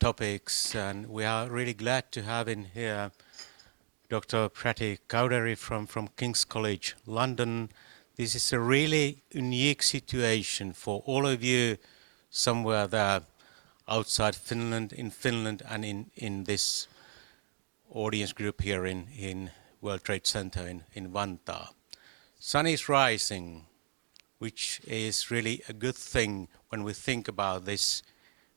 topics, and we are really glad to have in here Dr. Prati Cowdery from King's College London. This is a really unique situation for all of you somewhere there outside Finland, in Finland, and in this audience group here in World Trade Center in Vantaa. Sun is rising, which is really a good thing when we think about this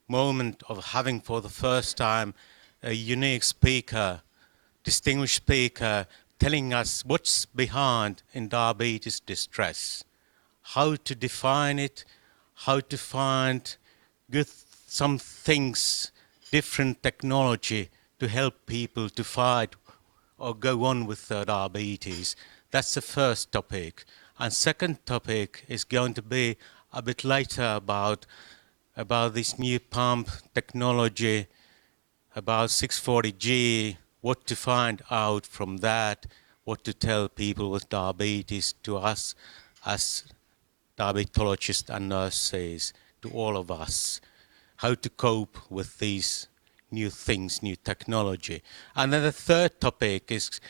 moment of having for the first time a unique speaker, distinguished speaker, telling us what's behind in diabetes distress, how to define it, how to find some things, different technology to help people to fight or go on with their diabetes. That's the first topic. And second topic is going to be a bit later about this new pump technology, about 640G, what to find out from that, what to tell people with diabetes, to us as diabetologists and nurses, to all of us, how to cope with these new things, new technology. And then the third topic is,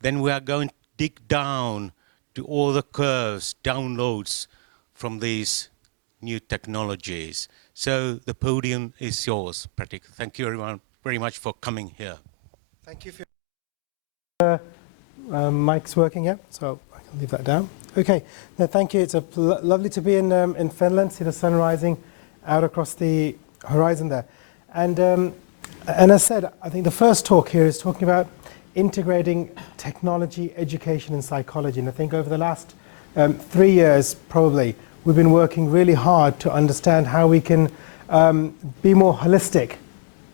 then we are going to dig down to all the curves, downloads from these new technologies. So the podium is yours, Pratik. Thank you everyone very much for coming here. Thank you for mic's working, yeah, so I can leave that down. Okay, no, thank you. It's lovely to be in Finland, see the sun rising out across the horizon there. And as said, I think the first talk here is talking about integrating technology, education, and psychology. And I think over the last 3 years, probably, we've been working really hard to understand how we can be more holistic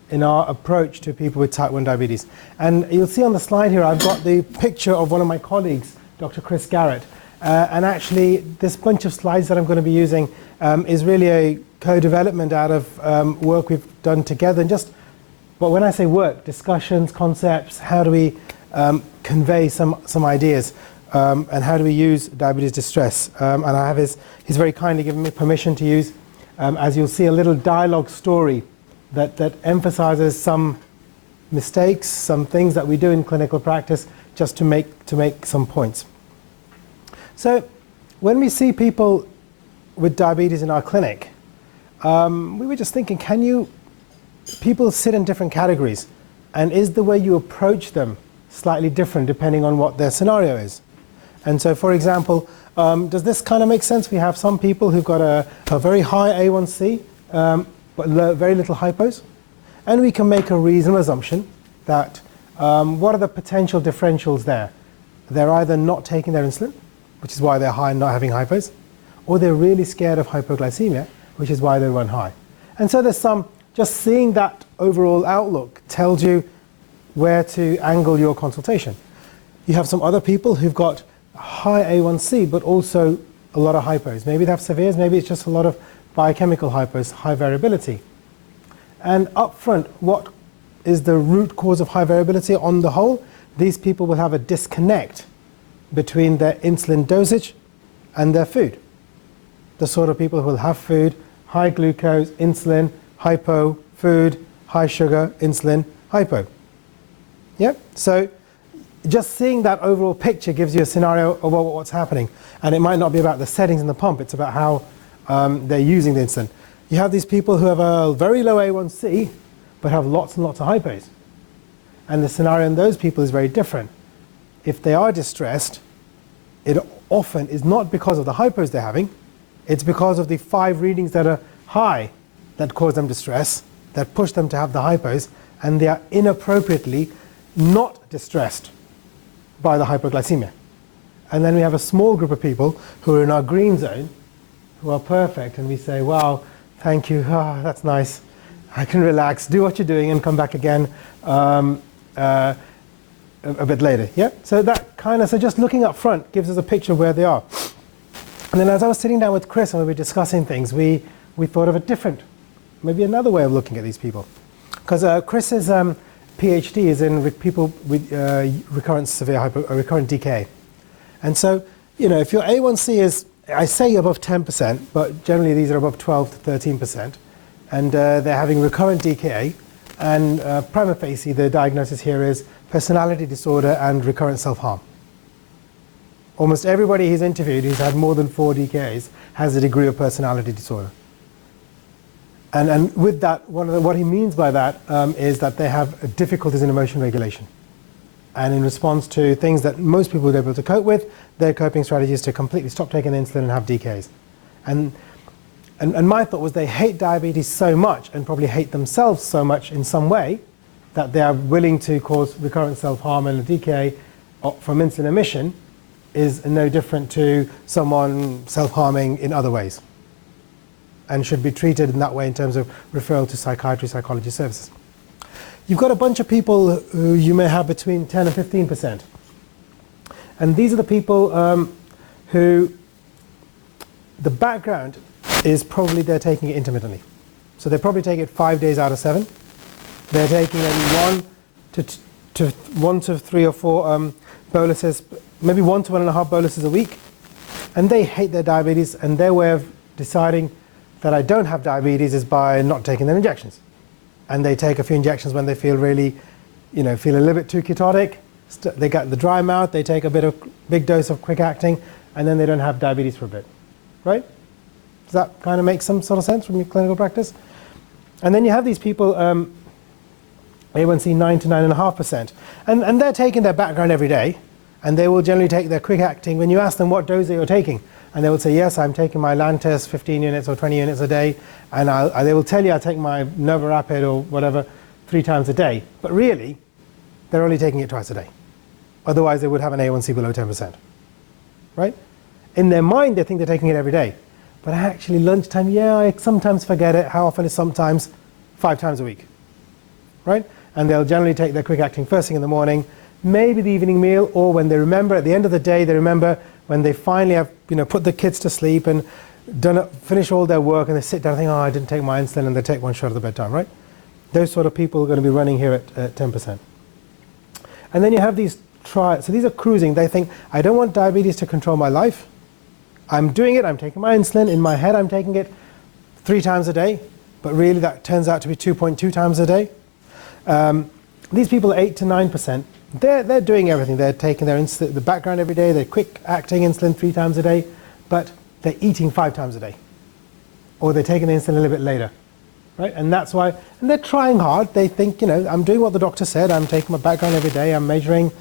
in our approach to people with type 1 diabetes. And you'll see on the slide here, I've got the picture of one of my colleagues, Dr. Chris Garrett. And actually, this bunch of slides that I'm going to be using is really a co-development out of work we've done together. And but when I say work, discussions, concepts, how do we convey some ideas, and how do we use diabetes distress? And I have he's very kindly given me permission to use, as you'll see, a little dialogue story that emphasizes some mistakes, some things that we do in clinical practice, just to make some points. So when we see people with diabetes in our clinic, we were just thinking, people sit in different categories, and is the way you approach them slightly different depending on what their scenario is? And so, for example, does this kind of make sense? We have some people who've got a very high A1C, but very little hypos, and we can make a reasonable assumption that what are the potential differentials there? They're either not taking their insulin, which is why they're high and not having hypos, or they're really scared of hypoglycemia, which is why they run high. And so there's just seeing that overall outlook tells you where to angle your consultation. You have some other people who've got high A1C, but also a lot of hypos. Maybe they have severes, maybe it's just a lot of biochemical hypos, high variability. And up front, what is the root cause of high variability on the whole? These people will have a disconnect between their insulin dosage and their food. The sort of people who will have food, high glucose, insulin, hypo, food, high sugar, insulin, hypo. Yeah? So just seeing that overall picture gives you a scenario of what's happening. And it might not be about the settings in the pump, it's about how they're using the insulin. You have these people who have a very low A1C, but have lots and lots of hypos. And the scenario in those people is very different. If they are distressed, it often is not because of the hypos they're having, it's because of the 5 readings that are high that cause them distress, that push them to have the hypos, and they are inappropriately not distressed by the hypoglycemia. And then we have a small group of people who are in our green zone, who are perfect, and we say, wow, thank you, that's nice, I can relax, do what you're doing, and come back again a bit later. Yeah? So that so just looking up front gives us a picture of where they are. And then as I was sitting down with Chris and we were discussing things, we thought of a different, maybe another way of looking at these people. Because Chris's PhD is in people with recurrent DKA. And so, if your A1C is, I say above 10%, but generally these are above 12 to 13%, and they're having recurrent DKA, And prima facie, the diagnosis here is personality disorder and recurrent self-harm. Almost everybody he's interviewed who's had more than 4 DKAs has a degree of personality disorder. And with that, what he means by that is that they have difficulties in emotion regulation. And in response to things that most people would be able to cope with, their coping strategy is to completely stop taking insulin and have DKAs. And my thought was they hate diabetes so much and probably hate themselves so much in some way that they are willing to cause recurrent self-harm, and a DKA from insulin omission is no different to someone self-harming in other ways and should be treated in that way in terms of referral to psychiatry, psychology services. You've got a bunch of people who you may have between 10 and 15%. And these are the people who the background is probably they're taking it intermittently. So they probably take it 5 days out of 7. They're taking it 1 to 3 or 4 boluses, maybe 1 to 1.5 boluses a week. And they hate their diabetes, and their way of deciding that I don't have diabetes is by not taking their injections. And they take a few injections when they feel really, feel a little bit too ketotic. They got the dry mouth, they take a big dose of quick acting, and then they don't have diabetes for a bit, right? Does that kind of make some sort of sense from your clinical practice? And then you have these people, A1C 9 to 9.5%, and they're taking their background every day, and they will generally take their quick acting. When you ask them what dose you're taking, and they will say, yes, I'm taking my Lantus 15 units or 20 units a day, and they will tell you I take my Nova Rapid or whatever 3 times a day. But really, they're only taking it twice a day. Otherwise, they would have an A1C below 10%, right? In their mind, they think they're taking it every day. But actually, lunchtime, yeah, I sometimes forget it. How often is sometimes? 5 times a week, right? And they'll generally take their quick acting first thing in the morning, maybe the evening meal, or when they remember at the end of the day, they remember when they finally have put the kids to sleep and finish all their work, and they sit down and think, oh, I didn't take my insulin, and they take 1 shot at the bedtime, right? Those sort of people are going to be running here at 10%. And then you have these trials. So these are cruising. They think, I don't want diabetes to control my life. I'm doing it. I'm taking my insulin. In my head, I'm taking it 3 times a day. But really, that turns out to be 2.2 times a day. These people are 8 to 9%. They're doing everything. They're taking their insulin, the background every day. They're quick-acting insulin 3 times a day. But they're eating 5 times a day. Or they're taking the insulin a little bit later. Right? And that's why, and they're trying hard. They think, I'm doing what the doctor said. I'm taking my background every day. I'm measuring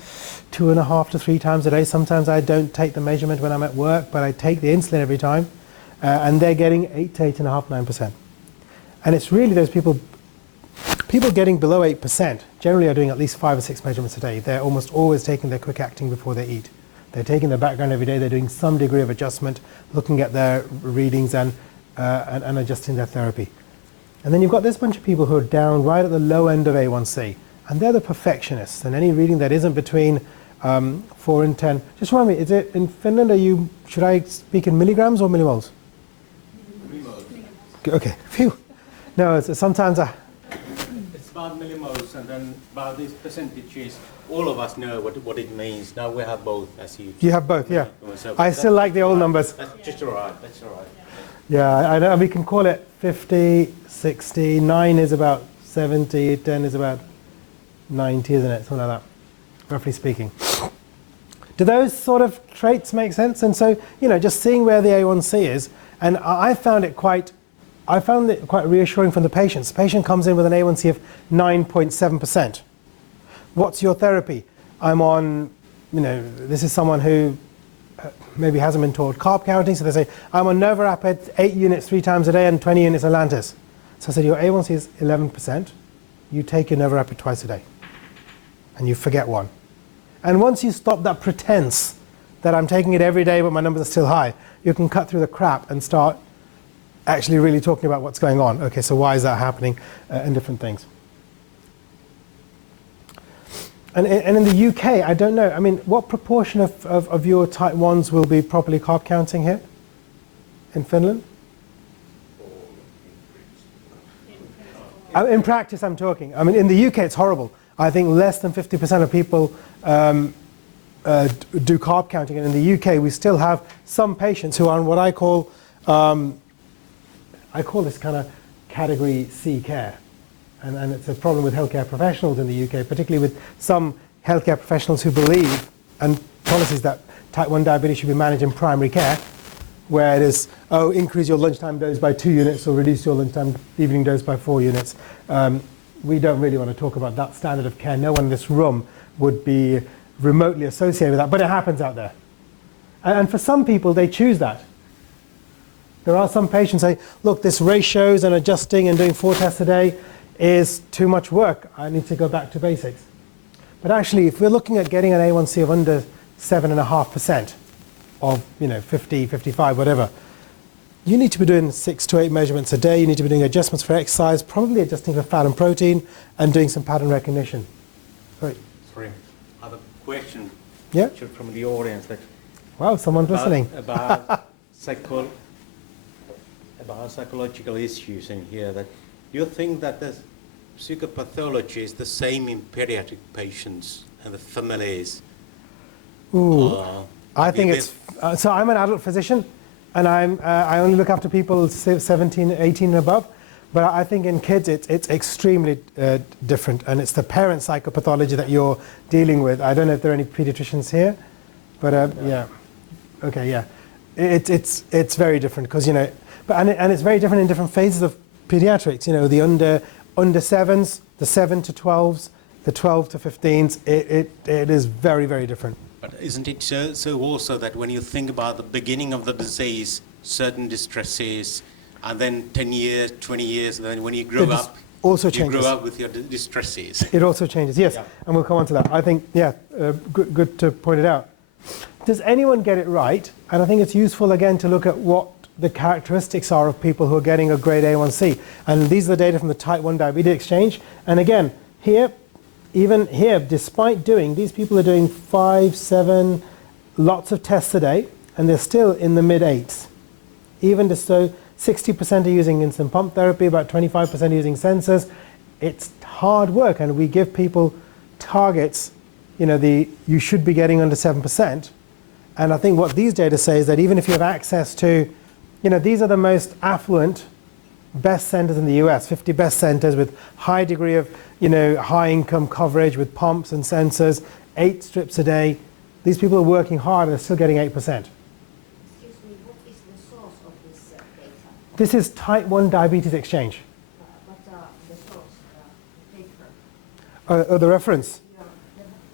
2.5 to 3 times a day. Sometimes I don't take the measurement when I'm at work, but I take the insulin every time. And they're getting 8 to 8.5, 9%. And it's really those people getting below 8% generally are doing at least 5 or 6 measurements a day. They're almost always taking their quick acting before they eat. They're taking their background every day. They're doing some degree of adjustment, looking at their readings and adjusting their therapy. And then you've got this bunch of people who are down right at the low end of A1C. And they're the perfectionists. And any reading that isn't between 4 and 10. Just remind me, is it in Finland, should I speak in milligrams or millimoles? Millimoles. Okay, phew. No, sometimes it's about millimoles, and then about these percentages, all of us know what it means. Now we have both, as you... You have both, yeah. So I still like the old numbers. That's just all right, that's all right. Yeah, I know, we can call it 50, 60, 9 is about 70, 10 is about 90, isn't it? Something like that, roughly speaking. Do those sort of traits make sense? And so, just seeing where the A1C is, and I found it quite reassuring from the patients. The patient comes in with an A1C of 9.7%. What's your therapy? I'm on, this is someone who maybe hasn't been taught carb counting, so they say, I'm on Nova Rapid, 8 units 3 times a day and 20 units of Lantus. So I said, your A1C is 11%. You take your Nova Rapid twice a day. And you forget one. And once you stop that pretense that I'm taking it every day but my numbers are still high, you can cut through the crap and start actually really talking about what's going on. Okay, so why is that happening and different things. And in the UK, I don't know, what proportion of your type 1s will be properly carb counting here in Finland? In practice, I'm talking. In the UK, it's horrible. I think less than 50% of people do carb counting. And in the UK, we still have some patients who are on what I call this kind of category C care. and it's a problem with healthcare professionals in the UK, particularly with some healthcare professionals who believe, and policies, that type 1 diabetes should be managed in primary care, where it is, oh, increase your lunchtime dose by 2 units or reduce your lunchtime evening dose by 4 units. We don't really want to talk about that standard of care. No one in this room would be remotely associated with that, but it happens out there. And for some people, they choose that. There are some patients who say, look, this ratios and adjusting and doing 4 tests a day is too much work. I need to go back to basics. But actually, if we're looking at getting an A1C of under 7.5% of 50, 55, whatever, you need to be doing 6 to 8 measurements a day. You need to be doing adjustments for exercise, probably adjusting for fat and protein, and doing some pattern recognition. Sorry, I have a question from the audience. Wow, someone's listening. About psychological issues in here. That you think that the psychopathology is the same in pediatric patients and the families? I think it's so. I'm an adult physician, and I only look after people 17, 18 and above. But I think in kids it's extremely different, and it's the parent psychopathology that you're dealing with. I don't know if there are any pediatricians here, but yeah, okay, yeah, it's very different because and it's very different in different phases of pediatrics. The under 7s, the 7 to 12s, the 12 to 15s. It is very, very different. But isn't it so also that when you think about the beginning of the disease, certain distresses, and then 10 years, 20 years, and then when you grow up, you grow up with your distresses. It also changes, yes, yeah. And we'll come on to that. I think, good to point it out. Does anyone get it right? And I think it's useful, again, to look at what the characteristics are of people who are getting a grade A1C. And these are the data from the Type 1 Diabetes Exchange. And again, even here, despite these people are doing 5, 7, lots of tests a day, and they're still in the mid-8s. Even just so, 60% are using insulin pump therapy, about 25% are using sensors. It's hard work, and we give people targets, you should be getting under 7%. And I think what these data say is that even if you have access to, these are the most affluent, best centers in the US, 50 best centers with high degree of, high income coverage with pumps and sensors, 8 strips a day. These people are working hard and they're still getting 8%. Excuse me, what is the source of this data? This is Type 1 Diabetes Exchange. What the source, the paper? The reference? Yeah,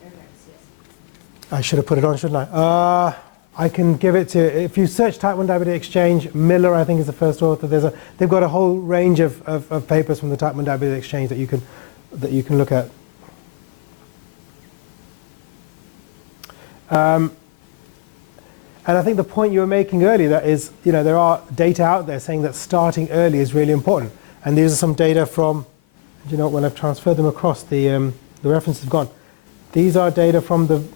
the reference, yes. I should have put it on, shouldn't I? I can give it to, if you search Type 1 Diabetes Exchange, Miller, I think, is the first author. They've got a whole range of papers from the Type 1 Diabetes Exchange that you can look at. And I think the point you were making earlier, that is, there are data out there saying that starting early is really important. And these are some data from, when I've transferred them across, the references have gone. These are data from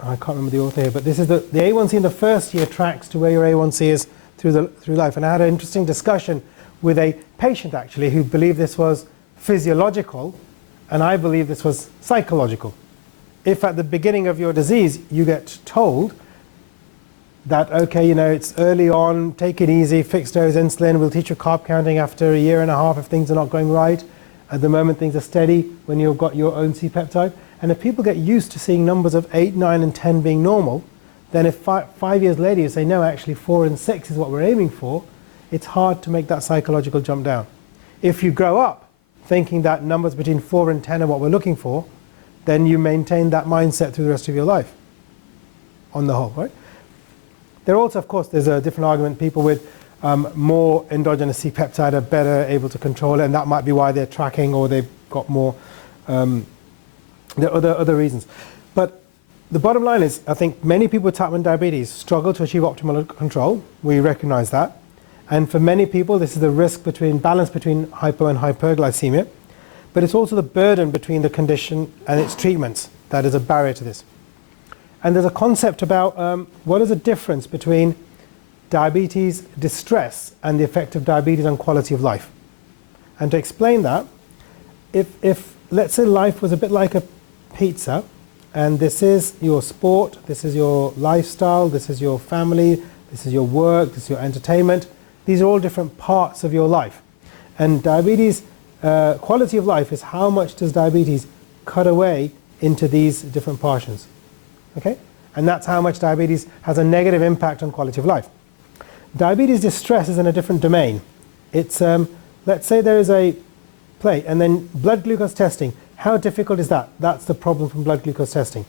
I can't remember the author here, but this is the A1C in the first year tracks to where your A1C is through life. And I had an interesting discussion with a patient, actually, who believed this was physiological, and I believe this was psychological. If at the beginning of your disease you get told that, okay, it's early on, take it easy, fixed dose insulin, we'll teach you carb counting after a year and a half if things are not going right. At the moment things are steady when you've got your own C-peptide. And if people get used to seeing numbers of 8, 9 and 10 being normal, then if 5 years later you say, no, actually 4 and 6 is what we're aiming for, it's hard to make that psychological jump down. If you grow up thinking that numbers between 4 and 10 are what we're looking for, then you maintain that mindset through the rest of your life, on the whole, right? There also, of course, there's a different argument. People with more endogenous C-peptide are better able to control it, and that might be why they're tracking, or they've got more, there are other reasons. But the bottom line is, I think many people with type 1 diabetes struggle to achieve optimal control. We recognize that. And for many people, this is the balance between hypo and hyperglycemia. But it's also the burden between the condition and its treatments that is a barrier to this. And there's a concept about what is the difference between diabetes distress and the effect of diabetes on quality of life. And to explain that, if let's say life was a bit like a pizza, and this is your sport, this is your lifestyle, this is your family, this is your work, this is your entertainment. These are all different parts of your life. And diabetes quality of life is how much does diabetes cut away into these different portions. Okay? And that's how much diabetes has a negative impact on quality of life. Diabetes distress is in a different domain. It's, let's say there is a plate, and then blood glucose testing. How difficult is that? That's the problem from blood glucose testing.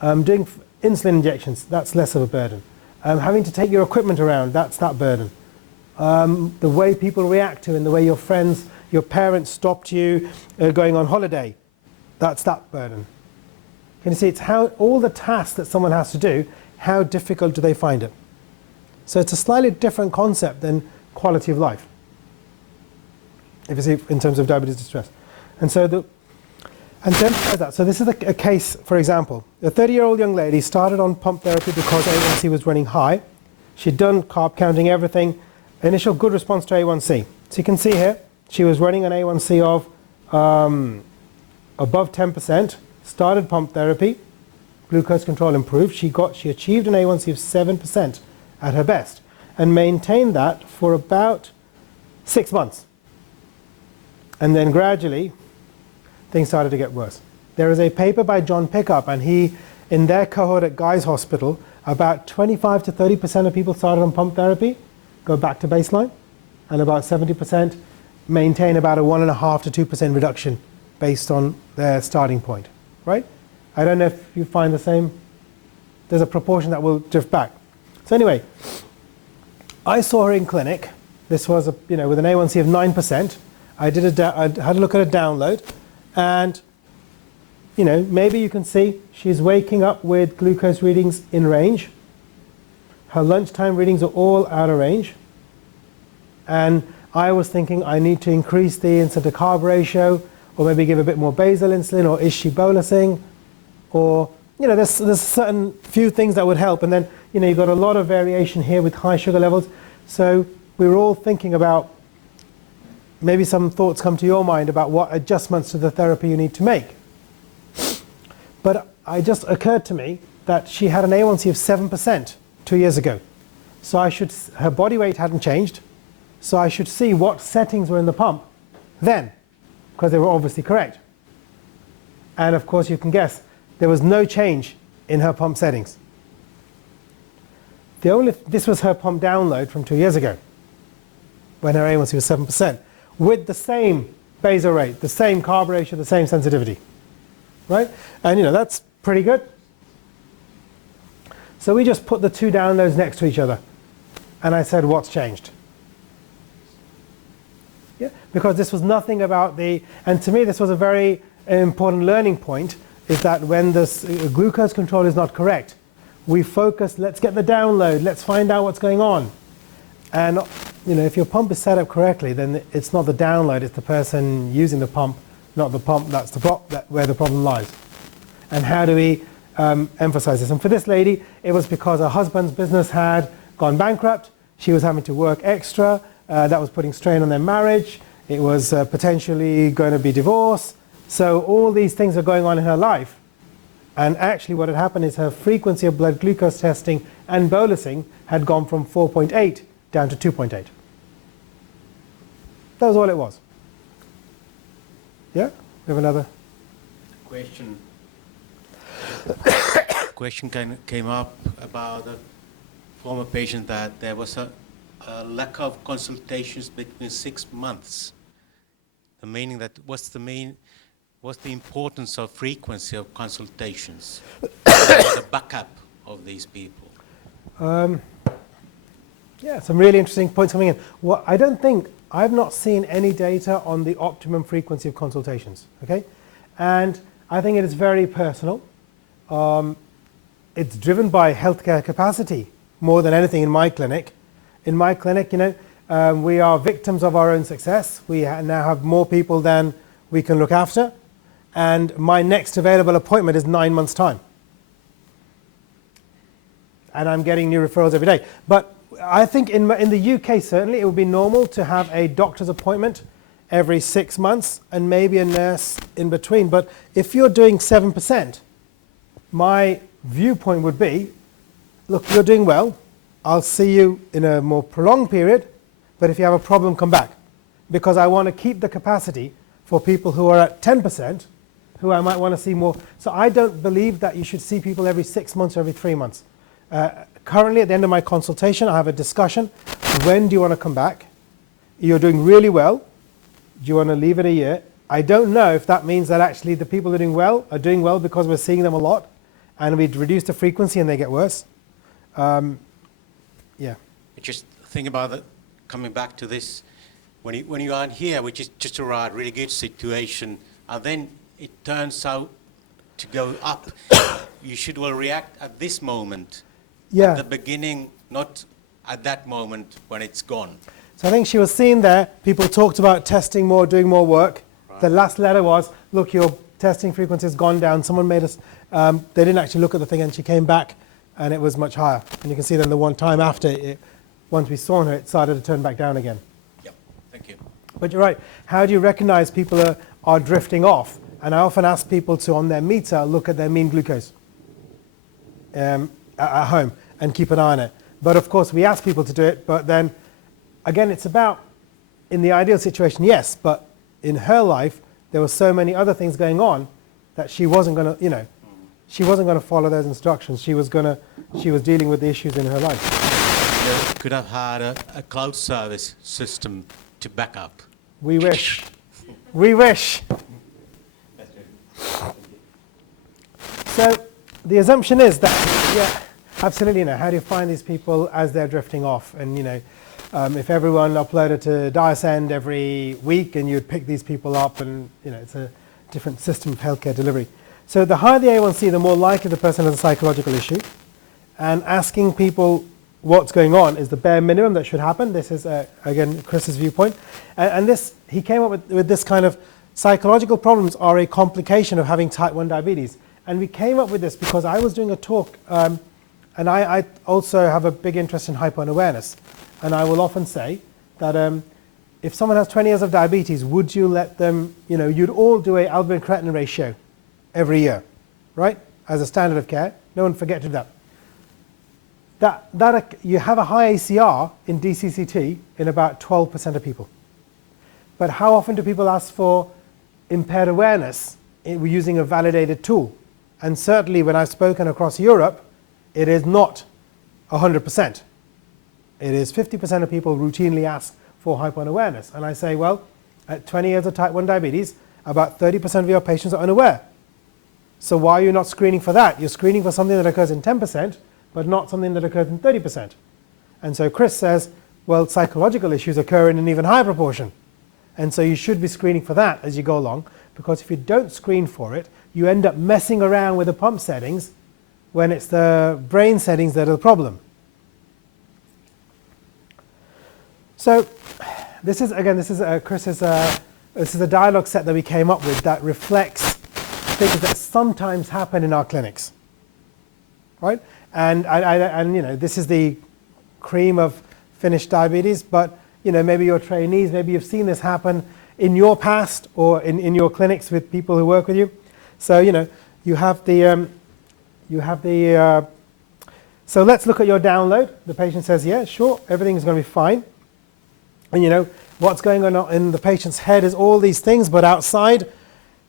Doing insulin injections, that's less of a burden. Having to take your equipment around, that's that burden. The way people react to and the way your friends, your parents stopped you going on holiday, that's that burden. Can you see, it's how all the tasks that someone has to do, how difficult do they find it? So it's a slightly different concept than quality of life, if you see, in terms of diabetes distress. And so to emphasize that, so this is a case, for example, a 30-year-old young lady started on pump therapy because A1C was running high. She'd done carb counting, everything, initial good response to A1C. So you can see here, she was running an A1C of above 10%, started pump therapy, glucose control improved. She achieved an A1C of 7% at her best and maintained that for about 6 months. And then gradually, things started to get worse. There is a paper by John Pickup, and he, in their cohort at Guy's Hospital, about 25 to 30% of people started on pump therapy, go back to baseline, and about 70% maintain about a 1.5 to 2% reduction based on their starting point, right? I don't know if you find the same. There's a proportion that will drift back. So anyway, I saw her in clinic. This was with an A1C of 9%. I had a look at a download, and maybe you can see she's waking up with glucose readings in range. Her lunchtime readings are all out of range. And I was thinking I need to increase the insulin to carb ratio, or maybe give a bit more basal insulin, or is she bolusing? Or, there's certain few things that would help. And then, you've got a lot of variation here with high sugar levels. So we were all thinking about, maybe some thoughts come to your mind about what adjustments to the therapy you need to make. But it just occurred to me that she had an A1C of 7% 2 years ago. So her body weight hadn't changed. So I should see what settings were in the pump then, because they were obviously correct. And of course, you can guess, there was no change in her pump settings. This was her pump download from 2 years ago, when her A1C was 7%, with the same basal rate, the same carb ratio, the same sensitivity, right? And that's pretty good. So we just put the two downloads next to each other, and I said, what's changed? Yeah, because this was nothing about and to me this was a very important learning point, is that when this glucose control is not correct, we focus, let's get the download, let's find out what's going on. And if your pump is set up correctly, then it's not the download, it's the person using the pump, not the pump, that's where the problem lies. And how do we emphasize this? And for this lady, it was because her husband's business had gone bankrupt, she was having to work extra, that was putting strain on their marriage, it was potentially going to be divorce. So all these things are going on in her life. And actually what had happened is her frequency of blood glucose testing and bolusing had gone from 4.8 down to 2.8. That was all it was. Yeah? We have another question. Question came up about a former patient that there was a lack of consultations between 6 months. The meaning that what's the importance of frequency of consultations, the backup of these people? Yeah, some really interesting points coming in. Well, I've not seen any data on the optimum frequency of consultations, okay? And I think it is very personal. It's driven by healthcare capacity more than anything in my clinic. In my clinic, we are victims of our own success. We now have more people than we can look after. And my next available appointment is 9 months' time. And I'm getting new referrals every day. But I think in the UK, certainly, it would be normal to have a doctor's appointment every 6 months and maybe a nurse in between. But if you're doing 7%, my viewpoint would be, look, you're doing well. I'll see you in a more prolonged period. But if you have a problem, come back. because I want to keep the capacity for people who are at 10%, who I might want to see more. So I don't believe that you should see people every 6 months or every 3 months. Currently, at the end of my consultation, I have a discussion. When do you want to come back? You're doing really well. Do you want to leave it a year? I don't know if that means that actually the people who are doing well because we're seeing them a lot, and we reduce the frequency and they get worse. Yeah. Just think about it, coming back to this, when you aren't here, which is just a really good situation, and then it turns out to go up, you should well react at this moment, Yeah. at the beginning, not at that moment when it's gone. So I think she was seen there. People talked about testing more, doing more work. Right. The last letter was, look, your testing frequency has gone down. Someone made us, they didn't actually look at the thing, and she came back and it was much higher. And you can see then the one time after, once we saw her, it started to turn back down again. Yep, thank you. But you're right. How do you recognize people are drifting off? And I often ask people to, on their meter, look at their mean glucose at home and keep an eye on it. But of course, we ask people to do it, but then again, it's about, in the ideal situation, yes, but in her life, there were so many other things going on that she wasn't going to, she wasn't going to follow those instructions. She was dealing with the issues in her life. You could have had a cloud service system to back up. We wish. We wish. So the assumption is that, yeah, absolutely. How do you find these people as they're drifting off? And if everyone uploaded to Diasend every week, and you'd pick these people up, and it's a different system of healthcare delivery. So the higher the A1C, the more likely the person has a psychological issue. And asking people what's going on is the bare minimum that should happen. This is again Chris's viewpoint, and this he came up with this kind of psychological problems are a complication of having type 1 diabetes. And we came up with this because I was doing a talk, and I also have a big interest in hypo-awareness. And I will often say that if someone has 20 years of diabetes, would you let them, you'd all do a albumin-creatinine ratio every year, right? As a standard of care. No one forget to do that. That you have a high ACR in DCCT in about 12% of people. But how often do people ask for impaired awareness using a validated tool? And certainly when I've spoken across Europe, it is not 100%. It is 50% of people routinely ask for hypo-awareness. And I say, well, at 20 years of type 1 diabetes, about 30% of your patients are unaware. So why are you not screening for that? You're screening for something that occurs in 10%, but not something that occurs in 30%. And so Chris says, well, psychological issues occur in an even higher proportion. And so you should be screening for that as you go along, because if you don't screen for it, you end up messing around with the pump settings when it's the brain settings that are the problem. So this is Chris's, this is a dialogue set that we came up with that reflects things that sometimes happen in our clinics, right? And this is the cream of finished diabetes, but maybe your trainees, maybe you've seen this happen in your past or in your clinics with people who work with you. So you have the so let's look at your download. The patient says, yeah, sure, everything's going to be fine. And what's going on in the patient's head is all these things, but outside,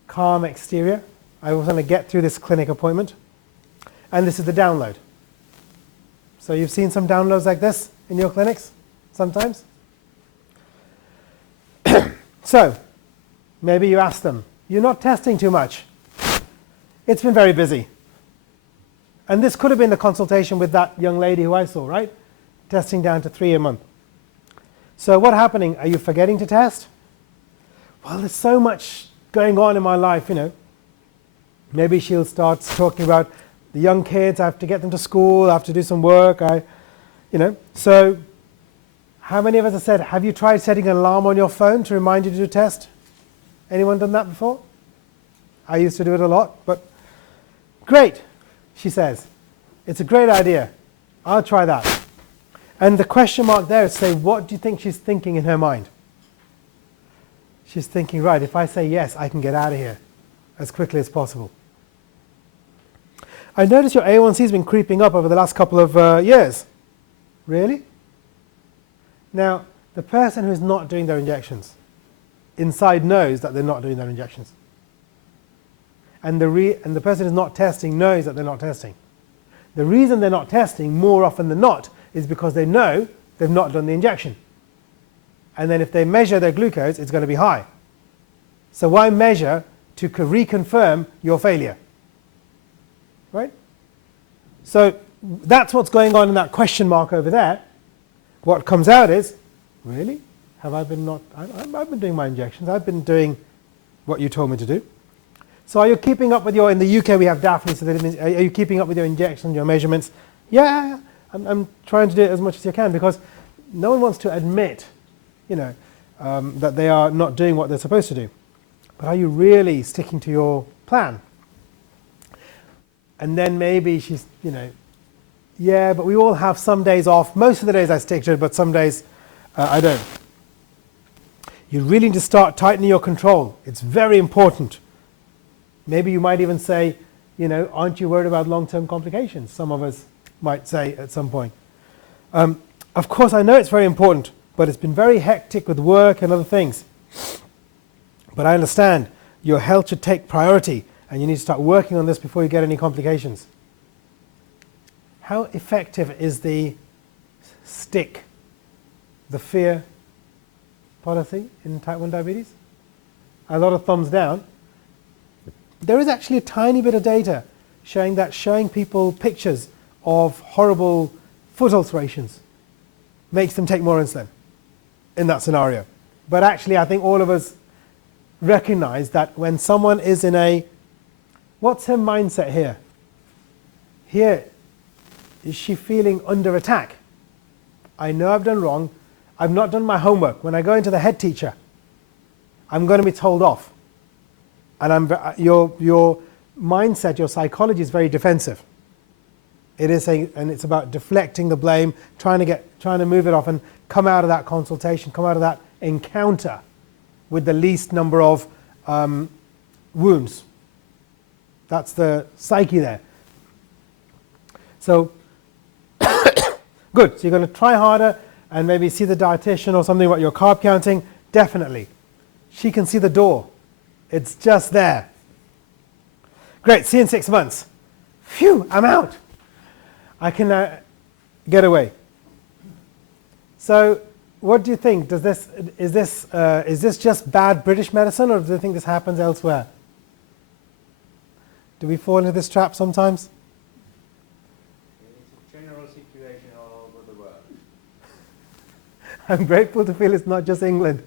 calm exterior. I was going to get through this clinic appointment. And this is the download. So you've seen some downloads like this in your clinics sometimes? So maybe you ask them, you're not testing too much. It's been very busy. And this could have been the consultation with that young lady who I saw, right? Testing down to 3 a month. So what's happening? Are you forgetting to test? Well, there's so much going on in my life, Maybe she'll start talking about the young kids. I have to get them to school. I have to do some work. So how many of us have said, have you tried setting an alarm on your phone to remind you to do a test? Anyone done that before? I used to do it a lot, but great, she says. It's a great idea. I'll try that. And the question mark there is say, what do you think she's thinking in her mind? She's thinking, right, if I say yes, I can get out of here as quickly as possible. I notice your A1C has been creeping up over the last couple of years. Really? Now, the person who's not doing their injections, inside knows that they're not doing their injections. And the person who's not testing knows that they're not testing. The reason they're not testing more often than not is because they know they've not done the injection. And then if they measure their glucose, it's going to be high. So why measure to reconfirm your failure? Right? So that's what's going on in that question mark over there. What comes out is, really? Have I been not? I've been doing my injections. I've been doing what you told me to do. So are you keeping up with your, in the UK we have Daphne, so that means, are you keeping up with your injections, your measurements? Yeah, I'm trying to do it as much as you can, because no one wants to admit, that they are not doing what they're supposed to do. But are you really sticking to your plan? And then maybe she's, yeah, but we all have some days off. Most of the days I stick to it, but some days I don't. You really need to start tightening your control. It's very important. Maybe you might even say, aren't you worried about long-term complications? Some of us might say at some point. Of course, I know it's very important, but it's been very hectic with work and other things. But I understand your health should take priority, and you need to start working on this before you get any complications. How effective is the stick, the fear policy in type 1 diabetes? A lot of thumbs down. There is actually a tiny bit of data showing people pictures of horrible foot ulcerations makes them take more insulin in that scenario. But actually, I think all of us recognize that when someone is in a, what's her mindset here? Here, is she feeling under attack? I know I've done wrong. I've not done my homework. When I go into the head teacher, I'm going to be told off. And your mindset, your psychology is very defensive. It is and it's about deflecting the blame, trying to move it off and come out of that consultation, come out of that encounter with the least number of wounds. That's the psyche there. So, good. So you're going to try harder and maybe see the dietitian or something about your carb counting. Definitely. She can see the door. It's just there. Great, see you in 6 months. Phew, I'm out. I can get away. So what do you think? Is this just bad British medicine, or do you think this happens elsewhere? Do we fall into this trap sometimes? It's a general situation all over the world. I'm grateful to feel it's not just England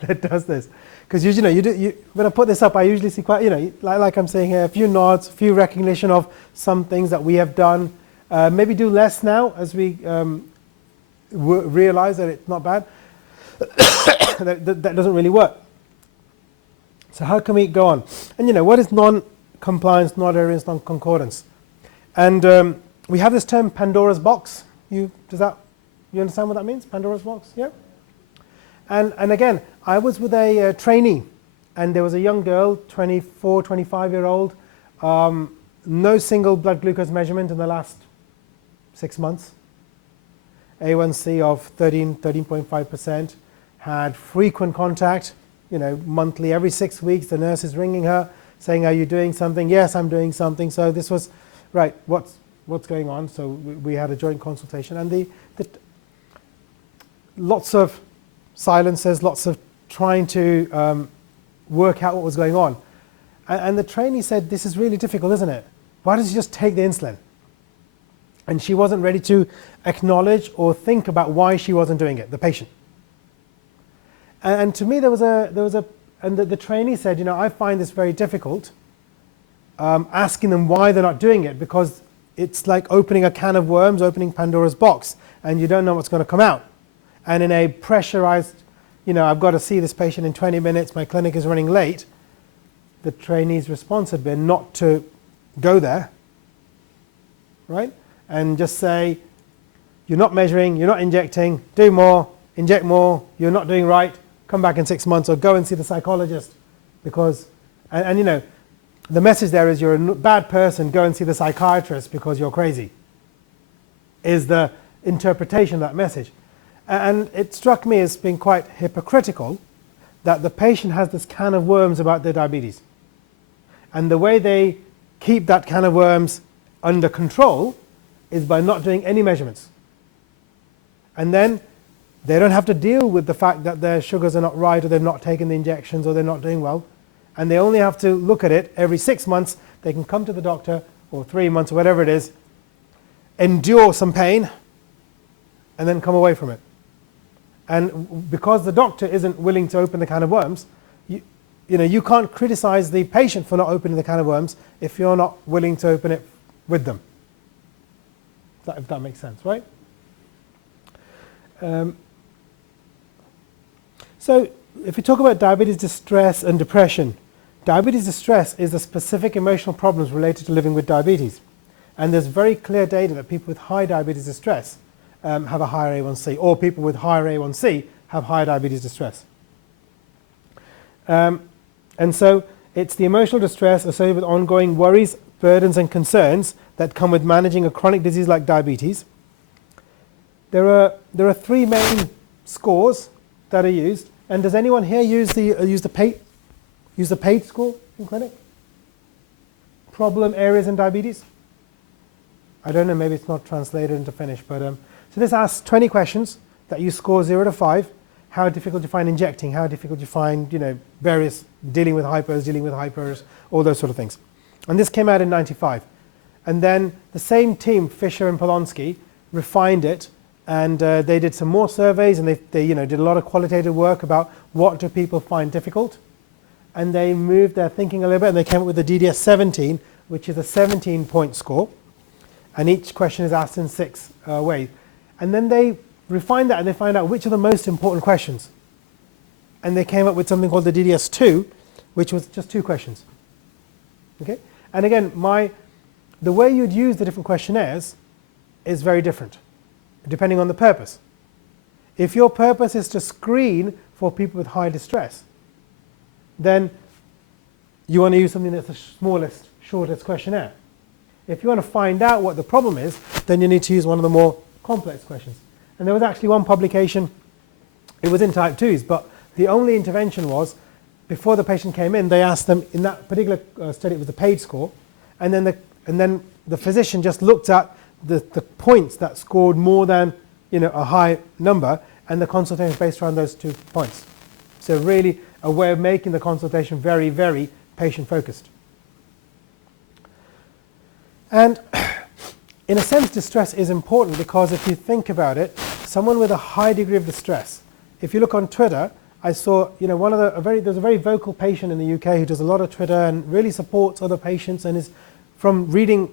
that does this. Because when I put this up, I usually see quite, like I'm saying here, a few nods, a few recognition of some things that we have done. Maybe do less now as we realize that it's not bad. that doesn't really work. So how can we go on? And what is non-compliance, non-adherence, non-concordance? And we have this term Pandora's box. You understand what that means? Pandora's box? Yeah. And again, I was with a trainee, and there was a young girl, 24, 25-year-old, no single blood glucose measurement in the last 6 months, A1C of 13.5%, had frequent contact, monthly, every 6 weeks, the nurse is ringing her, saying, are you doing something? Yes, I'm doing something. So this was, right, what's going on? So we had a joint consultation, and lots of silences, lots of trying to work out what was going on. And the trainee said, this is really difficult, isn't it? Why don't you just take the insulin? And she wasn't ready to acknowledge or think about why she wasn't doing it, the patient. And to me, the trainee said, I find this very difficult, asking them why they're not doing it, because it's like opening a can of worms, opening Pandora's box, and you don't know what's going to come out. And in a pressurized, I've got to see this patient in 20 minutes, my clinic is running late, the trainee's response had been not to go there, right? And just say, you're not measuring, you're not injecting, do more, inject more, you're not doing right, come back in 6 months, or go and see the psychologist. Because, and the message there is, you're a bad person, go and see the psychiatrist because you're crazy, is the interpretation of that message. And it struck me as being quite hypocritical that the patient has this can of worms about their diabetes. And the way they keep that can of worms under control is by not doing any measurements. And then they don't have to deal with the fact that their sugars are not right, or they've not taken the injections, or they're not doing well. And they only have to look at it every 6 months. They can come to the doctor, or 3 months, or whatever it is, endure some pain, and then come away from it. And because the doctor isn't willing to open the can of worms, you can't criticize the patient for not opening the can of worms if you're not willing to open it with them. If that makes sense, right? So if we talk about diabetes distress and depression, diabetes distress is the specific emotional problems related to living with diabetes. And there's very clear data that people with high diabetes distress have a higher A1C, or people with higher A1C have higher diabetes distress. And so it's the emotional distress associated with ongoing worries, burdens and concerns that come with managing a chronic disease like diabetes. There are 3 main scores that are used. And does anyone here use the PAID score in clinic? Problem areas in diabetes? I don't know, maybe it's not translated into Finnish, but so this asks 20 questions that you score 0 to 5. How difficult you find injecting? How difficult you find, various dealing with hypers, all those sort of things. And this came out in '95. And then the same team, Fisher and Polonsky, refined it, and they did some more surveys, and they did a lot of qualitative work about what do people find difficult. And they moved their thinking a little bit, and they came up with the DDS-17, which is a 17-point score. And each question is asked in 6 ways. And then they refined that, and they find out which are the most important questions. And they came up with something called the DDS-2, which was just 2 questions. Okay? And again, the way you'd use the different questionnaires is very different, depending on the purpose. If your purpose is to screen for people with high distress, then you want to use something that's the smallest, shortest questionnaire. If you want to find out what the problem is, then you need to use one of the more complex questions. And there was actually one publication, it was in type 2s, but the only intervention was, before the patient came in, they asked them, in that particular study it was the PAID score, and then the physician just looked at the points that scored more than a high number, and the consultation is based around those 2 points. So really a way of making the consultation very, very patient focused. And in a sense, distress is important, because if you think about it, someone with a high degree of distress, if you look on Twitter, I saw there's a very vocal patient in the UK who does a lot of Twitter and really supports other patients, and is, from reading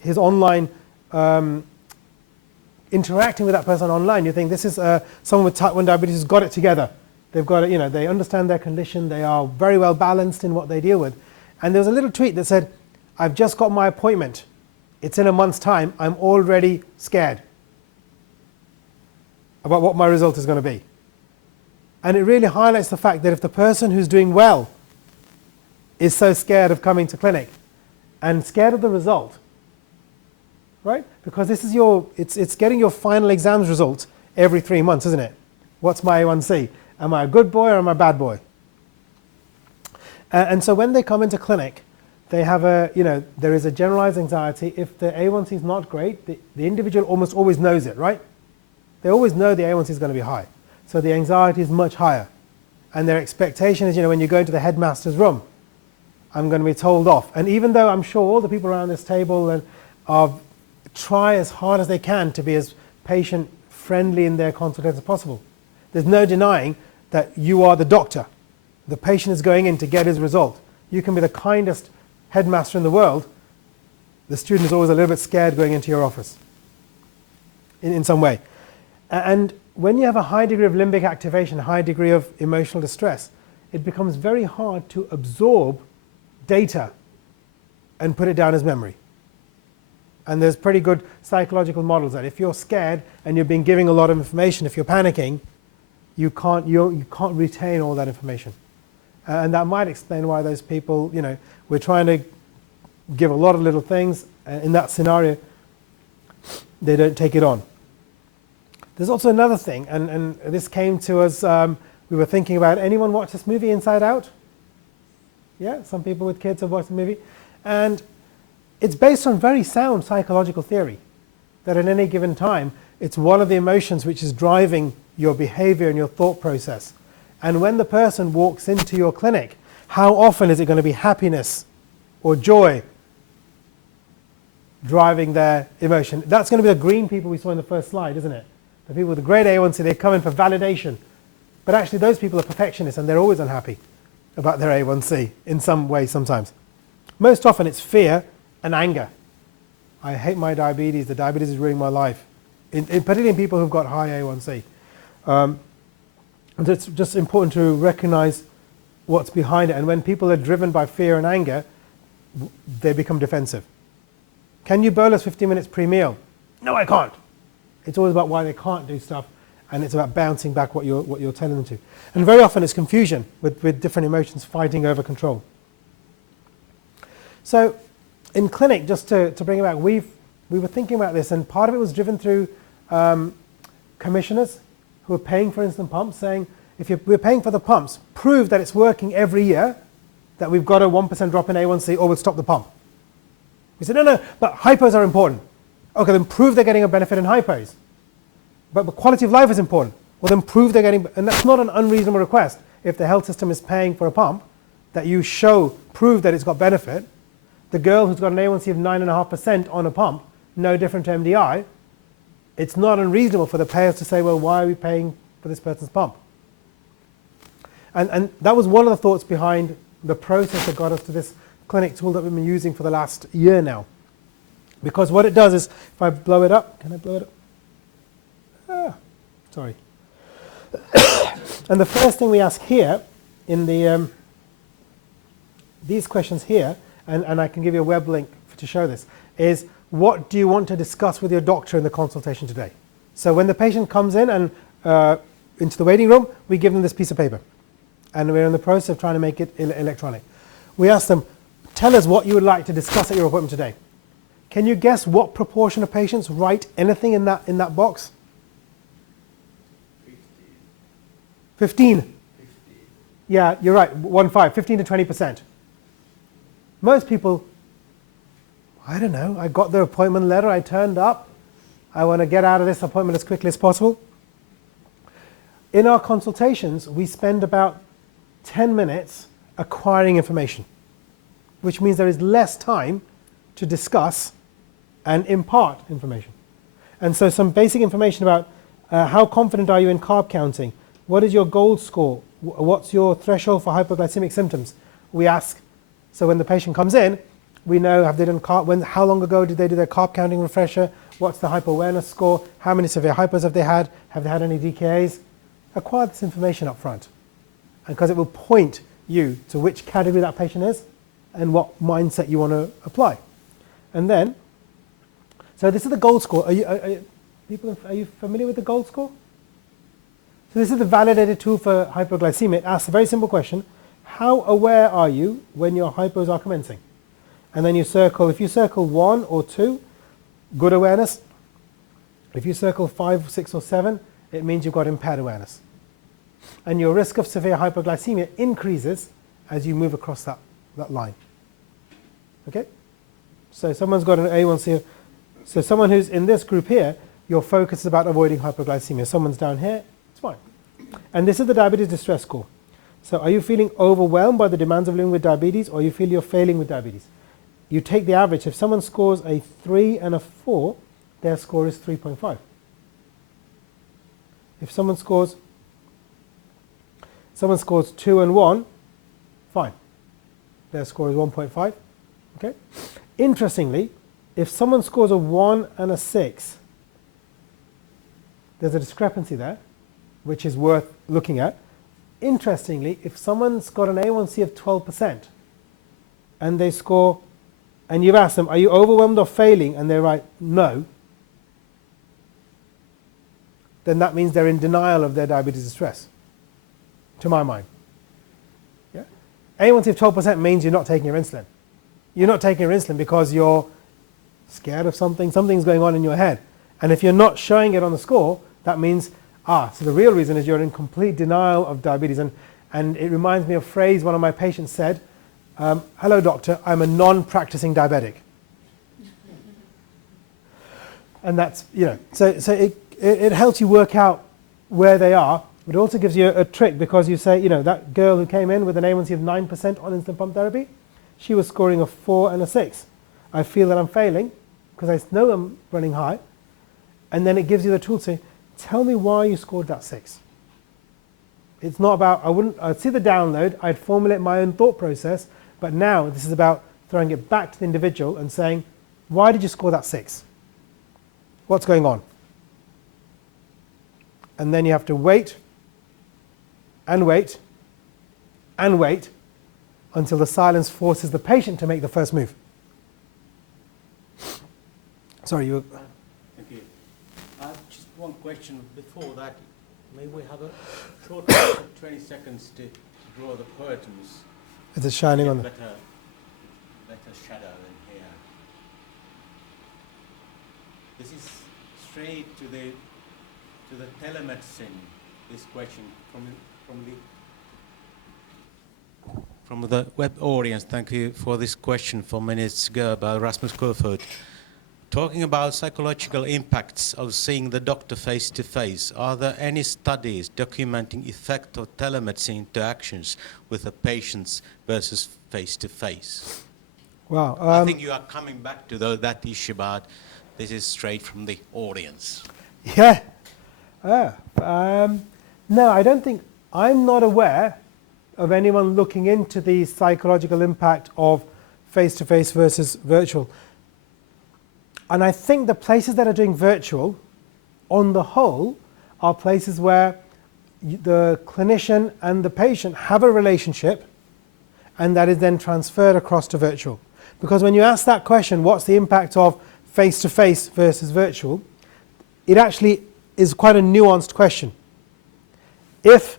his online interacting with that person online, you think this is someone with type 1 diabetes who's got it together. They've got it, they understand their condition, they are very well balanced in what they deal with. And there was a little tweet that said, "I've just got my appointment. It's in a month's time. I'm already scared about what my result is going to be." And it really highlights the fact that if the person who's doing well is so scared of coming to clinic and scared of the result, right? Because this is it's getting your final exams result every 3 months, isn't it? What's my A1C? Am I a good boy or am I a bad boy? And so when they come into clinic, they have there is a generalized anxiety. If the A1C is not great, the individual almost always knows it, right? They always know the A1C is going to be high. So the anxiety is much higher. And their expectation is, when you go into the headmaster's room, I'm going to be told off. And even though I'm sure all the people around this table try as hard as they can to be as patient-friendly in their consultation as possible, there's no denying that you are the doctor. The patient is going in to get his result. You can be the kindest headmaster in the world. The student is always a little bit scared going into your office in some way. And when you have a high degree of limbic activation, a high degree of emotional distress, it becomes very hard to absorb data and put it down as memory. And there's pretty good psychological models that if you're scared and you've been giving a lot of information, if you're panicking, you can't retain all that information. And that might explain why those people, we're trying to give a lot of little things, and in that scenario, they don't take it on. There's also another thing, and this came to us We were thinking about, anyone watch this movie Inside Out? Yeah, some people with kids have watched the movie. And it's based on very sound psychological theory, that at any given time, it's one of the emotions which is driving your behavior and your thought process. And when the person walks into your clinic, how often is it going to be happiness or joy driving their emotion? That's going to be the green people we saw in the first slide, isn't it? The people with the great A1C, they come in for validation. But actually those people are perfectionists and they're always unhappy about their A1C in some way sometimes. Most often it's fear and anger. I hate my diabetes, the diabetes is ruining my life. Particularly in people who've got high A1C. And it's just important to recognize what's behind it. And when people are driven by fear and anger, they become defensive. Can you bolus 15 minutes pre-meal? No, I can't. It's always about why they can't do stuff, and it's about bouncing back what you're telling them to. And very often it's confusion with different emotions fighting over control. So in clinic, just to bring it back, we were thinking about this, and part of it was driven through commissioners who are paying for insulin pumps, saying, if we're paying for the pumps, prove that it's working every year, that we've got a 1% drop in A1C, or we'll stop the pump. We said, no, but hypos are important. Okay, then prove they're getting a benefit in hypos. But quality of life is important. Well, then prove they're getting, and that's not an unreasonable request. If the health system is paying for a pump, that you prove that it's got benefit. The girl who's got an A1C of 9.5% on a pump, no different to MDI, it's not unreasonable for the payers to say, well, why are we paying for this person's pump? And that was one of the thoughts behind the process that got us to this clinic tool that we've been using for the last year now. Because what it does is, if I blow it up, can I blow it up? Sorry. And the first thing we ask here in the these questions here, and I can give you a web link to show this, is what do you want to discuss with your doctor in the consultation today? So when the patient comes in and into the waiting room, we give them this piece of paper. And we're in the process of trying to make it electronic. We ask them, tell us what you would like to discuss at your appointment today. Can you guess what proportion of patients write anything in that box? 15. Yeah, you're right, 15 to 20%. Most people, I don't know, I got the appointment letter, I turned up, I want to get out of this appointment as quickly as possible. In our consultations, we spend about 10 minutes acquiring information, which means there is less time to discuss and impart information. And so some basic information about how confident are you in carb counting? What is your gold score? What's your threshold for hypoglycemic symptoms? We ask, so when the patient comes in, we know, have they done how long ago did they do their carb counting refresher? What's the hypo awareness score? How many severe hypos have they had? Have they had any DKAs? Acquire this information up front, because it will point you to which category that patient is and what mindset you want to apply. And then, so this is the gold score. Are you familiar with the gold score? So this is the validated tool for hypoglycemia. It asks a very simple question. How aware are you when your hypos are commencing? And then you circle, if you circle 1 or 2, good awareness. If you circle 5, 6 or 7, it means you've got impaired awareness. And your risk of severe hypoglycemia increases as you move across that line. Okay? So someone's got an A1C so someone who's in this group here, your focus is about avoiding hypoglycemia. Someone's down here, it's fine. And this is the diabetes distress score. So are you feeling overwhelmed by the demands of living with diabetes, or you feel you're failing with diabetes? You take the average. If someone scores a 3 and a 4, their score is 3.5. If someone scores 2 and 1, fine. Their score is 1.5. Okay? Interestingly, if someone scores a 1 and a 6, there's a discrepancy there, which is worth looking at. Interestingly, if someone's got an A1C of 12% and they score, and you've asked them, are you overwhelmed or failing? And they write no, then that means they're in denial of their diabetes distress, to my mind. Yeah? A1C of 12% means you're not taking your insulin. You're not taking your insulin because you're scared of something, something's going on in your head. And if you're not showing it on the score, that means So the real reason is you're in complete denial of diabetes. And it reminds me of a phrase one of my patients said, hello doctor, I'm a non-practicing diabetic. And that's, so it helps you work out where they are, but it also gives you a trick, because you say, that girl who came in with an A1C of 9% on insulin pump therapy, she was scoring a 4 and a 6. I feel that I'm failing because I know I'm running high. And then it gives you the tool to say, tell me why you scored that 6. It's not about, I'd see the download, I'd formulate my own thought process, but now this is about throwing it back to the individual and saying, why did you score that 6? What's going on? And then you have to wait and wait and wait until the silence forces the patient to make the first move. Sorry, you. Thank you. Just one question before that. May we have a short 20 seconds to draw the curtains? Is it shining on the? Better shadow in here. This is straight to the telemedicine. This question from the web audience. Thank you for this question 4 minutes ago about Rasmus Kofoed. Talking about psychological impacts of seeing the doctor face to face, are there any studies documenting effect of telemedicine interactions with the patients versus face to face? Wow. I think you are coming back to that issue, but this is straight from the audience. Yeah. No, I don't think, I'm not aware of anyone looking into the psychological impact of face-to-face versus virtual. And I think the places that are doing virtual, on the whole, are places where the clinician and the patient have a relationship, and that is then transferred across to virtual. Because when you ask that question, what's the impact of face-to-face versus virtual, it actually is quite a nuanced question. If,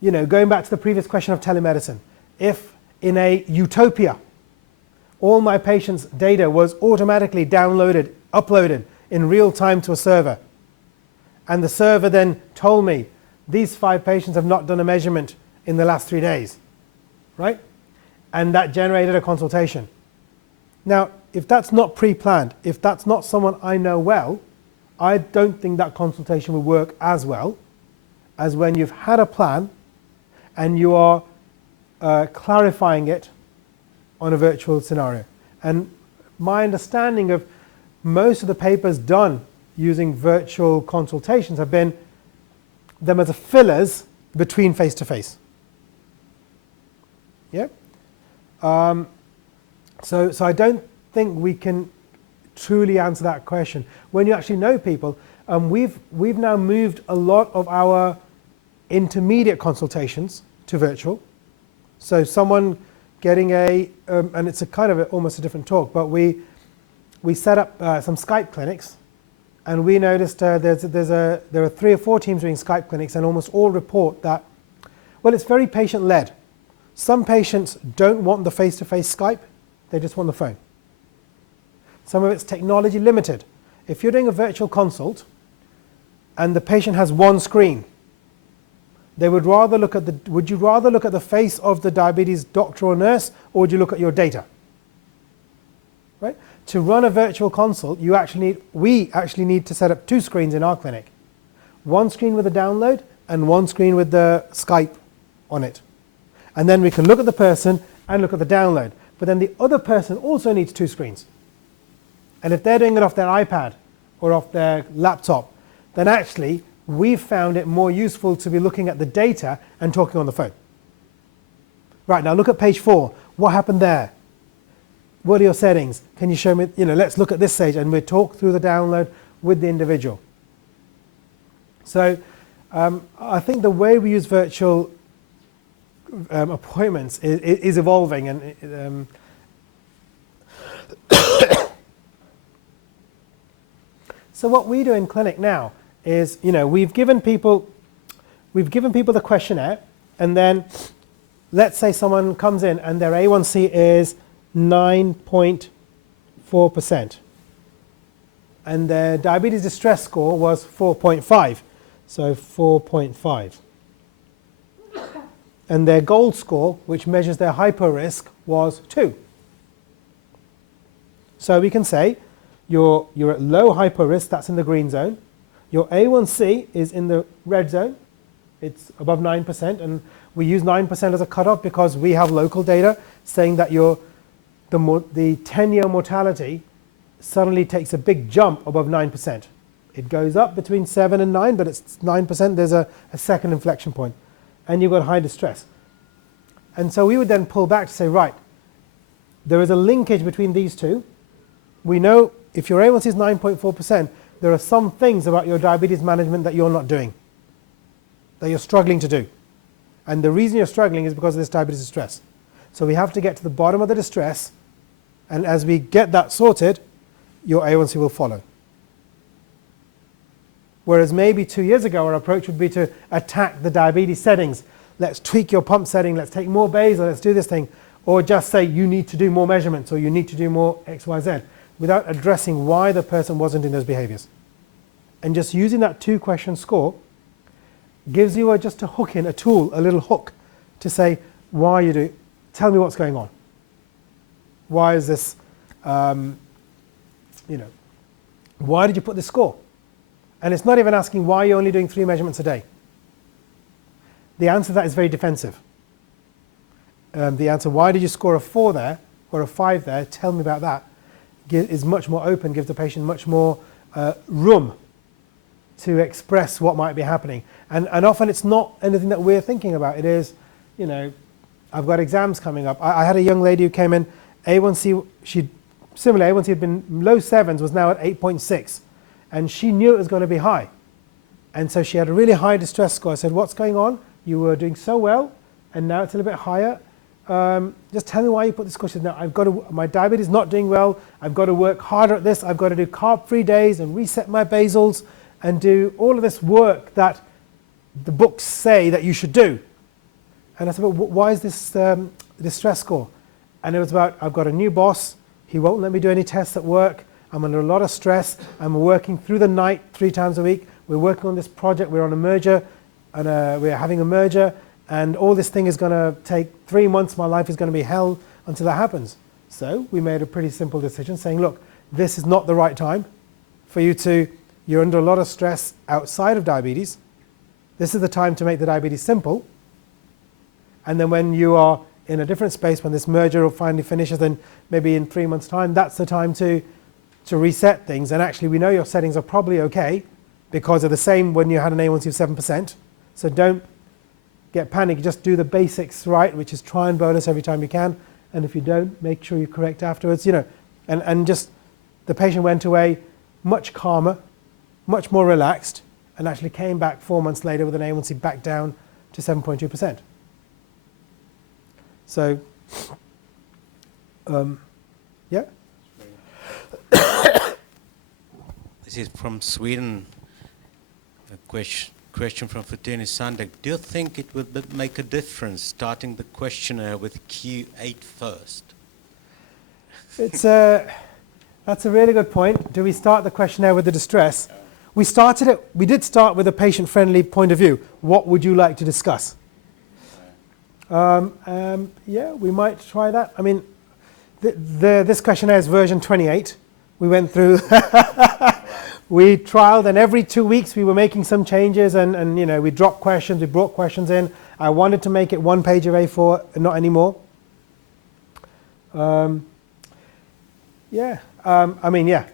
going back to the previous question of telemedicine, if in a utopia, all my patients' data was automatically downloaded, uploaded in real time to a server, and the server then told me, these 5 patients have not done a measurement in the last 3 days, right? And that generated a consultation. Now, if that's not pre-planned, if that's not someone I know well, I don't think that consultation will work as well as when you've had a plan and you are clarifying it on a virtual scenario. And my understanding of most of the papers done using virtual consultations have been them as a fillers between face-to-face. Yeah? So I don't think we can truly answer that question. When you actually know people, we've now moved a lot of our intermediate consultations to virtual. So someone getting and it's a kind of almost a different talk, but we set up some Skype clinics, and we noticed there are 3 or 4 teams doing Skype clinics, and almost all report that, well, it's very patient-led. Some patients don't want the face-to-face Skype, they just want the phone. Some of it's technology limited. If you're doing a virtual consult and the patient has one screen, they would rather look at would you rather look at the face of the diabetes doctor or nurse, or would you look at your data? Right? To run a virtual consult, we actually need to set up 2 screens in our clinic. One screen with a download and one screen with the Skype on it. And then we can look at the person and look at the download. But then the other person also needs 2 screens. And if they're doing it off their iPad or off their laptop, then actually we've found it more useful to be looking at the data and talking on the phone. Right, now look at page 4. What happened there? What are your settings? Can you show me, let's look at this stage, and we'll talk through the download with the individual. So I think the way we use virtual appointments is evolving, and so what we do in clinic now is, we've given people the questionnaire, and then let's say someone comes in and their A1C is 9.4%, and their diabetes distress score was 4.5. So 4.5. And their gold score, which measures their hyper risk, was 2. So we can say you're at low hyper risk, that's in the green zone. Your A1C is in the red zone. It's above 9%, and we use 9% as a cutoff because we have local data saying that the 10-year mortality suddenly takes a big jump above 9%. It goes up between 7 and 9, but it's 9%. There's a second inflection point, and you've got high distress. And so we would then pull back to say, right, there is a linkage between these two. We know if your A1C is 9.4%, there are some things about your diabetes management that you're not doing, that you're struggling to do. And the reason you're struggling is because of this diabetes distress. So we have to get to the bottom of the distress, and as we get that sorted, your A1C will follow. Whereas maybe 2 years ago, our approach would be to attack the diabetes settings. Let's tweak your pump setting, let's take more basal, let's do this thing. Or just say you need to do more measurements, or you need to do more X, Y, Z, without addressing why the person wasn't in those behaviors. And just using that 2-question score gives you just a hook in, a tool, a little hook to say, why are you doing, tell me what's going on. Why is this, why did you put this score? And it's not even asking why you're only doing 3 measurements a day. The answer to that is very defensive. The answer, why did you score a 4 there or a 5 there, tell me about that, is much more open, gives the patient much more room to express what might be happening. And often it's not anything that we're thinking about. It is, I've got exams coming up. I had a young lady who came in, A1C, similar A1C had been low 7s, was now at 8.6. And she knew it was going to be high. And so she had a really high distress score. I said, what's going on? You were doing so well, and now it's a little bit higher. Just tell me why you put this score. She said, no, my diabetes is not doing well. I've got to work harder at this. I've got to do carb-free days and reset my basals and do all of this work that the books say that you should do. And I said, well, why is this distress score? And it was about, I've got a new boss. He won't let me do any tests at work. I'm under a lot of stress. I'm working through the night 3 times a week. We're working on this project. We're on a merger, and we're having a merger. And all this thing is going to take 3 months. My life is going to be hell until that happens. So we made a pretty simple decision saying, look, this is not the right time for you you're under a lot of stress outside of diabetes. This is the time to make the diabetes simple. And then when you are in a different space, when this merger finally finishes, then maybe in 3 months' time, that's the time to reset things. And actually, we know your settings are probably okay because they're the same when you had an A1C of 7%. So don't get panicked. Just do the basics right, which is try and bonus every time you can. And if you don't, make sure you correct afterwards. And just the patient went away much calmer, much more relaxed, and actually came back 4 months later with an A1C back down to 7.2%. So, yeah. This is from Sweden. A question from Fortuna Sandek. Do you think it would make a difference starting the questionnaire with Q8 first? That's a really good point. Do we start the questionnaire with the distress? We did start with a patient-friendly point of view. What would you like to discuss? Yeah, we might try that. I mean, this questionnaire is version 28. We went through, we trialed, and every 2 weeks we were making some changes, and we dropped questions, we brought questions in. I wanted to make it 1 page of A4, not anymore. Yeah, I mean, yeah,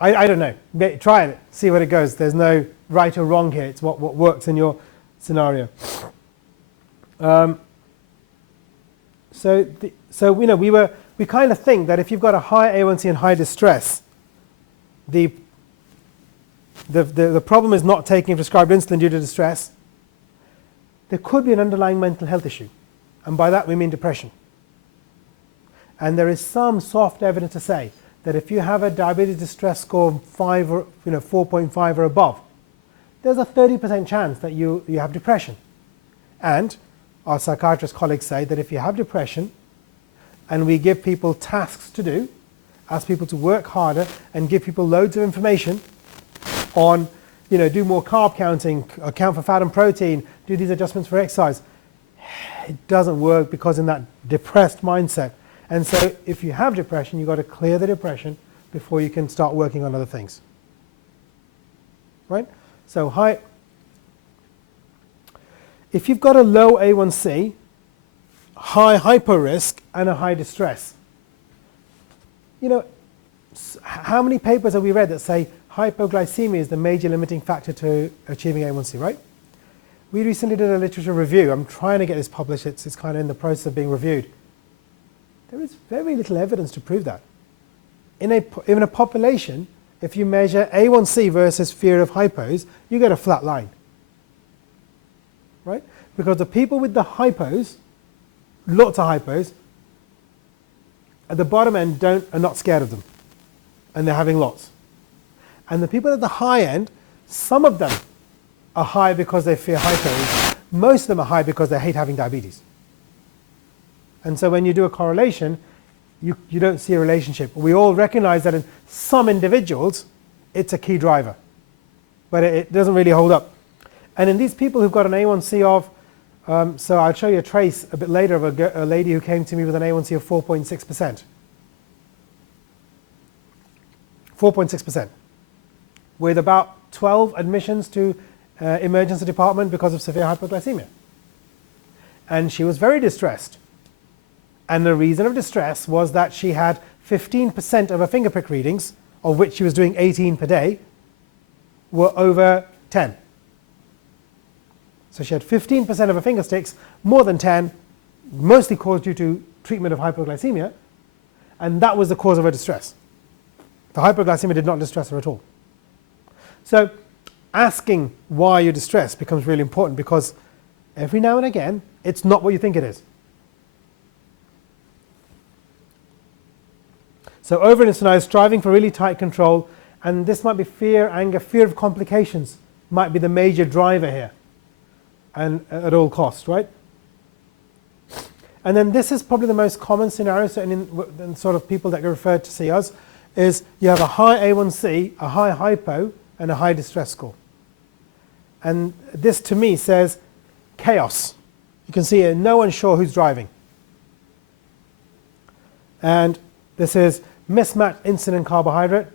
I don't know. Try it, see what it goes. There's no right or wrong here. It's what works in your scenario. So we kind of think that if you've got a high A1C and high distress, the problem is not taking prescribed insulin due to distress. There could be an underlying mental health issue, and by that we mean depression. And there is some soft evidence to say that if you have a diabetes distress score of 5 or 4.5 or above, there's a 30% chance that you have depression. And our psychiatrist colleagues say that if you have depression and we give people tasks to do, ask people to work harder and give people loads of information on do more carb counting, account for fat and protein, do these adjustments for exercise. It doesn't work because in that depressed mindset. And so if you have depression, you've got to clear the depression before you can start working on other things. Right? So if you've got a low A1C, high hypo risk, and a high distress, how many papers have we read that say hypoglycemia is the major limiting factor to achieving A1C, right? We recently did a literature review. I'm trying to get this published. It's kind of in the process of being reviewed. There is very little evidence to prove that. In a population, if you measure A1C versus fear of hypos, you get a flat line. Right? Because the people with the hypos, lots of hypos, at the bottom end are not scared of them. And they're having lots. And the people at the high end, some of them are high because they fear hypos. Most of them are high because they hate having diabetes. And so when you do a correlation, you don't see a relationship. We all recognize that in some individuals, it's a key driver. But it doesn't really hold up. And in these people who've got an A1C of, so I'll show you a trace a bit later of a lady who came to me with an A1C of 4.6%. 4.6%. With about 12 admissions to emergency department because of severe hypoglycemia. And she was very distressed. And the reason of distress was that she had 15% of her finger prick readings, of which she was doing 18 per day, were over 10. So she had 15% of her finger sticks, more than 10, mostly caused due to treatment of hypoglycemia, and that was the cause of her distress. The hypoglycemia did not distress her at all. So asking why you're distressed becomes really important, because every now and again, it's not what you think it is. So over-insulin, striving for really tight control, and this might be fear, anger, fear of complications might be the major driver here, and at all costs, right? And then this is probably the most common scenario, so in sort of people that get referred to see us, is you have a high A1C, a high hypo, and a high distress score. And this to me says chaos. You can see here, no one's sure who's driving. And this is mismatched insulin carbohydrate,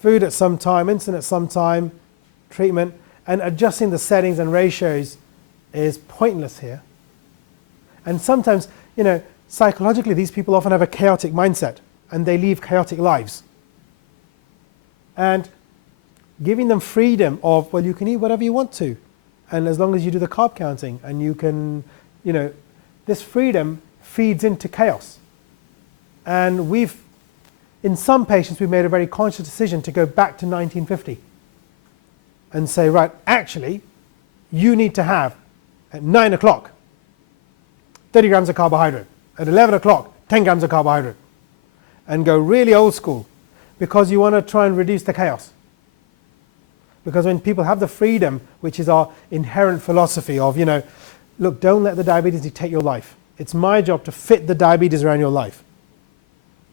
food at some time, insulin at some time, treatment, and adjusting the settings and ratios is pointless here. And sometimes, psychologically, these people often have a chaotic mindset and they lead chaotic lives. And giving them freedom of, well, you can eat whatever you want to, and as long as you do the carb counting, and you can, this freedom feeds into chaos. And in some patients, we've made a very conscious decision to go back to 1950 and say, right, actually, you need to have at 9 o'clock 30 grams of carbohydrate, at 11 o'clock 10 grams of carbohydrate, and go really old school, because you want to try and reduce the chaos. Because when people have the freedom, which is our inherent philosophy of, look, don't let the diabetes dictate your life. It's my job to fit the diabetes around your life.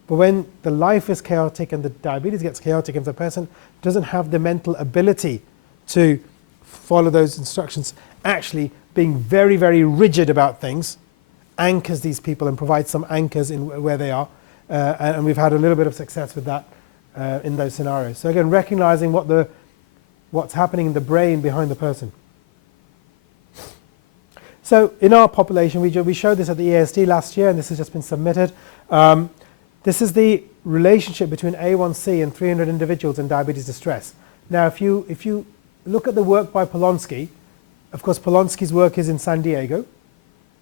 But when the life is chaotic and the diabetes gets chaotic, if the person doesn't have the mental ability to follow those instructions, actually being very, very rigid about things anchors these people and provides some anchors in where they are. And we've had a little bit of success with that in those scenarios. So again, recognizing what's happening in the brain behind the person. So in our population, we showed this at the EASD last year, and this has just been submitted. This is the relationship between A1C and 300 individuals in diabetes distress. Now, if you look at the work by Polonsky, of course, Polonsky's work is in San Diego,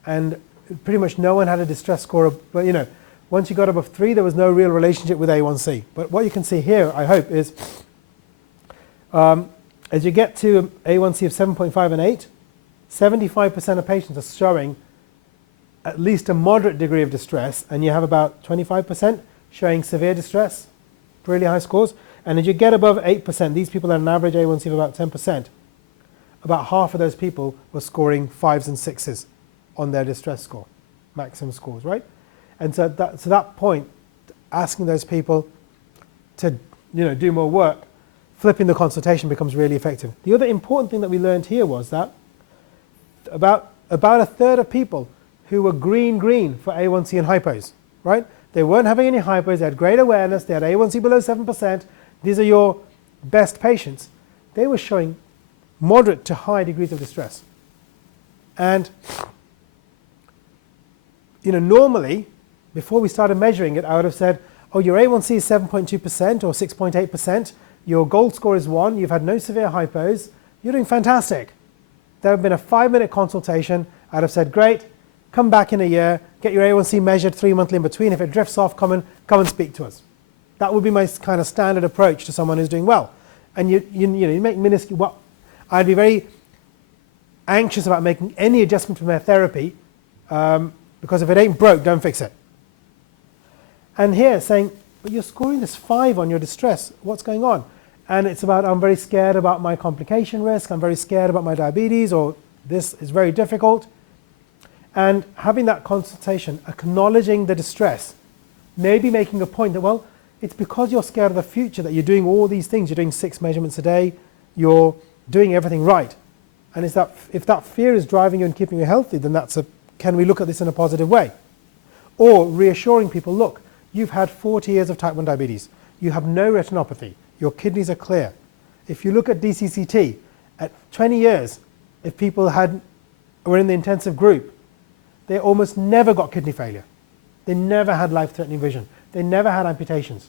and pretty much no one had a distress score of, but once you got above 3, there was no real relationship with A1C. But what you can see here, I hope, is as you get to A1C of 7.5 and 8, 75% of patients are showing at least a moderate degree of distress, and you have about 25% showing severe distress, really high scores. And as you get above 8%, these people have an average A1C of about 10%. About half of those people were scoring 5s and 6s on their distress score, maximum scores, right? And so that point, asking those people to do more work flipping the consultation becomes really effective. The other important thing that we learned here was that about a third of people who were green for A1C and hypos, right? They weren't having any hypos, they had great awareness, they had A1C below 7%, these are your best patients. They were showing moderate to high degrees of distress. And normally, before we started measuring it, I would have said, oh, your A1C is 7.2% or 6.8%, your gold score is 1, you've had no severe hypos, you're doing fantastic. There have been a 5-minute consultation, I'd have said, great, come back in a year, get your A1C measured 3 monthly in between, if it drifts off, come and speak to us. That would be my kind of standard approach to someone who's doing well. And you make minuscule, well, I'd be very anxious about making any adjustment to their therapy, because if it ain't broke, don't fix it. And here saying, but you're scoring this 5 on your distress, what's going on? And it's about, I'm very scared about my complication risk, I'm very scared about my diabetes, or this is very difficult. And having that consultation, acknowledging the distress, maybe making a point that, well, it's because you're scared of the future that you're doing all these things, you're doing 6 measurements a day, you're doing everything right. And if that fear is driving you and keeping you healthy, then can we look at this in a positive way? Or reassuring people, look, you've had 40 years of type 1 diabetes, you have no retinopathy, your kidneys are clear. If you look at DCCT, at 20 years, if people were in the intensive group, they almost never got kidney failure. They never had life-threatening vision. They never had amputations.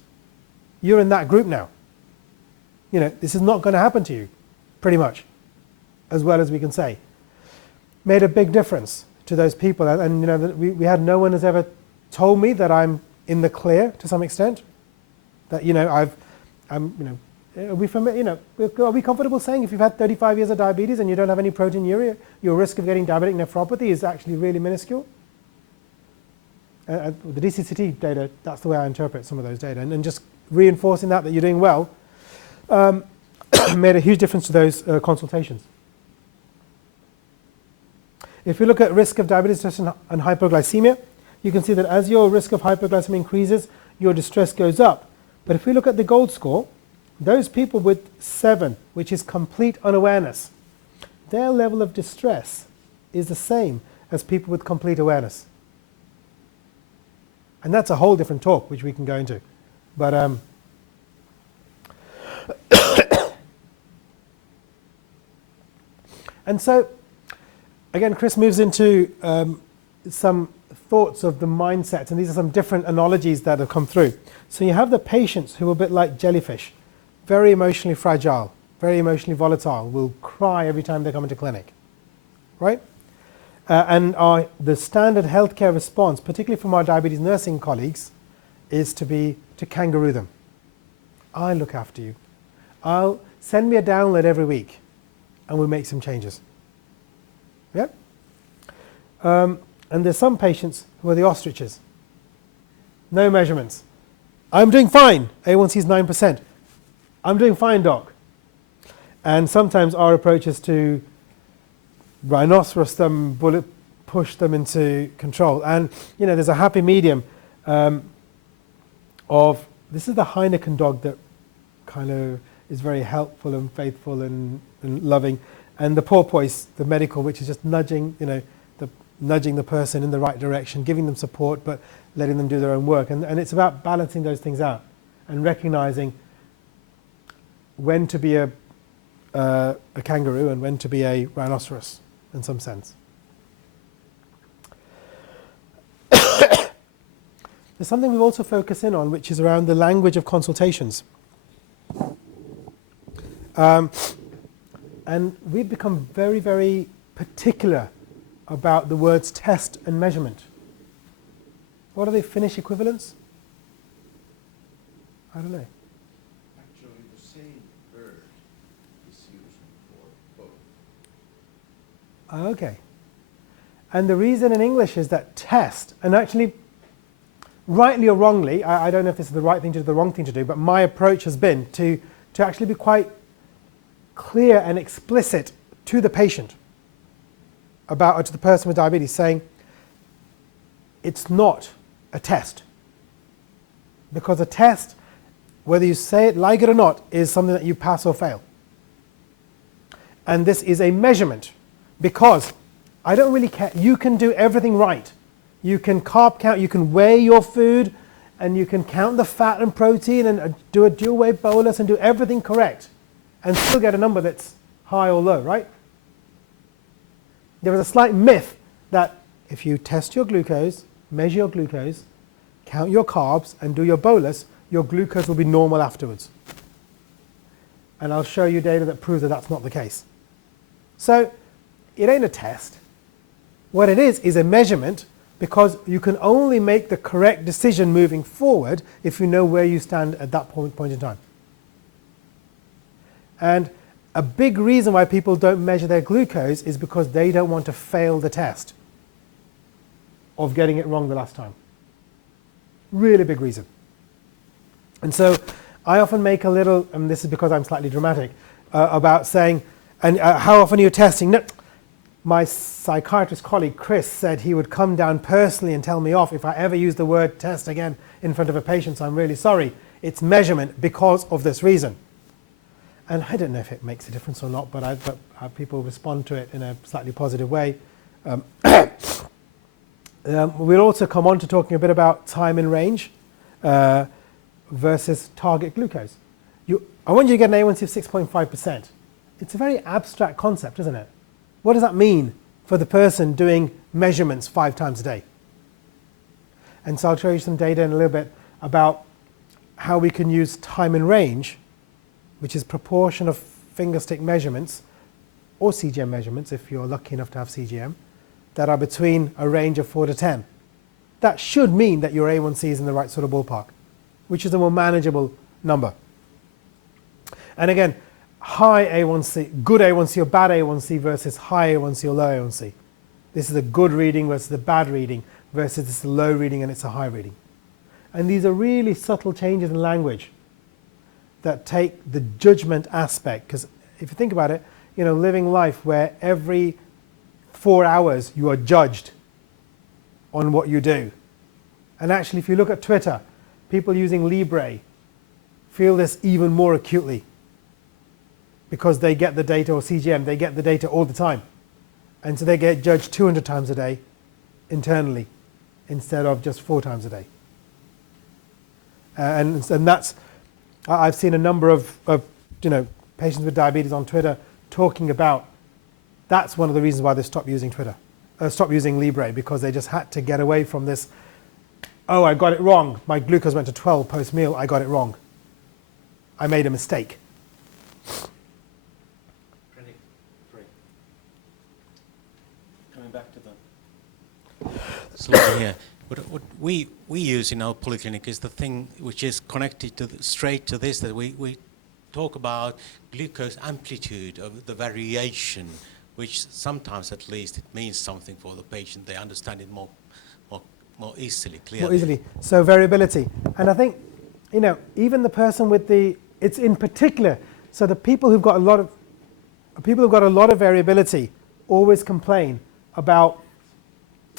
You're in that group now. This is not going to happen to you, pretty much, as well as we can say. Made a big difference to those people. And we had no one has ever told me that I'm in the clear to some extent. That are we comfortable saying if you've had 35 years of diabetes and you don't have any proteinuria, your risk of getting diabetic nephropathy is actually really minuscule? The DCCT data, that's the way I interpret some of those data. And just reinforcing that you're doing well made a huge difference to those consultations. If we look at risk of diabetes and hypoglycemia, you can see that as your risk of hypoglycemia increases, your distress goes up. But if we look at the gold score, those people with 7, which is complete unawareness, their level of distress is the same as people with complete awareness. And that's a whole different talk, which we can go into. But and so, again, Chris moves into some thoughts of the mindset, and these are some different analogies that have come through. So you have the patients who are a bit like jellyfish, very emotionally fragile, very emotionally volatile, will cry every time they come into clinic, right? And the standard healthcare response, particularly from our diabetes nursing colleagues, is to kangaroo them. I'll look after you. I'll send me a download every week, and we'll make some changes. Yeah? And there's some patients who are the ostriches. No measurements. I'm doing fine. A1C is 9%. I'm doing fine, doc. And sometimes our approach is to rhinoceros them, bullet push them into control. And there's a happy medium of, this is the Heineken dog that kind of is very helpful and faithful and loving, and the porpoise, the medical, which is just nudging the person in the right direction, giving them support, but letting them do their own work. And it's about balancing those things out and recognizing when to be a kangaroo and when to be a rhinoceros in some sense. There's something we've also focused in on, which is around the language of consultations. And we've become very, very particular about the words test and measurement. What are they, Finnish equivalents? I don't know. Actually, the same word is used for both. Okay. And the reason in English is that test, and actually, rightly or wrongly, I don't know if this is the right thing to do, the wrong thing to do, but my approach has been to actually be quite clear and explicit to the patient about, or to the person with diabetes, saying it's not a test. Because a test, whether you say it, like it or not, is something that you pass or fail. And this is a measurement, because I don't really care. You can do everything right. You can carb count, you can weigh your food, and you can count the fat and protein and do a dual weight bolus and do everything correct and still get a number that's high or low, right? There is a slight myth that if you test your glucose, measure your glucose, count your carbs and do your bolus, your glucose will be normal afterwards. And I'll show you data that proves that that's not the case. So it ain't a test. What it is a measurement, because you can only make the correct decision moving forward if you know where you stand at that point in time. And a big reason why people don't measure their glucose is because they don't want to fail the test of getting it wrong the last time. Really big reason. And so I often make a little, and this is because I'm slightly dramatic, about saying, and how often are you testing? No, my psychiatrist colleague Chris said he would come down personally and tell me off if I ever use the word test again in front of a patient, so I'm really sorry. It's measurement because of this reason. And I don't know if it makes a difference or not, but people respond to it in a slightly positive way. We'll also come on to talking a bit about time in range versus target glucose. I want you to get an A1C of 6.5%. It's a very abstract concept, isn't it? What does that mean for the person doing measurements 5 times a day? And so I'll show you some data in a little bit about how we can use time in range, which is proportion of finger stick measurements, or CGM measurements if you're lucky enough to have CGM, that are between a range of 4 to 10. That should mean that your A1C is in the right sort of ballpark, which is a more manageable number. And again, high A1C, good A1C or bad A1C versus high A1C or low A1C. This is a good reading versus a bad reading versus this low reading and it's a high reading. And these are really subtle changes in language that take the judgment aspect, because if you think about it, living life where every 4 hours you are judged on what you do. And actually, if you look at Twitter, people using Libre feel this even more acutely because they get the data, or CGM, they get the data all the time. And so they get judged 200 times a day internally instead of just 4 times a day. And that's, I've seen a number of patients with diabetes on Twitter talking about that's one of the reasons why they stopped using Twitter, stopped using Libre, because they just had to get away from this, oh, I got it wrong. My glucose went to 12 post-meal. I got it wrong. I made a mistake. Coming back to the slide here. What we use in our polyclinic is the thing which is connected to straight to this, that we talk about glucose amplitude of the variation, which sometimes at least it means something for the patient. They understand it more easily, clearly. More easily. So variability. And I think, even the person with it's in particular, so the people who've got a lot of variability always complain about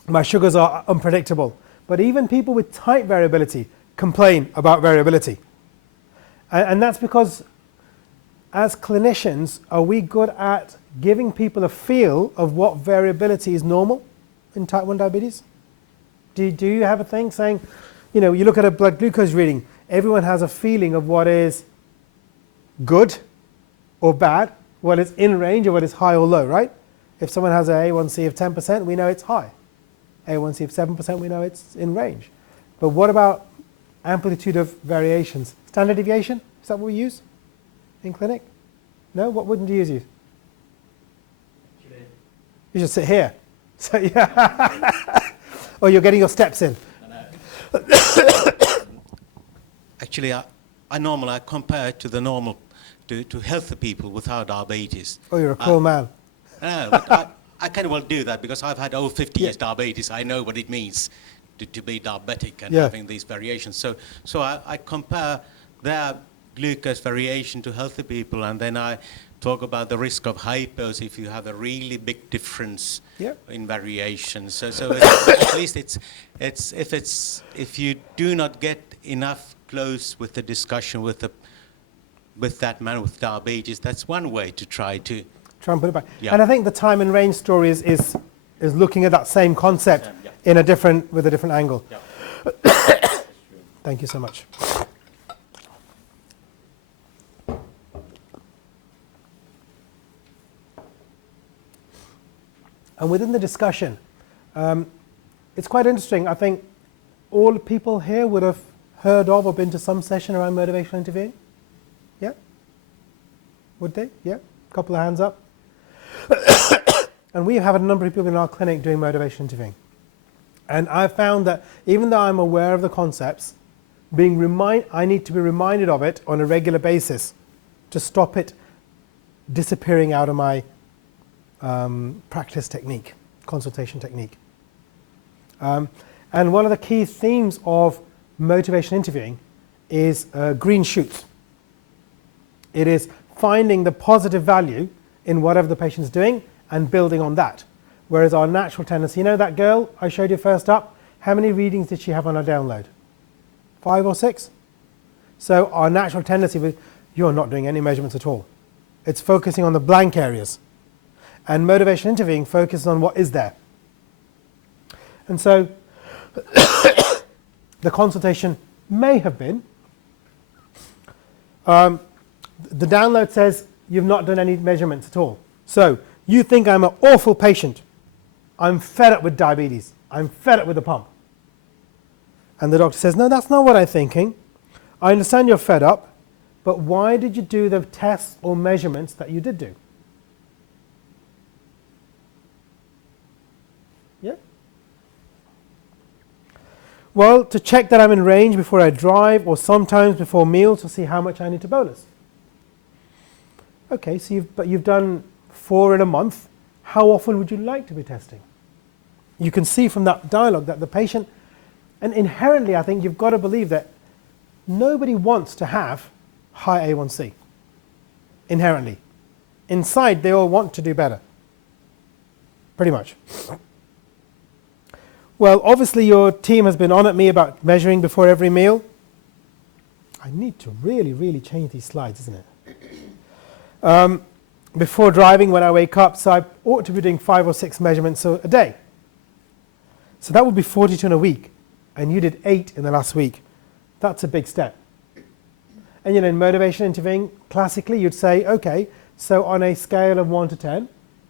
my sugars are unpredictable. But even people with tight variability complain about variability. And that's because as clinicians, are we good at giving people a feel of what variability is normal in type 1 diabetes? Do you have a thing saying, you look at a blood glucose reading, everyone has a feeling of what is good or bad, what is in range or what is high or low, right? If someone has an A1C of 10%, we know it's high. A1C of 7%, we know it's in range. But what about amplitude of variations? Standard deviation, is that what we use in clinic? No, what wouldn't you use? You should sit here. So yeah. Or you're getting your steps in. Actually, I normally compare it to the normal, to healthy people without diabetes. Oh, you're a cool man. No, but I can well do that because I've had over 50 years diabetes. I know what it means to be diabetic and having these variations. So I compare their glucose variation to healthy people, and then I talk about the risk of hypos if you have a really big difference in variation. So at least if you do not get enough close with the discussion with that man with diabetes. That's one way to try to. Try and put it back. Yeah. And I think the time and range story is looking at that same concept Yeah. in with a different angle. Yeah. Thank you so much. And within the discussion, it's quite interesting. I think all people here would have heard of or been to some session around motivational interviewing. Yeah? Would they? Yeah? A couple of hands up. And we have a number of people in our clinic doing motivational interviewing. And I've found that even though I'm aware of the concepts, I need to be reminded of it on a regular basis to stop it disappearing out of my practice technique, consultation technique. And one of the key themes of motivational interviewing is green shoots. It is finding the positive value in whatever the patient is doing and building on that. Whereas our natural tendency, you know that girl I showed you first up, how many readings did she have on her download? 5 or 6? So our natural tendency, you're not doing any measurements at all. It's focusing on the blank areas. And motivational interviewing focuses on what is there. And so the consultation may have been, the download says you've not done any measurements at all. So you think I'm an awful patient. I'm fed up with diabetes. I'm fed up with the pump. And the doctor says, no, that's not what I'm thinking. I understand you're fed up, but why did you do the tests or measurements that you did do? Yeah? Well, to check that I'm in range before I drive, or sometimes before meals to see how much I need to bolus. Okay, so you've done 4 in a month. How often would you like to be testing? You can see from that dialogue that the patient, and inherently I think you've got to believe that nobody wants to have high A1C. Inherently. Inside they all want to do better. Pretty much. Well, obviously your team has been on at me about measuring before every meal. I need to really, really change these slides, isn't it? Before driving when I wake up, so I ought to be doing 5 or 6 measurements a day. So that would be 42 in a week, and you did 8 in the last week. That's a big step. And in motivation interviewing, classically you'd say, okay, so on a scale of 1 to 10,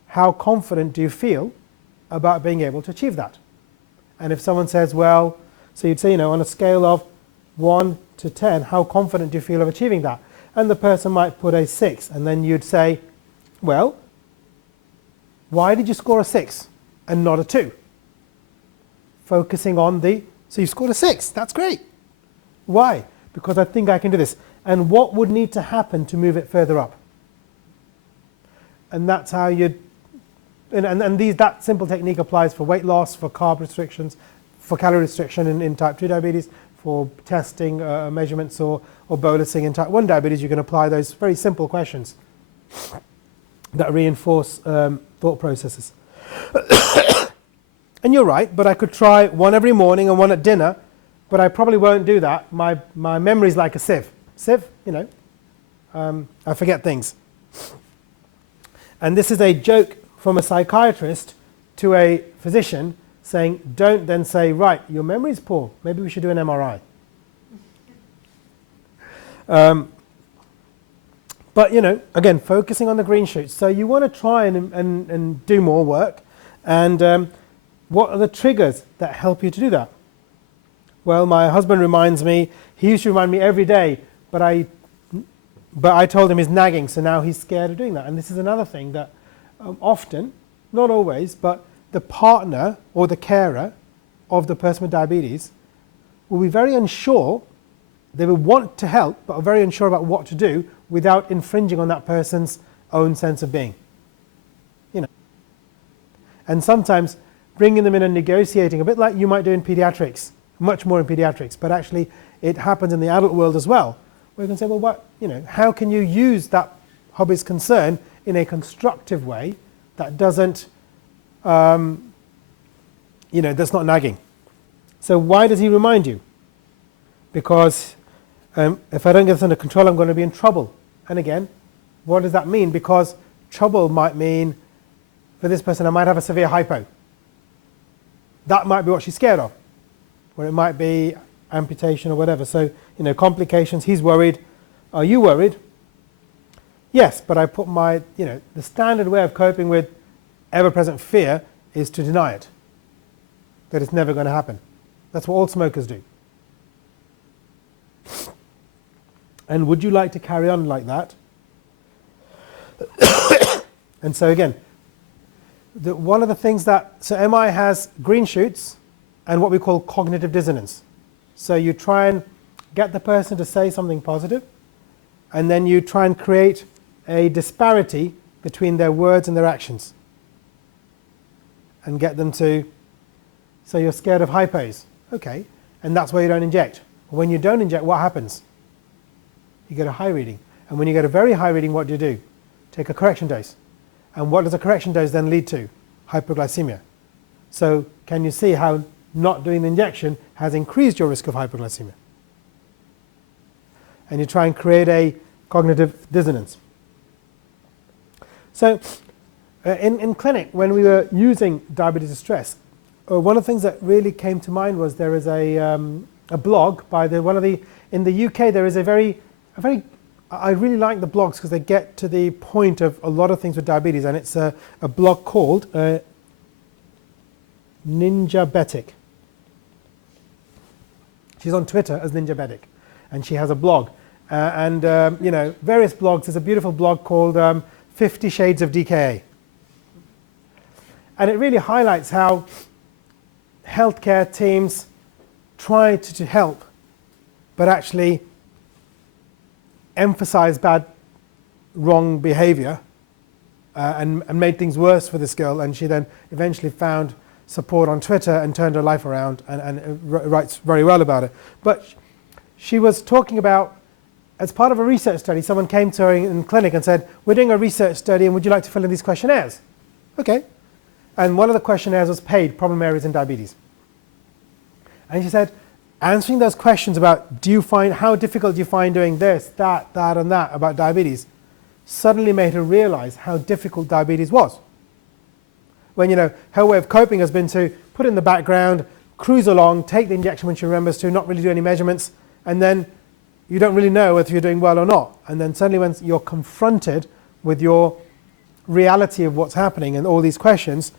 how confident do you feel about being able to achieve that? And if someone says, well, so you'd say, on a scale of 1 to 10, how confident do you feel of achieving that? And the person might put a 6, and then you'd say, well, why did you score a 6 and not a 2? Focusing on so you scored a 6, that's great. Why? Because I think I can do this. And what would need to happen to move it further up? And that's how that simple technique applies for weight loss, for carb restrictions, for calorie restriction in type 2 diabetes, for testing measurements or bolusing in type 1 diabetes. You can apply those very simple questions that reinforce thought processes. And you're right, but I could try one every morning and one at dinner, but I probably won't do that. My memory's like a sieve. Sieve, I forget things. And this is a joke from a psychiatrist to a physician saying, don't then say, right, your memory's poor, maybe we should do an MRI. But, again, focusing on the green shoots. So you want to try and do more work. And what are the triggers that help you to do that? Well, my husband reminds me, he used to remind me every day, but I told him he's nagging, so now he's scared of doing that. And this is another thing that often, not always, but the partner or the carer of the person with diabetes will be very unsure. They will want to help, but are very unsure about what to do without infringing on that person's own sense of being. And sometimes bringing them in and negotiating, a bit like you might do in pediatrics, much more in pediatrics, but actually it happens in the adult world as well, where you can say, well, how can you use that hobby's concern in a constructive way that doesn't, that's not nagging. So why does he remind you? Because If I don't get this under control, I'm going to be in trouble. And again, what does that mean? Because trouble might mean, for this person, I might have a severe hypo. That might be what she's scared of. Or it might be amputation or whatever. So, complications, he's worried. Are you worried? Yes, but I put my, the standard way of coping with ever-present fear is to deny it. That it's never going to happen. That's what all smokers do. And would you like to carry on like that? And so again, one of the things so MI has green shoots and what we call cognitive dissonance. So you try and get the person to say something positive, and then you try and create a disparity between their words and their actions. And get them to, so you're scared of hypos. Okay, and that's why you don't inject. When you don't inject, what happens? You get a high reading. And when you get a very high reading, what do? Take a correction dose. And what does a correction dose then lead to? Hypoglycemia. So can you see how not doing the injection has increased your risk of hypoglycemia? And you try and create a cognitive dissonance. So in clinic, when we were using diabetes distress, one of the things that really came to mind was there is a blog by in the UK there is a very, I really like the blogs because they get to the point of a lot of things with diabetes, and it's a blog called Ninja Betic. She's on Twitter as Ninja Betic, and she has a blog. Various blogs. There's a beautiful blog called 50 Shades of DKA. And it really highlights how healthcare teams try to help, but actually emphasize wrong behavior and made things worse for this girl. And she then eventually found support on Twitter and turned her life around and writes very well about it. But she was talking about, as part of a research study, someone came to her in clinic and said, we're doing a research study and would you like to fill in these questionnaires? Okay. And one of the questionnaires was paid problem areas in diabetes. And she said, answering those questions about how difficult do you find doing this, that, and that about diabetes, suddenly made her realize how difficult diabetes was. When, her way of coping has been to put it in the background, cruise along, take the injection when she remembers to, not really do any measurements, and then you don't really know whether you're doing well or not. And then suddenly when you're confronted with your reality of what's happening and all these questions,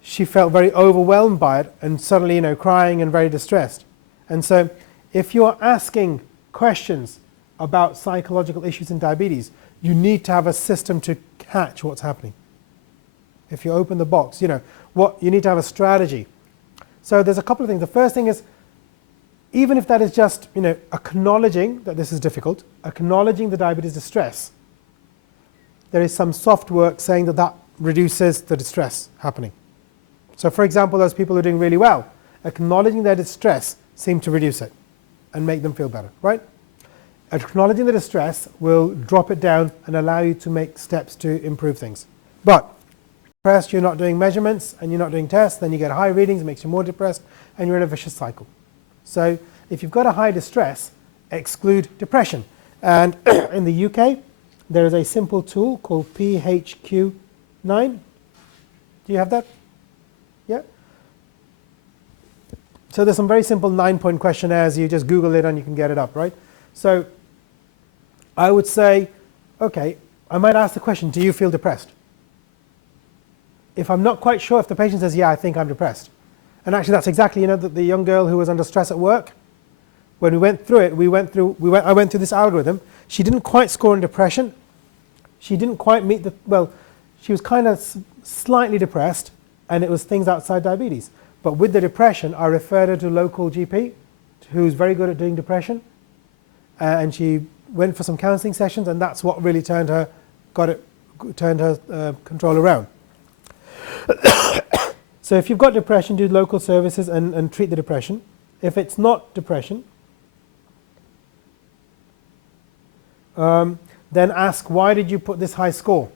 she felt very overwhelmed by it and suddenly, crying and very distressed. And so if you're asking questions about psychological issues in diabetes, you need to have a system to catch what's happening. If you open the box, you need to have a strategy. So there's a couple of things. The first thing is, even if that is just, acknowledging that this is difficult, acknowledging the diabetes distress, there is some soft work saying that reduces the distress happening. So for example, those people who are doing really well, acknowledging their distress seem to reduce it and make them feel better, right? Acknowledging the distress will drop it down and allow you to make steps to improve things. But depressed, you're not doing measurements and you're not doing tests, then you get high readings, it makes you more depressed, and you're in a vicious cycle. So if you've got a high distress, exclude depression. And in the UK, there is a simple tool called PHQ-9. Do you have that? Yeah? So there's some very simple 9-point questionnaires. You just Google it and you can get it up, right? So I would say, okay, I might ask the question, do you feel depressed? If I'm not quite sure, if the patient says, yeah, I think I'm depressed. And actually that's exactly, the young girl who was under stress at work. When we went through it, I went through this algorithm. She didn't quite score in depression. She didn't quite meet she was kind of slightly depressed, and it was things outside diabetes. But with the depression, I referred her to a local GP who's very good at doing depression. And she went for some counseling sessions, and that's what really turned her control around. So if you've got depression, do local services and treat the depression. If it's not depression, then ask, why did you put this high score?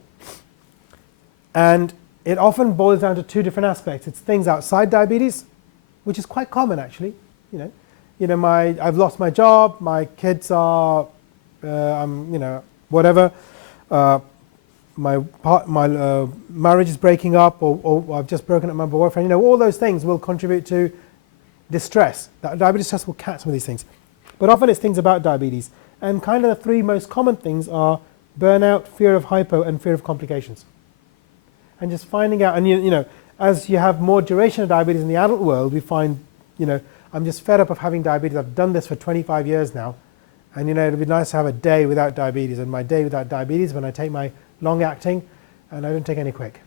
And it often boils down to two different aspects. It's things outside diabetes, which is quite common actually. I've lost my job, my kids are, whatever. My marriage is breaking up, or I've just broken up with my boyfriend. All those things will contribute to distress. Diabetes stress will catch some of these things. But often it's things about diabetes. And kind of the three most common things are burnout, fear of hypo, and fear of complications. And just finding out, and as you have more duration of diabetes in the adult world, we find, I'm just fed up of having diabetes. I've done this for 25 years now. And it'd be nice to have a day without diabetes. And my day without diabetes, when I take my long acting, and I don't take any quick.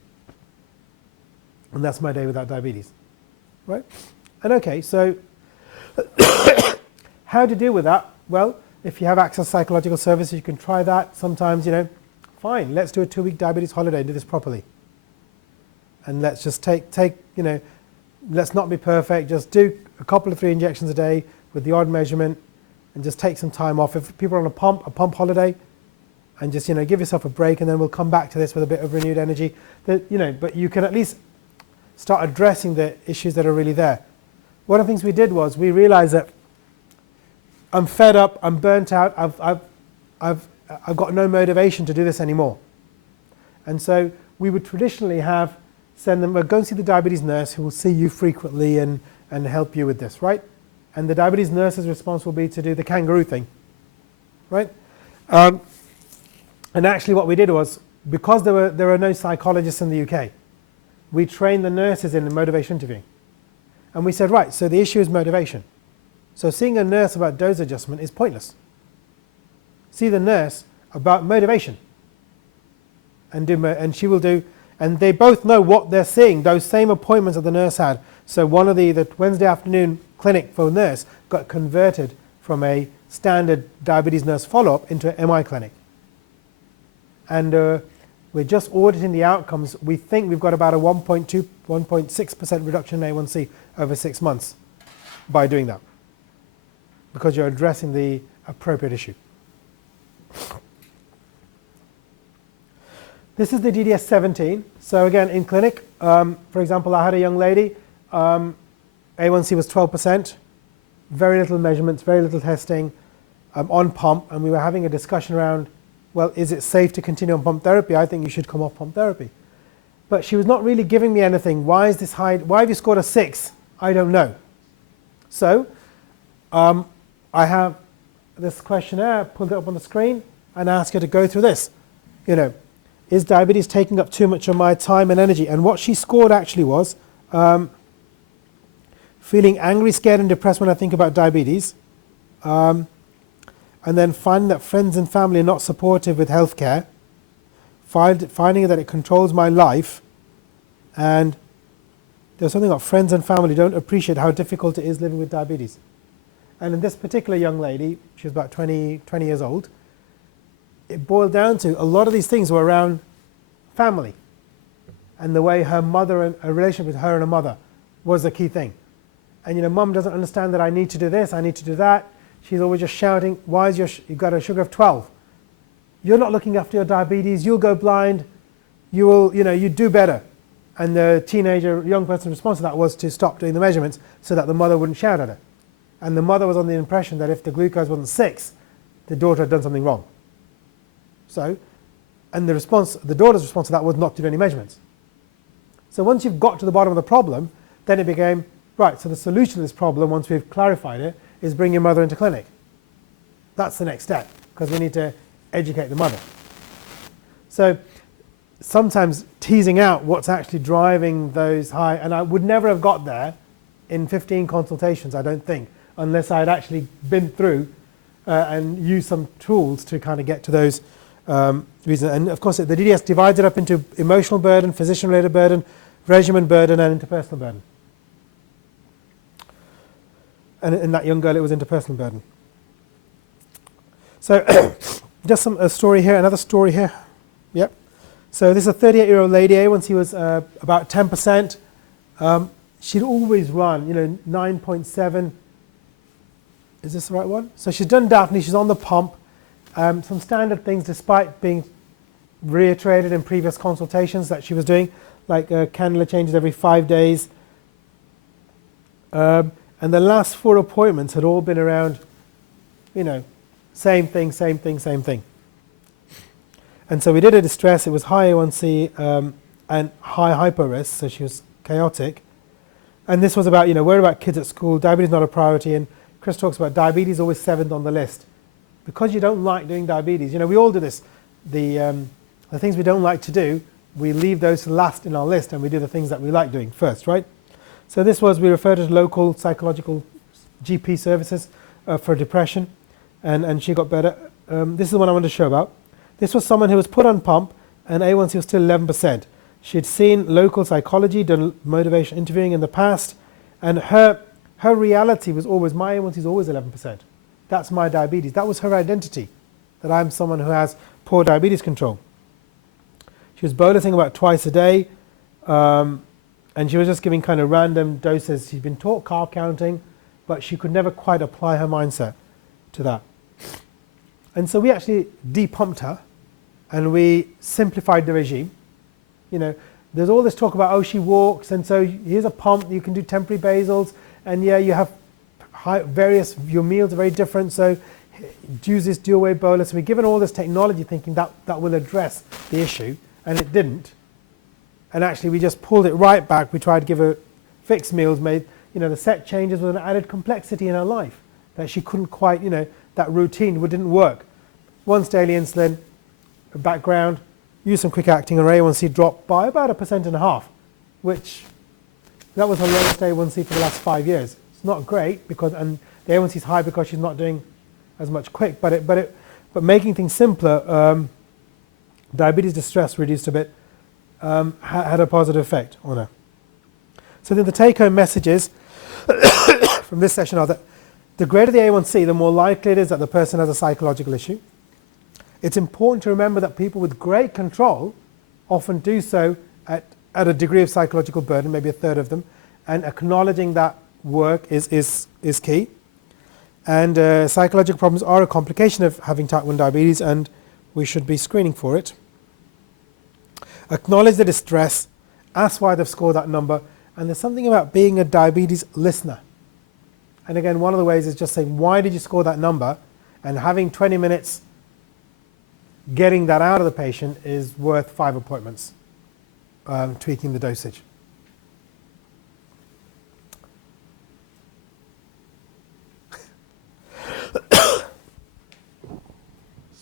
And that's my day without diabetes, right? And okay, so how to deal with that? Well, if you have access to psychological services, you can try that. Sometimes, fine, let's do a 2-week diabetes holiday and do this properly. And let's just let's not be perfect, just do a couple of 3 injections a day with the odd measurement and just take some time off. If people are on a pump holiday, and just give yourself a break, and then we'll come back to this with a bit of renewed energy. But you can at least start addressing the issues that are really there. One of the things we did was we realized that I'm fed up, I'm burnt out, I've got no motivation to do this anymore. And so we would traditionally send them, go and see the diabetes nurse who will see you frequently and help you with this, right? And the diabetes nurse's response will be to do the kangaroo thing, right? And actually what we did was, because there are no psychologists in the UK, we trained the nurses in motivation interviewing. And we said, right, so the issue is motivation. So seeing a nurse about dose adjustment is pointless. See the nurse about motivation. And she will do, and they both know what they're seeing, those same appointments that the nurse had. So one of the Wednesday afternoon clinic for a nurse got converted from a standard diabetes nurse follow-up into an MI clinic. And we're just auditing the outcomes. We think we've got about a 1.2, 1.6% reduction in A1C over 6 months by doing that, because you're addressing the appropriate issue. This is the DDS-17. So again, in clinic, for example, I had a young lady, A1C was 12%, very little measurements, very little testing, on pump, and we were having a discussion around, well, is it safe to continue on pump therapy? I think you should come off pump therapy. But she was not really giving me anything. Why is this high? Why have you scored a 6? I don't know. So I have this questionnaire, pulled it up on the screen, and asked her to go through this. Is diabetes taking up too much of my time and energy? And what she scored actually was feeling angry, scared, and depressed when I think about diabetes. And then finding that friends and family are not supportive with healthcare, finding that it controls my life, and there's something about friends and family don't appreciate how difficult it is living with diabetes. And in this particular young lady, she was about 20 years old, it boiled down to a lot of these things were around family and the way her mother and a relationship with her and her mother was the key thing. And mum doesn't understand that I need to do this, I need to do that. She's always just shouting, why is you've got a sugar of 12. You're not looking after your diabetes, you'll go blind, you do better. And the young person's response to that was to stop doing the measurements so that the mother wouldn't shout at her. And the mother was on the impression that if the glucose wasn't 6, the daughter had done something wrong. So, and the daughter's response to that was not to do any measurements. So once you've got to the bottom of the problem, then it became, right, so the solution to this problem, once we've clarified it, is bring your mother into clinic. That's the next step, because we need to educate the mother. So sometimes teasing out what's actually driving those high, and I would never have got there in 15 consultations, I don't think, unless I had actually been through and used some tools to kind of get to those reasons. And of course, the DDS divides it up into emotional burden, physician-related burden, regimen burden, and interpersonal burden. And in that young girl, it was interpersonal burden. So just a story here, another story here. Yep. So this is a 38-year-old lady. A1C was about 10%. She'd always run, 9.7. Is this the right one? So she's done Daphne. She's on the pump. Some standard things, despite being reiterated in previous consultations that she was doing, like cannula changes every 5 days. And And the last 4 appointments had all been around, same thing, same thing, same thing. And so we did a distress. It was high A1C and high hypo risk, so she was chaotic. And this was about, worry about kids at school, diabetes not a priority, and Chris talks about diabetes always 7th on the list. Because you don't like doing diabetes, we all do this. The things we don't like to do, we leave those last in our list, and we do the things that we like doing first, right? So this was, we referred to local psychological GP services for depression, and she got better. This is the one I want to show about. This was someone who was put on pump, and A1C was still 11%. She'd seen local psychology, done motivation interviewing in the past, and her reality was always, my A1C is always 11%. That's my diabetes. That was her identity, that I'm someone who has poor diabetes control. She was bolusing about twice a day, and she was just giving kind of random doses. She'd been taught carb counting, but she could never quite apply her mindset to that. And so we actually depumped her, and we simplified the regime. There's all this talk about, she walks, and so here's a pump, you can do temporary basals, and you have your meals are very different, so use this dual wave bolus. And we're given all this technology thinking that will address the issue, and it didn't. And actually we just pulled it right back. We tried to give her fixed meals, made the set changes with an added complexity in her life that she couldn't quite, that routine didn't work. Once daily insulin, background, use some quick acting, and her A1C dropped by about 1.5%, which that was her lowest A1C for the last 5 years. It's not great and the A1C is high because she's not doing as much quick, but making things simpler, diabetes distress reduced a bit, had a positive effect on her. So then the take-home messages from this session are that the greater the A1C, the more likely it is that the person has a psychological issue. It's important to remember that people with great control often do so at a degree of psychological burden, maybe 1/3 of them, and acknowledging that work is key. And psychological problems are a complication of having type 1 diabetes, and we should be screening for it. Acknowledge the distress, ask why they've scored that number, and there's something about being a diabetes listener. And again, one of the ways is just saying, why did you score that number? And having 20 minutes getting that out of the patient is worth 5 appointments, tweaking the dosage.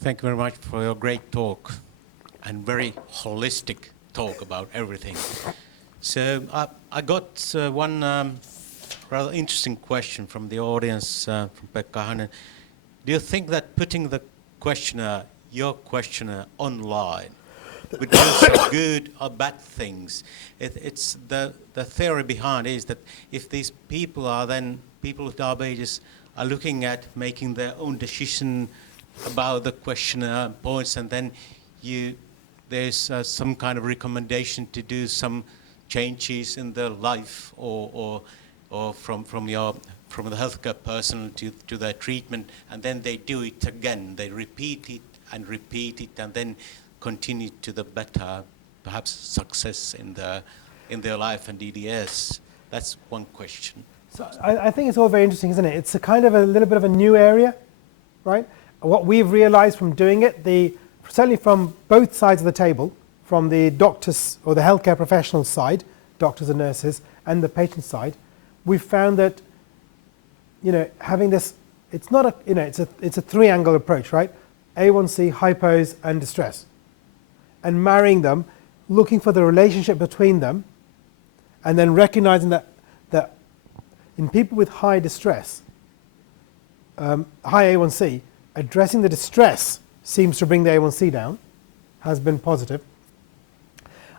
Thank you very much for your great talk and very holistic talk about everything. So I got one rather interesting question from the audience, from Pekka Hanen. Do you think that putting the questionnaire, your questionnaire, online would do some good or bad things? It's the theory behind is that if these people are then, people with diabetes are looking at making their own decision about the questionnaire points, and then there's some kind of recommendation to do some changes in their life or from the healthcare personnel to their treatment, and then they do it again. They repeat it, and then continue to the better, perhaps success in their life and DDS. That's one question. So I think it's all very interesting, isn't it? It's a kind of a little bit of a new area, right? What we've realized from doing it, certainly from both sides of the table, from the doctors or the healthcare professionals side, doctors and nurses, and the patient side, we've found that, having this, it's not a, it's a 3-angle approach, right? A1C, hypos, and distress. And marrying them, looking for the relationship between them, and then recognizing that in people with high distress, high A1C, addressing the distress seems to bring the A1C down, has been positive.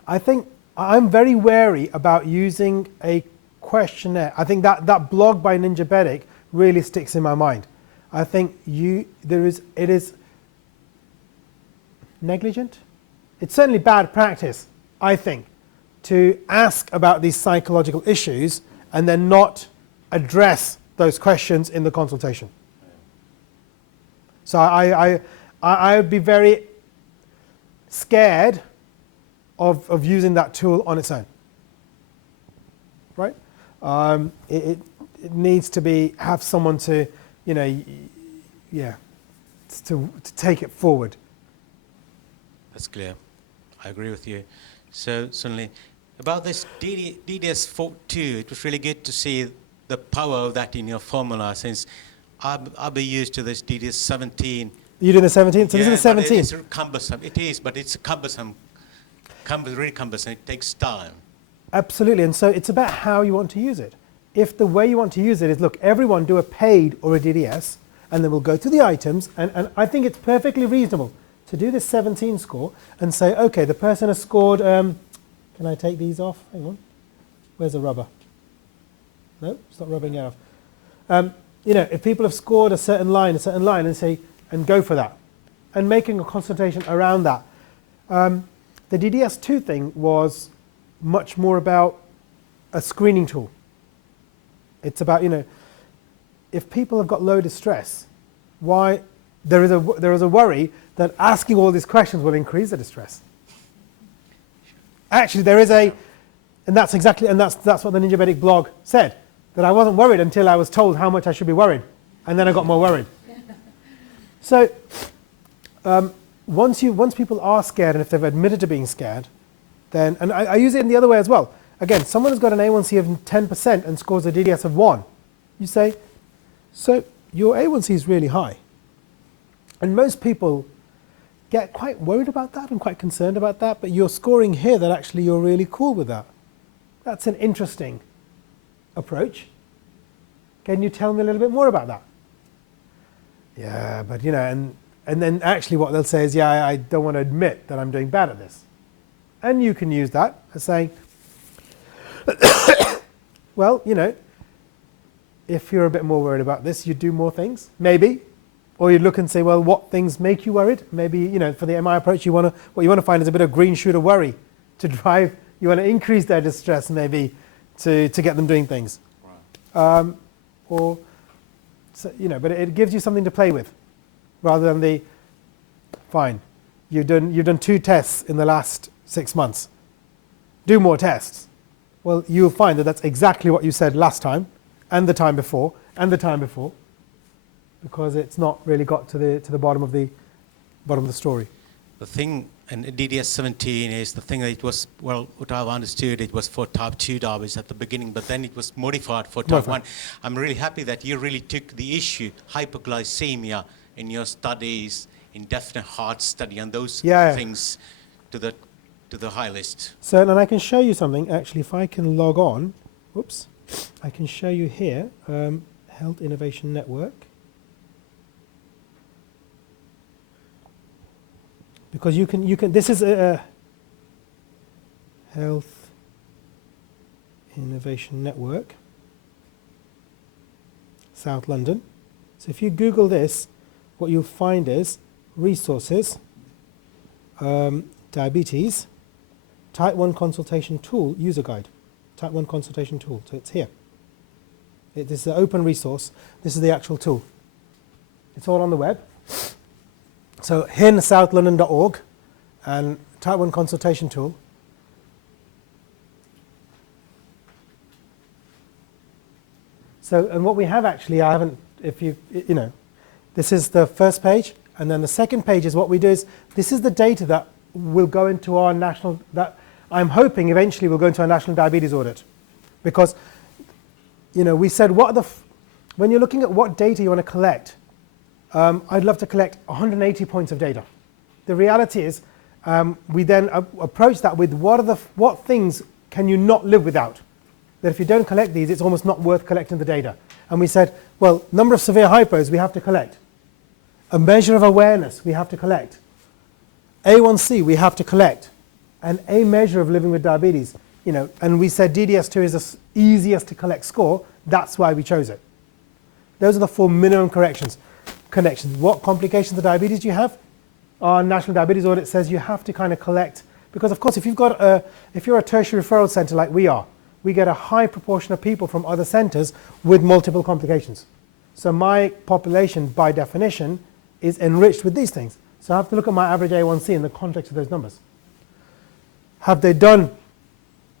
I think I'm very wary about using a questionnaire. I think that blog by Ninja Bedic really sticks in my mind. I think it is negligent. It's certainly bad practice, I think, to ask about these psychological issues and then not address those questions in the consultation. So I would be very scared of using that tool on its own, right? it needs to have someone to, yeah, to take it forward. That's clear. I agree with you. So, Sunli, about this DDS42, it was really good to see the power of that in your formula, since I'll be used to this DDS17. You're doing the 17? So Yeah, this is the 17. It's cumbersome. It is, but it's cumbersome. Really cumbersome. It takes time. Absolutely, and so it's about how you want to use it. If the way you want to use it is, look, everyone do a paid or a DDS, and then we'll go to the items, and I think it's perfectly reasonable to do this 17 score and say, okay, the person has scored, can I take these off? Hang on. Where's the rubber? No, it's not rubbing off. If people have scored a certain line, and say, and go for that, and making a concentration around that. The DDS2 thing was much more about a screening tool. It's about, if people have got low distress, why there is a worry that asking all these questions will increase the distress. Actually, there is and that's what the Ninja Medic blog said, that I wasn't worried until I was told how much I should be worried, and then I got more worried. So once people are scared, and if they've admitted to being scared, then, and I use it in the other way as well. Again, someone has got an A1C of 10% and scores a DDS of 1. You say, so your A1C is really high. And most people get quite worried about that and quite concerned about that, but you're scoring here that actually you're really cool with that. That's an interesting approach. Can you tell me a little bit more about that? Yeah, but and then actually what they'll say is, yeah, I don't want to admit that I'm doing bad at this. And you can use that as saying, well, if you're a bit more worried about this, you do more things, maybe. Or you look and say, well, what things make you worried? Maybe, for the MI approach, what you want to find is a bit of green shooter worry to drive. You want to increase their distress, maybe, to get them doing things. Right. But it gives you something to play with, rather than fine, you've done 2 tests in the last 6 months. Do more tests. Well, you'll find that that's exactly what you said last time, and the time before, and the time before, because it's not really got to the bottom of the story. The thing in DDS17 is the thing that it was, well, what I've understood, it was for type 2 diabetes at the beginning, but then it was modified for type 1. I'm really happy that you really took the issue, hypoglycemia, in your studies, indefinite heart study, and those things to the high list. So, and I can show you something, actually, if I can log on, whoops, I can show you here, Health Innovation Network. Because you can, this is a Health Innovation Network, South London. So if you Google this, what you'll find is resources, diabetes, Type 1 consultation tool, user guide, Type 1 consultation tool. So it's here. This is an open resource. This is the actual tool. It's all on the web. So hinsouthlondon.org and Type 1 consultation tool. So, and what we have actually, I haven't, if you, this is the first page, and then the second page is what we do is, this is the data that will go into our national, that I'm hoping eventually will go into our national diabetes audit. Because, we said, when you're looking at what data you want to collect, I'd love to collect 180 points of data. The reality is, we then approach that with what things can you not live without? That if you don't collect these, it's almost not worth collecting the data. And we said, well, number of severe hypos we have to collect. A measure of awareness we have to collect. A1C we have to collect. And a measure of living with diabetes. And we said DDS2 is the easiest to collect score. That's why we chose it. Those are the 4 minimum connections. What complications of diabetes do you have? Our national diabetes audit says you have to kind of collect, because of course if you're a tertiary referral center like we are, we get a high proportion of people from other centers with multiple complications. So my population by definition is enriched with these things. So I have to look at my average A1C in the context of those numbers. Have they done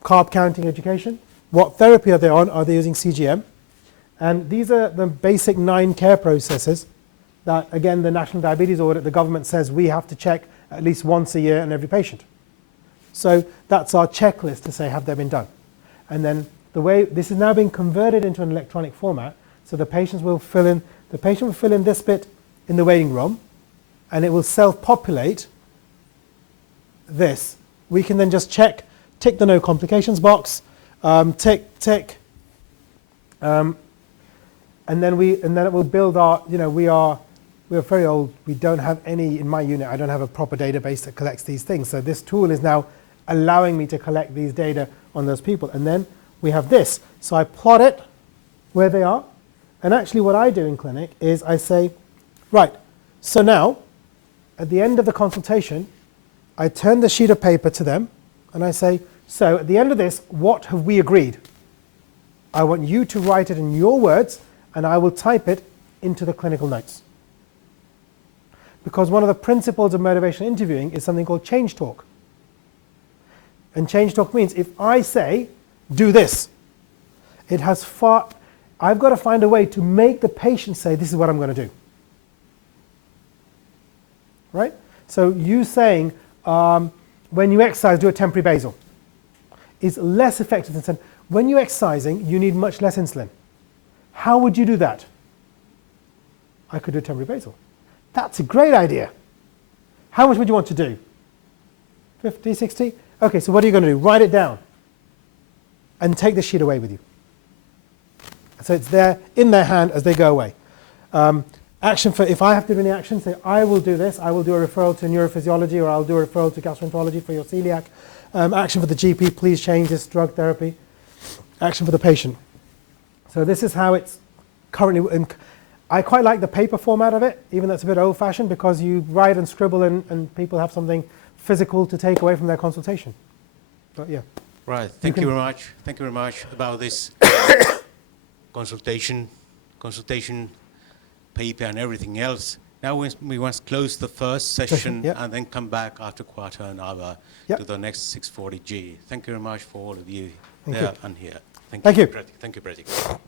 carb counting education? What therapy are they on? Are they using CGM? And these are the basic 9 care processes that, again, the National Diabetes Audit, the government says we have to check at least once a year on every patient. So that's our checklist to say, have they been done? And then the way this is now being converted into an electronic format, so the patient will fill in this bit in the waiting room, and it will self-populate this. We can then just tick the no complications box, tick, and then it will build our, we're very old, we don't have any, in my unit, I don't have a proper database that collects these things. So this tool is now allowing me to collect these data on those people. And then we have this. So I plot it where they are. And actually what I do in clinic is I say, right, so now at the end of the consultation, I turn the sheet of paper to them and I say, so at the end of this, what have we agreed? I want you to write it in your words and I will type it into the clinical notes. Because one of the principles of motivational interviewing is something called change talk. And change talk means if I say, do this, I've got to find a way to make the patient say, this is what I'm going to do. Right? So you saying, when you exercise, do a temporary basal, is less effective than saying, when you're exercising, you need much less insulin. How would you do that? I could do a temporary basal. That's a great idea. How much would you want to do? 50, 60? Okay, so what are you going to do? Write it down and take the sheet away with you. So it's there in their hand as they go away. Action for, if I have to do any action, say I will do this, I will do a referral to neurophysiology or I'll do a referral to gastroenterology for your celiac. Action for the GP, please change this drug therapy. Action for the patient. So this is how it's currently, I quite like the paper format of it, even though it's a bit old-fashioned, because you write and scribble and people have something physical to take away from their consultation. But yeah. Right, thank you very much. Thank you very much about this consultation paper and everything else. Now we want to close the first session Yep. and then come back after quarter an hour Yep. to the next 640G. Thank you very much for all of you Thank there you. and here. Thank you. Preti. Thank you, Preti.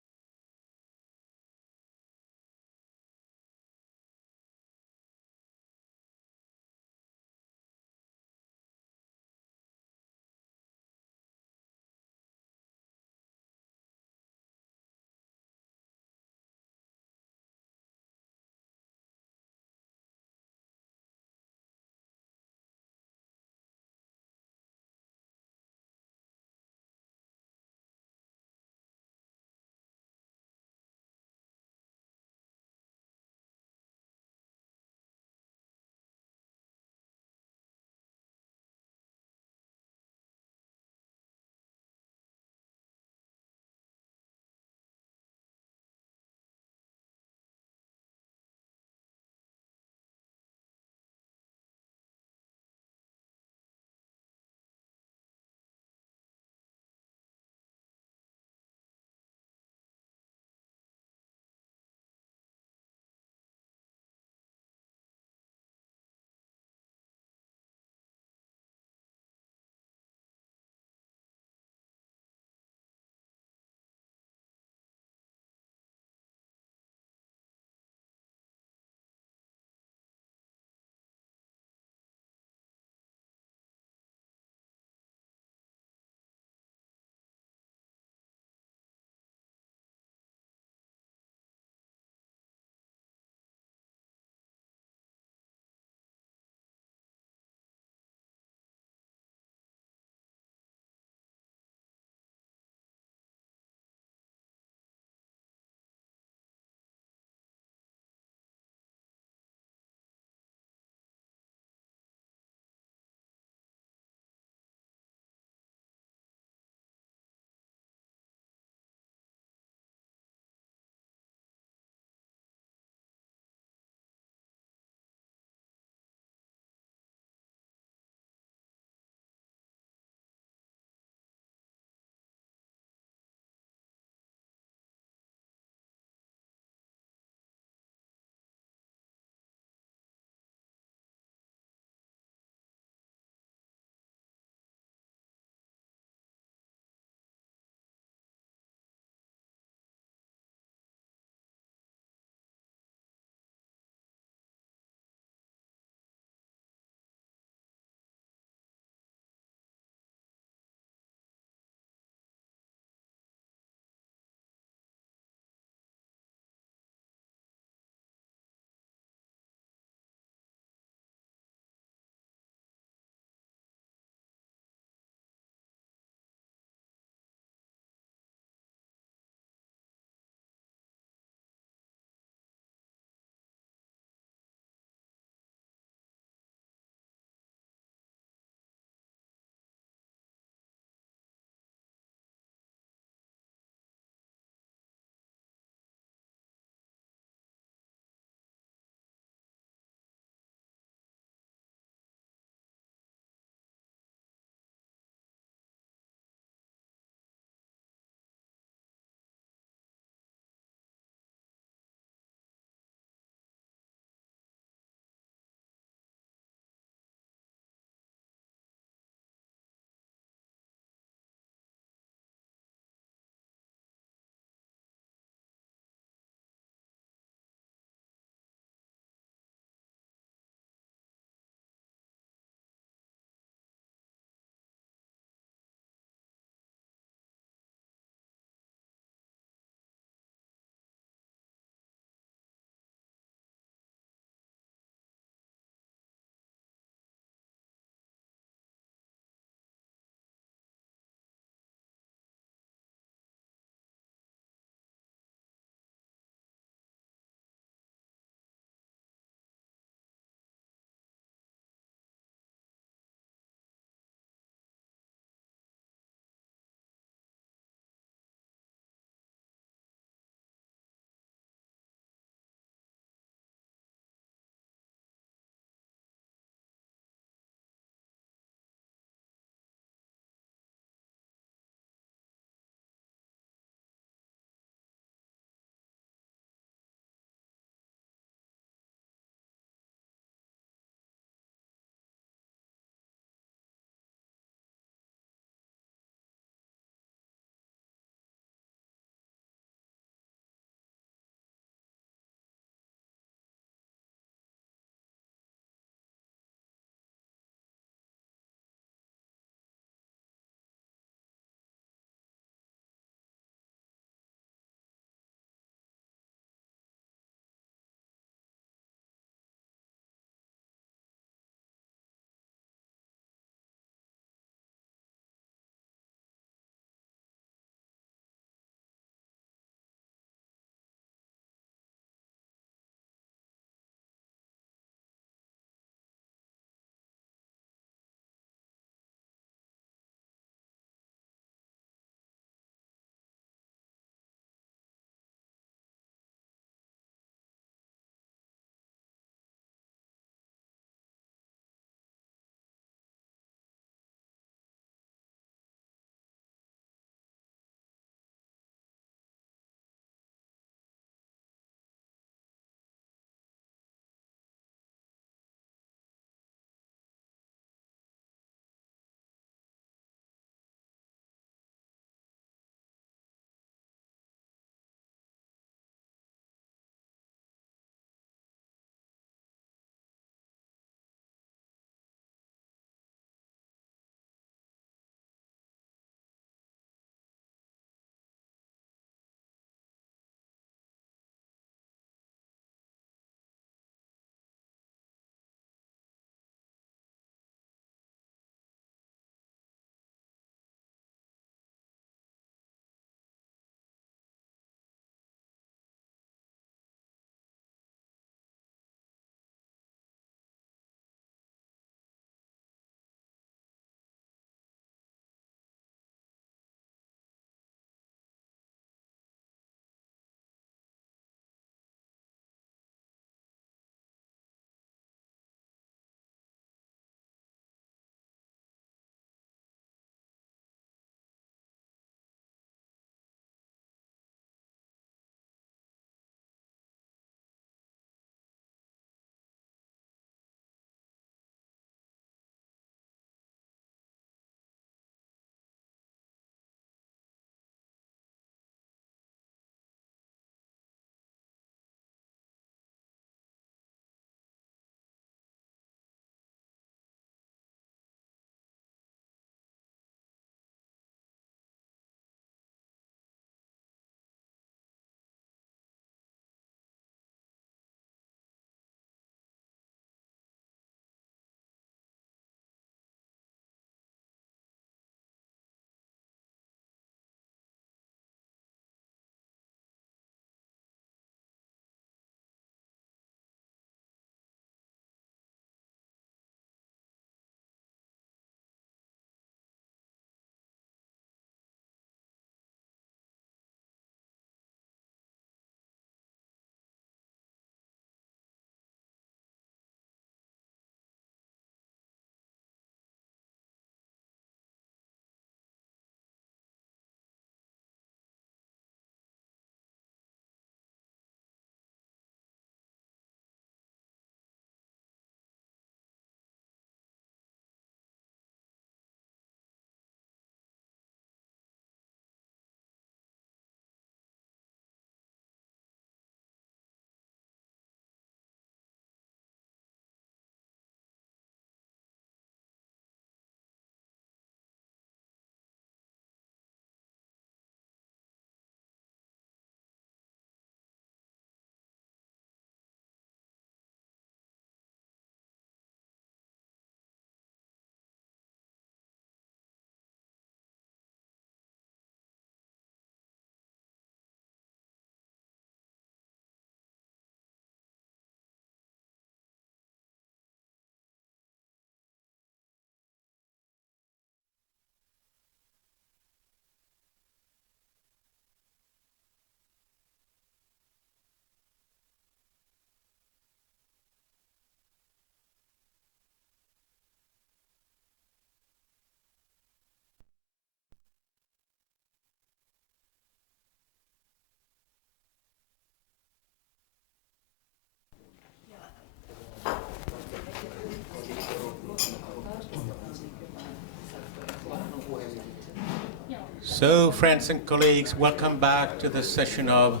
So, friends and colleagues, welcome back to the session of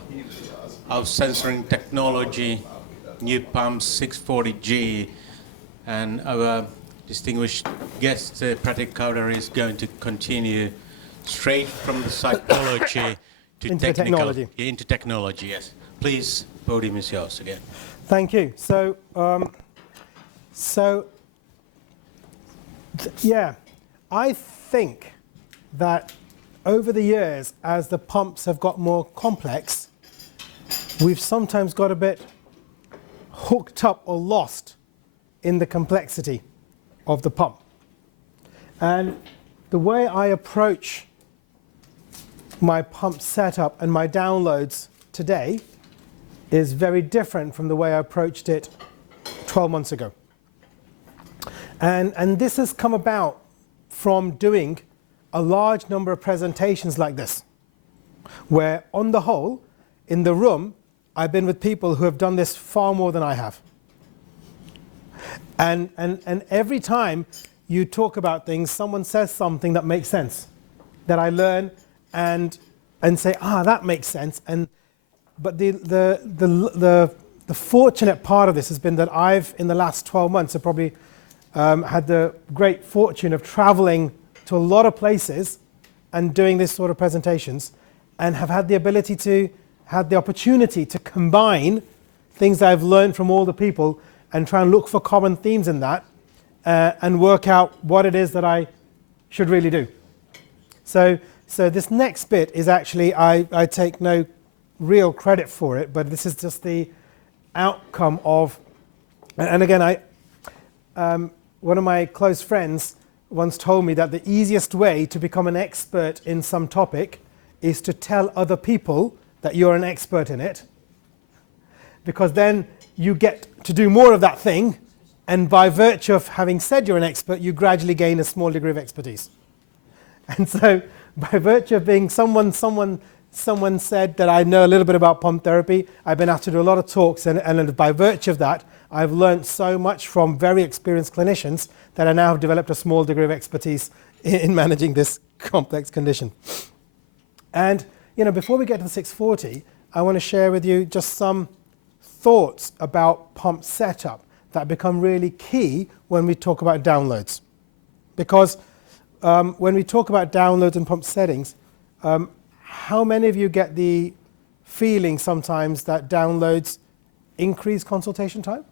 sensoring technology, new pump 640G, and our distinguished guest, Pratik Kaudar, is going to continue straight from the psychology to Into technology. into technology. Yes, please, podium is yours again. Thank you. Yeah, I think that over the years, as the pumps have got more complex, we've sometimes got a bit hooked up or lost in the complexity of the pump. And the way I approach my pump setup and my downloads today is very different from the way I approached it 12 months ago. And this has come about from doing a large number of presentations like this, where on the whole, in the room, I've been with people who have done this far more than I have. And every time you talk about things, someone says something that makes sense, that I learn and say, that makes sense. But the fortunate part of this has been that I've, in the last 12 months, have probably had the great fortune of traveling to a lot of places and doing this sort of presentations, and have had the ability to have the opportunity to combine things that I've learned from all the people and try and look for common themes in that and work out what it is that I should really do. So this next bit is actually, I take no real credit for it, but this is just the outcome of, and again, one of my close friends once told me that the easiest way to become an expert in some topic is to tell other people that you're an expert in it, because then you get to do more of that thing, and by virtue of having said you're an expert, you gradually gain a small degree of expertise. And so by virtue of being someone said that I know a little bit about pump therapy, I've been asked to do a lot of talks, and by virtue of that, I've learned so much from very experienced clinicians that I now have developed a small degree of expertise in managing this complex condition. And before we get to the 640, I want to share with you just some thoughts about pump setup that become really key when we talk about downloads. Because when we talk about downloads and pump settings, how many of you get the feeling sometimes that downloads increase consultation time?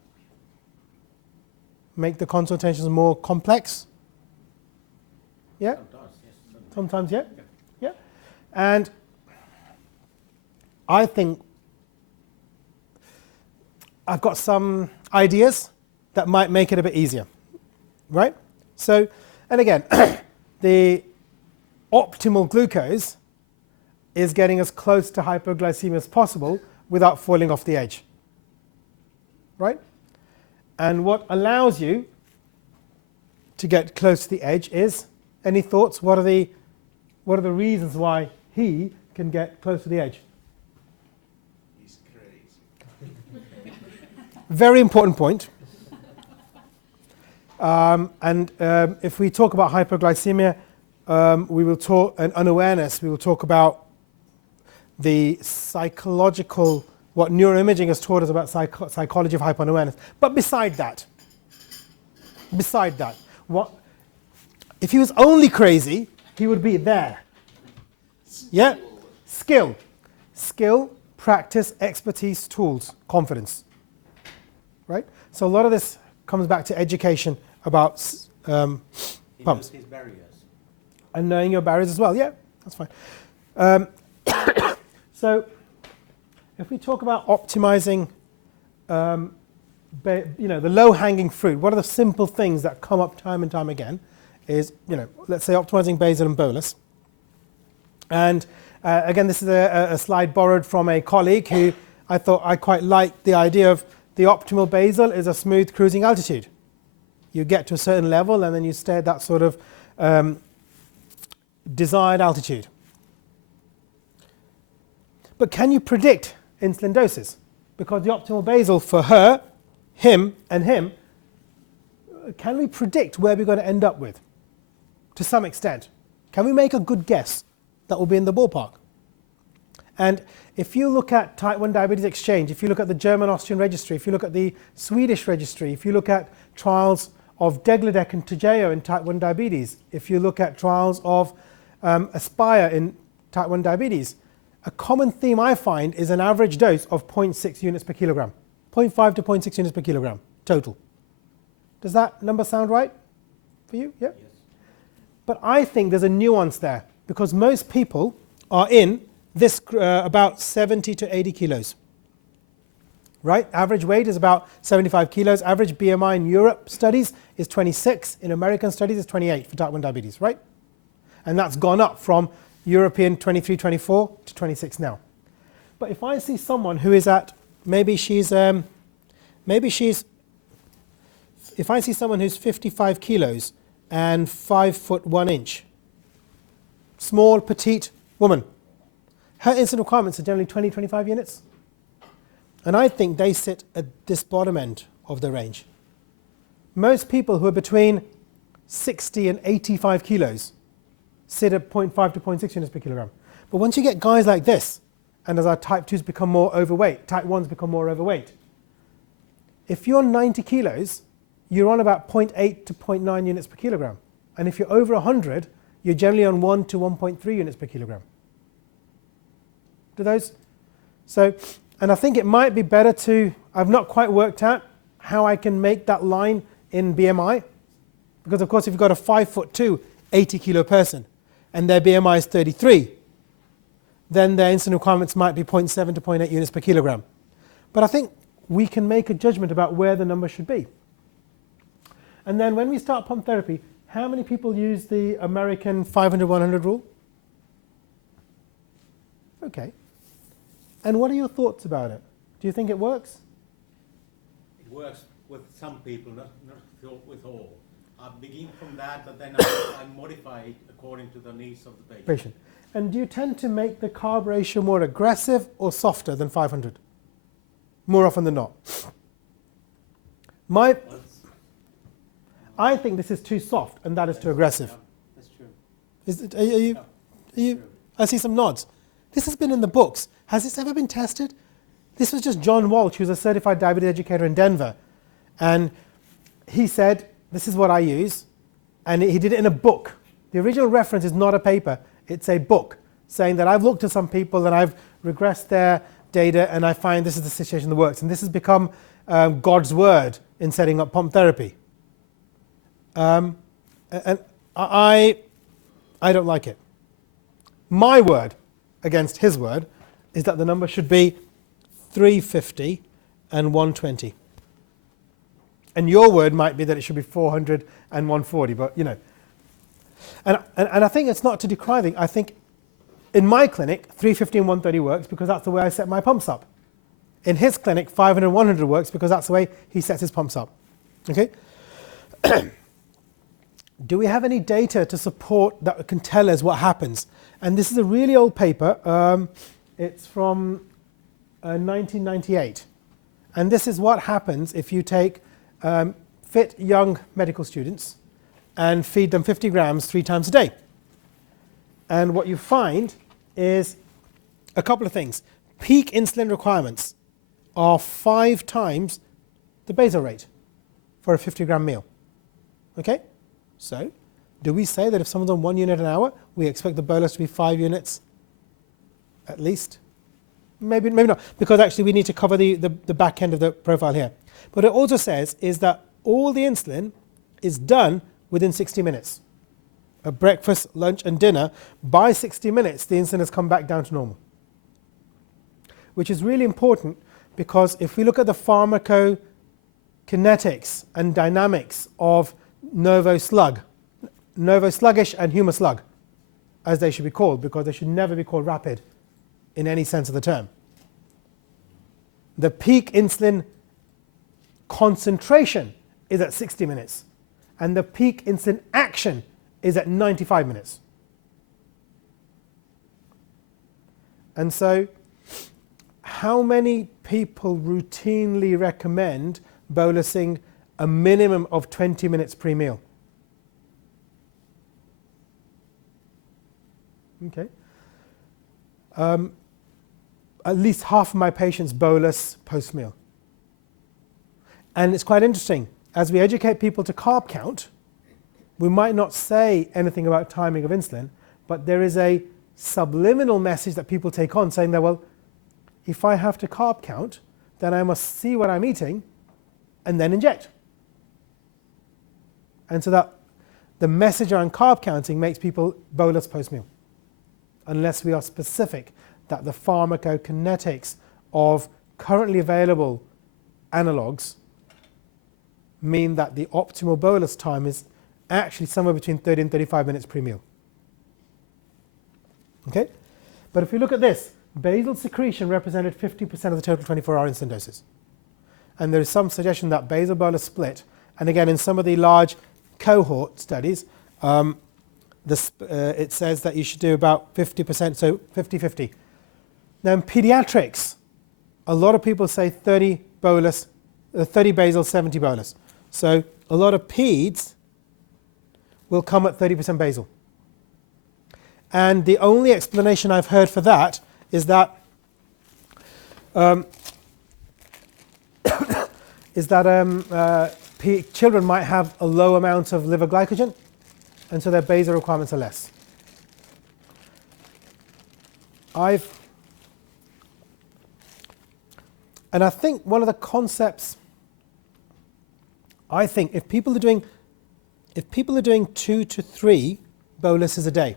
Make the consultations more complex? Yeah? Sometimes, yeah? Yeah. And I think I've got some ideas that might make it a bit easier, right? So, and again, the optimal glucose is getting as close to hypoglycemia as possible without falling off the edge, right? And what allows you to get close to the edge is, any thoughts? What are the reasons why he can get close to the edge? He's crazy. Very important point. If we talk about hypoglycemia, we will talk, and unawareness, we will talk about the psychological, what neuroimaging has taught us about psychology of hypoawareness. But beside that, what if he was only crazy, he would be there. Yeah? Skill, practice, expertise, tools, confidence. Right? So a lot of this comes back to education about pumps. His barriers. And knowing your barriers as well. Yeah, that's fine. So if we talk about optimizing, the low-hanging fruit, what are the simple things that come up time and time again is, let's say optimizing basal and bolus. And again, this is a slide borrowed from a colleague who I thought I quite liked the idea of the optimal basal is a smooth cruising altitude. You get to a certain level and then you stay at that sort of desired altitude. But can you predict insulin doses? Because the optimal basal for her, him, and him, can we predict where we're going to end up with? To some extent. Can we make a good guess? that will be in the ballpark. And if you look at type 1 diabetes exchange, if you look at the German-Austrian registry, if you look at the Swedish registry, if you look at trials of degludec and Toujeo in type 1 diabetes, if you look at trials of Aspire in type 1 diabetes, a common theme I find is an average dose of 0.6 units per kilogram, 0.5 to 0.6 units per kilogram total. Does that number sound right for you? Yeah? Yes. But I think there's a nuance there, because most people are in this about 70 to 80 kilos. Right? Average weight is about 75 kilos. Average BMI in Europe studies is 26. In American studies is 28 for type 1 diabetes, right? And that's gone up from European 23, 24 to 26 now. But if I see someone who is at, if I see someone who's 55 kilos and 5 foot 1 inch, small, petite woman, her insulin requirements are generally 20, 25 units. And I think they sit at this bottom end of the range. Most people who are between 60 and 85 kilos sit at 0.5 to 0.6 units per kilogram. But once you get guys like this, and as our type 2s become more overweight, type 1s become more overweight, if you're 90 kilos, you're on about 0.8 to 0.9 units per kilogram. And if you're over 100, you're generally on 1 to 1.3 units per kilogram. Do those? So, and I think it might be better to, I've not quite worked out how I can make that line in BMI, because of course if you've got a 5'2", 80 kilo person, and their BMI is 33, then their insulin requirements might be 0.7 to 0.8 units per kilogram. But I think we can make a judgment about where the number should be. And then when we start pump therapy, how many people use the American 500-100 rule? Okay. And what are your thoughts about it? Do you think it works? It works with some people, not with all. I begin from that, but then I modify it according to the needs of the patient. And do you tend to make the carb ratio more aggressive or softer than 500? More often than not. I think this is too soft and that is too aggressive. That's true. Are you? I see some nods. This has been in the books. Has this ever been tested? This was just John Walsh, who's a certified diabetes educator in Denver. And he said, this is what I use. And he did it in a book. The original reference is not a paper. It's a book saying that I've looked at some people and I've regressed their data and I find this is the situation that works. And this has become God's word in setting up pump therapy. And I don't like it. My word against his word is that the number should be 350 and 120. And your word might be that it should be 400 and 140, but you know. And I think it's not to decry things. I think in my clinic, 350 and 130 works because that's the way I set my pumps up. In his clinic, 500 and 100 works because that's the way he sets his pumps up. Okay? Do we have any data to support that can tell us what happens? And this is a really old paper. It's from 1998. And this is what happens if you take fit young medical students and feed them 50 grams 3 times a day. And what you find is a couple of things. Peak insulin requirements are 5 times the basal rate for a 50-gram meal. Okay? So, do we say that if someone's on 1 unit an hour, we expect the bolus to be 5 units at least? Maybe not, because actually we need to cover the back end of the profile here. But it also says is that all the insulin is done within 60 minutes. At breakfast, lunch, and dinner, by 60 minutes, the insulin has come back down to normal. Which is really important because if we look at the pharmacokinetics and dynamics of Novo sluggish and humo slug, as they should be called, because they should never be called rapid in any sense of the term. The peak insulin concentration is at 60 minutes, and the peak insulin action is at 95 minutes. And so, how many people routinely recommend bolusing a minimum of 20 minutes pre-meal? Okay, at least half of my patients bolus post-meal. And it's quite interesting. As we educate people to carb count, we might not say anything about timing of insulin, but there is a subliminal message that people take on saying that, well, if I have to carb count, then I must see what I'm eating and then inject. And so that the message around carb counting makes people bolus post-meal, unless we are specific that the pharmacokinetics of currently available analogues mean that the optimal bolus time is actually somewhere between 30 and 35 minutes pre-meal. Okay? But if we look at this, basal secretion represented 50% of the total 24-hour insulin doses. And there is some suggestion that basal bolus split, and again in some of the large cohort studies, it says that you should do about 50%, so 50-50. Now in pediatrics, a lot of people say 30 bolus, 30 basal, 70 bolus. So a lot of peds will come at 30% basal. And the only explanation I've heard for that is that children might have a low amount of liver glycogen, and so their basal requirements are less. And I think one of the concepts, I think if people are doing 2 to 3 boluses a day,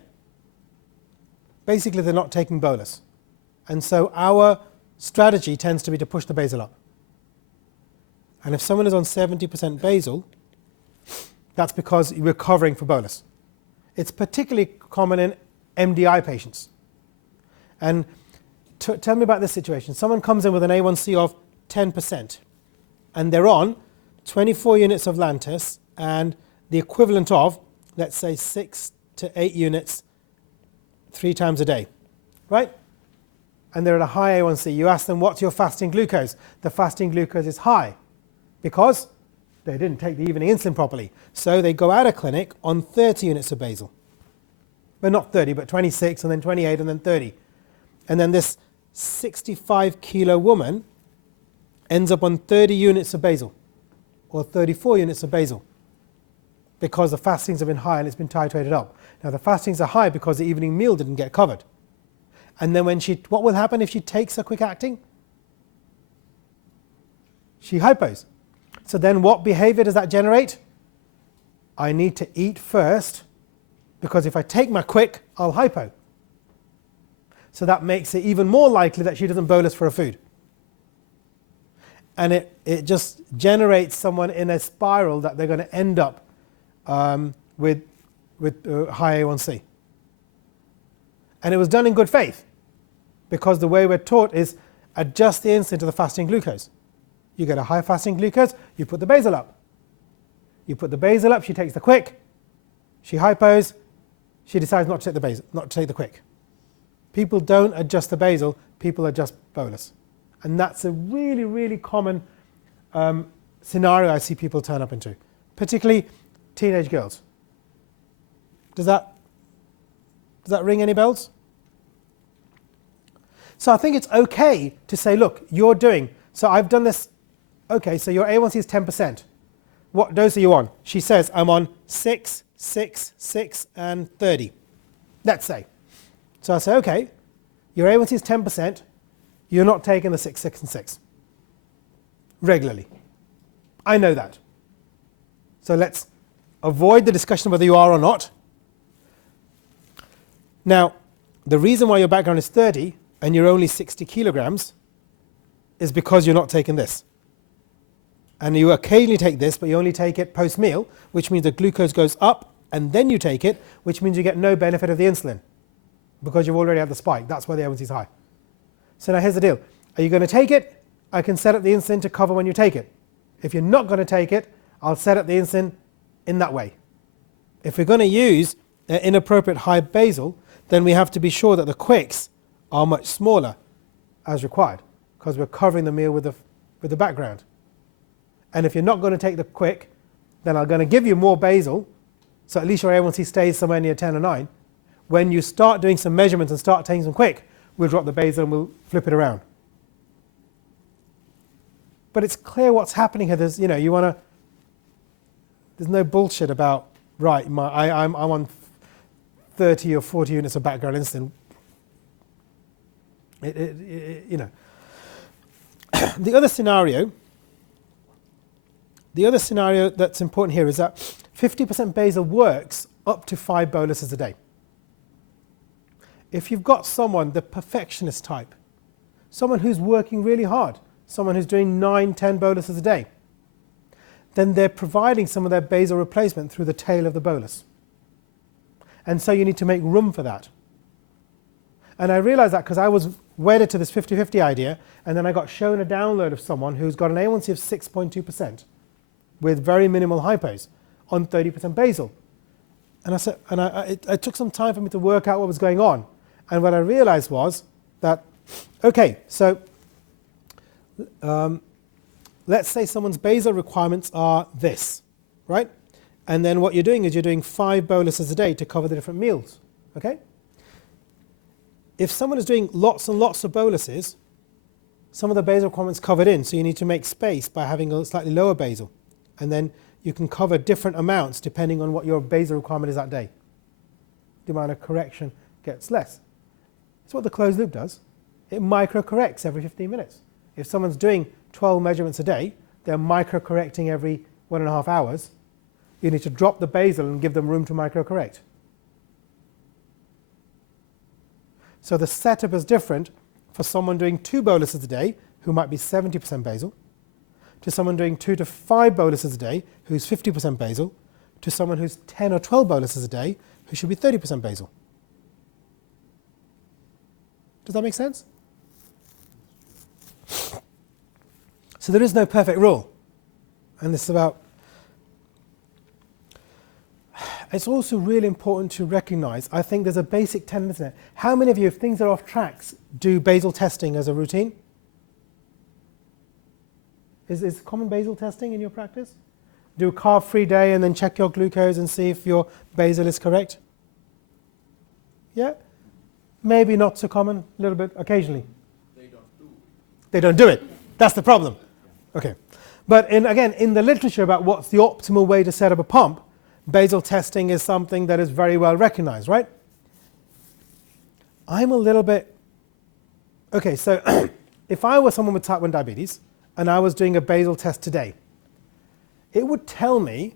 basically they're not taking bolus. And so our strategy tends to be to push the basal up. And if someone is on 70% basal, that's because we're covering for bolus. It's particularly common in MDI patients. And tell me about this situation. Someone comes in with an A1C of 10%, and they're on 24 units of Lantus and the equivalent of, let's say, 6 to 8 units 3 times a day, right? And they're at a high A1C. You ask them, what's your fasting glucose? The fasting glucose is high because they didn't take the evening insulin properly. So they go out of clinic on 30 units of basal. Well, not 30, but 26, and then 28, and then 30. And then this 65 kilo woman ends up on 30 units of basal, or 34 units of basal, because the fastings have been high and it's been titrated up. Now the fastings are high because the evening meal didn't get covered. And then what will happen if she takes a quick acting? She hypos. So then what behavior does that generate? I need to eat first, because if I take my quick, I'll hypo. So that makes it even more likely that she doesn't bolus for her food. And it just generates someone in a spiral that they're going to end up with high A1C. And it was done in good faith, because the way we're taught is adjust the insulin to the fasting glucose. You get a high fasting glucose, you put the basal up. You put the basal up, she takes the quick, she hypos, she decides not to take the basal, not to take the quick. People don't adjust the basal, people adjust bolus. And that's a really, really common scenario I see people turn up into, particularly teenage girls. Does that ring any bells? So I think it's okay to say, look, you're doing, so I've done this, okay, so your A1C is 10%. What dose are you on? She says, I'm on 6, 6, 6, and 30, let's say. So I say, okay, your A1C is 10%, you're not taking the 6, 6, and 6 regularly. I know that. So let's avoid the discussion whether you are or not. Now, the reason why your background is 30 and you're only 60 kilograms is because you're not taking this. And you occasionally take this, but you only take it post-meal, which means the glucose goes up, and then you take it, which means you get no benefit of the insulin, because you've already had the spike. That's why the A1C is high. So now here's the deal. Are you going to take it? I can set up the insulin to cover when you take it. If you're not going to take it, I'll set up the insulin in that way. If we're going to use inappropriate high basal, then we have to be sure that the quicks are much smaller as required, because we're covering the meal with the background. And if you're not going to take the quick, then I'm going to give you more basal, so at least your A1C stays somewhere near 10 or 9. When you start doing some measurements and start taking some quick, we'll drop the basal and we'll flip it around. But it's clear what's happening here. There's, there's no bullshit about, right, I'm on 30 or 40 units of background insulin. The other scenario that's important here is that 50% basal works up to 5 boluses a day. If you've got someone, the perfectionist type, someone who's working really hard, someone who's doing 9, 10 boluses a day, then they're providing some of their basal replacement through the tail of the bolus. And so you need to make room for that. And I realized that because I was wedded to this 50-50 idea, and then I got shown a download of someone who's got an A1C of 6.2% with very minimal hypos on 30% basal. And I said, it took some time for me to work out what was going on. And what I realized was that, okay, so let's say someone's basal requirements are this, right? And then what you're doing is you're doing 5 boluses a day to cover the different meals, okay? If someone is doing lots and lots of boluses, some of the basal requirements covered in, so you need to make space by having a slightly lower basal. And then you can cover different amounts depending on what your basal requirement is that day. The amount of correction gets less. It's what the closed loop does. It micro-corrects every 15 minutes. If someone's doing 12 measurements a day, they're micro-correcting every 1.5 hours. You need to drop the basal and give them room to micro-correct. So the setup is different for someone doing 2 boluses a day, who might be 70% basal, to someone doing 2 to 5 boluses a day, who's 50% basal, to someone who's 10 or 12 boluses a day, who should be 30% basal. Does that make sense? So there is no perfect rule. And this is about... It's also really important to recognize, I think there's a basic tendency there. How many of you, if things are off tracks, do basal testing as a routine? Is common basal testing in your practice? Do a carb-free day and then check your glucose and see if your basal is correct? Yeah? Maybe not so common, a little bit, occasionally. They don't do it. They don't do it. That's the problem. Okay. But again, in the literature about what's the optimal way to set up a pump, basal testing is something that is very well recognized, right? I'm a little bit... Okay, so if I were someone with type 1 diabetes and I was doing a basal test today, it would tell me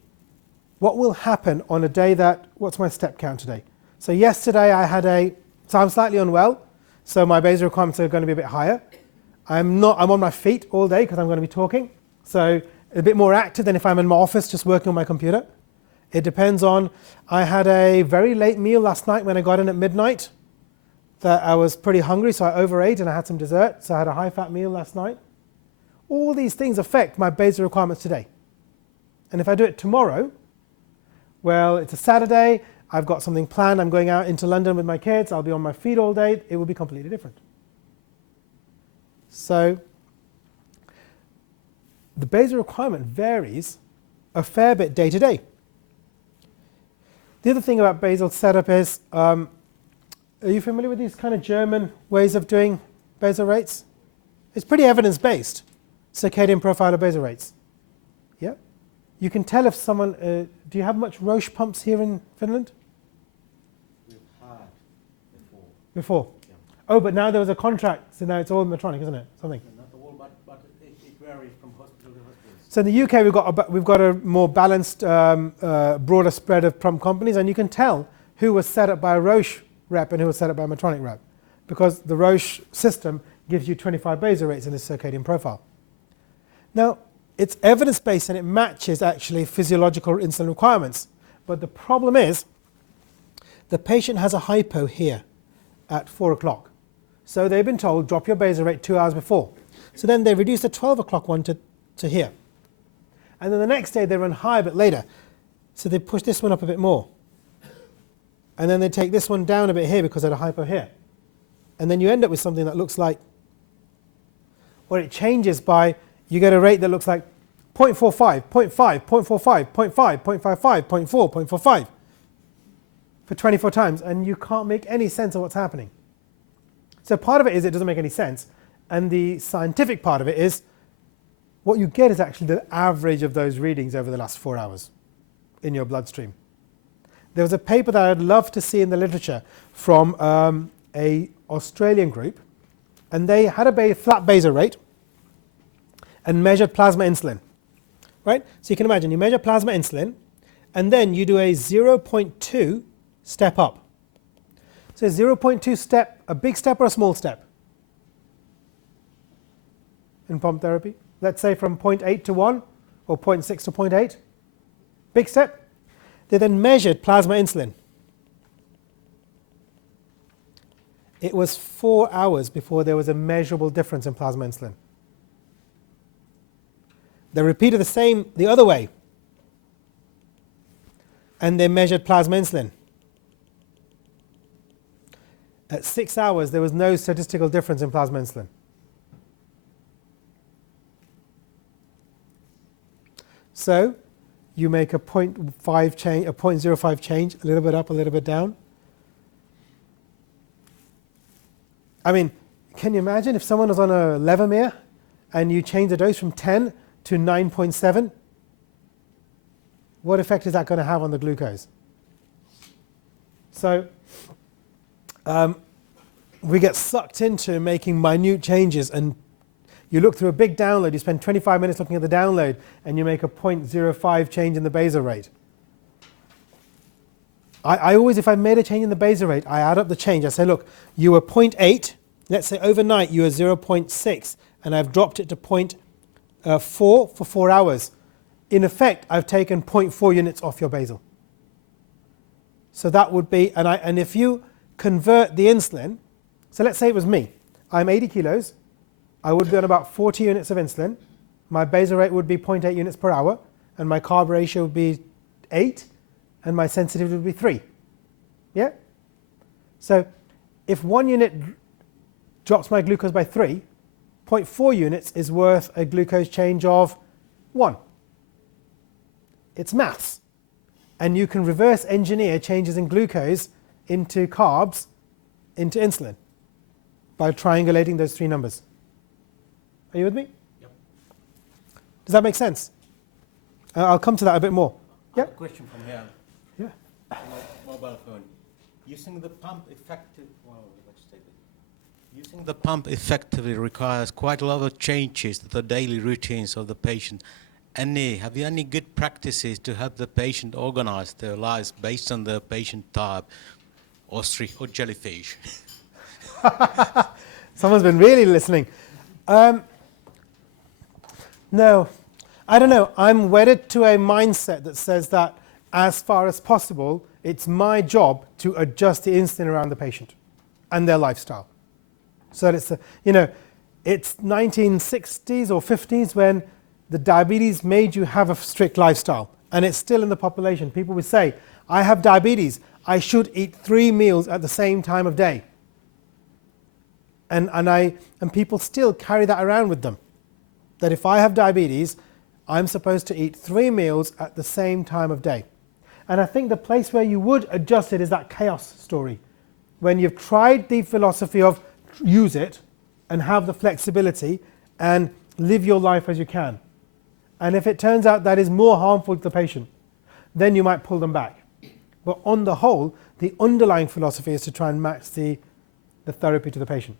what will happen on a day that... What's my step count today? So yesterday I had so I'm slightly unwell, so my basal requirements are going to be a bit higher. I'm on my feet all day because I'm going to be talking, so a bit more active than if I'm in my office just working on my computer. It depends on, I had a very late meal last night when I got in at midnight, that I was pretty hungry, so I overate and I had some dessert, so I had a high-fat meal last night. All these things affect my basal requirements today. And if I do it tomorrow, well, it's a Saturday, I've got something planned, I'm going out into London with my kids, I'll be on my feet all day, it will be completely different. So the basal requirement varies a fair bit day to day. The other thing about basal setup is, are you familiar with these kind of German ways of doing basal rates? It's pretty evidence-based, circadian profile of basal rates. Yeah? You can tell if someone, do you have much Roche pumps here in Finland? We've had Before? Yeah. Oh, but now there was a contract, so now it's all Medtronic, isn't it? Something. Not all, but it varies from hospital to hospital. So in the UK, we've got a more balanced, broader spread of pump companies, and you can tell who was set up by a Roche rep and who was set up by a Medtronic rep, because the Roche system gives you 25 basal rates in the circadian profile. Now, it's evidence-based and it matches actually physiological insulin requirements, but the problem is the patient has a hypo here at 4 o'clock. So they've been told, drop your basal rate 2 hours before. So then they reduce the 12 o'clock one to here. And then the next day they run high a bit later. So they push this one up a bit more. And then they take this one down a bit here because of the hypo here. And then you end up with something that looks like, or it changes by, you get a rate that looks like 0.45, 0.5, 0.45, 0.5, 0.55, 0.4, 0.45 for 24 times, and you can't make any sense of what's happening. So part of it is it doesn't make any sense. And the scientific part of it is what you get is actually the average of those readings over the last 4 hours in your bloodstream. There was a paper that I'd love to see in the literature from a Australian group, and they had a flat basal rate and measured plasma insulin. Right? So you can imagine you measure plasma insulin, and then you do a 0.2 step up. So 0.2 step, a big step or a small step in pump therapy? Let's say from 0.8 to 1 or 0.6 to 0.8. Big step. They then measured plasma insulin. It was 4 hours before there was a measurable difference in plasma insulin. They repeated the same the other way, and they measured plasma insulin. At 6 hours, there was no statistical difference in plasma insulin. So you make a 0.5 change, a 0.05 change, a little bit up, a little bit down. I mean, can you imagine if someone was on a Levemir and you change the dose from 10 to 9.7? What effect is that going to have on the glucose? So we get sucked into making minute changes, and you look through a big download, you spend 25 minutes looking at the download, and you make a 0.05 change in the basal rate. I always, if I made a change in the basal rate, I add up the change. I say, look, you were 0.8, let's say overnight you were 0.6, and I've dropped it to 0.4 for 4 hours. In effect, I've taken 0.4 units off your basal. So that would be, and if you convert the insulin, so let's say it was me, I'm 80 kilos, I would be on about 40 units of insulin, my basal rate would be 0.8 units per hour, and my carb ratio would be 8, and my sensitivity would be 3. Yeah? So if 1 unit drops my glucose by 3, 0.4 units is worth a glucose change of 1. It's maths. And you can reverse engineer changes in glucose into carbs into insulin by triangulating those 3 numbers. Are you with me? Yep. Does that make sense? I'll come to that a bit more. I Yeah? have a question from here. Yeah. On my mobile phone. Using the pump Using the pump effectively requires quite a lot of changes to the daily routines of the patient. Have you any good practices to help the patient organize their lives based on the patient type, ostrich or jellyfish? Someone's been really listening. No, I don't know. I'm wedded to a mindset that says that as far as possible, it's my job to adjust the insulin around the patient and their lifestyle. So that it's 1960s or 50s when the diabetes made you have a strict lifestyle, and it's still in the population. People would say, I have diabetes, I should eat 3 meals at the same time of day. And people still carry that around with them, that if I have diabetes, I'm supposed to eat 3 meals at the same time of day. And I think the place where you would adjust it is that chaos story, when you've tried the philosophy of use it and have the flexibility and live your life as you can. And if it turns out that is more harmful to the patient, then you might pull them back. But on the whole, the underlying philosophy is to try and match the therapy to the patient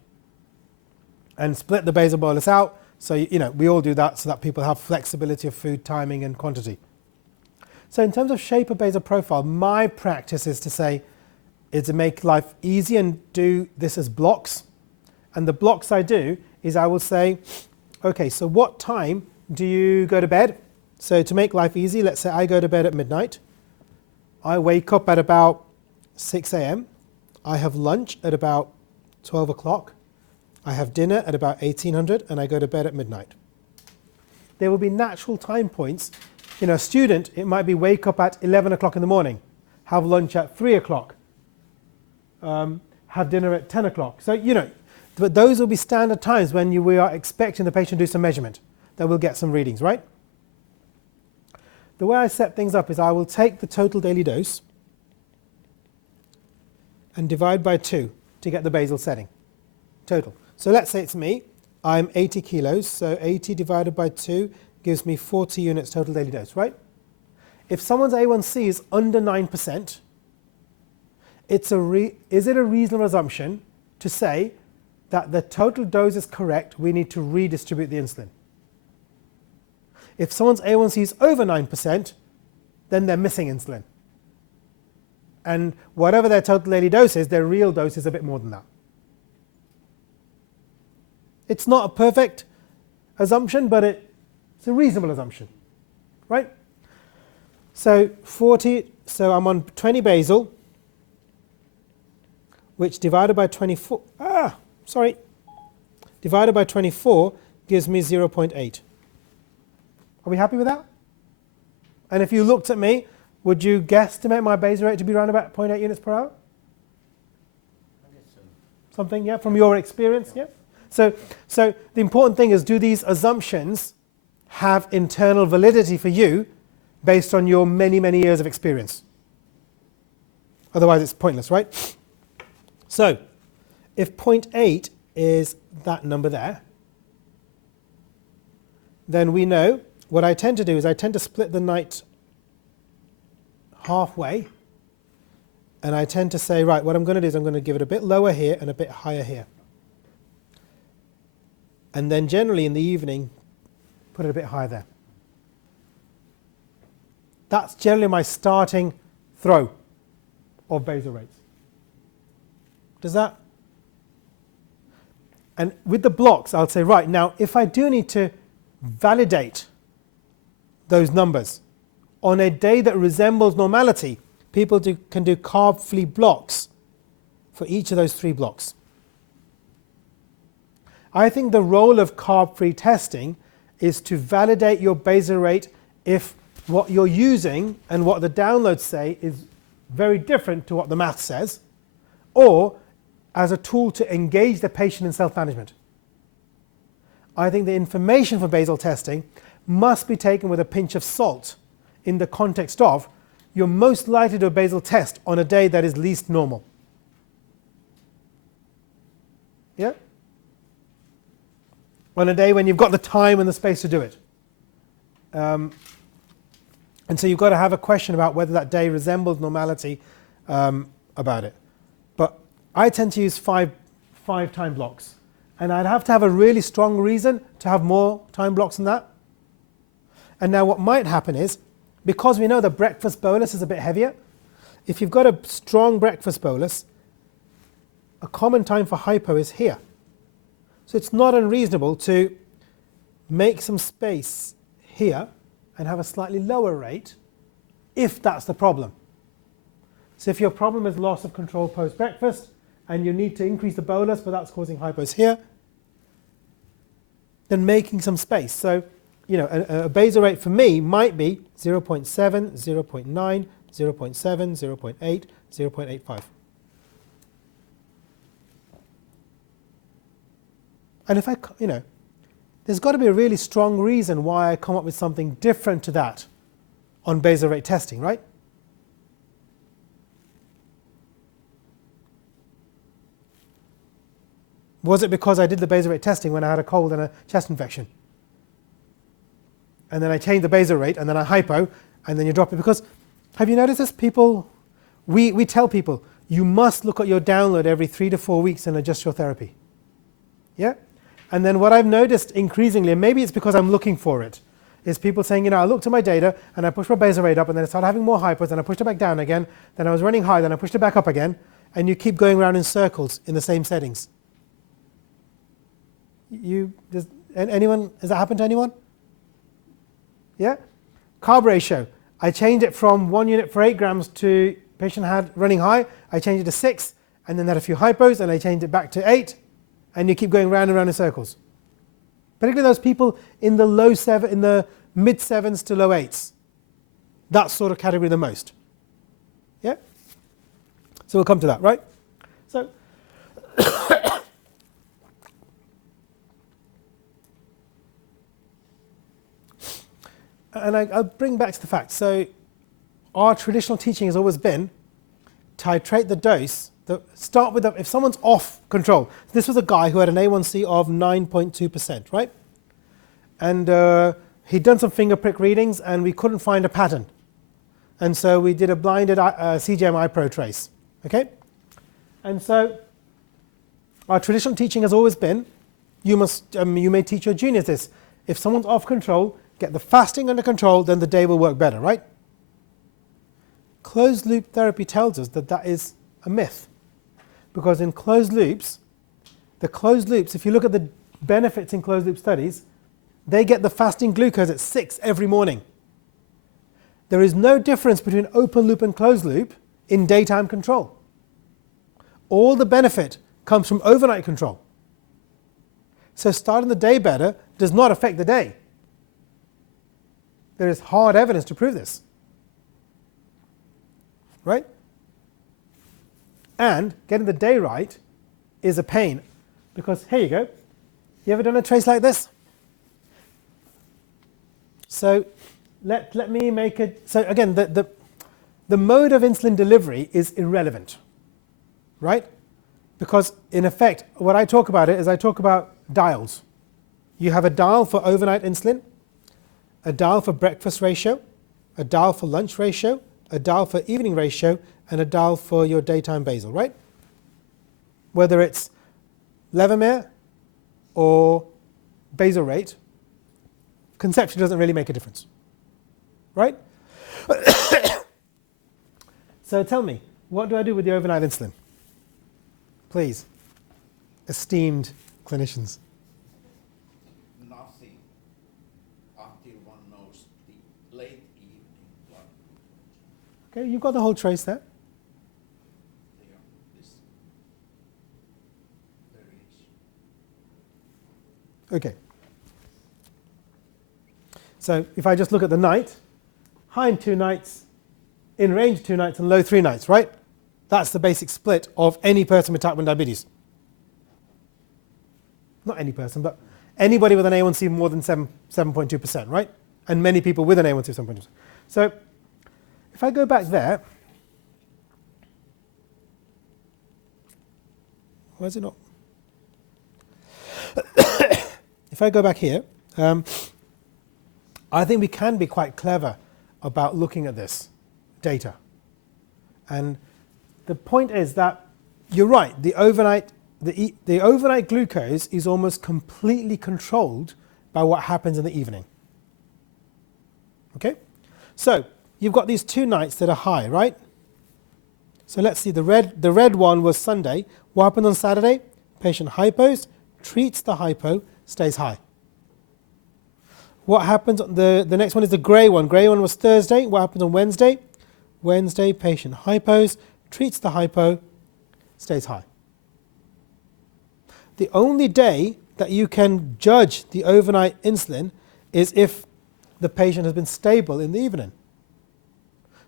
and split the basal bolus out. So we all do that so that people have flexibility of food timing and quantity. So in terms of shape of basal profile, my practice is to make life easy and do this as blocks. And the blocks I do is I will say, okay, so what time do you go to bed? So to make life easy, let's say I go to bed at midnight. I wake up at about 6 a.m. I have lunch at about 12 o'clock. I have dinner at about 1800, and I go to bed at midnight. There will be natural time points. A student, it might be wake up at 11 o'clock in the morning, have lunch at 3 o'clock, have dinner at 10 o'clock. So, but those will be standard times when we are expecting the patient to do some measurement, that we'll get some readings, right? The way I set things up is I will take the total daily dose and divide by 2 to get the basal setting. total. So let's say it's me. I'm 80 kilos, so 80 divided by 2 gives me 40 units total daily dose, right? If someone's A1C is under 9%, is it a reasonable assumption to say that the total dose is correct, we need to redistribute the insulin? If someone's A1C is over 9%, then they're missing insulin. And whatever their total daily dose is, their real dose is a bit more than that. It's not a perfect assumption, but it's a reasonable assumption, right? So 40, so I'm on 20 basal, which divided by 24, divided by 24 gives me 0.8. Are we happy with that? And if you looked at me, would you guesstimate my basal rate to be around about 0.8 units per hour? I guess so. Something, yeah, from your experience, yeah? So the important thing is, do these assumptions have internal validity for you based on your many, many years of experience? Otherwise it's pointless, right? So if 0.8 is that number there, then we know what I tend to do is I tend to split the night halfway, and I tend to say, right, what I'm going to do is I'm going to give it a bit lower here and a bit higher here. And then generally in the evening, put it a bit higher there. That's generally my starting throw of basal rates. Does that? And with the blocks, I'll say, right, now if I do need to validate those numbers on a day that resembles normality, people can do carb-free blocks for each of those 3 blocks. I think the role of carb-free testing is to validate your basal rate if what you're using and what the downloads say is very different to what the math says, or as a tool to engage the patient in self-management. I think the information for basal testing must be taken with a pinch of salt in the context of you're most likely to do a basal test on a day that is least normal. Yeah? On a day when you've got the time and the space to do it. And so you've got to have a question about whether that day resembles normality about it. But I tend to use five time blocks. And I'd have to have a really strong reason to have more time blocks than that. And now what might happen is, because we know the breakfast bolus is a bit heavier, if you've got a strong breakfast bolus, a common time for hypo is here. So it's not unreasonable to make some space here and have a slightly lower rate if that's the problem. So if your problem is loss of control post-breakfast and you need to increase the bolus but that's causing hypos here, then making some space. So you know, a basal rate for me might be 0.7, 0.9, 0.7, 0.8, 0.85. And if there's got to be a really strong reason why I come up with something different to that on basal rate testing, right? Was it because I did the basal rate testing when I had a cold and a chest infection? And then I change the basal rate and then I hypo and then you drop it? Because have you noticed this? People, we tell people, you must look at your download every 3 to 4 weeks and adjust your therapy. Yeah? And then what I've noticed increasingly, and maybe it's because I'm looking for it, is people saying, I looked at my data and I pushed my basal rate up and then I started having more hypos and I pushed it back down again, then I was running high, then I pushed it back up again, and you keep going around in circles in the same settings. Has that happened to anyone? Yeah? Carb ratio. I changed it from 1 unit for 8 grams to patient had running high. I changed it to 6 and then had a few hypos and I changed it back to 8, and you keep going round and round in circles. Particularly those people in the mid 7s to low 8s. That sort of category the most. Yeah? So we'll come to that, right? So and I'll bring back to the fact. So our traditional teaching has always been titrate the dose. Start with if someone's off control. This was a guy who had an A1C of 9.2%, right? And he'd done some finger prick readings, and we couldn't find a pattern. And so we did a blinded CGM iPro trace. Okay? And so our traditional teaching has always been, you may teach your juniors this. If someone's off control, get the fasting under control, then the day will work better, right? Closed loop therapy tells us that that is a myth. Because in closed loops, if you look at the benefits in closed loop studies, they get the fasting glucose at 6 every morning. There is no difference between open loop and closed loop in daytime control. All the benefit comes from overnight control. So starting the day better does not affect the day. There is hard evidence to prove this. Right? And getting the day right is a pain, because here you go. You ever done a trace like this? So let me make it. So again, the mode of insulin delivery is irrelevant, right? Because in effect, what I talk about is I talk about dials. You have a dial for overnight insulin, a dial for breakfast ratio, a dial for lunch ratio, a dial for evening ratio, and a dial for your daytime basal, right? Whether it's Levemir or basal rate, conceptually doesn't really make a difference, right? So tell me, what do I do with the overnight insulin? Please, esteemed clinicians. Nothing until one knows the late evening blood. Okay, you've got the whole trace there. They are this variation. Okay. So if I just look at the night, high in 2 nights, in range 2 nights, and low 3 nights, right? That's the basic split of any person with type 1 diabetes. Not any person, but anybody with an A1C more than 7.2%, right? And many people with an A1C of 7.2%. So if I go back there, why is it not? If I go back here, I think we can be quite clever about looking at this data. And the point is that you're right, the overnight glucose is almost completely controlled by what happens in the evening. Okay? So you've got these 2 nights that are high, right? So let's see, the red one was Sunday. What happened on Saturday? Patient hypos, treats the hypo, stays high. What happens, the next one is the grey one. Grey one was Thursday. What happens on Wednesday? Wednesday, patient hypos, treats the hypo, stays high. The only day that you can judge the overnight insulin is if the patient has been stable in the evening.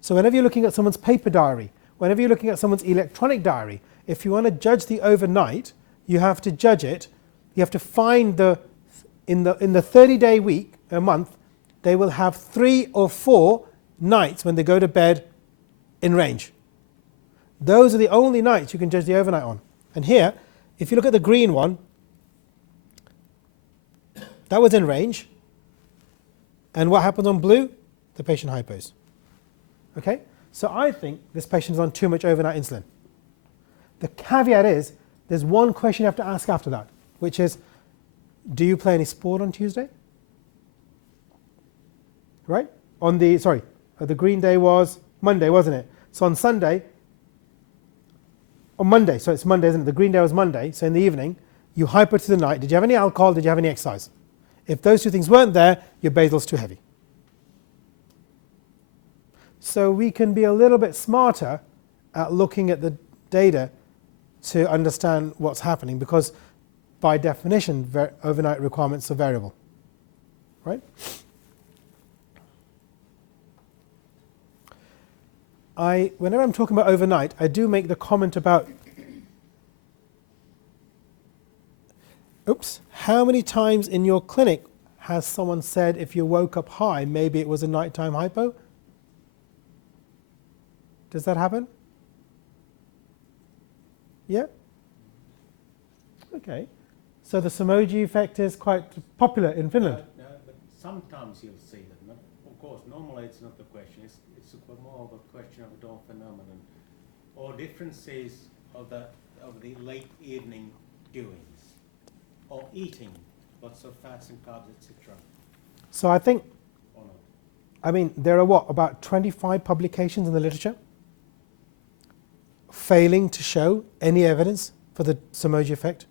So whenever you're looking at someone's paper diary, whenever you're looking at someone's electronic diary, if you want to judge the overnight, you have to judge it. You have to find in the 30-day week, a month, they will have 3 or 4 nights when they go to bed in range. Those are the only nights you can judge the overnight on. And here, if you look at the green one, that was in range. And what happens on blue? The patient hypos. Okay? So I think this patient is on too much overnight insulin. The caveat is, there's one question you have to ask after that, which is, do you play any sport on Tuesday? Right? The green day was Monday, wasn't it? So on Sunday, on Monday, so it's Monday, isn't it? The green day was Monday, so in the evening, you hyper to the night. Did you have any alcohol? Did you have any exercise? If those 2 things weren't there, your basal's too heavy. So we can be a little bit smarter at looking at the data to understand what's happening, because by definition, overnight requirements are variable, right? Whenever I'm talking about overnight, I do make the comment about, how many times in your clinic has someone said if you woke up high, maybe it was a nighttime hypo? Does that happen? Yeah? Okay. So the Samoji effect is quite popular in Finland. But sometimes you'll see that. Of course, normally it's not the question. It's more of a question of a dawn phenomenon or differences of the late evening doings or eating lots of fats and carbs, etc. So I think, Or not. I mean, there are what, about 25 publications in the literature failing to show any evidence for the Samoji effect.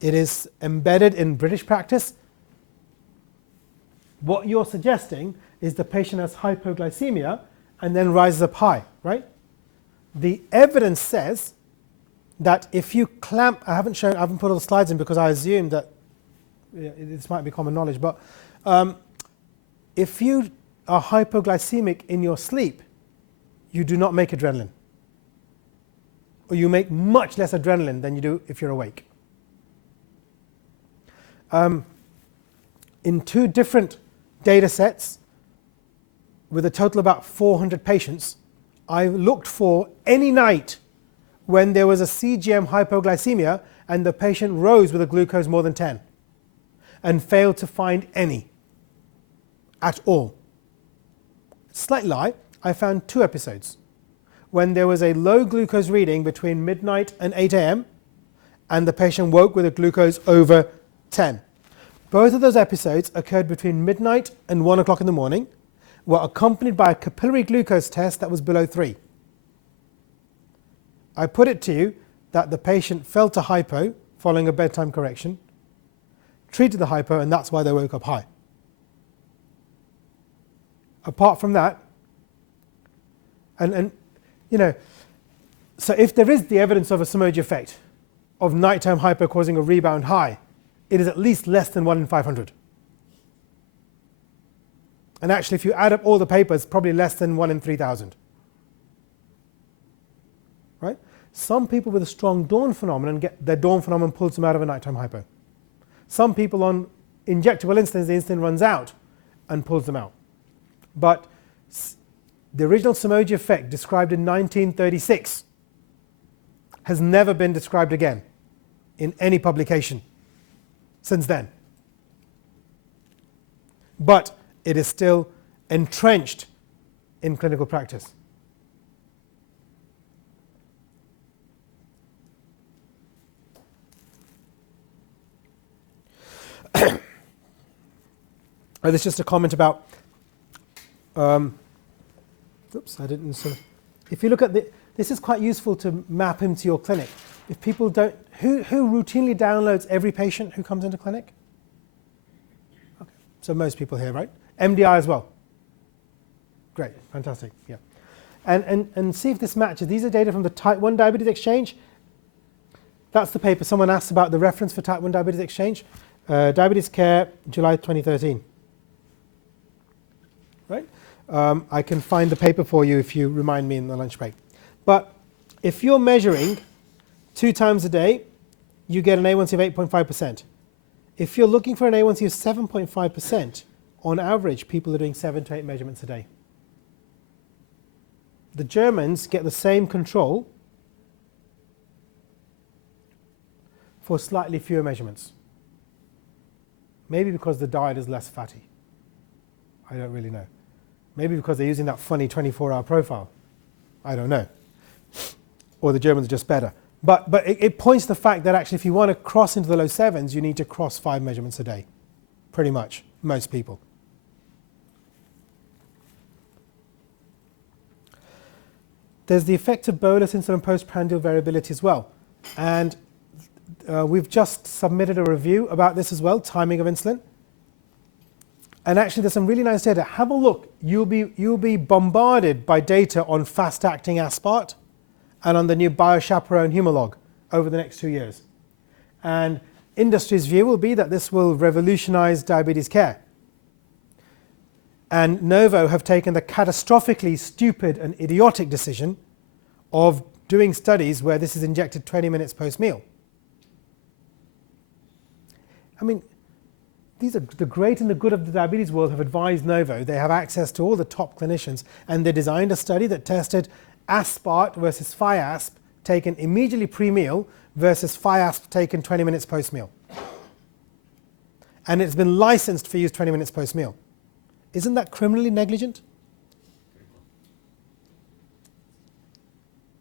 It is embedded in British practice. What you're suggesting is the patient has hypoglycemia and then rises up high, right? The evidence says that if you clamp, I haven't put all the slides in because I assume that this might be common knowledge, but if you are hypoglycemic in your sleep, you do not make adrenaline. Or you make much less adrenaline than you do if you're awake. In 2 different data sets with a total of about 400 patients, I looked for any night when there was a CGM hypoglycemia and the patient rose with a glucose more than 10 and failed to find any at all. Slight lie, I found 2 episodes when there was a low glucose reading between midnight and 8 a.m. and the patient woke with a glucose over 10. Both of those episodes occurred between midnight and 1 o'clock in the morning, were accompanied by a capillary glucose test that was below 3. I put it to you that the patient fell to hypo following a bedtime correction, treated the hypo, and that's why they woke up high. Apart from that, and you know, so if there is the evidence of a Samoji effect of nighttime hypo causing a rebound high, it is at least less than 1 in 500. And actually, if you add up all the papers, probably less than 1 in 3,000. Right? Some people with a strong dawn phenomenon get their dawn phenomenon pulls them out of a nighttime hypo. Some people on injectable insulin, the insulin runs out and pulls them out. But the original Samoji effect described in 1936 has never been described again in any publication since then. But it is still entrenched in clinical practice. This is just a comment about oops, I didn't sort of, if you look at this is quite useful to map into your clinic. If people don't, who routinely downloads every patient who comes into clinic? Okay, so most people here, right? MDI as well. Great, fantastic, yeah. And see if this matches. These are data from the Type 1 Diabetes Exchange. That's the paper. Someone asked about the reference for Type 1 Diabetes Exchange. Diabetes Care, July 2013. Right? I can find the paper for you if you remind me in the lunch break. But if you're measuring 2 times a day, you get an A1C of 8.5%. If you're looking for an A1C of 7.5%, on average, people are doing 7 to 8 measurements a day. The Germans get the same control for slightly fewer measurements. Maybe because the diet is less fatty. I don't really know. Maybe because they're using that funny 24-hour profile. I don't know. Or the Germans are just better. But it points to the fact that actually if you want to cross into the low 7s, you need to cross 5 measurements a day. Pretty much, most people. There's the effect of bolus insulin postprandial variability as well. And we've just submitted a review about this as well, timing of insulin. And actually there's some really nice data. Have a look. You'll be bombarded by data on fast-acting aspart and on the new BioChaperone Humalog over the next 2 years. And industry's view will be that this will revolutionize diabetes care. And Novo have taken the catastrophically stupid and idiotic decision of doing studies where this is injected 20 minutes post-meal. I mean, these are the great and the good of the diabetes world have advised Novo. They have access to all the top clinicians, and they designed a study that tested aspart versus Fiasp taken immediately pre-meal versus Fiasp taken 20 minutes post-meal. And it's been licensed for use 20 minutes post-meal. Isn't that criminally negligent?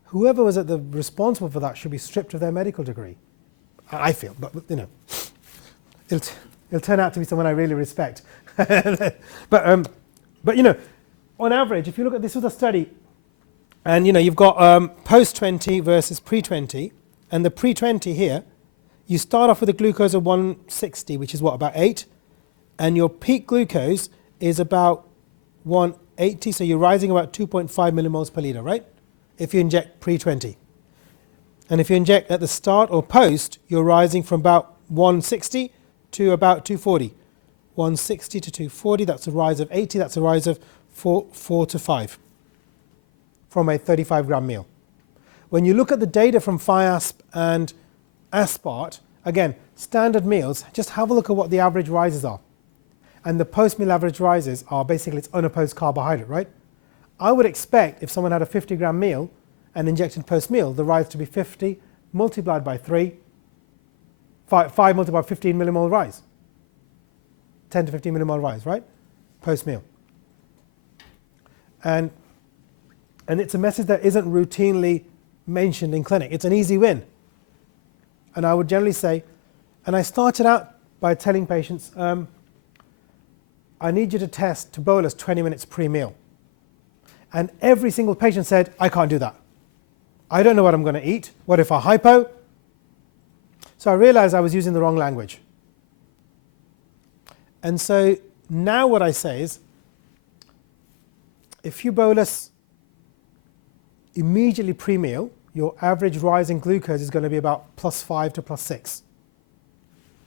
Whoever was responsible for that should be stripped of their medical degree. I feel, but you know, it'll turn out to be someone I really respect. but you know, on average, if you look at this was a study, and you know you've got post 20 versus pre 20, and the pre 20 here, you start off with a glucose of 160, which is what, about 8, and your peak glucose is about 180, so you're rising about 2.5 millimoles per liter, right? If you inject pre 20. And if you inject at the start or post, you're rising from about 160 to about 240. 160 to 240, that's a rise of 80, that's a rise of 4 to 5 from a 35 gram meal. When you look at the data from Fiasp and Aspart, again, standard meals, just have a look at what the average rises are. And the post-meal average rises are basically it's unopposed carbohydrate, right? I would expect if someone had a 50 gram meal and injected post-meal, the rise to be 50 multiplied by 3, 5 multiplied by 15 millimole rise. 10 to 15 millimole rise, right? Post-meal. And it's a message that isn't routinely mentioned in clinic. It's an easy win. And I would generally say, and I started out by telling patients, I need you to test to bolus 20 minutes pre-meal. And every single patient said, I can't do that. I don't know what I'm going to eat. What if I hypo? So I realized I was using the wrong language. And so now what I say is, if you bolus immediately pre-meal, your average rise in glucose is going to be about +5 to +6.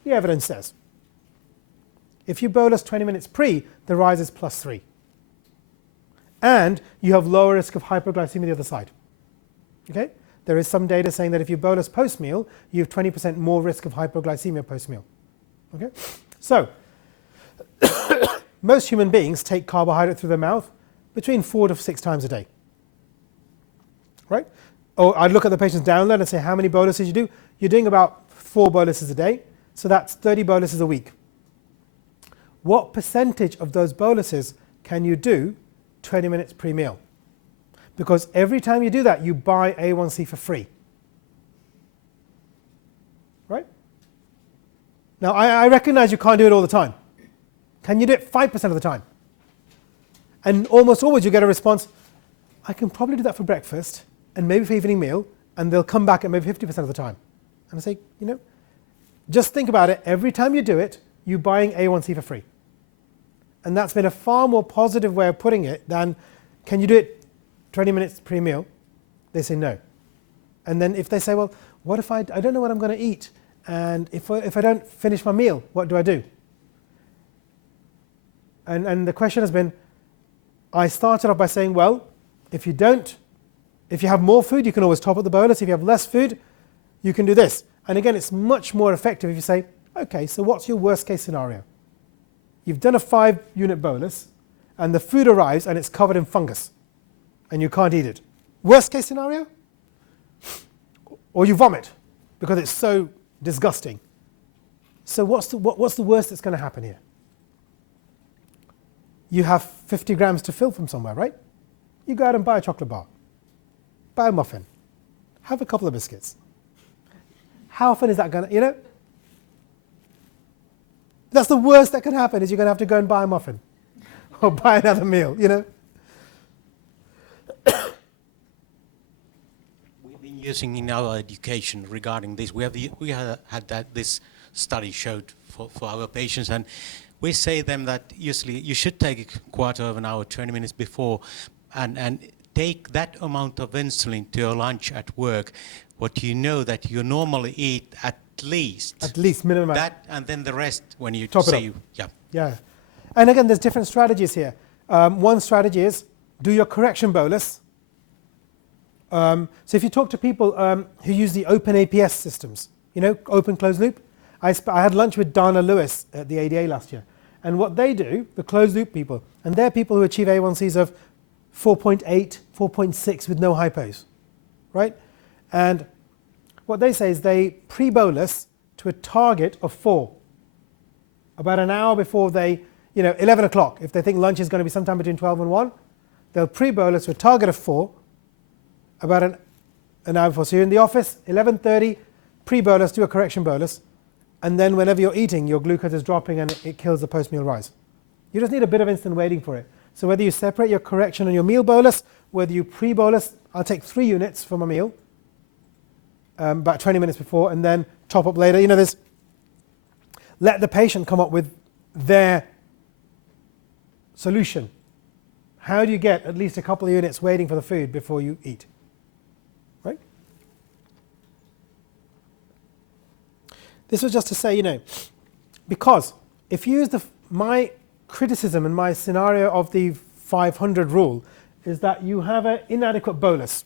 The evidence says. If you bolus 20 minutes pre, the rise is +3. And you have lower risk of hypoglycemia the other side. Okay? There is some data saying that if you bolus post-meal, you have 20% more risk of hypoglycemia post-meal. Okay? So, most human beings take carbohydrate through their mouth between 4 to 6 times a day. Right? Or I'd look at the patient's download and say, how many boluses you do? You're doing about 4 boluses a day, so that's 30 boluses a week. What percentage of those boluses can you do 20 minutes pre-meal? Because every time you do that, you buy A1C for free. Right? Now, I recognize you can't do it all the time. Can you do it 5% of the time? And almost always you get a response, I can probably do that for breakfast and maybe for evening meal, and they'll come back at maybe 50% of the time. And I say, you know, just think about it. Every time you do it, you're buying A1C for free. And that's been a far more positive way of putting it than, can you do it 20 minutes pre-meal? They say no. And then if they say, well, what if I don't know what I'm going to eat, and if I don't finish my meal, what do I do? And the question has been, I started off by saying, well, if you have more food, you can always top up the bolus. If you have less food, you can do this. And again, it's much more effective if you say, okay, so what's your worst case scenario? You've done a 5-unit bolus, and the food arrives and it's covered in fungus, and you can't eat it. Worst case scenario? Or you vomit because it's so disgusting. So what's the worst that's going to happen here? You have 50 grams to fill from somewhere, right? You go out and buy a chocolate bar, buy a muffin, have a couple of biscuits. How often is that going to, you know? That's the worst that can happen, is you're going to have to go and buy a muffin or buy another meal, you know? We've been using in our education regarding this. We have had this study showed for our patients, and we say them that usually you should take a quarter of an hour, 20 minutes before, and take that amount of insulin to your lunch at work, what you know that you normally eat at least minimum that, and then the rest when you top say it up. yeah. Yeah. And again, there's different strategies here. One strategy is do your correction bolus. So if you talk to people who use the open APS systems, you know, open closed loop, I had lunch with Dana Lewis at the ADA last year. And what they do, the closed loop people, and they're people who achieve A1Cs of 4.8, 4.6 with no hypos, right? And what they say is they pre-bolus to a target of 4. About an hour before they, 11 o'clock, if they think lunch is going to be sometime between 12 and 1, they'll pre-bolus to a target of 4, about an hour before. So you're in the office, 11:30, pre-bolus, do a correction bolus, and then whenever you're eating, your glucose is dropping and it kills the post-meal rise. You just need a bit of instant waiting for it. So whether you separate your correction and your meal bolus, whether you pre-bolus, I'll take 3 units for my meal, about 20 minutes before, and then top up later. Let the patient come up with their solution. How do you get at least a couple of units waiting for the food before you eat? Right? This was just to say, because if you use my criticism and my scenario of the 500 rule is that you have an inadequate bolus.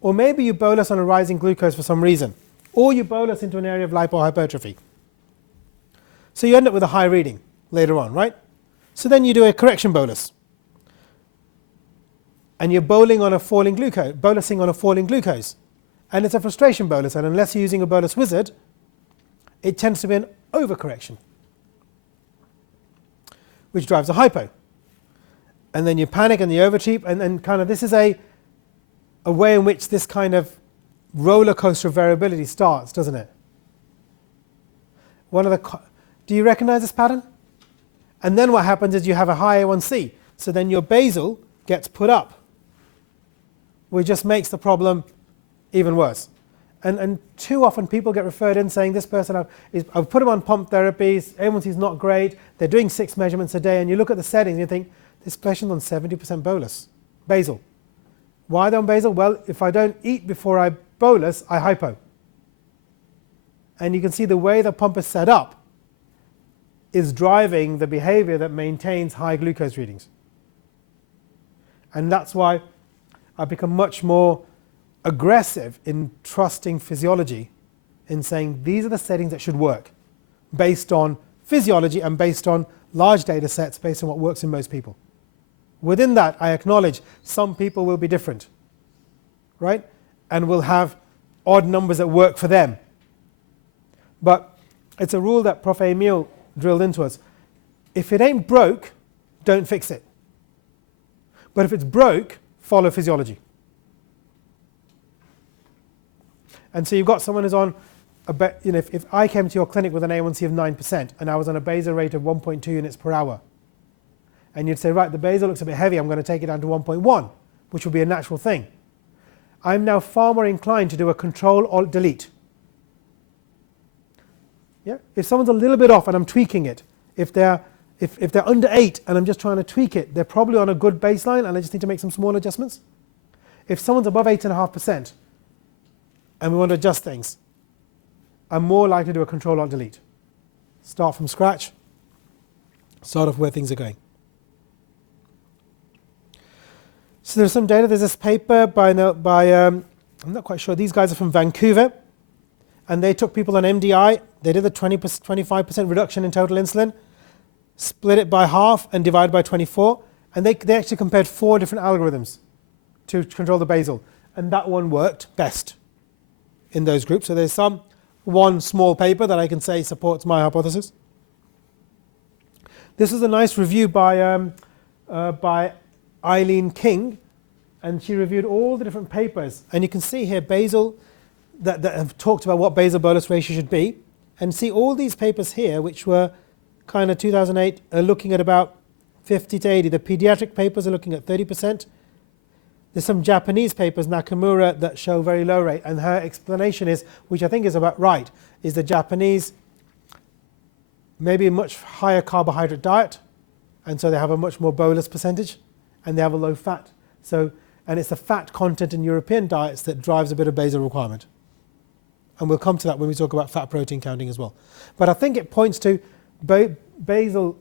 Or maybe you bolus on a rising glucose for some reason. Or you bolus into an area of lipohypertrophy. So you end up with a high reading later on, right? So then you do a correction bolus. And you're bolusing on a falling glucose. And it's a frustration bolus, and unless you're using a bolus wizard, it tends to be an overcorrection, which drives a hypo. And then you panic and you overtreat, and then kind of this is a way in which this kind of roller coaster of variability starts, doesn't it? Do you recognize this pattern? And then what happens is you have a high A1C, so then your basal gets put up, which just makes the problem even worse. And too often people get referred in saying, this person, I've put them on pump therapies, A1C is not great, they're doing 6 measurements a day, and you look at the settings and you think, this patient's on 70% basal. Why are they on basal? Well, if I don't eat before I bolus, I hypo. And you can see the way the pump is set up is driving the behavior that maintains high glucose readings. And that's why I've become much more aggressive in trusting physiology, in saying these are the settings that should work based on physiology and based on large data sets, based on what works in most people. Within that, I acknowledge some people will be different, right? And will have odd numbers that work for them. But it's a rule that Prof. Emil drilled into us. If it ain't broke, don't fix it. But if it's broke, follow physiology. And so you've got someone who's on, if I came to your clinic with an A1C of 9% and I was on a basal rate of 1.2 units per hour, and you'd say, right, the basal looks a bit heavy, I'm going to take it down to 1.1, which would be a natural thing. I'm now far more inclined to do a Control-Alt-Delete. Yeah? If someone's a little bit off and I'm tweaking it, if they're under 8 and I'm just trying to tweak it, they're probably on a good baseline and I just need to make some small adjustments. If someone's above 8.5% and we want to adjust things, I'm more likely to do a Control-Alt-Delete. Start from scratch, start off where things are going. So there's some data. There's this paper by I'm not quite sure. These guys are from Vancouver, and they took people on MDI. They did a 25% reduction in total insulin, split it by half, and divided by 24. And they actually compared 4 different algorithms to control the basal, and that one worked best in those groups. So there's one small paper that I can say supports my hypothesis. This is a nice review by Eileen King, and she reviewed all the different papers, and you can see here basal that have talked about what basal bolus ratio should be, and see all these papers here which were kind of 2008 are looking at about 50 to 80. The pediatric papers are looking at 30%. There's some Japanese papers, Nakamura, that show very low rate, and her explanation is, which I think is about right, is the Japanese maybe a much higher carbohydrate diet, and so they have a much more bolus percentage, and they have a low fat. And it's the fat content in European diets that drives a bit of basal requirement. And we'll come to that when we talk about fat protein counting as well. But I think it points to basal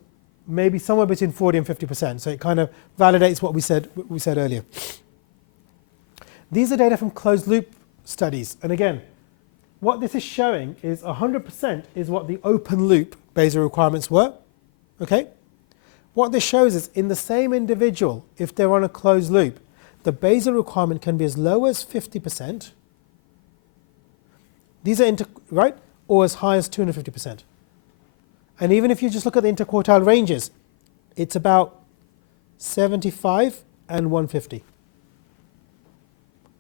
maybe somewhere between 40 and 50%. So it kind of validates what we said earlier. These are data from closed loop studies. And again, what this is showing is 100% is what the open loop basal requirements were. Okay? What this shows is in the same individual, if they're on a closed loop, the basal requirement can be as low as 50%. These are right? Or as high as 250%. And even if you just look at the interquartile ranges, it's about 75 and 150.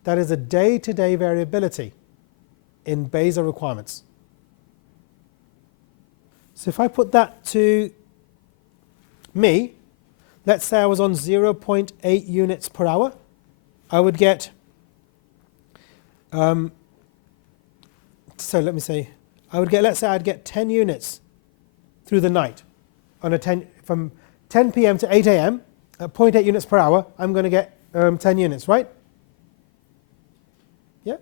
That is a day-to-day variability in basal requirements. So if I put that to me, let's say I was on 0.8 units per hour, I would get, so let me say, let's say I'd get 10 units through the night. From 10 p.m. to 8 a.m., at 0.8 units per hour, I'm going to get 10 units, right? Yeah?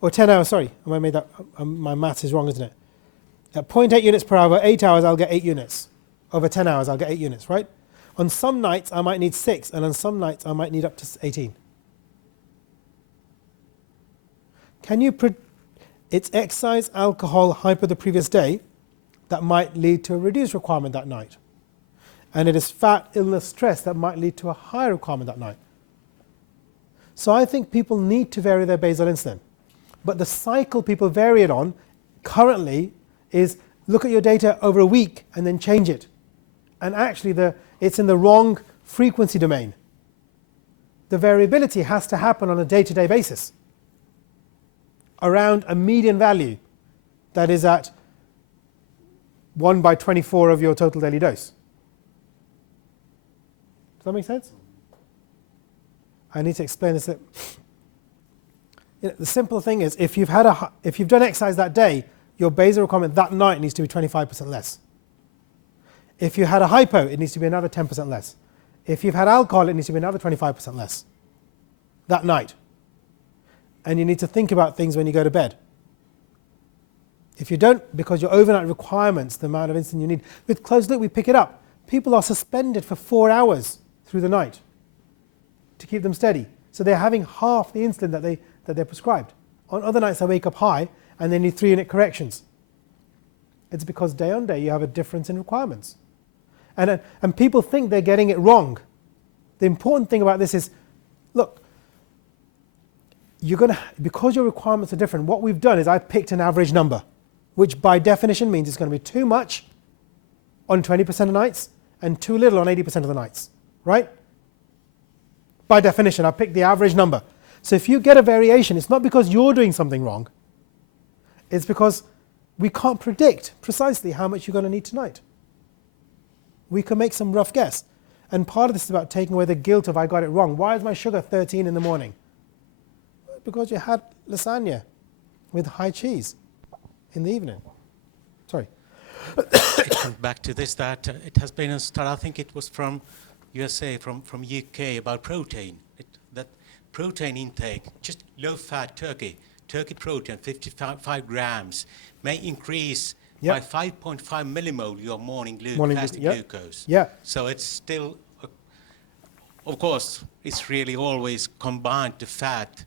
Or 10 hours, sorry. I made that, my maths is wrong, isn't it? At 0.8 units per hour, 8 hours, I'll get 8 units. Over 10 hours, I'll get 8 units, right? On some nights, I might need 6, and on some nights, I might need up to 18. It's exercise, alcohol, hypo the previous day that might lead to a reduced requirement that night. And it is fat, illness, stress that might lead to a higher requirement that night. So I think people need to vary their basal insulin. But the cycle people vary it on currently is look at your data over a week and then change it. And actually it's in the wrong frequency domain. The variability has to happen on a day-to-day basis around a median value that is at 1/24 of your total daily dose. Does that make sense? I need to explain this. The simple thing is, if you've done exercise that day, your basal requirement that night needs to be 25% less. If you had a hypo, it needs to be another 10% less. If you've had alcohol, it needs to be another 25% less that night. And you need to think about things when you go to bed. If you don't, because your overnight requirements, the amount of insulin you need, with closed loop we pick it up. People are suspended for 4 hours through the night to keep them steady. So they're having half the insulin that they're prescribed. On other nights they wake up high and they need 3-unit corrections. It's because day on day you have a difference in requirements. And people think they're getting it wrong. The important thing about this is, look, because your requirements are different, what we've done is I've picked an average number, which by definition means it's going to be too much on 20% of nights and too little on 80% of the nights, right? By definition, I picked the average number. So if you get a variation, it's not because you're doing something wrong. It's because we can't predict precisely how much you're going to need tonight. We can make some rough guess. And part of this is about taking away the guilt of I got it wrong. Why is my sugar 13 in the morning? Because you had lasagna with high cheese in the evening. Sorry. It comes back to this, that it has been a study, I think it was from USA, from UK, about protein. That protein intake, just low-fat turkey protein, 55 grams, may increase by 5.5 millimole your morning fasting glucose. Yeah. So it's still, of course, it's really always combined to fat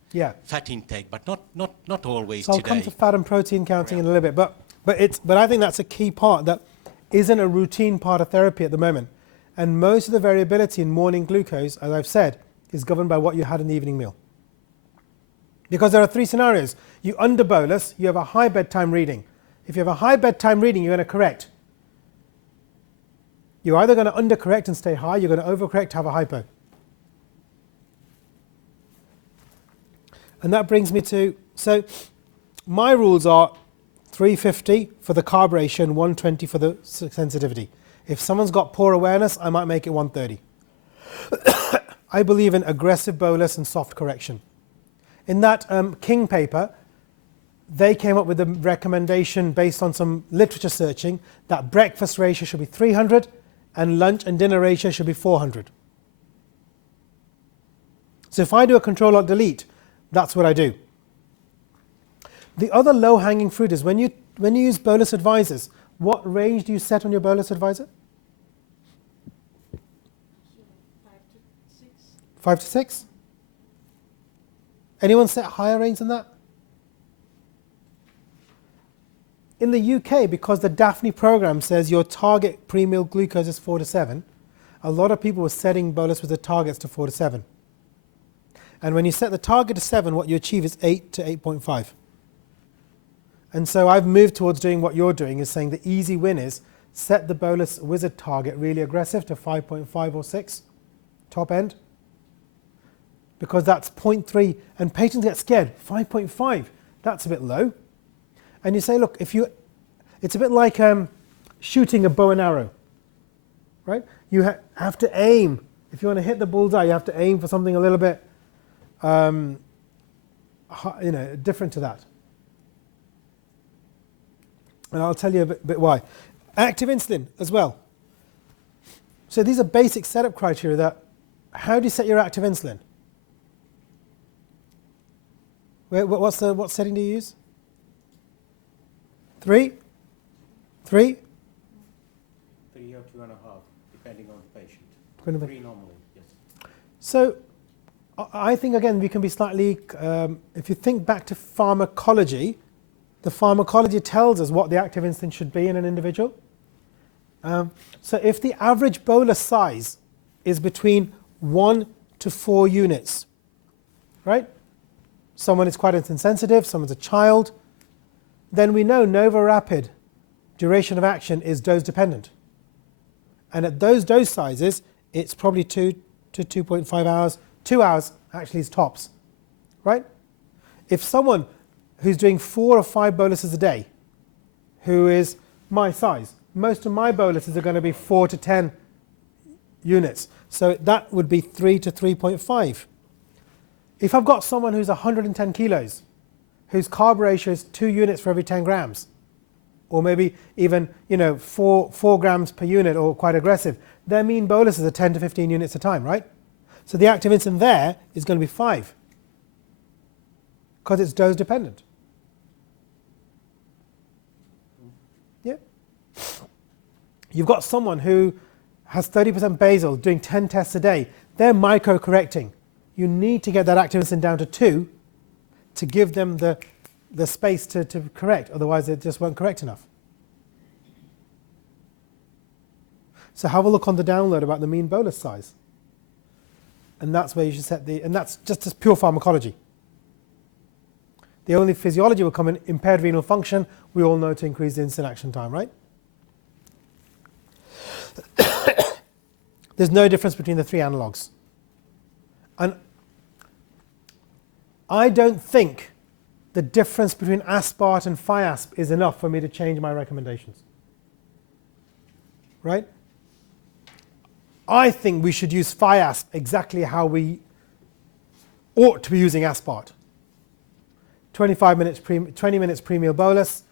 intake, but not always so today. I'll come to fat and protein counting in a little bit, but I think that's a key part that isn't a routine part of therapy at the moment. And most of the variability in morning glucose, as I've said, is governed by what you had in the evening meal. Because there are 3 scenarios. You under bolus, you have a high bedtime reading. If you have a high bedtime reading, you're going to correct. You're either going to undercorrect and stay high, you're going to overcorrect, have a hypo. And that brings me to, so my rules are 350 for the carb ratio and 120 for the sensitivity. If someone's got poor awareness, I might make it 130. I believe in aggressive bolus and soft correction. In that King paper, they came up with a recommendation based on some literature searching that breakfast ratio should be 300 and lunch and dinner ratio should be 400. So if I do a control-alt-delete, that's what I do. The other low-hanging fruit is when you use bolus advisors, what range do you set on your bolus advisor? 5 to 6? Anyone set higher range than that? in the UK, because the Daphne program says your target pre-meal glucose is 4 to 7, a lot of people were setting bolus with the targets to 4 to 7. And when you set the target to 7, what you achieve is 8 to 8.5. And so I've moved towards doing what you're doing, is saying the easy win is set the bolus wizard target really aggressive to 5.5 or 6, top end, because that's 0.3, and patients get scared. 5.5, that's a bit low. And you say, look, it's a bit like shooting a bow and arrow, right? You have to aim. If you want to hit the bullseye, you have to aim for something a little bit, different to that. And I'll tell you a bit why. Active insulin as well. So these are basic setup criteria that, how do you set your active insulin? What setting do you use? 3? 3? 3 or 2.5, depending on the patient. 3 normally, yes. So I think, again, we can be slightly, if you think back to pharmacology, the pharmacology tells us what the active insulin should be in an individual. So if the average bolus size is between 1 to 4 units, right? Someone is quite insulin sensitive, someone's a child, then we know NovaRapid duration of action is dose dependent. And at those dose sizes, it's probably 2 to 2.5 hours. 2 hours actually is tops, right? If someone who's doing 4 or 5 boluses a day, who is my size, most of my boluses are going to be 4 to 10 units. So that would be 3 to 3.5. If I've got someone who's 110 kilos, whose carb ratio is 2 units for every 10 grams, or maybe even 4 grams per unit, or quite aggressive, their mean boluses are 10 to 15 units a time, right? So the active insulin there is going to be 5, because it's dose dependent. Yeah. You've got someone who has 30% basal, doing 10 tests a day. They're micro correcting. You need to get that active insulin down to 2 to give them the space to correct, otherwise it just won't correct enough. So have a look on the download about the mean bolus size. And that's where you should set and that's just as pure pharmacology. The only physiology will come in impaired renal function. We all know to increase the insulin action time, right? There's no difference between the 3 analogues. And I don't think the difference between aspart and fiasp is enough for me to change my recommendations. Right? I think we should use fiasp exactly how we ought to be using aspart. 20 minutes pre-meal bolus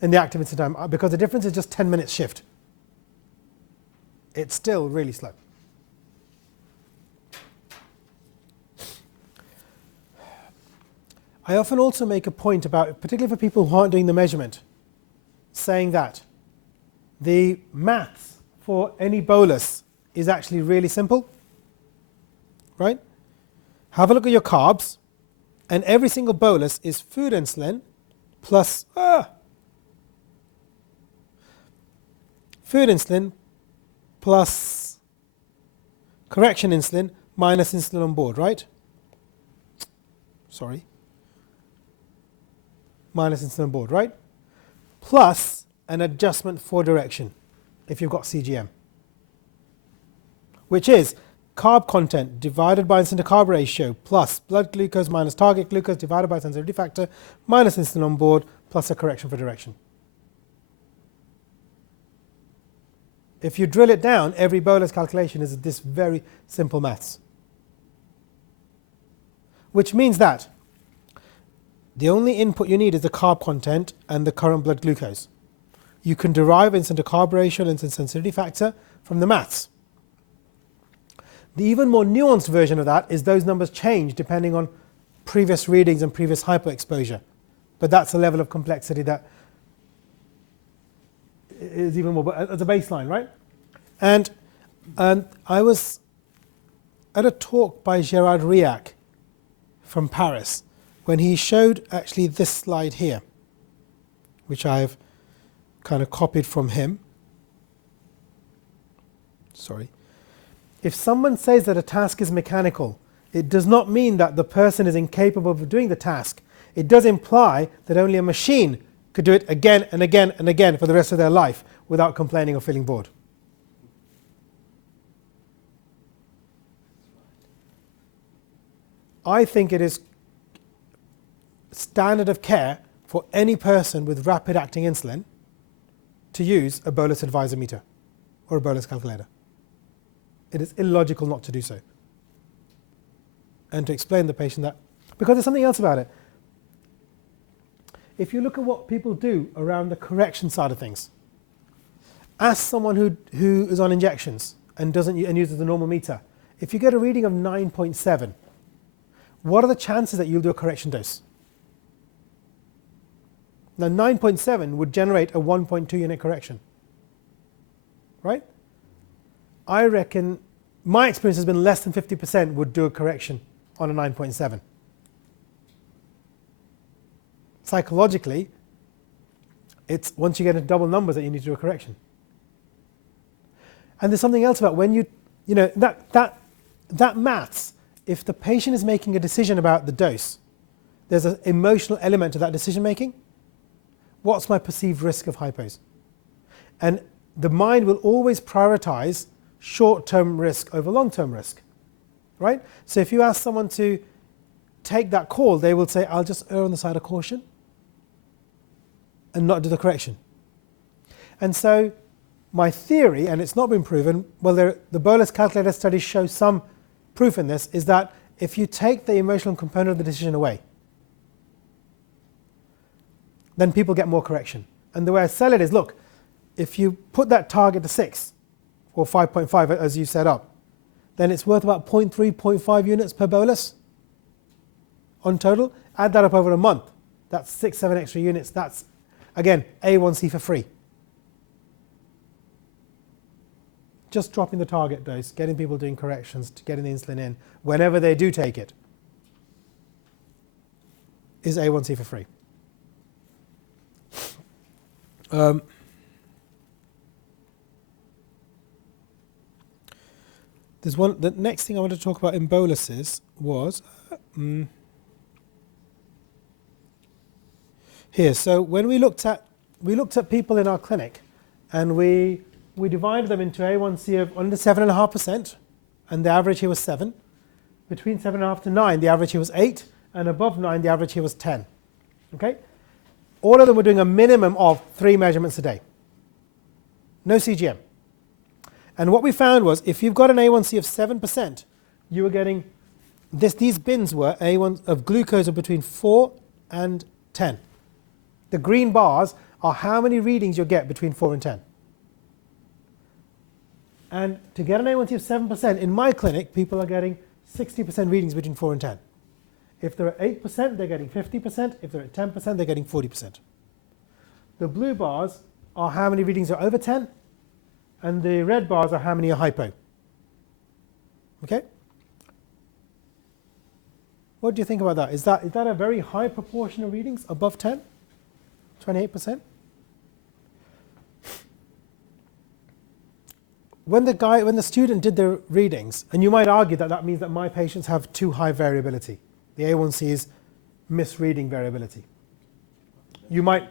in the active insulin time, because the difference is just 10 minutes shift. It's still really slow. I often also make a point about, particularly for people who aren't doing the measurement, saying that the maths for any bolus is actually really simple, right? Have a look at your carbs, and every single bolus is food insulin plus food insulin plus correction insulin minus insulin on board, right? Sorry. Minus insulin on board, right? Plus an adjustment for direction if you've got CGM, which is carb content divided by insulin to carb ratio plus blood glucose minus target glucose divided by sensitivity factor minus insulin on board plus a correction for direction. If you drill it down, every bolus calculation is this very simple maths. Which means that the only input you need is the carb content and the current blood glucose. You can derive insulin to carb ratio and insulin sensitivity factor from the maths. The even more nuanced version of that is those numbers change depending on previous readings and previous hyperexposure. But that's a level of complexity that is even more, but as a baseline, right? And I was at a talk by Gérard Riac from Paris when he showed actually this slide here, which I've kind of copied from him. Sorry. If someone says that a task is mechanical, it does not mean that the person is incapable of doing the task. It does imply that only a machine could do it again and again and again for the rest of their life without complaining or feeling bored. I think it is standard of care for any person with rapid acting insulin to use a bolus advisor meter or a bolus calculator. It is illogical not to do so. And to explain to the patient that, because there's something else about it. If you look at what people do around the correction side of things, ask someone who is on injections and uses the normal meter, if you get a reading of 9.7, what are the chances that you'll do a correction dose? Now 9.7 would generate a 1.2 unit correction, right? I reckon, my experience has been less than 50% would do a correction on a 9.7. Psychologically, it's once you get into double numbers that you need to do a correction. And there's something else about when that maths, if the patient is making a decision about the dose, there's an emotional element to that decision making. What's my perceived risk of hypos? And the mind will always prioritize short-term risk over long-term risk, right? So if you ask someone to take that call, they will say, I'll just err on the side of caution and not do the correction. And so my theory, and it's not been proven, well, the bolus calculator studies show some proof in this, is that if you take the emotional component of the decision away, then people get more correction. And the way I sell it is, look, if you put that target to 6 or 5.5 as you set up, then it's worth about 0.3, 0.5 units per bolus on total. Add that up over a month. That's 6, 7 extra units. That's, again, A1C for free. Just dropping the target dose, getting people doing corrections, to getting the insulin in whenever they do take it, is A1C for free. There's one. The next thing I wanted to talk about in boluses was here. So when we looked at people in our clinic, and we divided them into A1C of under 7.5%, and the average here was 7. Between 7.5 to 9, the average here was 8, and above 9, the average here was 10. Okay, all of them were doing a minimum of 3 measurements a day. No CGM. And what we found was, if you've got an A1C of 7%, you were getting this. These bins were A1 of glucose of between 4 and 10. The green bars are how many readings you get between 4 and 10. And to get an A1C of 7%, in my clinic, people are getting 60% readings between 4 and 10. If they're at 8%, they're getting 50%. If they're at 10%, they're getting 40%. The blue bars are how many readings are over 10, and the red bars are how many are hypo. Okay? What do you think about that? Is that a very high proportion of readings above 10? 28%? When the student did the readings, and you might argue that that means that my patients have too high variability. The A1C is misreading variability. You might.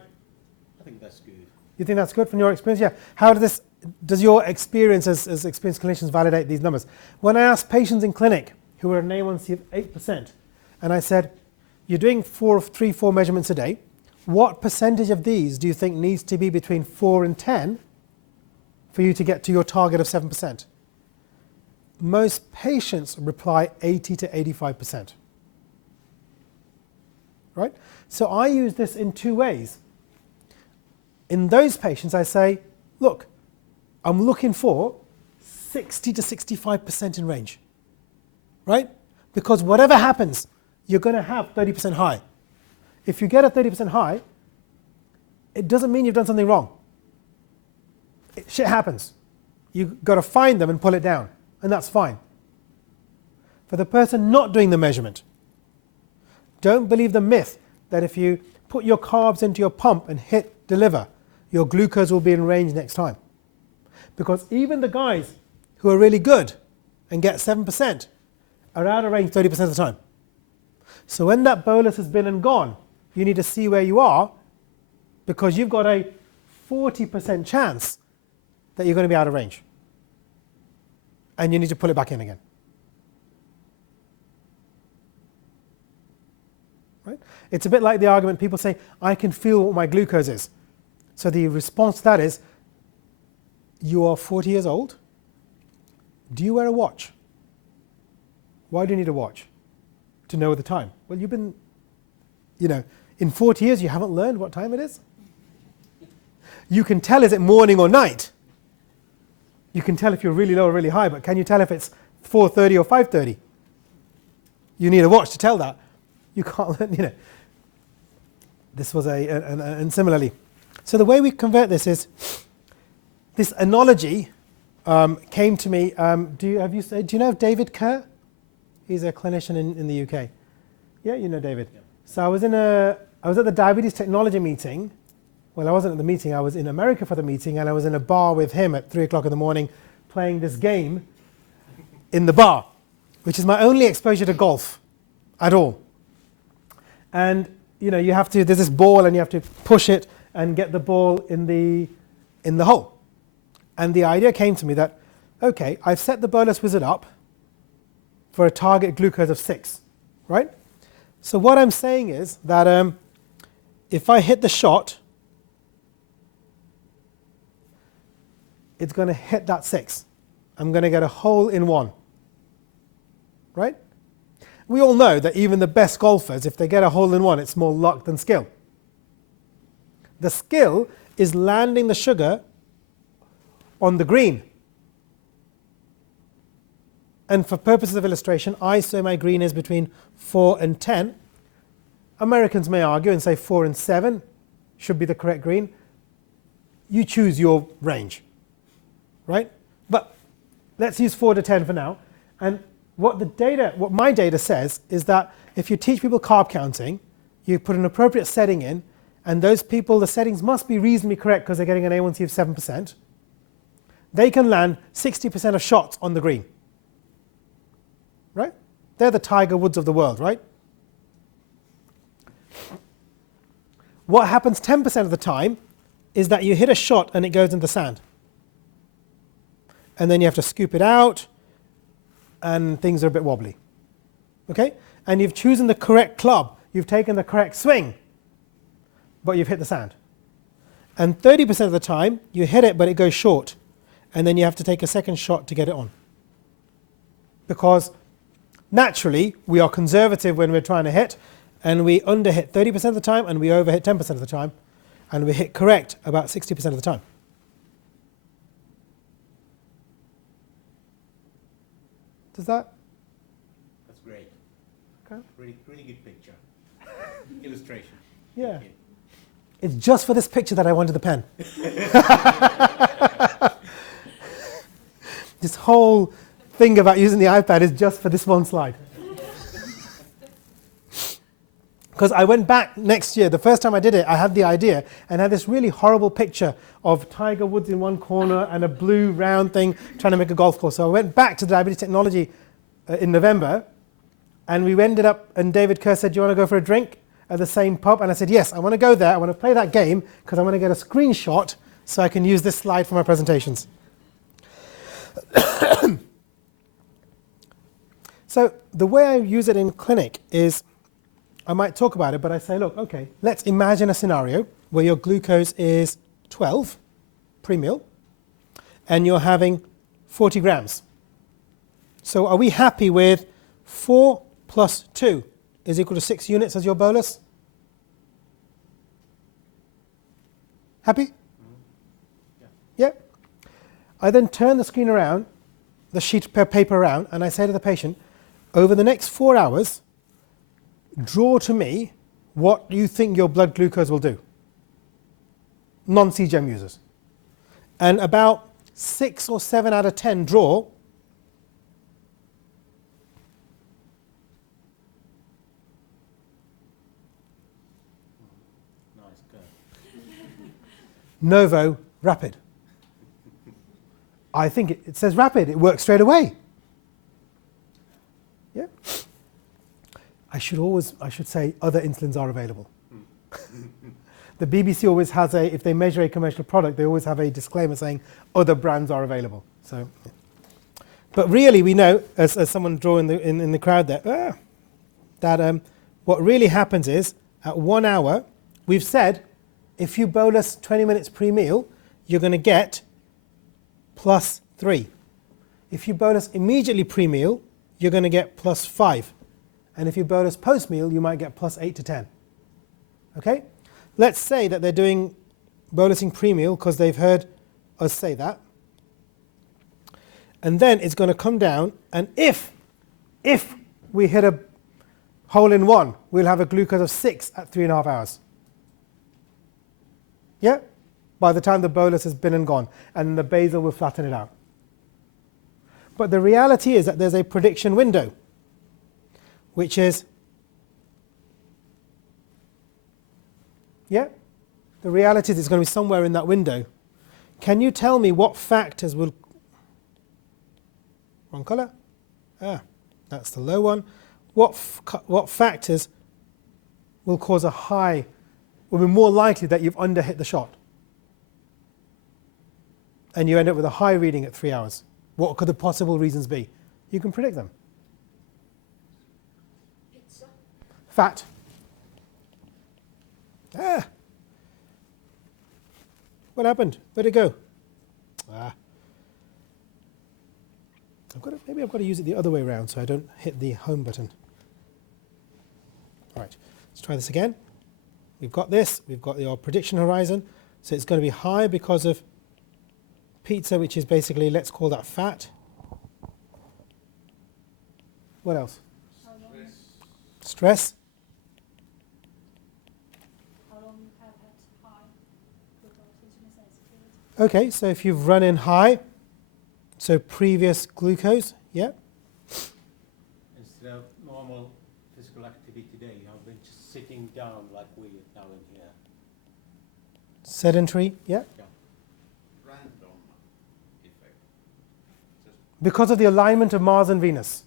I think that's good. You think that's good from your experience? Yeah. How does your experience as experienced clinicians validate these numbers? When I asked patients in clinic who were an A1C of 8%, and I said, you're doing 3, 4 measurements a day, what percentage of these do you think needs to be between 4 and 10 for you to get to your target of 7%? Most patients reply 80 to 85%. Right? So I use this in 2 ways. In those patients, I say, look, I'm looking for 60 to 65% in range. Right? Because whatever happens, you're going to have 30% high. If you get a 30% high, it doesn't mean you've done something wrong. Shit happens. You've got to find them and pull it down, and that's fine. For the person not doing the measurement, don't believe the myth that if you put your carbs into your pump and hit deliver, your glucose will be in range next time. Because even the guys who are really good and get 7% are out of range 30% of the time. So when that bolus has been and gone, you need to see where you are, because you've got a 40% chance that you're going to be out of range. And you need to pull it back in again. Right? It's a bit like the argument people say, I can feel what my glucose is. So the response to that is, you are 40 years old. Do you wear a watch? Why do you need a watch? To know the time. Well, you've been, in 40 years you haven't learned what time it is. You can tell, is it morning or night? You can tell if you're really low or really high, but can you tell if it's 4:30 or 5:30? You need a watch to tell that. You can't learn, This was and similarly. So the way we convert this is, this analogy came to me. Do you know of David Kerr? He's a clinician in the UK. Yeah, you know David. Yeah. So I was at the diabetes technology meeting. Well, I wasn't at the meeting. I was in America for the meeting, and I was in a bar with him at 3 o'clock in the morning, playing this game in the bar, which is my only exposure to golf at all. And you have to. There's this ball, and you have to push it and get the ball in the hole. And the idea came to me that, okay, I've set the bolus wizard up for a target glucose of 6, right? So what I'm saying is that if I hit the shot, it's going to hit that 6. I'm going to get a hole in 1, right? We all know that even the best golfers, if they get a hole in 1, it's more luck than skill. The skill is landing the sugar on the green. And for purposes of illustration, I say my green is between 4 and 10. Americans may argue and say 4 and 7 should be the correct green. You choose your range, right? But let's use 4 to 10 for now. And what my data says is that if you teach people carb counting, you put an appropriate setting in, and those people, the settings must be reasonably correct because they're getting an A1C of 7%, they can land 60% of shots on the green. Right? They're the Tiger Woods of the world, right? What happens 10% of the time is that you hit a shot and it goes in the sand. And then you have to scoop it out, and things are a bit wobbly. Okay? And you've chosen the correct club. You've taken the correct swing, but you've hit the sand. And 30% of the time, you hit it, but it goes short. And then you have to take a second shot to get it on. Because naturally, we are conservative when we're trying to hit, and we underhit 30% of the time, and we overhit 10% of the time, and we hit correct about 60% of the time. Does that? That's great. Okay. Really good picture. Illustration. Yeah. It's just for this picture that I wanted the pen. This whole thing about using the iPad is just for this one slide. Because I went back next year, the first time I did it, I had the idea and had this really horrible picture of Tiger Woods in one corner and a blue round thing trying to make a golf course. So I went back to the diabetes technology in November, and we ended up, and David Kerr said, do you want to go for a drink at the same pub? And I said, yes, I want to go there. I want to play that game because I want to get a screenshot so I can use this slide for my presentations. So the way I use it in clinic is, I might talk about it, but I say, look, okay, let's imagine a scenario where your glucose is 12 pre-meal and you're having 40 grams. So are we happy with 4 plus 2 is equal to 6 units as your bolus? Happy? Yeah. I then turn the screen around, the sheet of paper around, and I say to the patient, over the next 4 hours, draw to me what you think your blood glucose will do. Non-CGM users. And about 6 or 7 out of 10 draw. Nice, good. Novo rapid. I think it says rapid. It works straight away. Yeah. I should say other insulins are available. The BBC always has if they measure a commercial product, they always have a disclaimer saying other brands are available. So, yeah. But really, we know, as someone drew in the crowd there, that what really happens is at 1 hour, we've said if you bolus 20 minutes pre-meal, you're going to get +3. If you bolus immediately pre-meal, you're going to get +5. And if you bolus post-meal, you might get +8 to 10. Okay? Let's say that they're doing bolusing pre-meal because they've heard us say that. And then it's going to come down, and if we hit a hole in one, we'll have a glucose of 6 at 3.5 hours. Yeah? By the time the bolus has been and gone, and the basal will flatten it out. But the reality is that there's a prediction window, which is, yeah? The reality is it's going to be somewhere in that window. Can you tell me what factors will, wrong colour? That's the low one. What factors will cause a high, will be more likely that you've underhit the shot? And you end up with a high reading at 3 hours. What could the possible reasons be? You can predict them. Pizza. Fat. What happened? Where'd it go? Maybe I've got to use it the other way around so I don't hit the home button. All right, let's try this again. We've got this. We've got the prediction horizon. So it's going to be high because of pizza, which is basically, let's call that fat. What else? Stress. How long you have had high glucose insulin sensitivity? Okay, so if you've run in high, so previous glucose, yeah. Instead of normal physical activity today, I've been just sitting down like we are now in here. Sedentary, yeah. Random effect. Because of the alignment of Mars and Venus.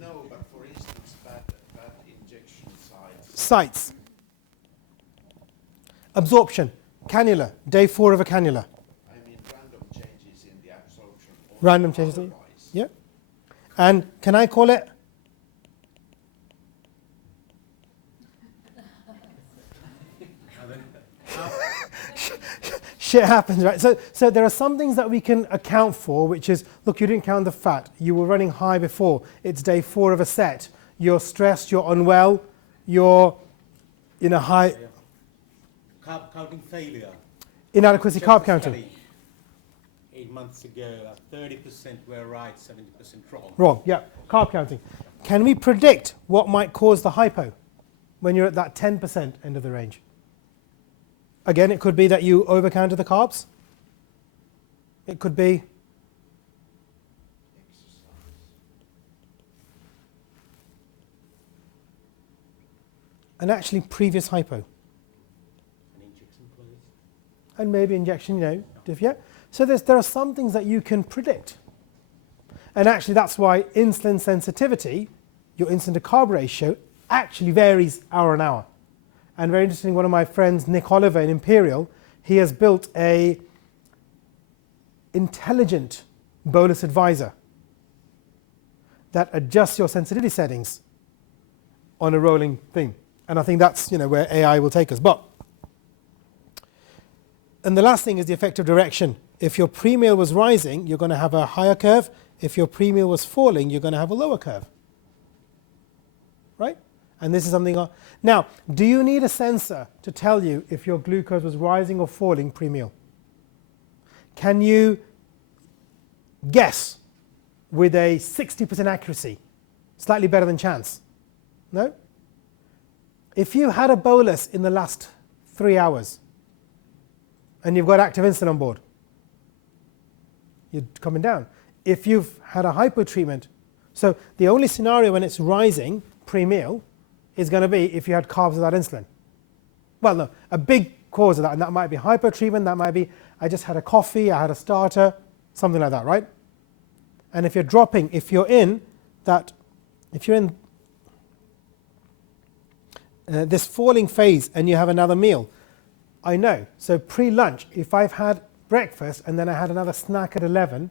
No, but for instance, fat injection sites. Sites. Absorption. Cannula. Day 4 of a cannula. I mean, random changes in the absorption. Or Random changes. otherwise. Yeah. And can I call it? Shit happens, right? So there are some things that we can account for, which is, look, you didn't count the fat. You were running high before. It's day 4 of a set. You're stressed. You're unwell. You're in a high. Carb counting failure. Inadequacy Just carb a counting. study 8 months ago, 30% were right, 70% wrong. Wrong, yeah. Carb counting. Can we predict what might cause the hypo when you're at that 10% end of the range? Again, it could be that you overcounted the carbs. It could be an actually previous hypo. An injection, please. And maybe injection, yeah. So there are some things that you can predict. And actually that's why insulin sensitivity, your insulin to carb ratio, actually varies hour on hour. And very interesting, one of my friends, Nick Oliver in Imperial, he has built a intelligent bolus advisor that adjusts your sensitivity settings on a rolling thing. And I think that's where AI will take us. And the last thing is the effective direction. If your pre-meal was rising, you're going to have a higher curve. If your pre-meal was falling, you're going to have a lower curve. Right? And this is something. Now, do you need a sensor to tell you if your glucose was rising or falling pre-meal? Can you guess with a 60% accuracy? Slightly better than chance? No? If you had a bolus in the last 3 hours and you've got active insulin on board, you're coming down. If you've had a hypo treatment, so the only scenario when it's rising pre-meal is going to be if you had carbs without insulin. Well, no, a big cause of that, and that might be hypertreatment, that might be I just had a coffee, I had a starter, something like that, right? And if you're dropping, if you're in this falling phase and you have another meal, I know. So pre-lunch, if I've had breakfast and then I had another snack at 11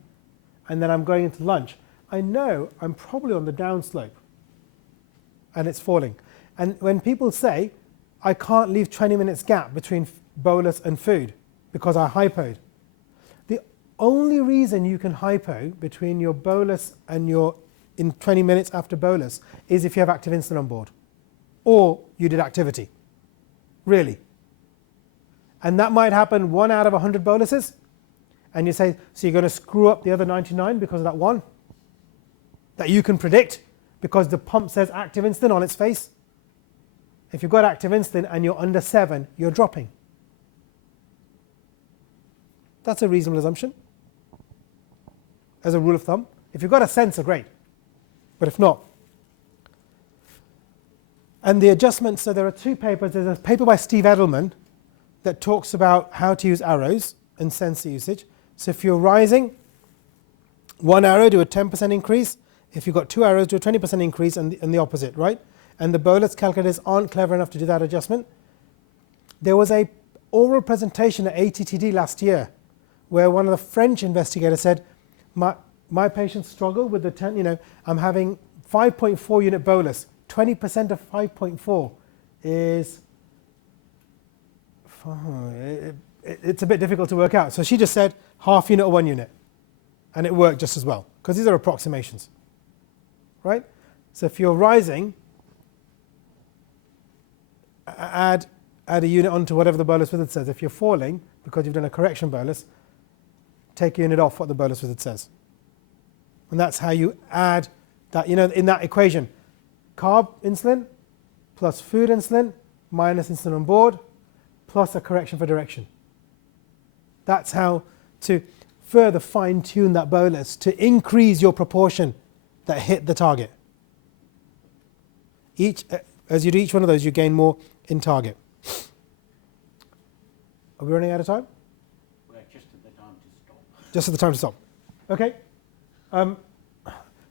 and then I'm going into lunch, I know I'm probably on the downslope and it's falling. And when people say, I can't leave 20 minutes gap between bolus and food because I hypoed, the only reason you can hypo between your bolus and your in 20 minutes after bolus is if you have active insulin on board or you did activity, really. And that might happen 1 out of 100 boluses, and you say, so you're going to screw up the other 99 because of that one that you can predict because the pump says active insulin on its face. If you've got active insulin and you're under 7, you're dropping. That's a reasonable assumption as a rule of thumb. If you've got a sensor, great, but if not. And the adjustments, so there are 2 papers. There's a paper by Steve Edelman that talks about how to use arrows and sensor usage. So if you're rising, 1 arrow, do a 10% increase. If you've got 2 arrows, do a 20% increase, and the opposite, right? And the bolus calculators aren't clever enough to do that adjustment. There was a oral presentation at ATTD last year where one of the French investigators said, my patients struggle with the 10, I'm having 5.4 unit bolus. 20% of 5.4 is, it's a bit difficult to work out. So she just said half unit or 1 unit. And it worked just as well, because these are approximations, right? So if you're rising, add a unit onto whatever the bolus wizard says. If you're falling, because you've done a correction bolus, take a unit off what the bolus wizard says. And that's how you add that, in that equation, carb insulin plus food insulin minus insulin on board plus a correction for direction. That's how to further fine-tune that bolus to increase your proportion that hit the target. As you do each one of those, you gain more in target. Are we running out of time? We're just at the time to stop. Just at the time to stop. Okay.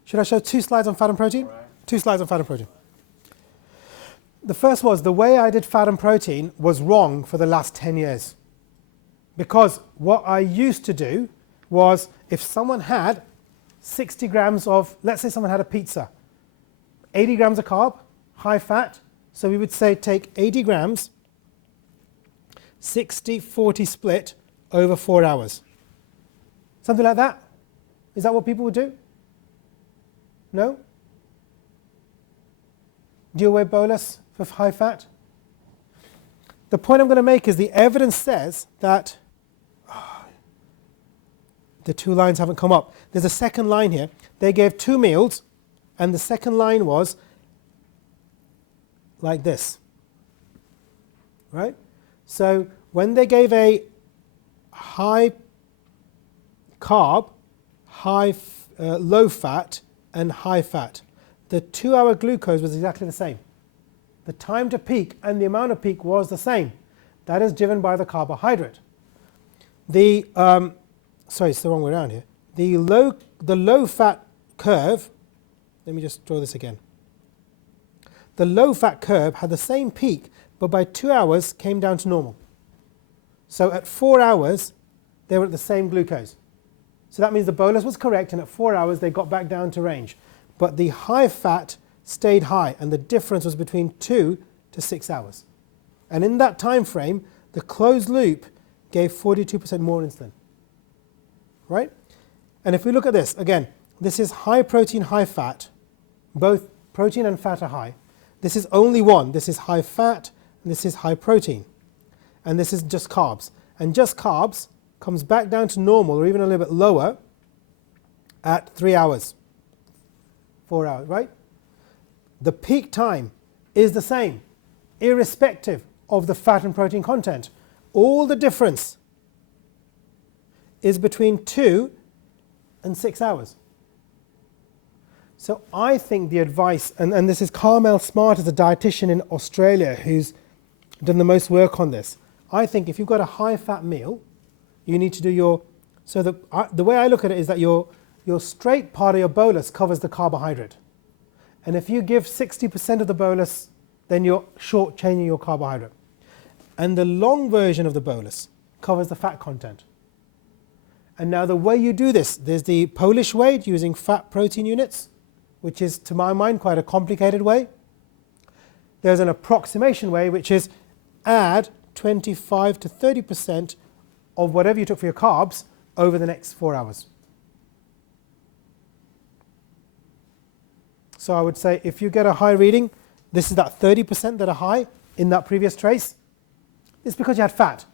Should I show 2 slides on fat and protein? Right. 2 slides on fat and protein. The first was the way I did fat and protein was wrong for the last 10 years. Because what I used to do was if someone had 60 grams of, let's say someone had a pizza, 80 grams of carb, high fat, so we would say take 80 grams, 60-40 split over 4 hours. Something like that? Is that what people would do? No? Dual weight bolus for high fat? The point I'm going to make is the evidence says that the 2 lines haven't come up. There's a second line here. They gave 2 meals, and the second line was like this, right? So when they gave a high carb, low fat, and high fat, the 2-hour glucose was exactly the same. The time to peak and the amount of peak was the same. That is driven by the carbohydrate. Sorry, it's the wrong way around here. The low fat curve, let me just draw this again. The low fat curve had the same peak, but by 2 hours came down to normal. So at 4 hours, they were at the same glucose. So that means the bolus was correct, and at 4 hours they got back down to range. But the high fat stayed high, and the difference was between 2 to 6 hours. And in that time frame, the closed loop gave 42% more insulin. Right? And if we look at this, again, this is high protein, high fat. Both protein and fat are high. This is only one. This is high fat, and this is high protein. And this is just carbs. And just carbs comes back down to normal, or even a little bit lower, at 3 hours, 4 hours, right? The peak time is the same, irrespective of the fat and protein content. All the difference is between 2 and 6 hours. So I think the advice, and this is Carmel Smart, is a dietitian in Australia who's done the most work on this. I think if you've got a high-fat meal, you need to do your, so the way I look at it is that your straight part of your bolus covers the carbohydrate. And if you give 60% of the bolus, then you're short-changing your carbohydrate. And the long version of the bolus covers the fat content. And now the way you do this, there's the Polish way using fat protein units, which is, to my mind, quite a complicated way. There's an approximation way, which is add 25 to 30% of whatever you took for your carbs over the next 4 hours. So I would say if you get a high reading, this is that 30% that are high in that previous trace. It's because you had fat.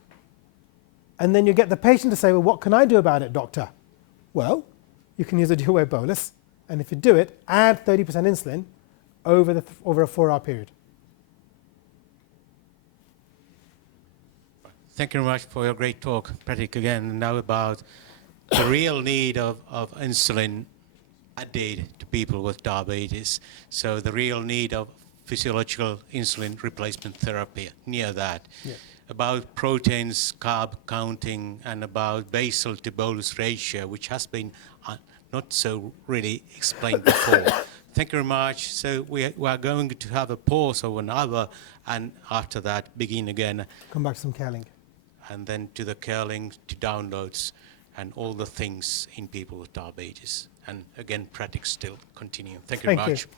And then you get the patient to say, well, what can I do about it, doctor? Well, you can use a dual wave bolus. And if you do it, add 30% insulin over a 4-hour period. Thank you very much for your great talk, Pratik. Again, now about the real need of insulin added to people with diabetes. So the real need of physiological insulin replacement therapy, near that. Yeah. About proteins, carb counting, and about basal to bolus ratio, which has been not so really explained before. Thank you very much. So we are going to have a pause of an hour, and after that begin again. Come back to some curling. And then to the curling, to downloads, and all the things in people with diabetes. And again, Pratik still continue. Thank you very much. You.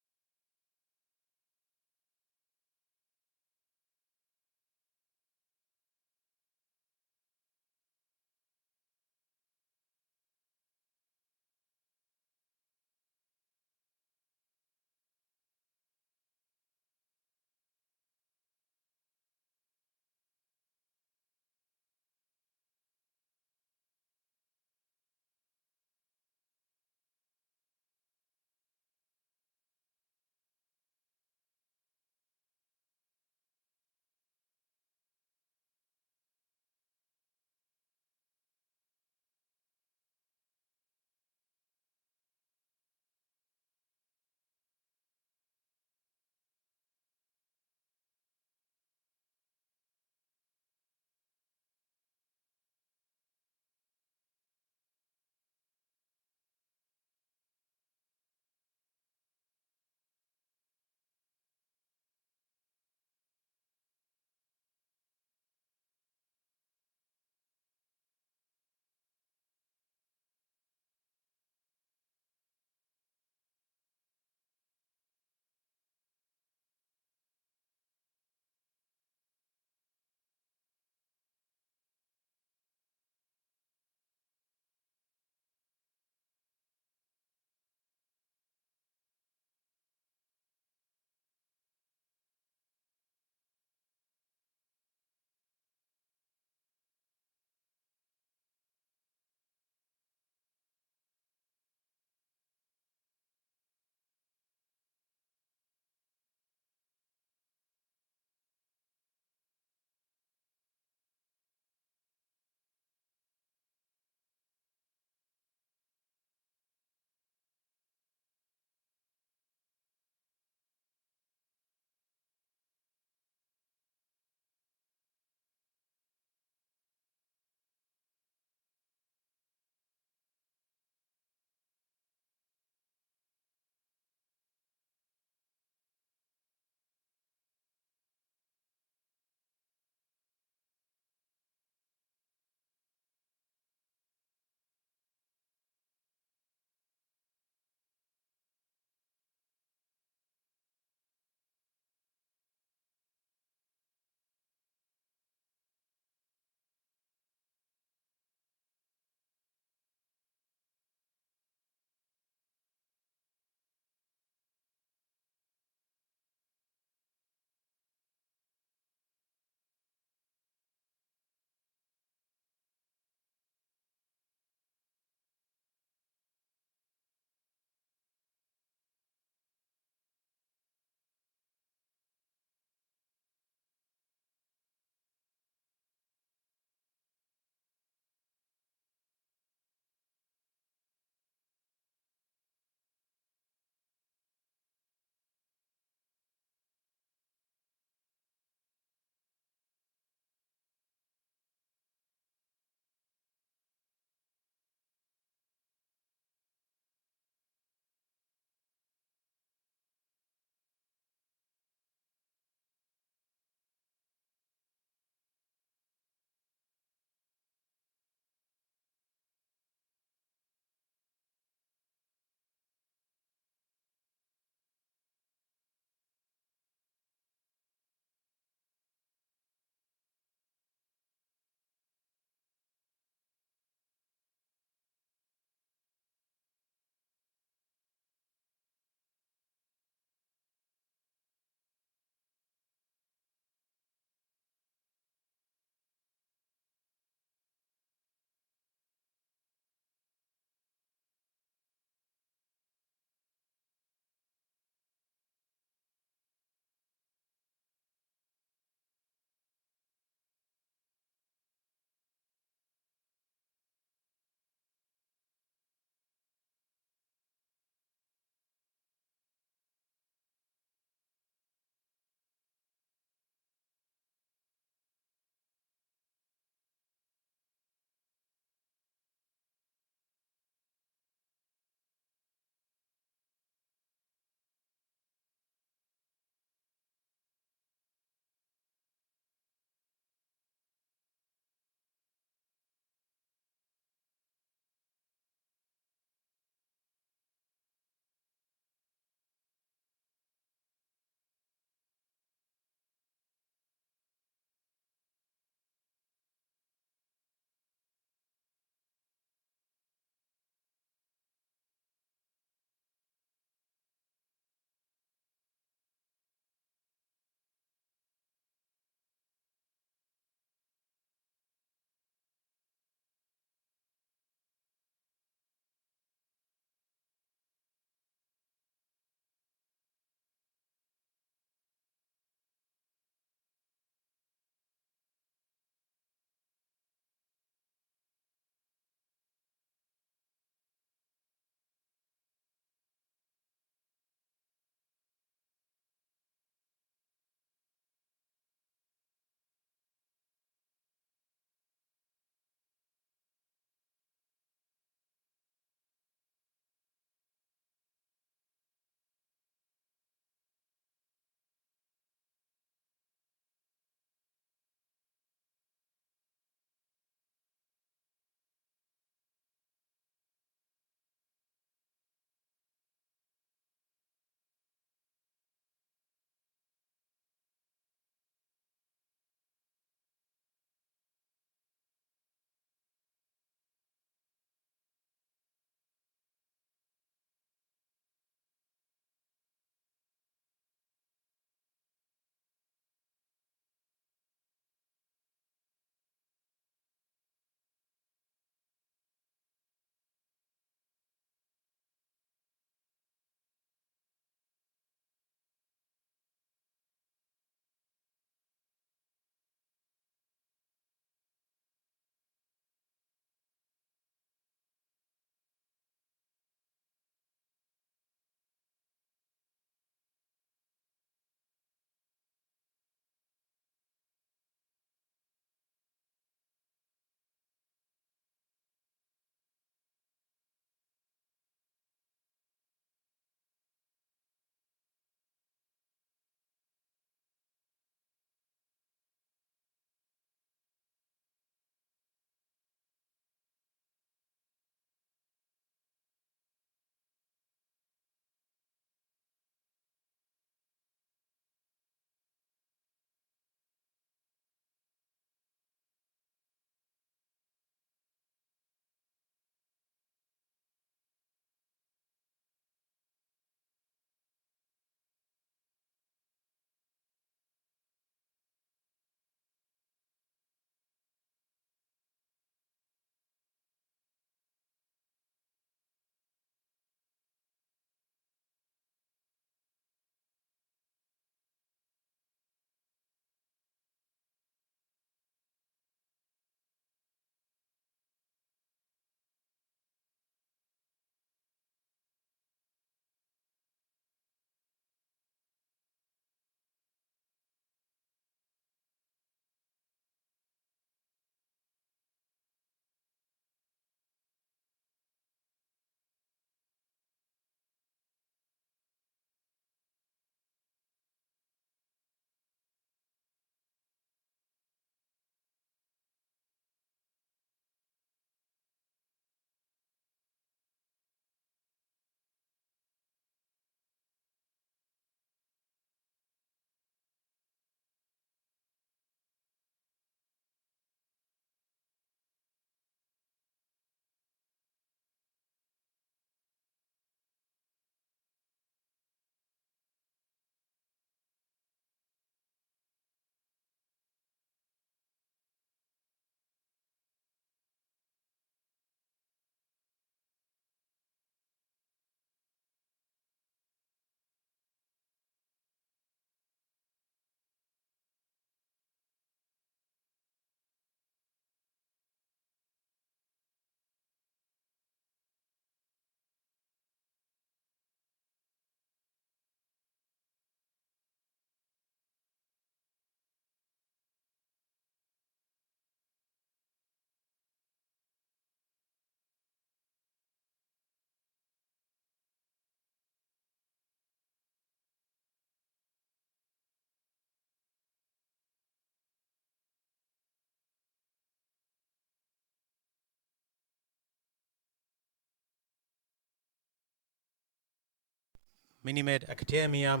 Minimed Academia.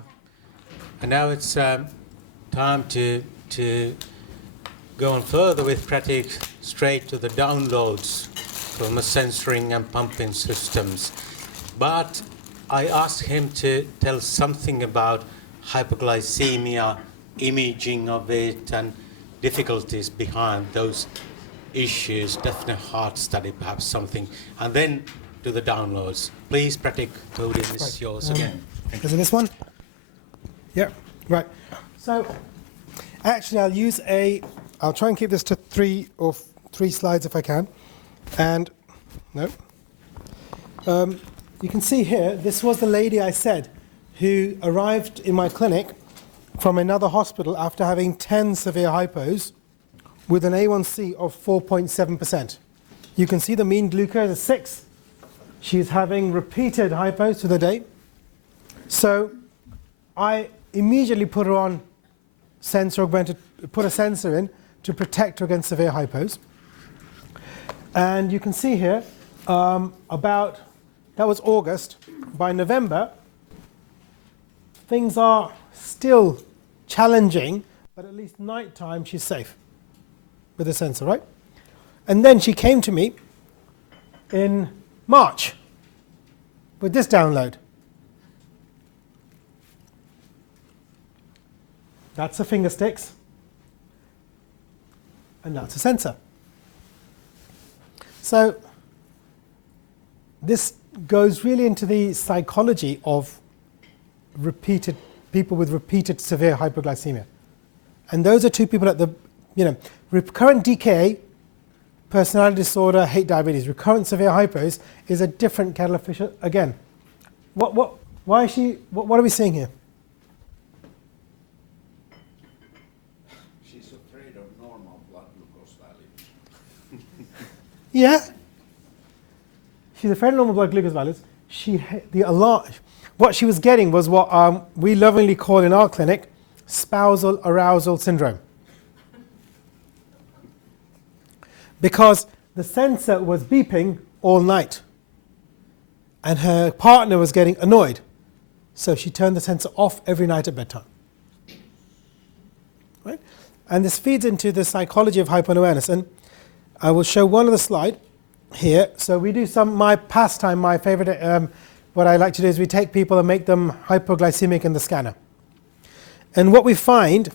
And now it's time to go on further with Pratik straight to the downloads from the sensoring and pumping systems. But I asked him to tell something about hypoglycemia, imaging of it, and difficulties behind those issues, definite heart study, perhaps something, and then to the downloads. Please, Pratik, podium is yours again. Is it this one? Yeah, right. So actually I'll try and keep this to three slides if I can. And, no. You can see here, this was the lady I said who arrived in my clinic from another hospital after having 10 severe hypos with an A1C of 4.7%. You can see the mean glucose is 6. She's having repeated hypos through the day. So I immediately put her on put a sensor in to protect her against severe hypos. And you can see here, that was August. By November, things are still challenging, but at least nighttime she's safe with the sensor, right? And then she came to me in March with this download. That's a finger sticks, and that's a sensor. So this goes really into the psychology of people with repeated severe hypoglycemia. And those are two people at the, recurrent DKA, personality disorder, hate diabetes. Recurrent severe hypos is a different kettle of fish again. What are we seeing here? She's afraid of normal blood glucose values. Yeah. She's afraid of normal blood glucose values. What she was getting was what we lovingly call in our clinic spousal arousal syndrome. Because the sensor was beeping all night and her partner was getting annoyed. So she turned the sensor off every night at bedtime. Right? And this feeds into the psychology of hypoawareness. And I will show one other slide here. So we do my pastime, my favorite, what I like to do is we take people and make them hypoglycemic in the scanner. And what we find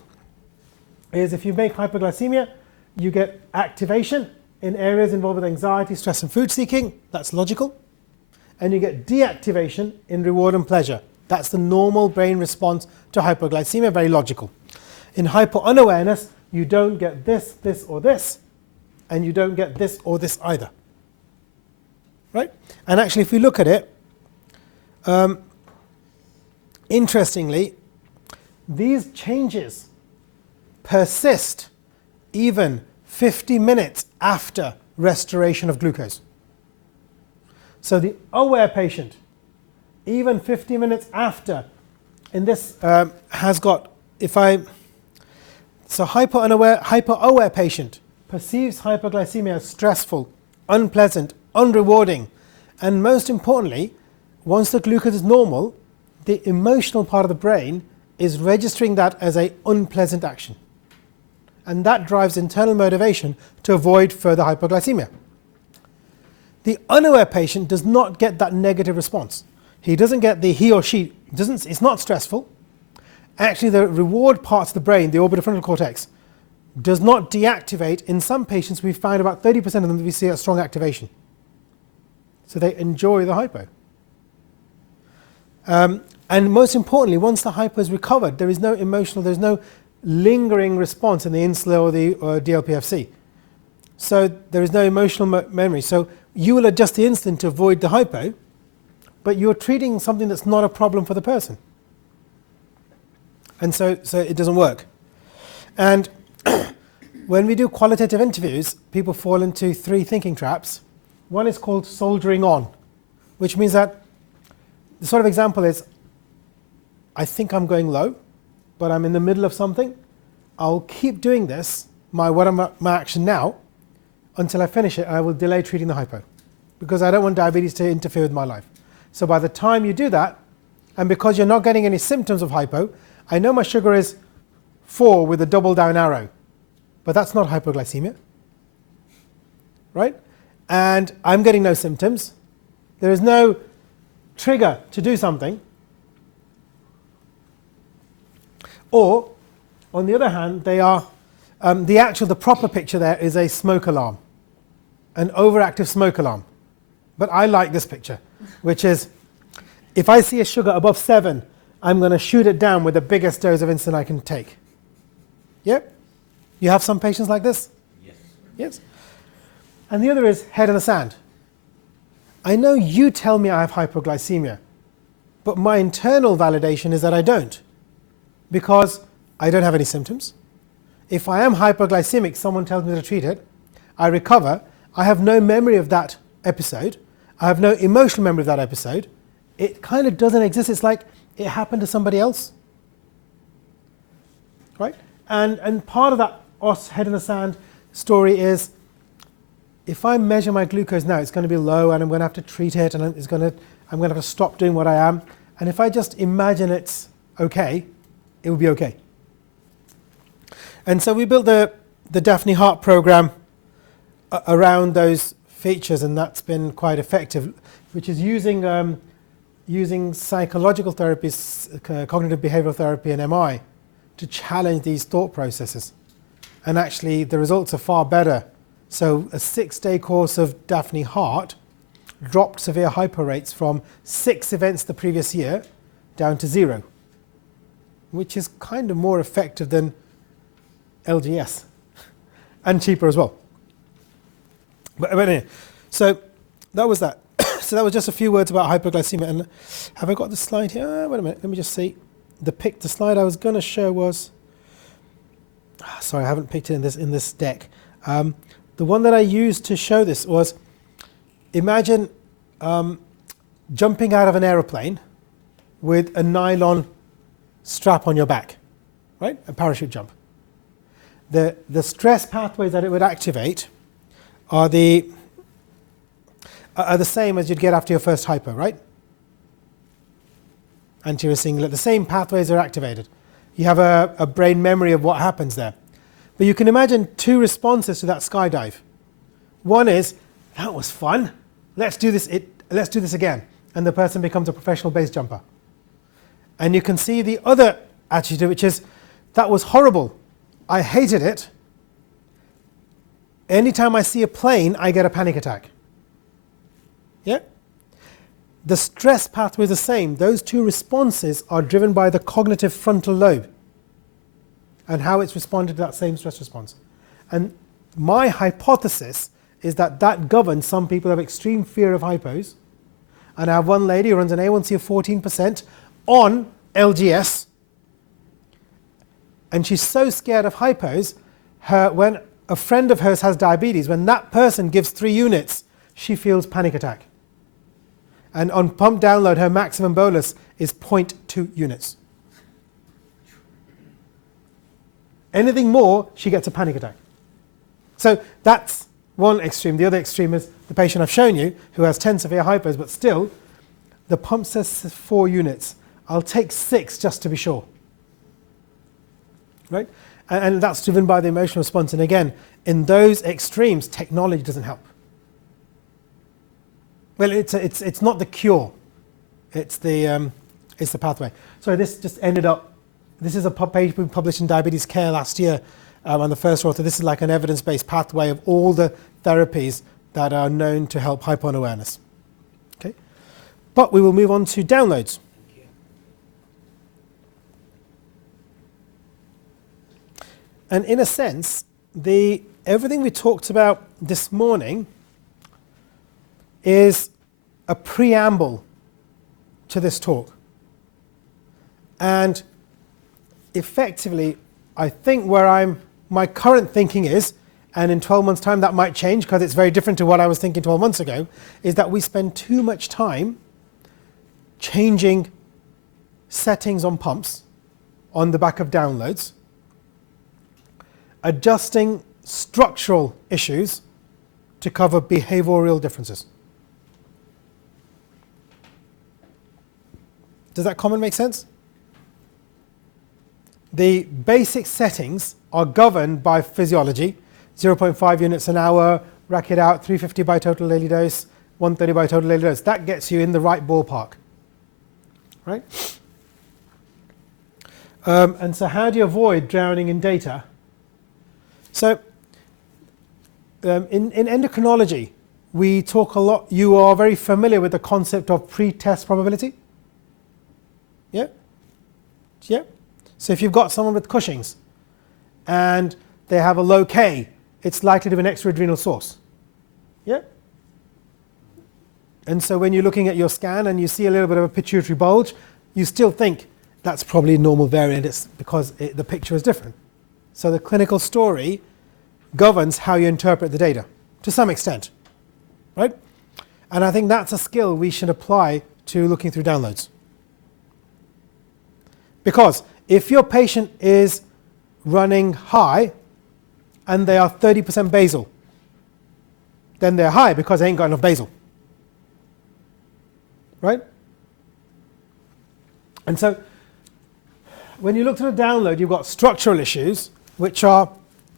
is if you make hypoglycemia, you get activation in areas involved with anxiety, stress, and food seeking. That's logical. And you get deactivation in reward and pleasure. That's the normal brain response to hypoglycemia, very logical. In hypounawareness, you don't get this, this, or this, and you don't get this or this either. Right? And actually, if we look at it, interestingly, these changes persist even 50 minutes after restoration of glucose. So the aware patient, even 50 minutes after, in this has got, hyper-aware patient perceives hypoglycemia as stressful, unpleasant, unrewarding, and most importantly, once the glucose is normal, the emotional part of the brain is registering that as an unpleasant action. And that drives internal motivation to avoid further hypoglycemia. The unaware patient does not get that negative response. He or she doesn't, it's not stressful. Actually, the reward parts of the brain, the orbitofrontal cortex, does not deactivate. In some patients, we find about 30% of them that we see a strong activation. So they enjoy the hypo. And most importantly, once the hypo is recovered, there's no lingering response in the insulin or the DLPFC. So there is no emotional memory. So you will adjust the insulin to avoid the hypo, but you're treating something that's not a problem for the person. And so it doesn't work. And when we do qualitative interviews, people fall into 3 thinking traps. One is called soldiering on, which means that the sort of example is, I think I'm going low, but I'm in the middle of something. I'll keep doing this, my action now, until I finish it. I will delay treating the hypo, because I don't want diabetes to interfere with my life. So by the time you do that, and because you're not getting any symptoms of hypo, I know my sugar is 4 with a double down arrow, but that's not hypoglycemia, right? And I'm getting no symptoms. There is no trigger to do something. Or, on the other hand, they are the proper picture there is a smoke alarm, an overactive smoke alarm. But I like this picture, which is if I see a sugar above 7, I'm going to shoot it down with the biggest dose of insulin I can take. Yep? You have some patients like this? Yes. Yes. And the other is head in the sand. I know you tell me I have hypoglycemia, but my internal validation is that I don't, because I don't have any symptoms. If I am hypoglycemic, someone tells me to treat it, I recover, I have no memory of that episode, I have no emotional memory of that episode, it kind of doesn't exist, it's like it happened to somebody else. Right? And part of that us head in the sand story is, if I measure my glucose now, it's going to be low and I'm going to have to treat it and I'm going to have to stop doing what I am. And if I just imagine it's okay, it will be okay. And so we built the Daphne Heart program around those features, and that's been quite effective, which is using psychological therapies, cognitive behavioral therapy and MI, to challenge these thought processes. And actually the results are far better. So a 6-day course of Daphne Heart dropped severe hypo rates from 6 events the previous year down to 0, which is kind of more effective than LGS and cheaper as well. But anyway, so that was that. So that was just a few words about hypoglycemia. And have I got the slide here? Wait a minute, let me just see. The slide I was going to show was, sorry, I haven't picked it in this deck. The one that I used to show this was, imagine jumping out of an aeroplane with a nylon strap on your back, right? A parachute jump. The stress pathways that it would activate are the same as you'd get after your first hypo, right? Anterior cingulate, the same pathways are activated. You have a brain memory of what happens there. But you can imagine 2 responses to that skydive. One is, that was fun, let's do this again. And the person becomes a professional base jumper. And you can see the other attitude, which is, that was horrible, I hated it. Anytime I see a plane, I get a panic attack. Yeah? The stress pathway is the same. Those 2 responses are driven by the cognitive frontal lobe and how it's responded to that same stress response. And my hypothesis is that that governs some people who have extreme fear of hypos. And I have one lady who runs an A1C of 14% on LGS, and she's so scared of hypos, when a friend of hers has diabetes, when that person gives 3 units, she feels panic attack. And on pump download, her maximum bolus is 0.2 units. Anything more, she gets a panic attack. So that's one extreme. The other extreme is the patient I've shown you, who has 10 severe hypos, but still, the pump says 4 units. I'll take 6 just to be sure. Right? And that's driven by the emotional response. And again, in those extremes, technology doesn't help. Well, it's not the cure. It's the pathway. So this just ended up. This is a paper we published in Diabetes Care last year, on the first author. This is like an evidence-based pathway of all the therapies that are known to help hypo awareness. Okay, but we will move on to downloads. And in a sense, everything we talked about this morning is a preamble to this talk. And effectively, I think where my current thinking is, and in 12 months' time that might change because it's very different to what I was thinking 12 months ago, is that we spend too much time changing settings on pumps on the back of downloads, adjusting structural issues to cover behavioral differences. Does that comment make sense? The basic settings are governed by physiology, 0.5 units an hour, rack it out, 350 by total daily dose, 130 by total daily dose. That gets you in the right ballpark, right? And so how do you avoid drowning in data? So in endocrinology, we talk a lot, you are very familiar with the concept of pre-test probability? Yeah? Yeah? So if you've got someone with Cushing's and they have a low K, it's likely to be an extra-adrenal source. Yeah? And so when you're looking at your scan and you see a little bit of a pituitary bulge, you still think that's probably a normal variant, it's because the picture is different. So the clinical story governs how you interpret the data, to some extent, right? And I think that's a skill we should apply to looking through downloads. Because if your patient is running high and they are 30% basal, then they're high because they ain't got enough basal, right? And so when you look through the download, you've got structural issues, which are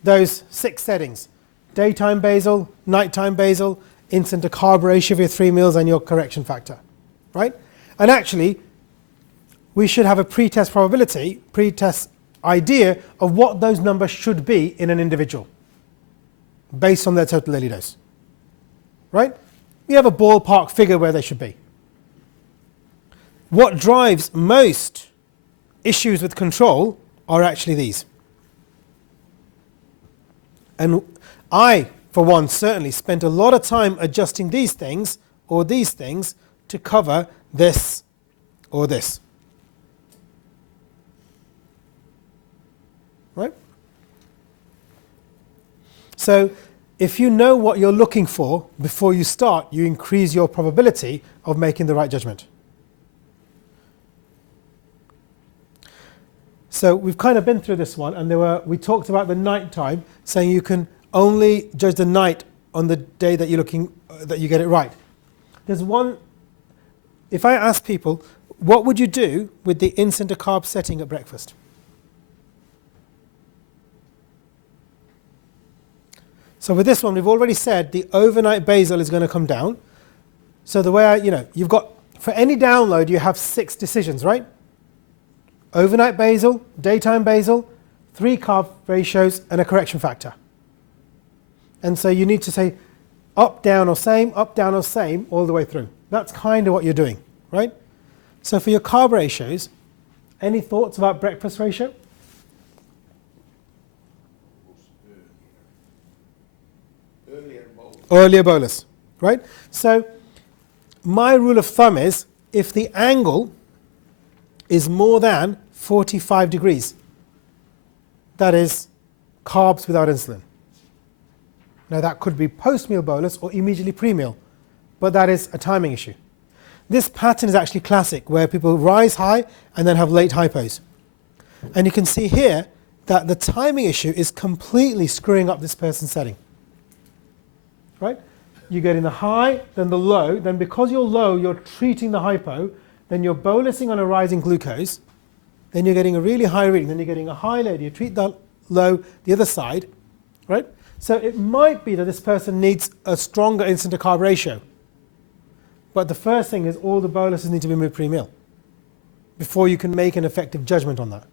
those 6 settings: daytime basal, nighttime basal, insulin to carb ratio of your 3 meals, and your correction factor, right? And actually, we should have a pre-test probability, pre-test idea of what those numbers should be in an individual based on their total daily dose, right? We have a ballpark figure where they should be. What drives most issues with control are actually these. And I, for one, certainly spent a lot of time adjusting these things or these things to cover this or this. Right? So if you know what you're looking for before you start, you increase your probability of making the right judgment. So we've kind of been through this one, and we talked about the night time, saying you can only judge the night on the day that you're looking, that you get it right. There's one, if I ask people, what would you do with the insulin to carb setting at breakfast? So with this one, we've already said the overnight basal is going to come down. So the way you've got, for any download, you have 6 decisions, right? Overnight basal, daytime basal, 3 carb ratios, and a correction factor. And so you need to say up, down, or same all the way through. That's kind of what you're doing, right? So for your carb ratios, any thoughts about breakfast ratio? Earlier bolus, right? So my rule of thumb is if the angle is more than 45 degrees, that is carbs without insulin. Now that could be post-meal bolus or immediately pre-meal, but that is a timing issue. This pattern is actually classic, where people rise high and then have late hypos. And you can see here that the timing issue is completely screwing up this person's setting. Right? You get in the high, then the low, then because you're low, you're treating the hypo, then you're bolusing on a rising glucose, then you're getting a really high reading, then you're getting a high low, you treat the low the other side, right? So it might be that this person needs a stronger insulin to carb ratio. But the first thing is all the boluses need to be moved pre-meal before you can make an effective judgment on that.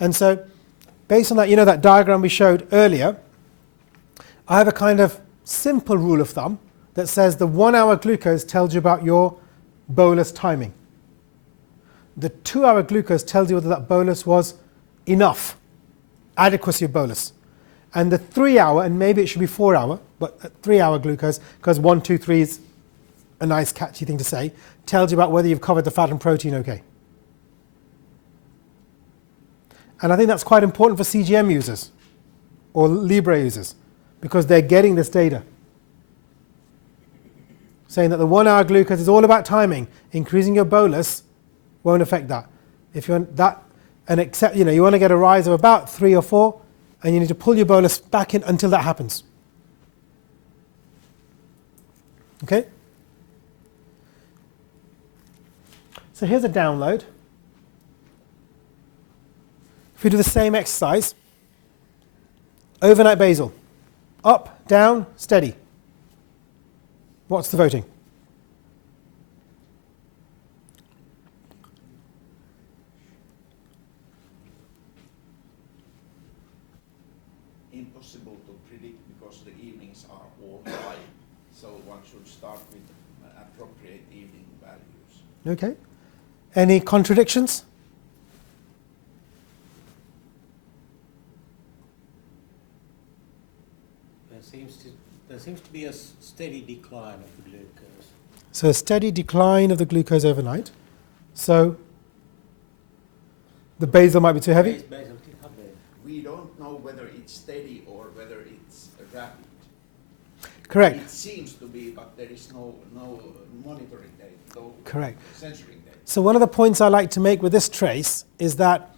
And so based on that, that diagram we showed earlier, I have a kind of simple rule of thumb that says the 1 hour glucose tells you about your bolus timing. The 2 hour glucose tells you whether that bolus was enough, adequacy of bolus. And the 3 hour, and maybe it should be 4 hour, but 3 hour glucose, because 1, 2, 3 is a nice catchy thing to say, tells you about whether you've covered the fat and protein okay. And I think that's quite important for CGM users or Libre users, because they're getting this data. Saying that the 1 hour glucose is all about timing. Increasing your bolus won't affect that. If you want that, and except, you want to get a rise of about 3 or 4, and you need to pull your bolus back in until that happens. Okay? So here's a download. If we do the same exercise, overnight basal, up, down, steady. What's the voting? Impossible to predict because the evenings are all high, so one should start with appropriate evening values. Okay. Any contradictions? There seems to be a steady decline of the glucose. So a steady decline of the glucose overnight. So the basal might be too heavy? Basal too heavy. We don't know whether it's steady or whether it's rapid. Correct. It seems to be, but there is no monitoring data, no Correct. censoring data. So one of the points I like to make with this trace is that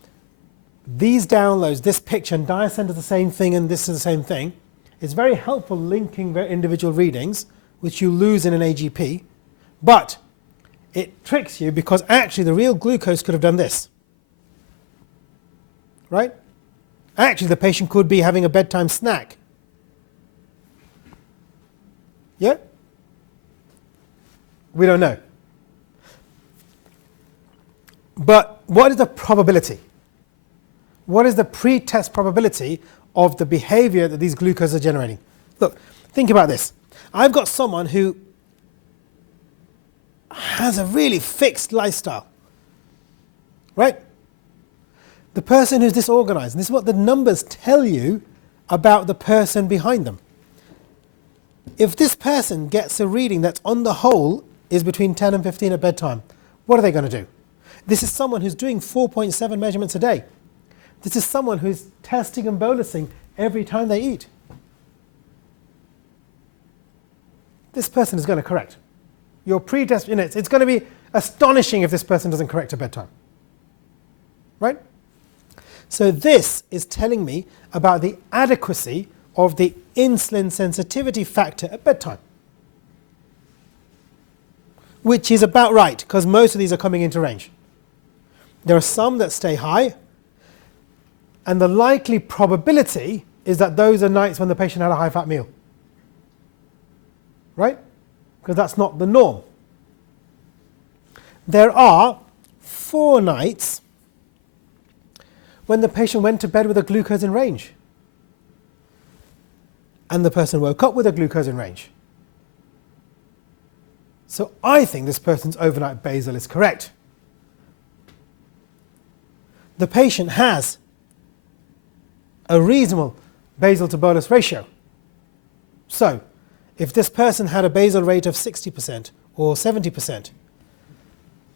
these downloads, this picture, and Diacent is the same thing and this is the same thing. It's very helpful linking individual readings, which you lose in an AGP, but it tricks you because actually the real glucose could have done this. Right? Actually, the patient could be having a bedtime snack. Yeah? We don't know. But what is the probability? What is the pre-test probability of the behavior that these glucoses are generating? Look, think about this. I've got someone who has a really fixed lifestyle, right? The person who's disorganized, and this is what the numbers tell you about the person behind them. If this person gets a reading that's on the whole is between 10 and 15 at bedtime, what are they going to do? This is someone who's doing 4.7 measurements a day. This is someone who's testing and bolusing every time they eat. This person is going to correct. Your pre-test, it's going to be astonishing if this person doesn't correct at bedtime. Right? So this is telling me about the adequacy of the insulin sensitivity factor at bedtime, which is about right, because most of these are coming into range. There are some that stay high, and the likely probability is that those are nights when the patient had a high-fat meal. Right? Because that's not the norm. There are 4 nights when the patient went to bed with a glucose in range, and the person woke up with a glucose in range. So I think this person's overnight basal is correct. The patient has a reasonable basal to bolus ratio. So if this person had a basal rate of 60% or 70%,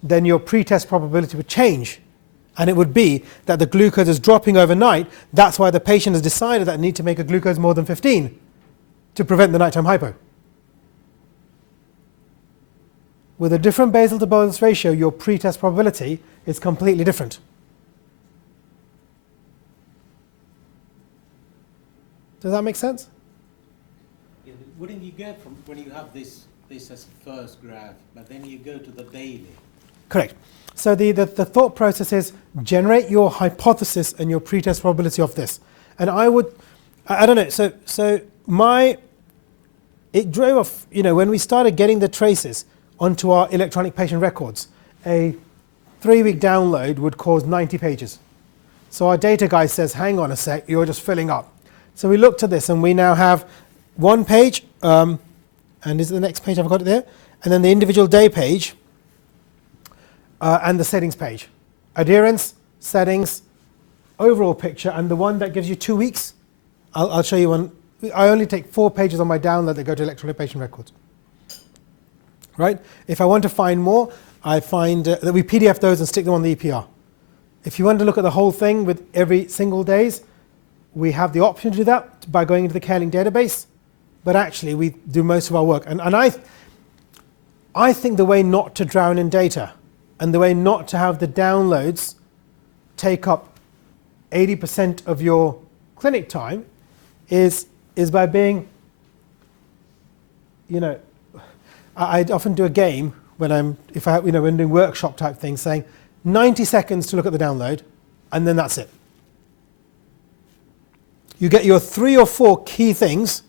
then your pretest probability would change. And it would be that the glucose is dropping overnight. That's why the patient has decided that they need to make a glucose more than 15 to prevent the nighttime hypo. With a different basal to bolus ratio, your pretest probability is completely different. Does that make sense? Yeah, wouldn't you go from when you have this as a first graph, but then you go to the daily? Correct. So the thought process is generate your hypothesis and your pretest probability of this. And I don't know, it drove off, when we started getting the traces onto our electronic patient records, a 3-week download would cause 90 pages. So our data guy says, hang on a sec, you're just filling up. So we looked at this and we now have 1 page, and is it the next page? I've got it there. And then the individual day page, and the settings page. Adherence, settings, overall picture, and the one that gives you 2 weeks. I'll show you one. I only take 4 pages on my download that go to electronic patient records. Right? If I want to find more, I find that we PDF those and stick them on the EPR. If you want to look at the whole thing with every single days, we have the option to do that by going into the CareLink database. But actually, we do most of our work. And I think the way not to drown in data and the way not to have the downloads take up 80% of your clinic time is by being, I often do a game when I'm doing workshop type things, saying 90 seconds to look at the download, and then that's it. You get your 3 or 4 key things,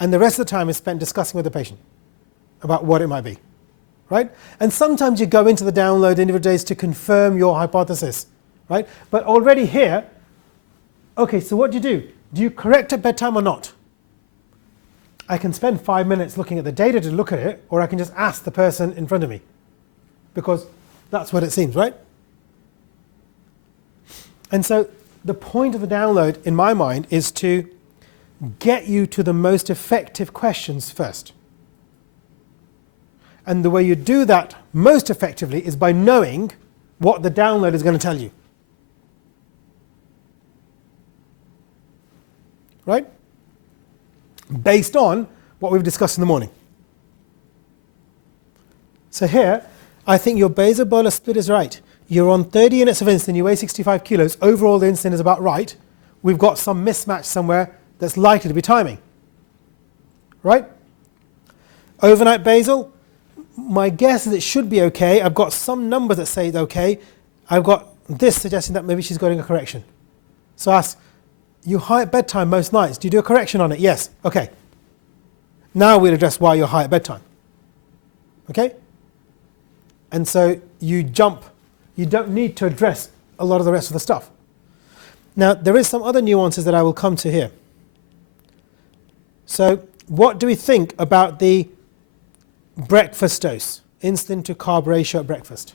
and the rest of the time is spent discussing with the patient about what it might be, right? And sometimes you go into the download individual days to confirm your hypothesis, right? But already here, okay, so what do? Do you correct at bedtime or not? I can spend 5 minutes looking at the data to look at it, or I can just ask the person in front of me, because that's what it seems, right? And so the point of the download, in my mind, is to get you to the most effective questions first. And the way you do that most effectively is by knowing what the download is going to tell you. Right? Based on what we've discussed in the morning. So here, I think your basal-bolus split is right. You're on 30 units of insulin, you weigh 65 kilos, overall the insulin is about right. We've got some mismatch somewhere that's likely to be timing. Right? Overnight basal, my guess is it should be okay. I've got some numbers that say it's okay. I've got this suggesting that maybe she's getting a correction. So I ask, you high at bedtime most nights, do you do a correction on it? Yes. Okay. Now we'll address why you're high at bedtime. Okay? And so you jump. You don't need to address a lot of the rest of the stuff. Now, there is some other nuances that I will come to here. So what do we think about the breakfast dose, insulin to carb ratio at breakfast?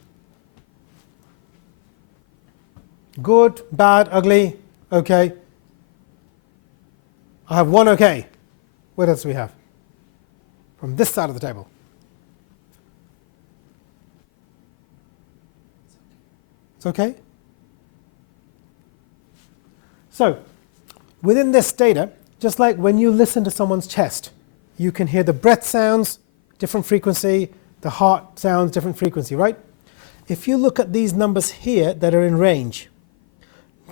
Good, bad, ugly, okay. I have one okay. What else do we have? From this side of the table. It's okay? So, within this data, just like when you listen to someone's chest, you can hear the breath sounds, different frequency, the heart sounds, different frequency, right? If you look at these numbers here that are in range,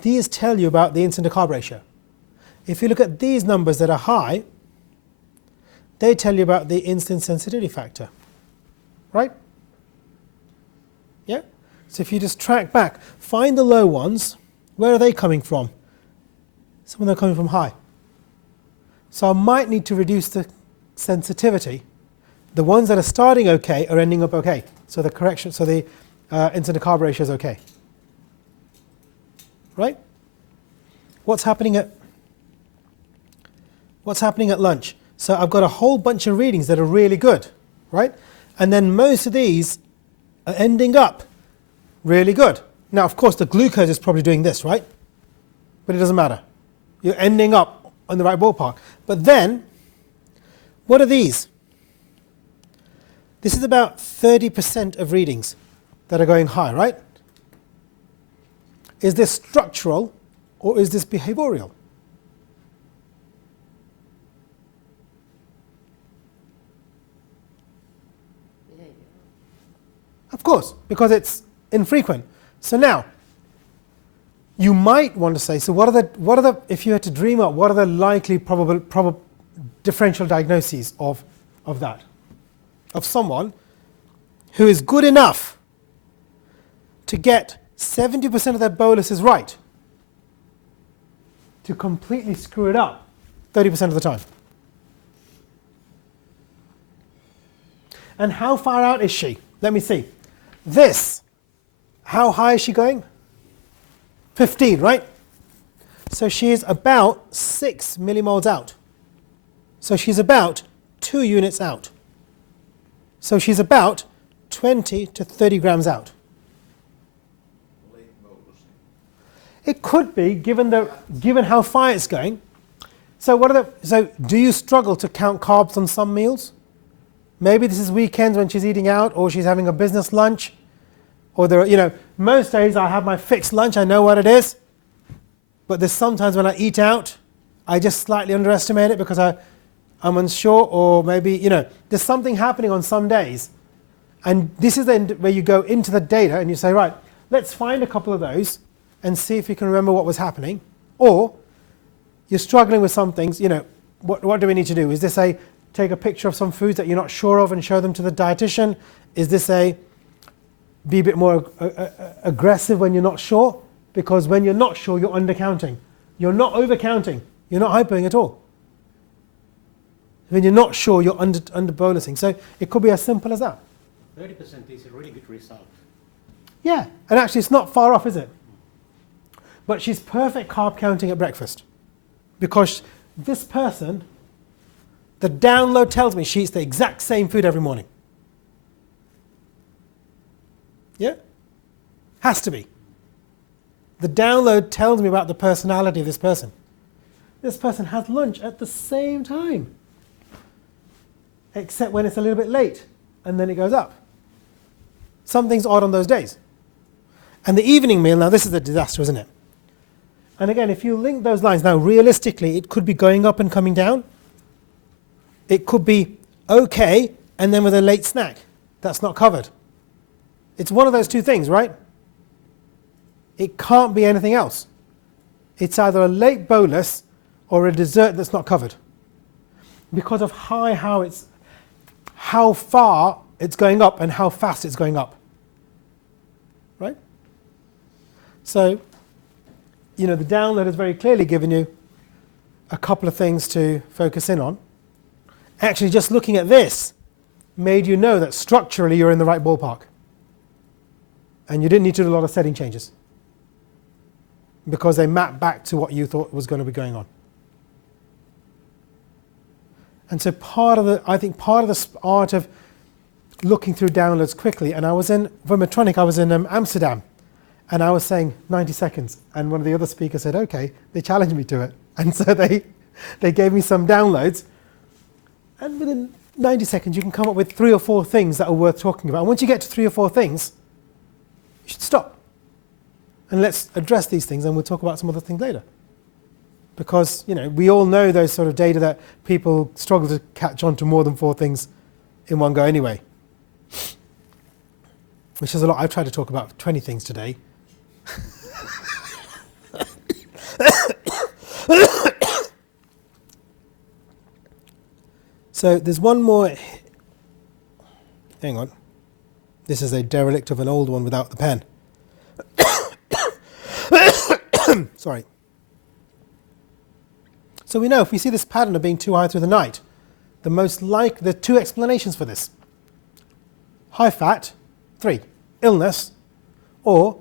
these tell you about the insulin to carb ratio. If you look at these numbers that are high, they tell you about the insulin sensitivity factor, right? Yeah? So if you just track back, find the low ones, where are they coming from? Some of them are coming from high. So I might need to reduce the sensitivity. The ones that are starting okay are ending up okay. So the correction, so the insulin to carb ratio is okay. Right? What's happening at lunch? So I've got a whole bunch of readings that are really good, right? And then most of these are ending up really good. Now, of course, the glucose is probably doing this, right? But it doesn't matter. You're ending up on the right ballpark. But then, what are these? This is about 30% of readings that are going high, right? Is this structural or is this behavioral? Of course, because it's infrequent. So now, you might want to say, so what are the, if you had to dream up, what are the likely probable differential diagnoses of that? Of someone who is good enough to get 70% of their boluses right, to completely screw it up 30% of the time. And how far out is she? Let me see. This, how high is she going? 15, right? So she is about 6 millimoles out. So she's about 2 units out. So she's about 20 to 30 grams out. It could be, given how far it's going. So so do you struggle to count carbs on some meals? Maybe this is weekends when she's eating out, or she's having a business lunch, or most days I have my fixed lunch, I know what it is. But there's sometimes when I eat out, I just slightly underestimate it because I'm unsure, or maybe, there's something happening on some days. And this is then where you go into the data and you say, right, let's find a couple of those and see if you can remember what was happening. Or you're struggling with some things, what do we need to do? Is this a take a picture of some foods that you're not sure of and show them to the dietitian? Is this be a bit more aggressive when you're not sure? Because when you're not sure, you're undercounting. You're not overcounting. You're not hypoing at all. When you're not sure, you're under bolusing. So it could be as simple as that. 30% is a really good result. Yeah, and actually it's not far off, is it? But she's perfect carb counting at breakfast. Because this person, the download tells me she eats the exact same food every morning. Yeah? Has to be. The download tells me about the personality of this person. This person has lunch at the same time. Except when it's a little bit late, and then it goes up. Something's odd on those days. And the evening meal, now this is a disaster, isn't it? And again, if you link those lines, now realistically, it could be going up and coming down. It could be okay, and then with a late snack. That's not covered. It's one of those two things, right? It can't be anything else. It's either a late bolus or a dessert that's not covered. Because of how far it's going up and how fast it's going up. Right? So, the download has very clearly given you a couple of things to focus in on. Actually, just looking at this made you know that structurally you're in the right ballpark. And you didn't need to do a lot of setting changes. Because they map back to what you thought was going to be going on. And so I think part of the art of looking through downloads quickly, and for Medtronic, I was in Amsterdam, and I was saying 90 seconds, and one of the other speakers said, okay, they challenged me to it. And so they gave me some downloads, and within 90 seconds you can come up with 3 or 4 things that are worth talking about. And once you get to 3 or 4 things, you should stop. And let's address these things, and we'll talk about some other things later. Because, we all know those sort of data that people struggle to catch on to more than 4 things in one go anyway. Which is a lot. I've tried to talk about 20 things today. So there's one more. Hang on. This is a derelict of an old one without the pen. Sorry. So we know if we see this pattern of being too high through the night, there are 2 explanations for this. High fat, 3, illness, or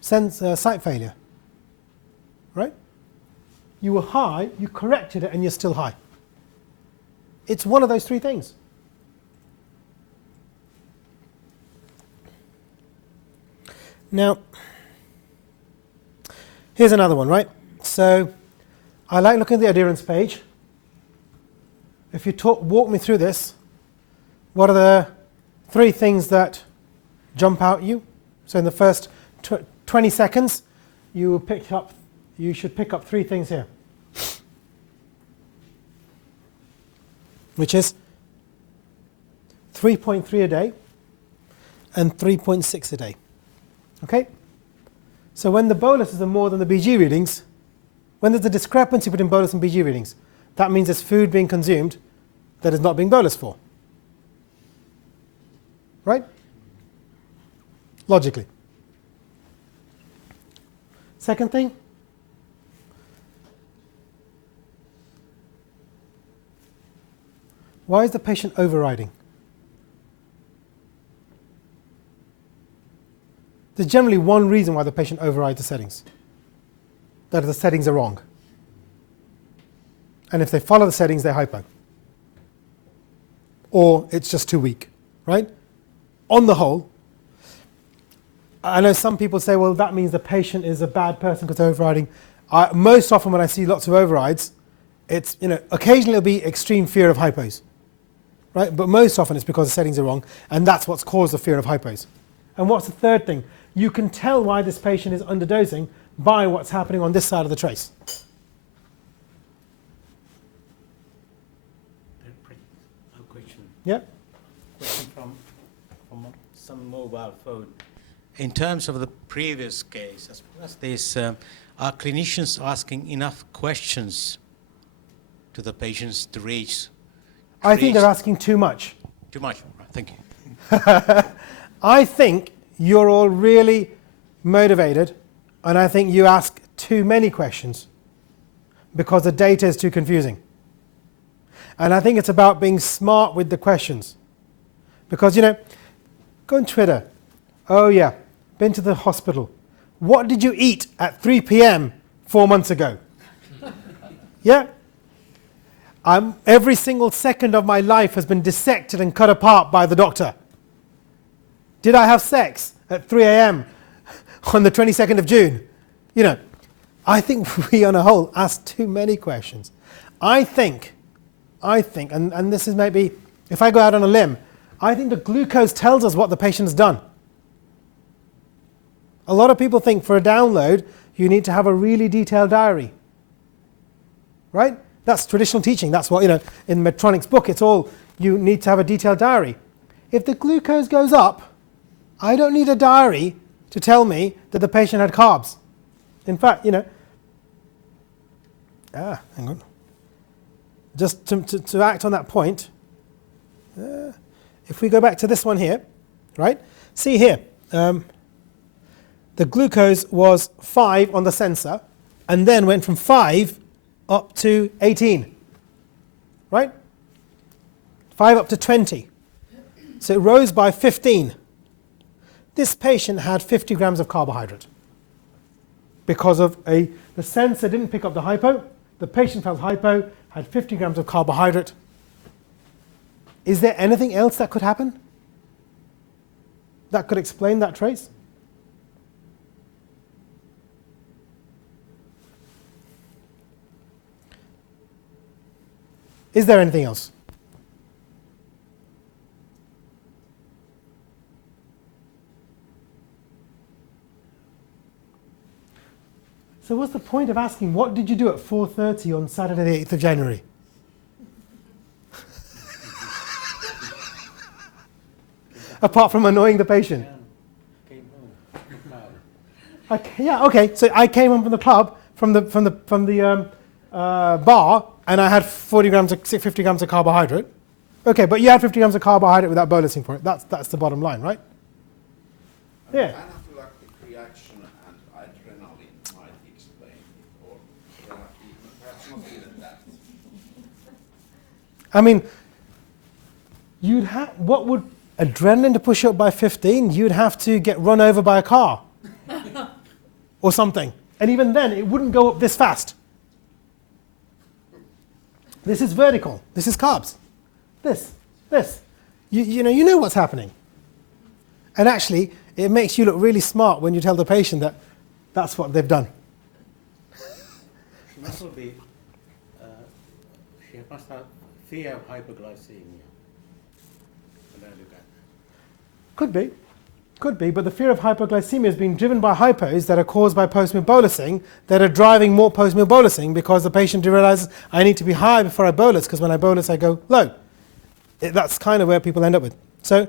sight failure. Right? You were high, you corrected it, and you're still high. It's one of those 3 things. Now, here's another one, right? So, I like looking at the adherence page. If you walk me through this, what are the 3 things that jump out at you? So in the first 20 seconds, you should pick up 3 things here. Which is 3.3 a day and 3.6 a day. Okay? So when the boluses are more than the BG readings, when there's a discrepancy between bolus and BG readings, that means there's food being consumed that is not being bolus for. Right? Logically. Second thing. Why is the patient overriding? There's generally one reason why the patient overrides the settings. That the settings are wrong. And if they follow the settings, they're hypo. Or it's just too weak, right? On the whole, I know some people say, well, that means the patient is a bad person because they're overriding. Most often when I see lots of overrides, it's, occasionally it'll be extreme fear of hypos, right? But most often it's because the settings are wrong, and that's what's caused the fear of hypos. And what's the third thing? You can tell why this patient is underdosing by what's happening on this side of the trace. Question. Yeah? Question from some mobile phone. In terms of the previous case, as well as this, are clinicians asking enough questions to the patients to reach I think they're asking too much. Too much. Thank you. I think you're all really motivated, and I think you ask too many questions because the data is too confusing. And I think it's about being smart with the questions. Because, you know, go on Twitter. Oh yeah, been to the hospital. What did you eat at 3 p.m. 4 months ago? Yeah? Every single second of my life has been dissected and cut apart by the doctor. Did I have sex at 3 a.m. on the 22nd of June? You know, I think we on a whole ask too many questions. I think, and this is maybe, if I go out on a limb, I think the glucose tells us what the patient's done. A lot of people think for a download, you need to have a really detailed diary. Right? That's traditional teaching. That's what, you know, in Medtronic's book, it's all, you need to have a detailed diary. If the glucose goes up, I don't need a diary to tell me that the patient had carbs. In fact, you know, hang on. Just to act on that point, if we go back to this one here, right? See here, the glucose was 5 on the sensor, and then went from 5 up to 18, right? 5 up to 20. So it rose by 15. This patient had 50 grams of carbohydrate because of the sensor didn't pick up the hypo. The patient felt hypo, had 50 grams of carbohydrate. Is there anything else that could happen that could explain that trace? Is there anything else? So what's the point of asking, what did you do at 4:30 on Saturday the 8th of January? Apart from annoying the patient. Came home. Yeah, okay. So I came home from the club, from the bar, and I had 50 grams of carbohydrate. Okay, but you had 50 grams of carbohydrate without bolusing for it. That's the bottom line, right? Yeah. Anaphylactic reaction and adrenaline might explain it, or perhaps not even that. I mean, what would adrenaline to push you up by 15? You'd have to get run over by a car or something. And even then, it wouldn't go up this fast. This is vertical. This is carbs. This. You know what's happening. And actually, it makes you look really smart when you tell the patient that that's what they've done. She must be, she must have fear of hypoglycemia. When I look at that. Could be, but the fear of hypoglycemia is being driven by hypos that are caused by post-meal bolusing that are driving more post-meal bolusing because the patient realizes I need to be high before I bolus because when I bolus I go low. That's kind of where people end up with. So,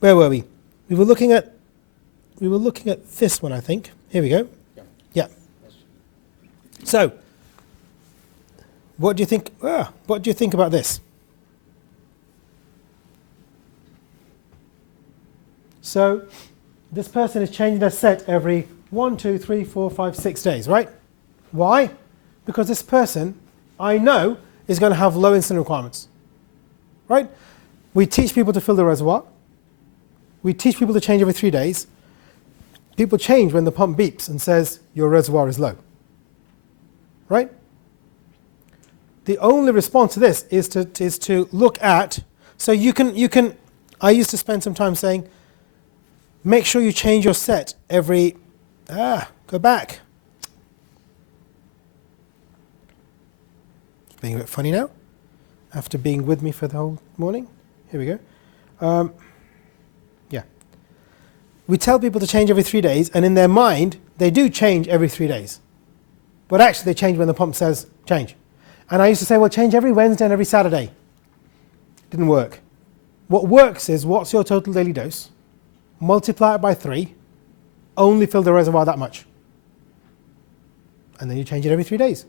where were we? We were looking at this one, I think. Here we go. Yeah. So, what do you think? What do you think about this? So, this person is changing their set every 1, 2, 3, 4, 5, 6 days, right? Why? Because this person, I know, is going to have low insulin requirements, right? We teach people to fill the reservoir. We teach people to change every 3 days. People change when the pump beeps and says your reservoir is low, right? The only response to this is to look at. So you can. I used to spend some time saying, make sure you change your set every. Go back. It's being a bit funny now, after being with me for the whole morning. Here we go. Yeah. We tell people to change every 3 days, and in their mind, they do change every 3 days. But actually, they change when the pump says change. And I used to say, well, change every Wednesday and every Saturday. Didn't work. What works is, what's your total daily dose? Multiply it by 3, only fill the reservoir that much. And then you change it every 3 days.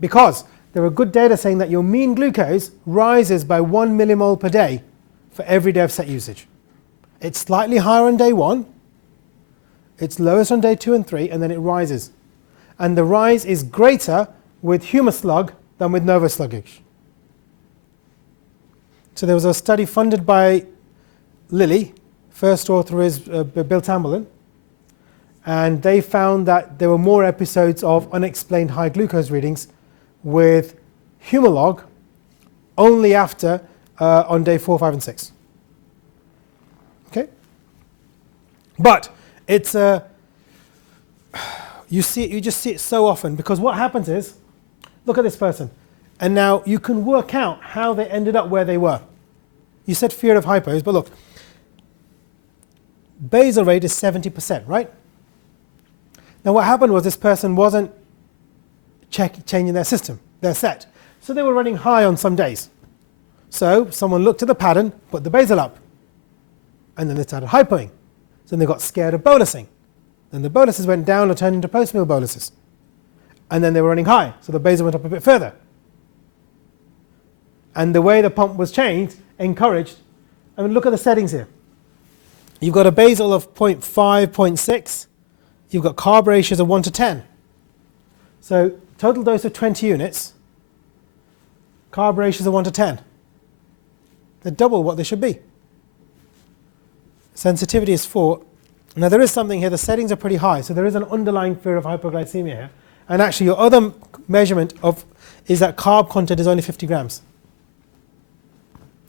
Because there are good data saying that your mean glucose rises by 1 millimole per day for every day of set usage. It's slightly higher on day 1, it's lowest on day 2 and 3, and then it rises. And the rise is greater with Humaslug than with Novosluggish. So there was a study funded by Lilly, first author is Bill Tamberlin, and they found that there were more episodes of unexplained high glucose readings with Humalog only after on day 4, 5 and 6. Okay? But it's you just see it so often, because what happens is, look at this person, and now you can work out how they ended up where they were. You said fear of hypos, but look, basal rate is 70%, right? Now what happened was this person wasn't changing their system, their set. So they were running high on some days. So someone looked at the pattern, put the basal up, and then they started hypoing. So then they got scared of bolusing. Then the boluses went down or turned into post-meal boluses. And then they were running high, so the basal went up a bit further. And the way the pump was changed encouraged, I mean, look at the settings here. You've got a basal of 0.5, 0.6. You've got carb ratios of 1 to 10. So total dose of 20 units, carb ratios of 1 to 10. They're double what they should be. Sensitivity is 4. Now there is something here, the settings are pretty high, so there is an underlying fear of hypoglycemia here. And actually your other measurement is that carb content is only 50 grams.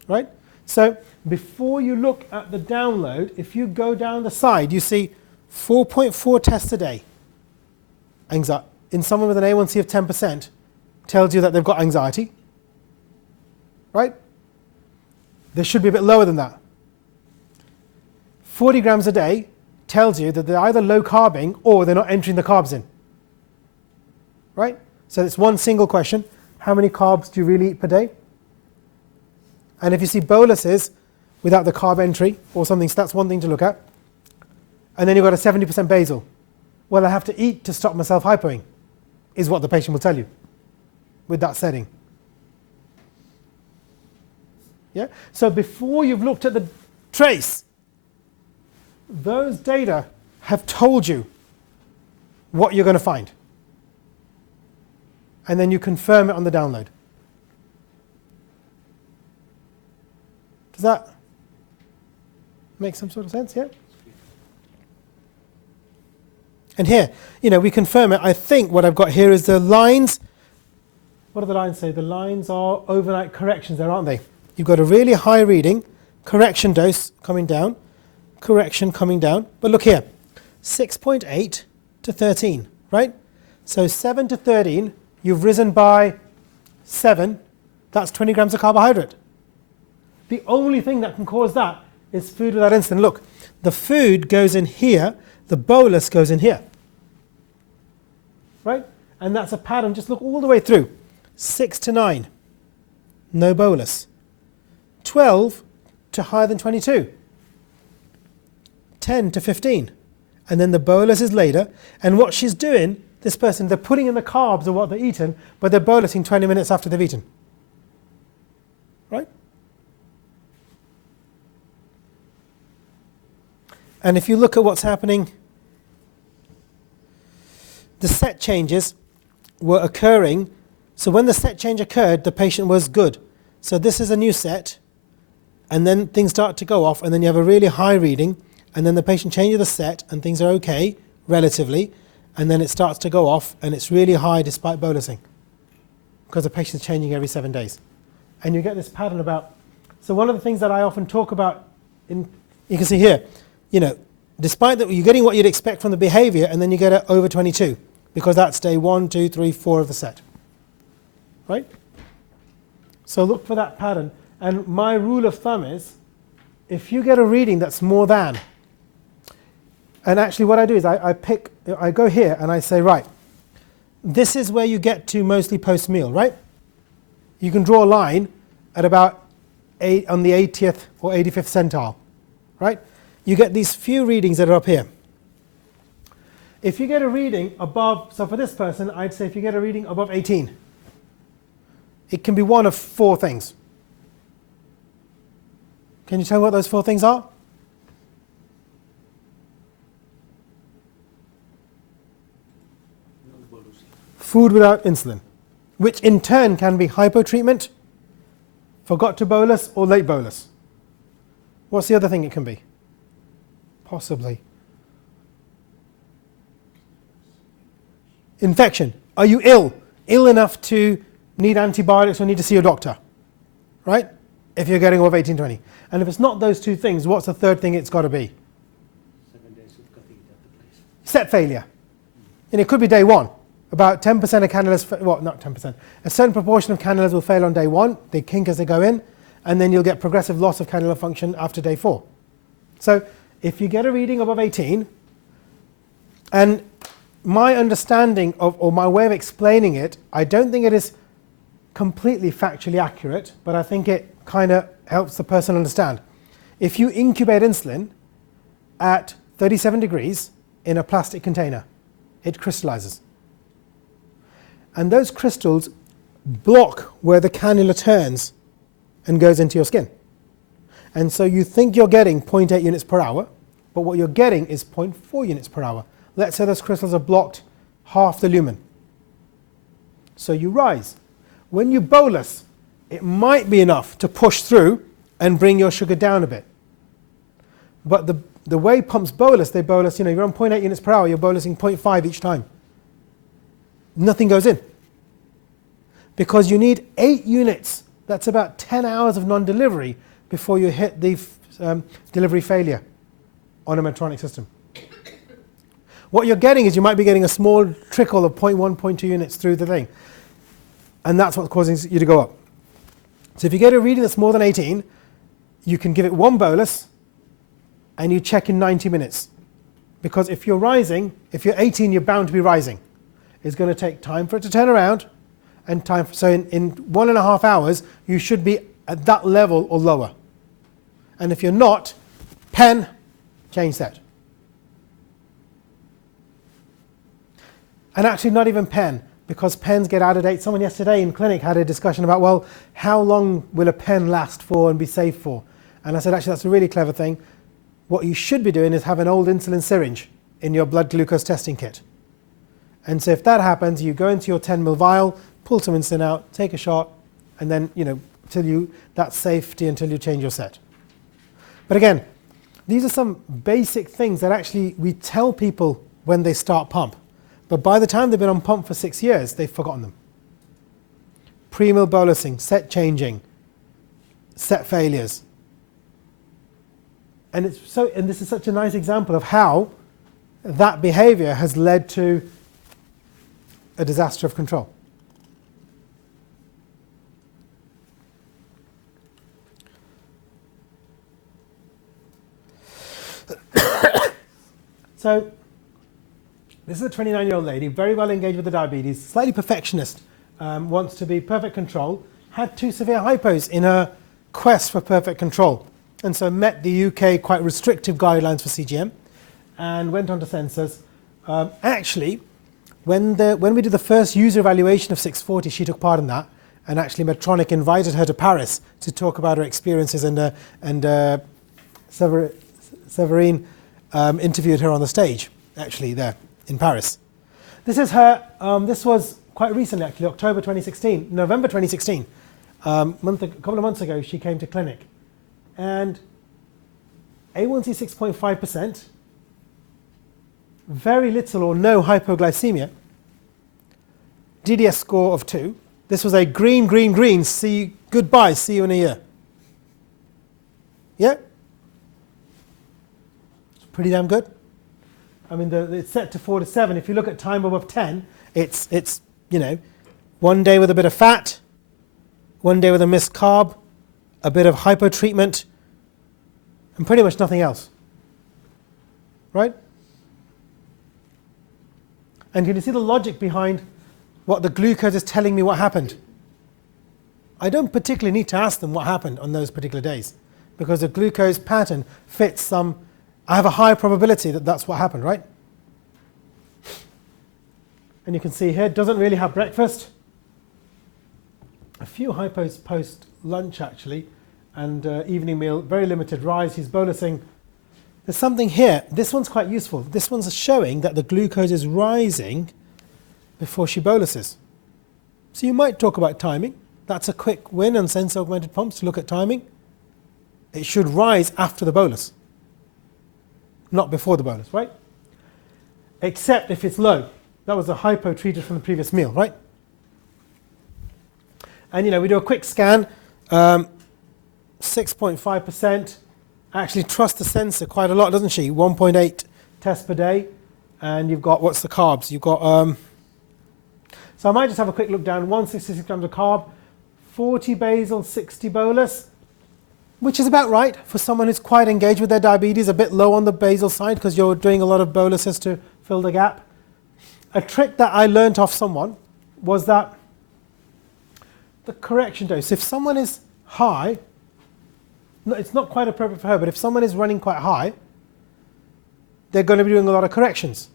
Right? So before you look at the download, if you go down the side, you see 4.4 tests a day. In someone with an A1C of 10% tells you that they've got anxiety. Right? They should be a bit lower than that. 40 grams a day tells you that they're either low carbing or they're not entering the carbs in. Right? So it's one single question. How many carbs do you really eat per day? And if you see boluses without the carb entry or something, so that's one thing to look at. And then you've got a 70% basal. Well, I have to eat to stop myself hypoing, is what the patient will tell you with that setting. Yeah? So before you've looked at the trace, those data have told you what you're going to find. And then you confirm it on the download. Does that make some sort of sense? Yeah? And here, we confirm it. I think what I've got here is the lines. What do the lines say? The lines are overnight corrections there, aren't they? You've got a really high reading, correction dose coming down, correction coming down. But look here, 6.8 to 13, right? So 7 to 13, you've risen by 7. That's 20 grams of carbohydrate. The only thing that can cause that is food without insulin. Look, the food goes in here, the bolus goes in here. Right? And that's a pattern. Just look all the way through. 6 to 9, no bolus. 12 to higher than 22. 10 to 15. And then the bolus is later. And what she's doing, this person, they're putting in the carbs of what they're eating, but they're bolusing 20 minutes after they've eaten. Right? And if you look at what's happening, the set changes were occurring. So when the set change occurred, the patient was good. So this is a new set, and then things start to go off, and then you have a really high reading, and then the patient changes the set, and things are okay, relatively, and then it starts to go off, and it's really high despite bolusing, because the patient's changing every 7 days. And you get this pattern about, so one of the things that I often talk about, you can see here, despite that you're getting what you'd expect from the behavior, and then you get it over 22, because that's day 1, 2, 3, 4 of the set. Right? So look for that pattern. And my rule of thumb is, if you get a reading that's more than, and actually what I do is I go here and I say, right, this is where you get to mostly post-meal, right? You can draw a line at about on the 80th or 85th centile, right? You get these few readings that are up here. If you get a reading above, so for this person, I'd say if you get a reading above 18, It can be one of 4 things. Can you tell me what those 4 things are? Food without insulin, which in turn can be hypotreatment, forgot to bolus, or late bolus. What's the other thing it can be? Possibly. Infection. Are you ill? Ill enough to need antibiotics or need to see your doctor? Right? If you're getting over 1820. And if it's not those 2 things, what's the third thing it's got to be? 7 days of cutting it at the place. Set failure. And it could be day 1. About 10% of cannulas, well, not 10%, a certain proportion of cannulas will fail on day 1, they kink as they go in, and then you'll get progressive loss of cannula function after day 4. So if you get a reading above 18, and my understanding of, or my way of explaining it, I don't think it is completely factually accurate, but I think it kind of helps the person understand. If you incubate insulin at 37 degrees in a plastic container, it crystallizes. And those crystals block where the cannula turns and goes into your skin. And so you think you're getting 0.8 units per hour, but what you're getting is 0.4 units per hour. Let's say those crystals are blocked half the lumen. So you rise. When you bolus, it might be enough to push through and bring your sugar down a bit. But the way pumps bolus, they bolus, you're on 0.8 units per hour, you're bolusing 0.5 each time. Nothing goes in. Because you need 8 units, that's about 10 hours of non-delivery before you hit the delivery failure on a Medtronic system. What you're getting is you might be getting a small trickle of 0.1, 0.2 units through the thing. And that's what's causing you to go up. So if you get a reading that's more than 18, you can give it 1 bolus and you check in 90 minutes. Because if you're rising, if you're 18, you're bound to be rising. It's going to take time for it to turn around, and time for, so in 1.5 hours you should be at that level or lower. And if you're not, pen, change set. And actually not even pen, because pens get out of date. Someone yesterday in clinic had a discussion about, well, how long will a pen last for and be safe for? And I said, actually that's a really clever thing. What you should be doing is have an old insulin syringe in your blood glucose testing kit. And so if that happens, you go into your 10 ml vial, pull some insulin out, take a shot, and then, that's safety until you change your set. But again, these are some basic things that actually we tell people when they start pump. But by the time they've been on pump for 6 years, they've forgotten them. Pre-meal bolusing, set changing, set failures. And this is such a nice example of how that behavior has led to a disaster of control. So this is a 29-year-old lady, very well engaged with the diabetes, slightly perfectionist, wants to be perfect control, had 2 severe hypos in her quest for perfect control, and so met the UK quite restrictive guidelines for CGM and went on to sensors. Actually, when we did the first user evaluation of 640, she took part in that, and actually Medtronic invited her to Paris to talk about her experiences, and Severine interviewed her on the stage, actually there in Paris. This is her, this was quite recently actually, November 2016, a couple of months ago she came to clinic, and A1C 6.5%, very little or no hypoglycemia, DDS score of 2. This was a green, see, goodbye, see you in a year. Yeah? It's pretty damn good. I mean, it's set to 4 to 7. If you look at time above 10, it's one day with a bit of fat, one day with a missed carb, a bit of hypo treatment, and pretty much nothing else. Right? And can you see the logic behind what the glucose is telling me what happened? I don't particularly need to ask them what happened on those particular days, because the glucose pattern fits some, I have a high probability that that's what happened, right? And you can see here, doesn't really have breakfast. a few hypos post lunch actually, and evening meal, very limited rise. He's bolusing. There's something here. This one's quite useful. This one's showing that the glucose is rising before she boluses. So you might talk about timing. That's a quick win on sensor augmented pumps to look at timing. It should rise after the bolus, not before the bolus, right? Except if it's low. That was a hypo treated from the previous meal, right? And we do a quick scan, 6.5%. Actually trusts the sensor quite a lot, doesn't she? 1.8 tests per day. And you've got, what's the carbs? You've got, so I might just have a quick look down, 166 grams of carb, 40 basal, 60 bolus, which is about right for someone who's quite engaged with their diabetes, a bit low on the basal side because you're doing a lot of boluses to fill the gap. A trick that I learnt off someone was that the correction dose, if someone is high, no, it's not quite appropriate for her, but if someone is running quite high, they're going to be doing a lot of corrections.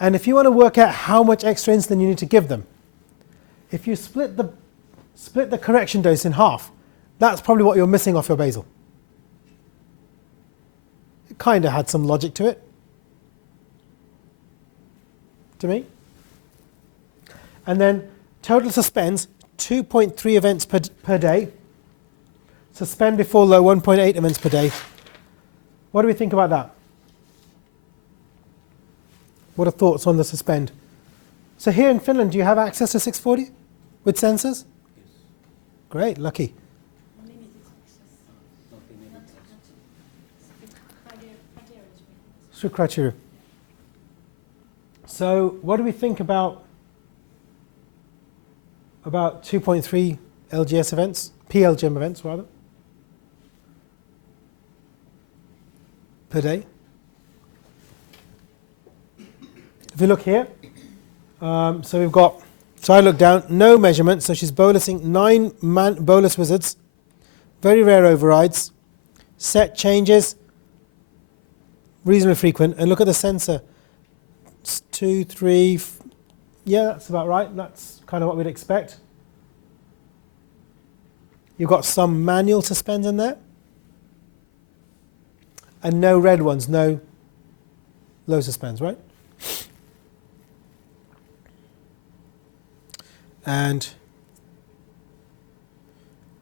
And if you want to work out how much extra insulin you need to give them, if you split the correction dose in half, that's probably what you're missing off your basal. It kind of had some logic to it, to me. And then total suspends, 2.3 events per day. Suspend before low, 1.8 events per day. What do we think about that? What are thoughts on the suspend? So here in Finland, do you have access to 640 with sensors? Yes. Great, lucky. Limited access. Nothing Not else. criteria is behind. Strict criteria. So what do we think about 2.3 LGS events, PLGM events rather, per day? If you look here, so we've got, so I look down, no measurement, so she's bolusing 9 bolus wizards, very rare overrides, set changes, reasonably frequent, and look at the sensor, it's 2, 3, yeah, that's about right, that's kind of what we'd expect. You've got some manual suspends in there, and no red ones, no low suspends, right? And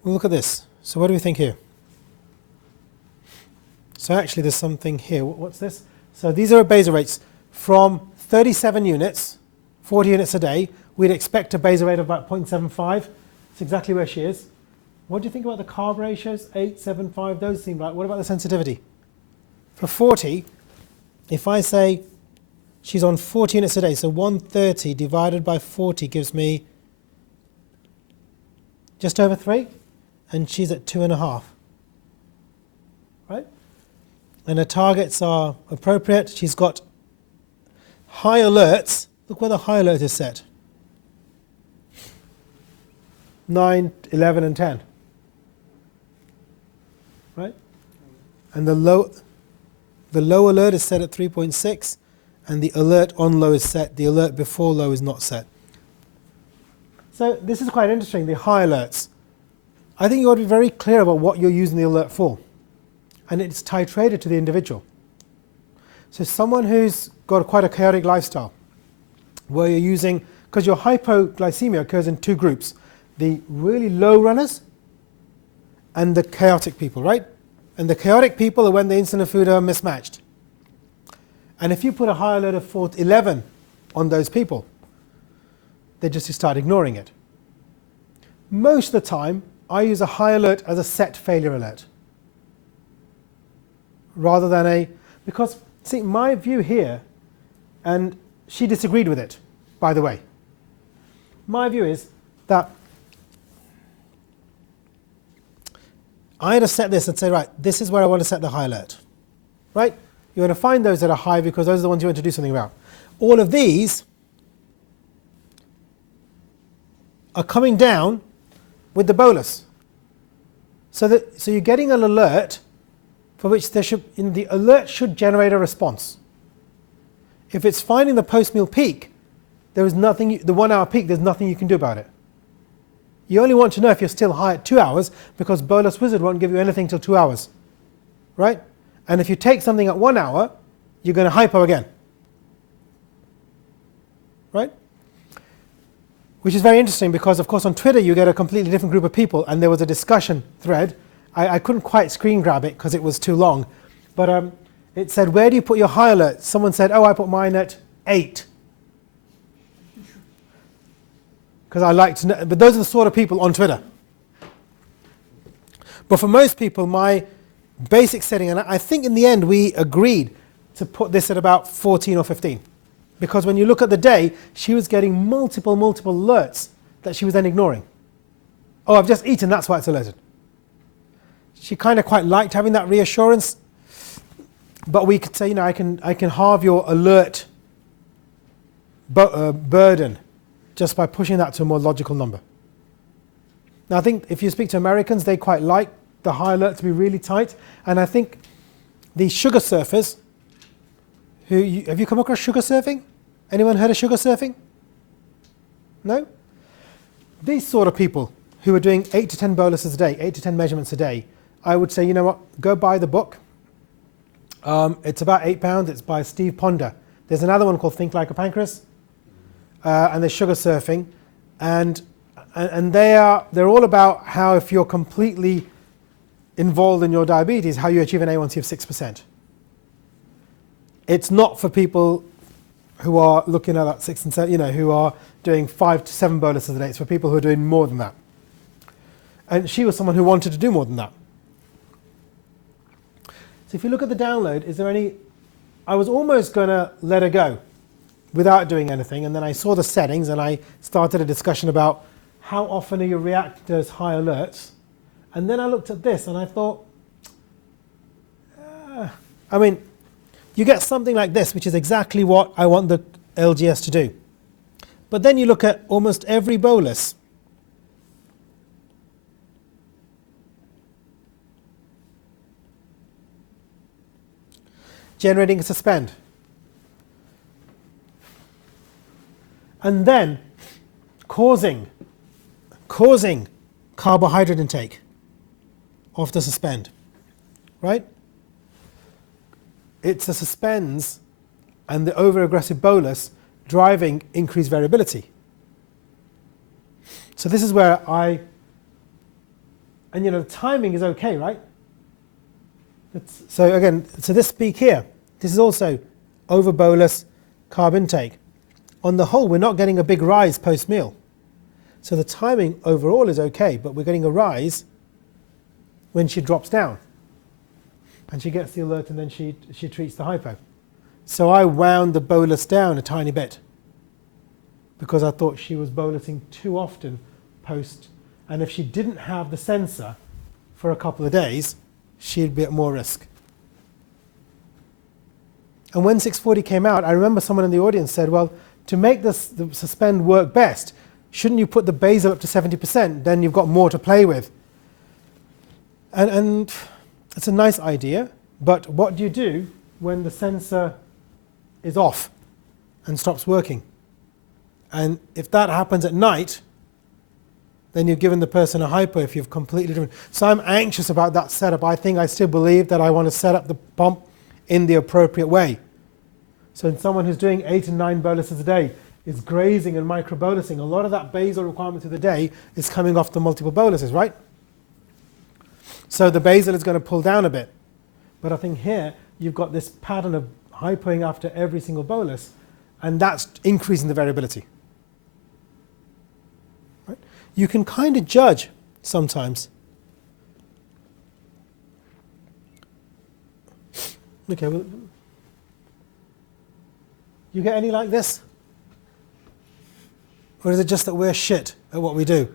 we'll look at this. So what do we think here? So actually there's something here. What's this? So these are basal rates. From 37 units, 40 units a day, we'd expect a basal rate of about 0.75. It's exactly where she is. What do you think about the carb ratios? 8, 7, 5, those seem right. What about the sensitivity? For 40, if I say she's on 40 units a day, so 130 divided by 40 gives me just over 3, and she's at 2.5, right? And her targets are appropriate. She's got high alerts. Look where the high alert is set. 9, 11, and 10, right? And the low alert is set at 3.6, and the alert on low is set. The alert before low is not set. So this is quite interesting, the high alerts. I think you ought to be very clear about what you're using the alert for. And it's titrated to the individual. So someone who's got quite a chaotic lifestyle, where you're using, because your hypoglycemia occurs in 2 groups, the really low runners and the chaotic people, right? And the chaotic people are when the insulin and food are mismatched. And if you put a high alert of 11 on those people, they just start ignoring it. Most of the time, I use a high alert as a set failure alert, rather than because, see, my view here, and she disagreed with it, by the way. My view is that I had to set this and say, right, this is where I want to set the high alert, right? You want to find those that are high because those are the ones you want to do something about. All of these are coming down with the bolus. So you're getting an alert for which the alert should generate a response. If it's finding the post-meal peak, there is nothing, the 1 hour peak, there's nothing you can do about it. You only want to know if you're still high at 2 hours, because Bolus Wizard won't give you anything till 2 hours, right? And if you take something at 1 hour, you're going to hypo again, right? Which is very interesting, because of course on Twitter you get a completely different group of people, and there was a discussion thread. I couldn't quite screen grab it because it was too long, but it said, where do you put your high alerts? Someone said, oh, I put mine at 8. Because I like to know, but those are the sort of people on Twitter. But for most people, my basic setting, and I think in the end we agreed to put this at about 14 or 15. Because when you look at the day, she was getting multiple alerts that she was then ignoring. Oh, I've just eaten, that's why it's alerted. She kind of quite liked having that reassurance, but we could say, you know, I can halve your alert burden just by pushing that to a more logical number. Now, I think if you speak to Americans, they quite like the high alert to be really tight, and I think the sugar surfers, have you come across sugar surfing? Anyone heard of sugar surfing? No? These sort of people who are doing 8 to 10 boluses a day, 8 to 10 measurements a day, I would say, you know what, go buy the book. It's about £8. It's by Steve Ponder. There's another one called Think Like a Pancreas, and they're sugar surfing, and they're all about how, if you're completely involved in your diabetes, how you achieve an A1C of 6%. It's not for people who are looking at that 6 and 7, you know, who are doing 5 to 7 boluses a day. It's for people who are doing more than that. And she was someone who wanted to do more than that. So if you look at the download, is there any... I was almost going to let her go without doing anything, and then I saw the settings and I started a discussion about how often are you reacting to those high alerts. And then I looked at this and I thought, I mean, you get something like this, which is exactly what I want the LGS to do. But then you look at almost every bolus. Generating a suspend. And then causing carbohydrate intake of the suspend, right? It's the suspends and the over-aggressive bolus driving increased variability. So this is where and you know, the timing is okay, right? So again, so this peak here, this is also over bolus carb intake. On the whole, we're not getting a big rise post-meal. So the timing overall is okay, but we're getting a rise when she drops down. And she gets the alert, and then she treats the hypo. So I wound the bolus down a tiny bit because I thought she was bolusing too often post. And if she didn't have the sensor for a couple of days, she'd be at more risk. And when 640 came out, I remember someone in the audience said, well, to make the suspend work best, shouldn't you put the basal up to 70%? Then you've got more to play with. And it's a nice idea, but what do you do when the sensor is off and stops working? And if that happens at night, then you've given the person a hypo if you've completely different. So I'm anxious about that setup. I still believe that I want to set up the pump in the appropriate way. So in someone who's doing 8 and 9 boluses a day, is grazing and microbolusing, a lot of that basal requirement of the day is coming off the multiple boluses, right? So the basal is going to pull down a bit. But I think here you've got this pattern of hypoing after every single bolus, and that's increasing the variability. Right? You can kind of judge sometimes. Okay, well, you get any like this? Or is it just that we're shit at what we do?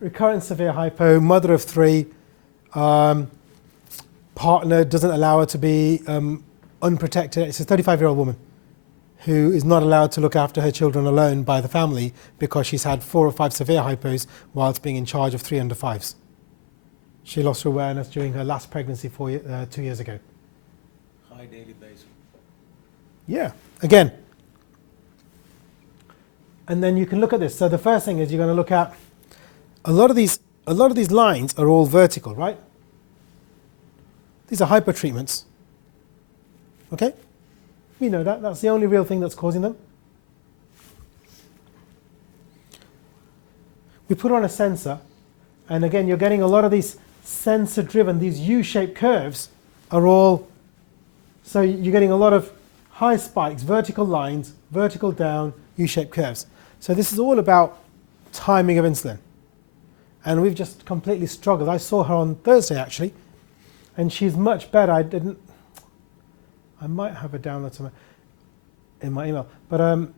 Recurrent severe hypo, mother of 3, partner doesn't allow her to be unprotected. It's a 35-year-old woman who is not allowed to look after her children alone by the family because she's had 4 or 5 severe hypos whilst being in charge of 3 under 5s. She lost her awareness during her last pregnancy 2 years ago. High daily basal. Yeah, again. And then you can look at this. So the first thing is you're going to look at a lot of these lines are all vertical, right? These are hypertreatments. Okay? We know that. That's the only real thing that's causing them. We put on a sensor, and again, you're getting a lot of these sensor-driven, these U-shaped curves are all, so you're getting a lot of high spikes, vertical lines, vertical down, U-shaped curves. So this is all about timing of insulin. And we've just completely struggled. I saw her on Thursday, actually, and she's much better. I might have a download somewhere in my email. But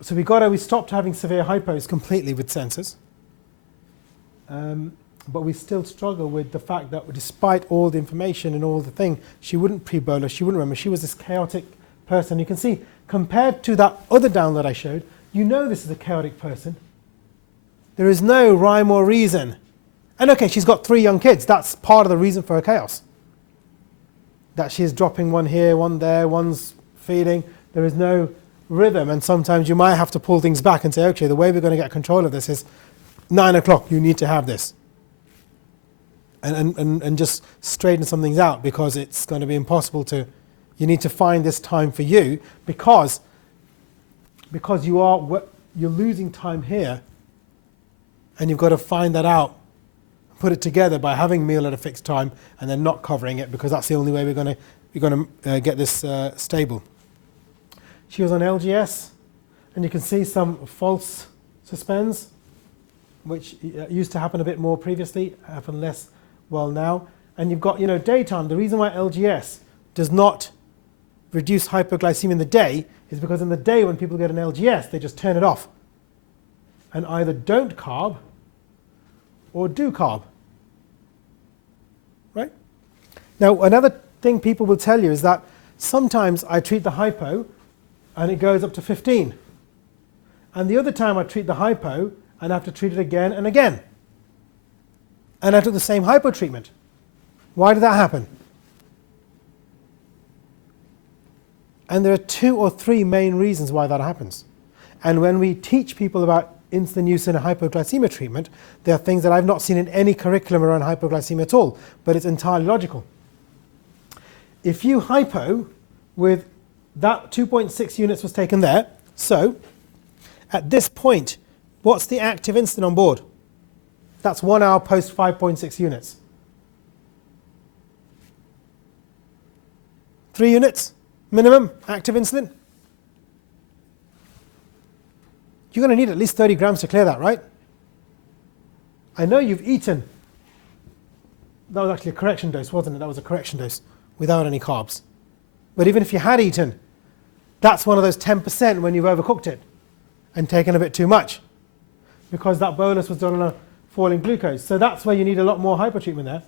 so we stopped having severe hypos completely with sensors. But we still struggle with the fact that despite all the information and all the thing, she wouldn't pre-bolus, she wouldn't remember. She was this chaotic person. You can see, compared to that other download I showed, you know this is a chaotic person. There is no rhyme or reason. And okay, she's got 3 young kids. That's part of the reason for her chaos. That she's dropping one here, one there, one's feeding. There is no rhythm. And sometimes you might have to pull things back and say, okay, the way we're going to get control of this is 9 o'clock, you need to have this. And just straighten some things out, because it's going to be impossible to, you need to find this time for you, because you're losing time here, and you've got to find that out, put it together by having meal at a fixed time and then not covering it, because that's the only way we're going to get this stable. She was on LGS, and you can see some false suspends, which used to happen a bit more previously, happen less well now. And you've got, daytime. The reason why LGS does not reduce hypoglycemia in the day is because in the day when people get an LGS, they just turn it off and either don't carb or do carb. Right? Now, another thing people will tell you is that sometimes I treat the hypo and it goes up to 15. And the other time I treat the hypo and I have to treat it again and again. And I took the same hypo treatment. Why did that happen? And there are 2 or 3 main reasons why that happens. And when we teach people about insulin use in a hypoglycemia treatment, there are things that I've not seen in any curriculum around hypoglycemia at all, but it's entirely logical. If you hypo with that 2.6 units was taken there, so at this point, what's the active insulin on board? That's 1 hour post 5.6 units. 3 units minimum active insulin. You're going to need at least 30 grams to clear that, right? I know you've eaten. That was actually a correction dose, wasn't it? That was a correction dose without any carbs. But even if you had eaten, that's one of those 10% when you've overcooked it and taken a bit too much, because that bolus was done on a falling glucose. So that's where you need a lot more hypo treatment there.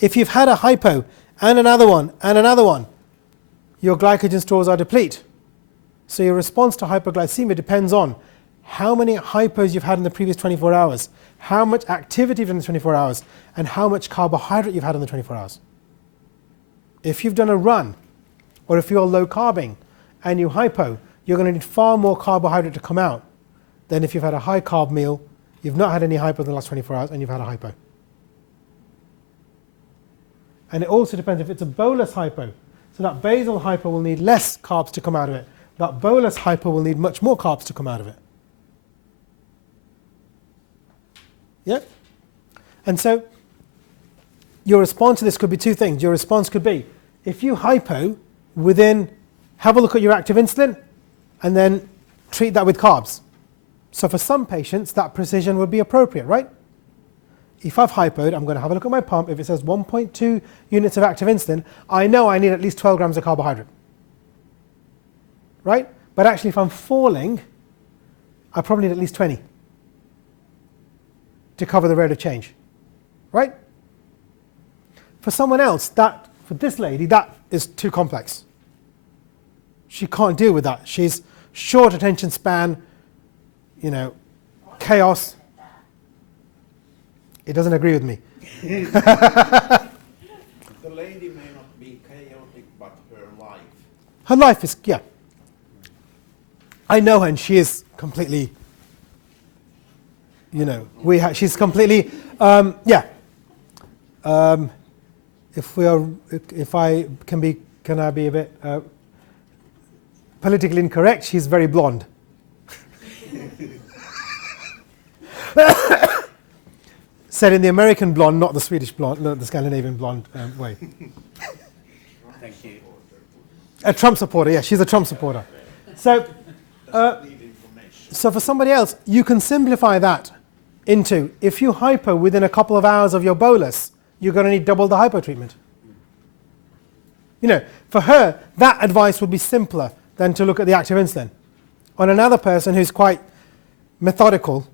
If you've had a hypo and another one and another one, your glycogen stores are deplete. So your response to hypoglycemia depends on how many hypos you've had in the previous 24 hours, how much activity you've done in the 24 hours, and how much carbohydrate you've had in the 24 hours. If you've done a run, or if you're low carbing and you hypo, you're going to need far more carbohydrate to come out than if you've had a high carb meal, you've not had any hypo in the last 24 hours, and you've had a hypo. And it also depends if it's a bolus hypo. So that basal hypo will need less carbs to come out of it. That bolus hypo will need much more carbs to come out of it. Yeah? And so your response to this could be 2 things. Your response could be, if you hypo have a look at your active insulin and then treat that with carbs. So for some patients, that precision would be appropriate, right? If I've hypoed, I'm going to have a look at my pump. If it says 1.2 units of active insulin, I know I need at least 12 grams of carbohydrate. Right? But actually, if I'm falling, I probably need at least 20 to cover the rate of change. Right? For someone else, for this lady, that is too complex. She can't deal with that. She's short attention span, chaos. It doesn't agree with me. The lady may not be chaotic, but her life. Her life is, yeah. I know her and she is completely, you know, she's completely, yeah. If I can I be a bit politically incorrect, she's very blonde. Said in the American blonde, not the Swedish blonde, not the Scandinavian blonde way. Thank you. A Trump supporter, yeah, she's a Trump supporter. So, so for somebody else, you can simplify that into, if you hypo within a couple of hours of your bolus, you're going to need double the hypo treatment. You know, for her, that advice would be simpler than to look at the active insulin. On another person who's quite methodical,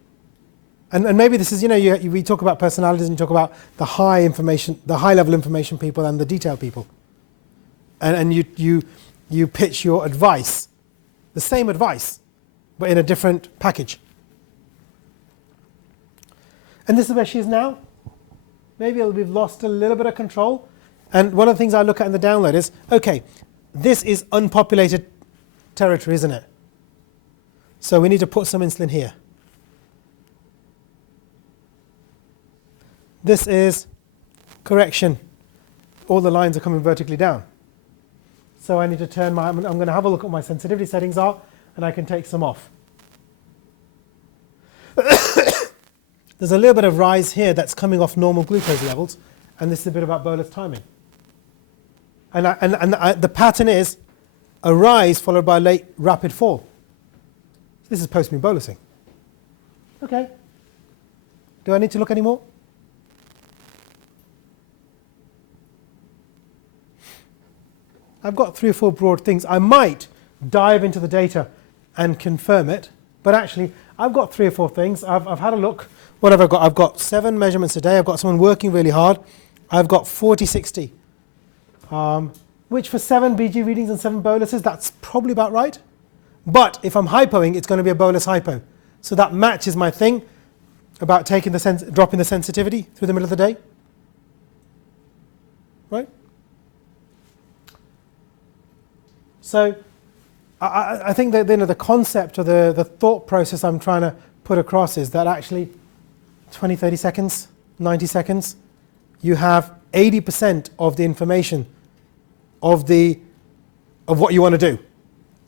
and maybe this is, you know, we talk about personalities and you talk about the high information, the high level information people and the detail people. And you pitch your advice, the same advice, but in a different package. And this is where she is now. Maybe we've lost a little bit of control. And one of the things I look at in the download is, okay, this is unpopulated territory, isn't it? So we need to put some insulin here. This is correction. All the lines are coming vertically down. So I need to turn I'm going to have a look at what my sensitivity settings are, and I can take some off. There's a little bit of rise here that's coming off normal glucose levels, and this is a bit about bolus timing. And the pattern is a rise followed by a late rapid fall. This is post-meal bolusing. Okay. Do I need to look anymore? I've got 3 or 4 broad things. I might dive into the data and confirm it, but actually I've got 3 or 4 things. I've had a look. What have I got? I've got 7 measurements a day. I've got someone working really hard. I've got 40-60, which for 7 BG readings and 7 boluses, that's probably about right. But if I'm hypoing, it's going to be a bolus hypo. So that matches my thing about taking dropping the sensitivity through the middle of the day. Right? So I think that the concept or the thought process I'm trying to put across is that actually 20, 30 seconds, 90 seconds, you have 80% of the information of what you want to do.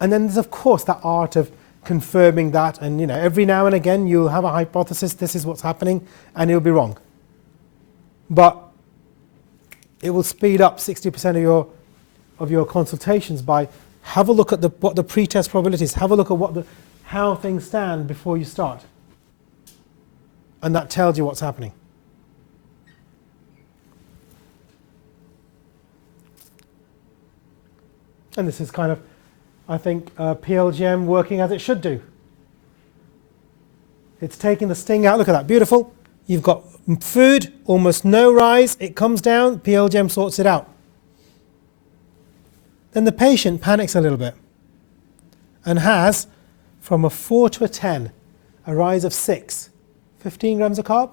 And then there's of course that art of confirming that, and you know, every now and again you'll have a hypothesis, this is what's happening, and it'll be wrong. But it will speed up 60% of your consultations by have a look at what the pre-test probabilities, have a look at how things stand before you start. And that tells you what's happening. And this is kind of, I think, PLGM working as it should do. It's taking the sting out. Look at that, beautiful. You've got food, almost no rise. It comes down, PLGM sorts it out. Then the patient panics a little bit and has, from a 4 to a 10, a rise of 6. 15 grams of carb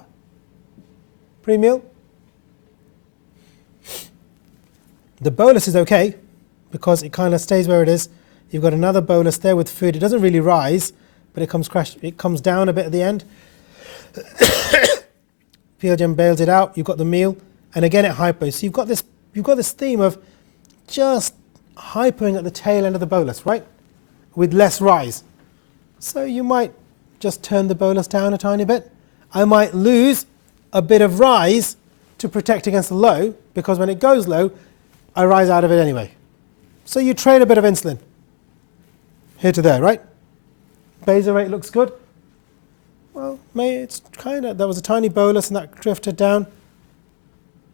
pre-meal. The bolus is okay because it kind of stays where it is. You've got another bolus there with food. It doesn't really rise, but it comes down a bit at the end. PLGM bails it out. You've got the meal, and again it hypos. So you've got this theme of just hypoing at the tail end of the bolus, right? With less rise. So you might just turn the bolus down a tiny bit. I might lose a bit of rise to protect against the low, because when it goes low, I rise out of it anyway. So you trade a bit of insulin. Here to there, right? Basal rate looks good. Well, it's kind of, there was a tiny bolus and that drifted down.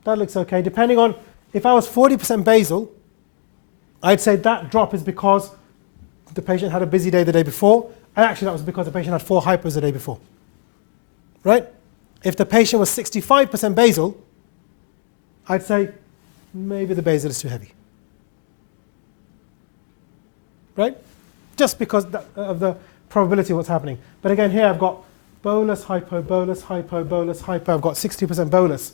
That looks okay. Depending on, if I was 40% basal, I'd say that drop is because the patient had a busy day the day before, and actually that was because the patient had 4 hypos the day before. Right? If the patient was 65% basal, I'd say maybe the basal is too heavy. Right? Just because of the probability of what's happening. But again, here I've got bolus, hypo, bolus, hypo, bolus, hypo. I've got 60% bolus.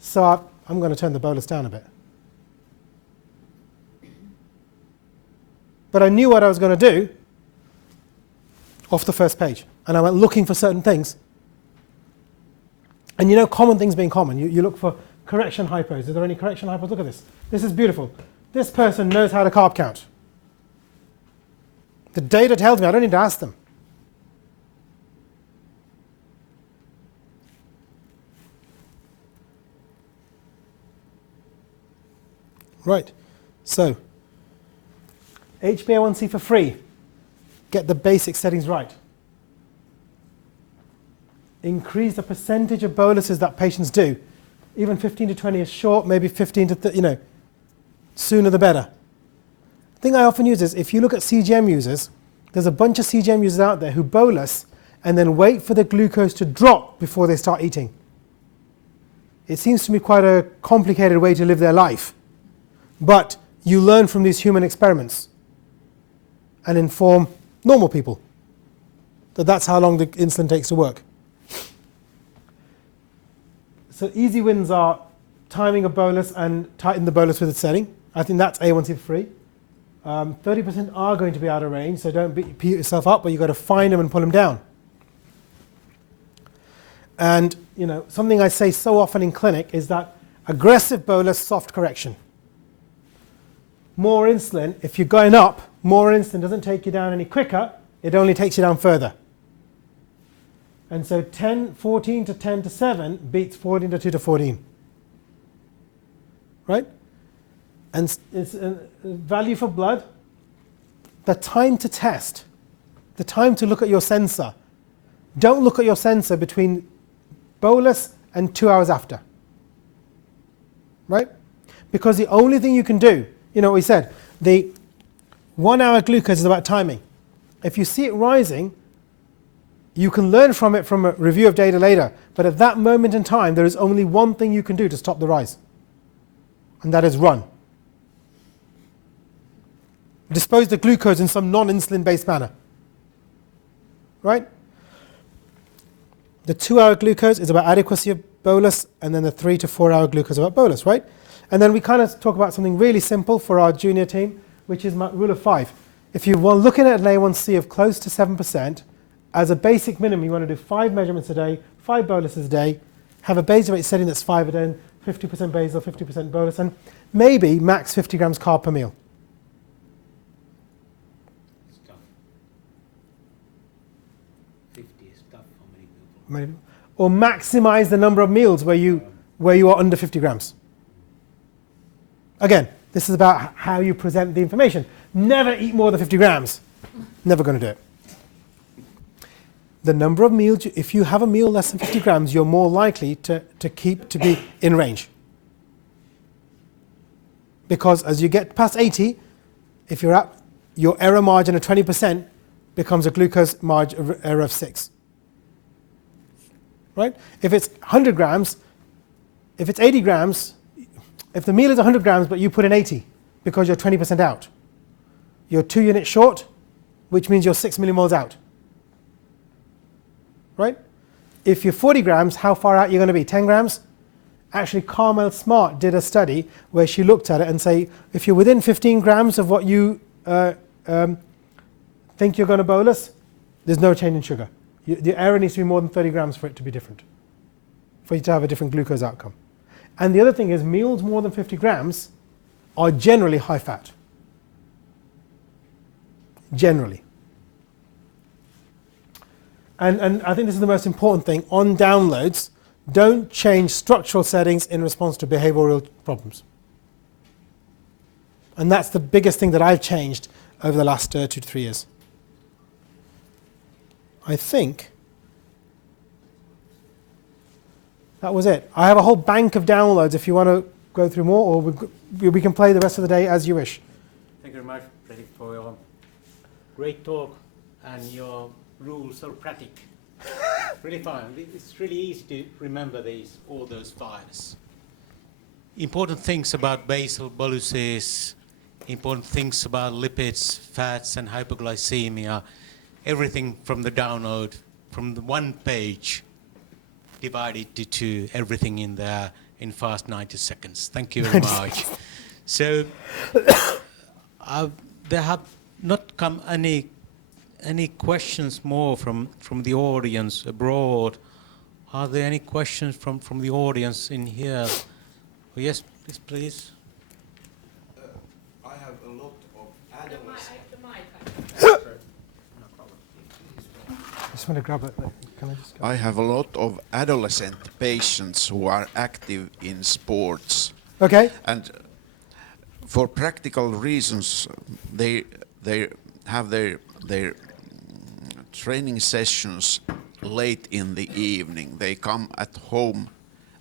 So I'm going to turn the bolus down a bit. But I knew what I was going to do, off the first page. And I went looking for certain things. And you know, common things being common. You look for correction hypos. Are there any correction hypos? Look at this. This is beautiful. This person knows how to carb count. The data tells me, I don't need to ask them. Right, so HbA1c for free. Get the basic settings right. Increase the percentage of boluses that patients do. Even 15 to 20 is short, maybe 15 to 30, sooner the better. The thing I often use is, if you look at CGM users, there's a bunch of CGM users out there who bolus and then wait for the glucose to drop before they start eating. It seems to me quite a complicated way to live their life. But you learn from these human experiments and inform normal people that that's how long the insulin takes to work. So easy wins are timing a bolus and tighten the bolus with its setting. I think that's A1C free. 30% are going to be out of range, so don't beat yourself up, but you've got to find them and pull them down. And something I say so often in clinic is that aggressive bolus, soft correction. More insulin, if you're going up, more insulin doesn't take you down any quicker, it only takes you down further. And so 14 to 10 to 7 beats 14 to 2 to 14. Right? And it's a value for blood. The time to test, the time to look at your sensor. Don't look at your sensor between bolus and 2 hours after. Right? Because the only thing you can do, what we said, the 1 hour glucose is about timing. If you see it rising, you can learn from it from a review of data later. But at that moment in time, there is only one thing you can do to stop the rise. And that is run. Dispose the glucose in some non-insulin based manner. Right? The 2 hour glucose is about adequacy of bolus, and then the 3 to 4 hour glucose about bolus, right? And then we kind of talk about something really simple for our junior team, which is my rule of 5. If you're looking at an A1C of close to 7%, as a basic minimum, you want to do 5 measurements a day, 5 boluses a day, have a basal rate setting that's 5 a day, 50% basal, 50% bolus, and maybe max 50 grams carb per meal. It's tough. 50 is tough for many people. Or maximize the number of meals where you are under 50 grams. Again, this is about how you present the information. Never eat more than 50 grams. Never going to do it. The number of meals, if you have a meal less than 50 grams, you're more likely to be in range. Because as you get past 80, if you're at your error margin of 20% becomes a glucose margin error of 6. Right? If it's 100 grams, if it's 80 grams, if the meal is 100 grams but you put in 80 because you're 20% out, you're 2 units short, which means you're 6 millimoles out. Right? If you're 40 grams, how far out are you going to be? 10 grams? Actually, Carmel Smart did a study where she looked at it and say, if you're within 15 grams of what you think you're going to bolus, there's no change in sugar. The error needs to be more than 30 grams for it to be different, for you to have a different glucose outcome. And the other thing is, meals more than 50 grams are generally high fat. Generally. And I think this is the most important thing. On downloads, don't change structural settings in response to behavioral problems. And that's the biggest thing that I've changed over the last 2 to 3 years. I think that was it. I have a whole bank of downloads if you want to go through more, or we can play the rest of the day as you wish. Thank you very much, Pratik, for your great talk and your rules are practic. Really fun. It's really easy to remember all those files. Important things about basal boluses, important things about lipids, fats, and hypoglycemia. Everything from the download, from the one page, divided to 2, everything in there in fast 90 seconds. Thank you very much. So there have not come any any questions more from the audience abroad? Are there any questions from the audience in here? Oh, yes, please. I have a lot of adolescents. Just want to grab it. Can I just go? I have a lot of adolescent patients who are active in sports, Okay. and for practical reasons, they have their training sessions late in the evening. They come at home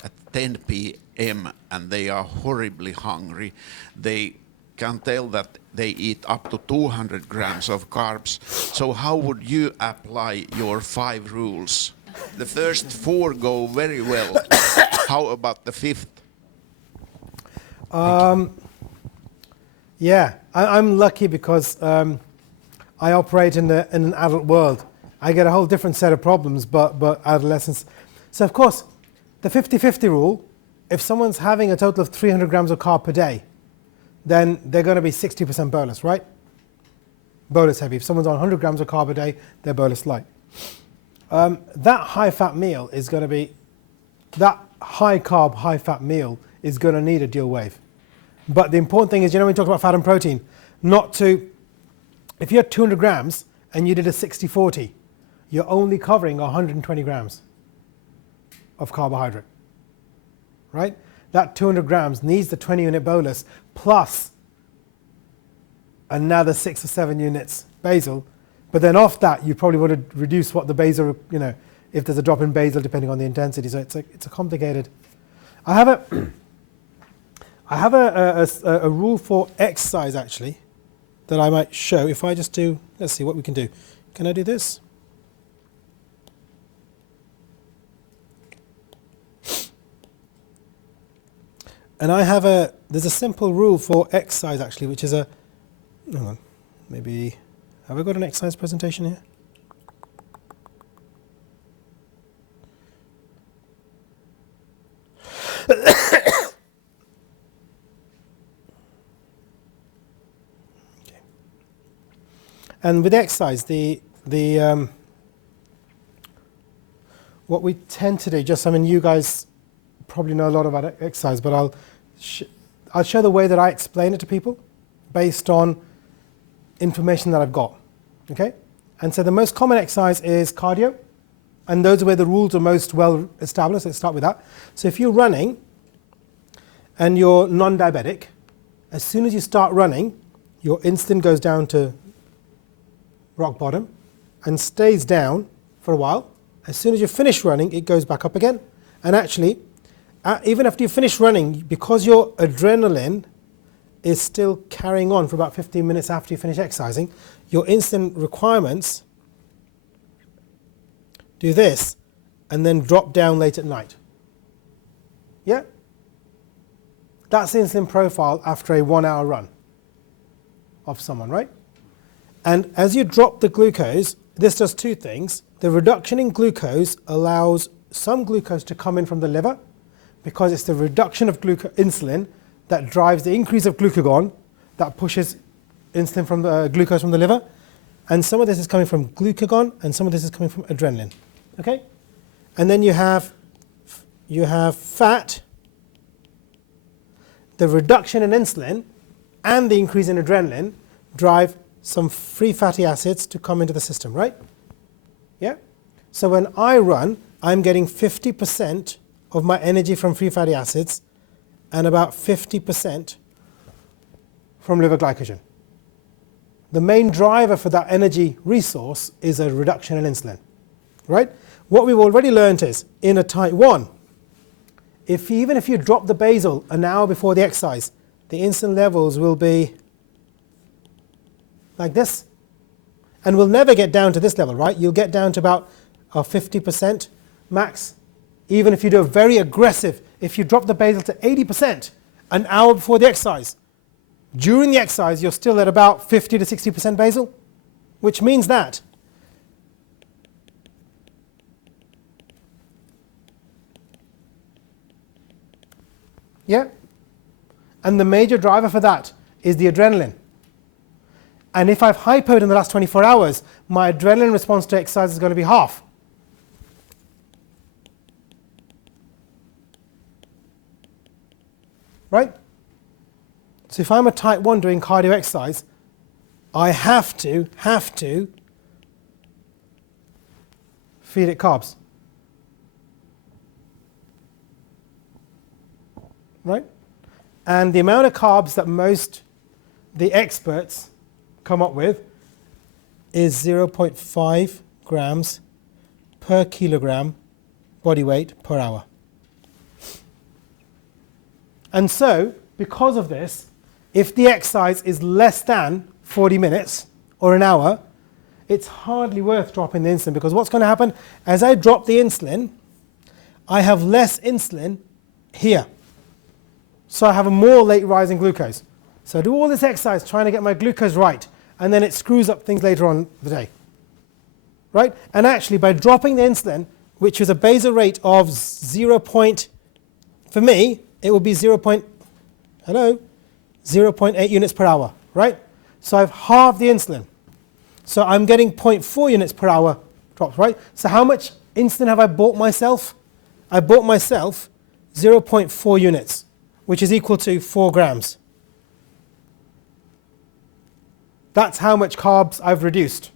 at 10 p.m. and they are horribly hungry. They can tell that they eat up to 200 grams of carbs. So how would you apply your 5 rules? The first 4 go very well. How about the 5th? Yeah, I'm lucky because I operate in an adult world. I get a whole different set of problems, but adolescents. So of course, the 50-50 rule, if someone's having a total of 300 grams of carb per day, then they're going to be 60% bolus, right? Bolus heavy. If someone's on 100 grams of carb a day, they're bolus light. That high fat meal is going to be, that high carb, high fat meal is going to need a dual wave. But the important thing is, when we talk about fat and protein, not to, if you had 200 grams and you did a 60-40, you're only covering 120 grams of carbohydrate, right? That 200 grams needs the 20 unit bolus plus another 6 or 7 units basal. But then off that, you probably want to reduce what the basal, if there's a drop in basal depending on the intensity. So it's a complicated. I have a rule for exercise actually that I might show. If I just do, let's see what we can do. Can I do this? And there's a simple rule for exercise actually, which is hang on, maybe, have I got an exercise presentation here? Okay. And with exercise, what we tend to do, you guys probably know a lot about exercise, but I'll show the way that I explain it to people based on information that I've got, okay? And so the most common exercise is cardio, and those are where the rules are most well established. Let's start with that. So if you're running and you're non-diabetic, as soon as you start running, your insulin goes down to rock bottom and stays down for a while. As soon as you finish running, it goes back up again. And actually, even after you finish running, because your adrenaline is still carrying on for about 15 minutes after you finish exercising, your insulin requirements do this and then drop down late at night. Yeah? That's the insulin profile after a 1 hour run of someone, right? And as you drop the glucose, this does 2 things. The reduction in glucose allows some glucose to come in from the liver, because it's the reduction of insulin that drives the increase of glucagon that pushes insulin from the glucose from the liver. And some of this is coming from glucagon and some of this is coming from adrenaline. Okay? And then you have fat, the reduction in insulin and the increase in adrenaline drive some free fatty acids to come into the system, right? Yeah? So when I run, I'm getting 50% of my energy from free fatty acids and about 50% from liver glycogen. The main driver for that energy resource is a reduction in insulin, right? What we've already learned is, in a type 1, even if you drop the basal an hour before the exercise, the insulin levels will be like this. And we'll never get down to this level, right? You'll get down to about 50% max. Even if you do a very aggressive, if you drop the basal to 80% an hour before the exercise, during the exercise you're still at about 50 to 60% basal, which means that yeah, and the major driver for that is the adrenaline. And if I've hypoed in the last 24 hours, my adrenaline response to exercise is going to be half. Right? So if I'm a type 1 doing cardio exercise, I have to feed it carbs. Right? And the amount of carbs that the experts come up with is 0.5 grams per kilogram body weight per hour. And so, because of this, if the exercise is less than 40 minutes or an hour, it's hardly worth dropping the insulin, because what's going to happen, as I drop the insulin, I have less insulin here. So I have a more late rise in glucose. So I do all this exercise trying to get my glucose right, and then it screws up things later on the day. Right? And actually, by dropping the insulin, which is a basal rate of 0. For me, it will be 0.8 units per hour. Right? So I've halved the insulin. So I'm getting 0.4 units per hour drops. Right? So how much insulin have I bought myself? I bought myself 0.4 units, which is equal to 4 grams. That's how much carbs I've reduced.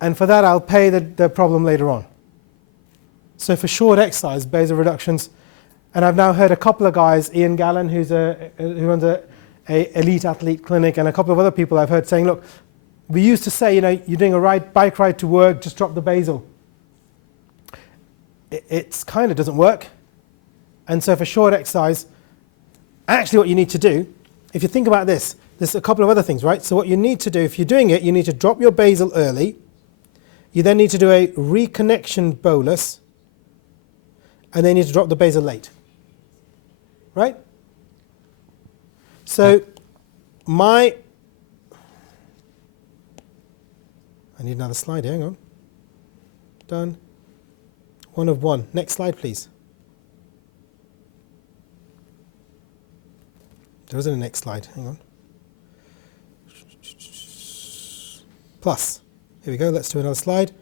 And for that, I'll pay the problem later on. So for short exercise, basal reductions, and I've now heard a couple of guys, Ian Gallen, who runs a elite athlete clinic, and a couple of other people I've heard saying, look, we used to say, you're doing a bike ride to work, just drop the basal. It kind of doesn't work. And so for short exercise, actually what you need to do, if you think about this, there's a couple of other things, right? So what you need to do, if you're doing it, you need to drop your basal early. You then need to do a reconnection bolus, and then you need to drop the basal late. Right? So I need another slide here, hang on. Done. 1 of 1. Next slide, please. There isn't a next slide, hang on. Plus. Here we go, let's do another slide.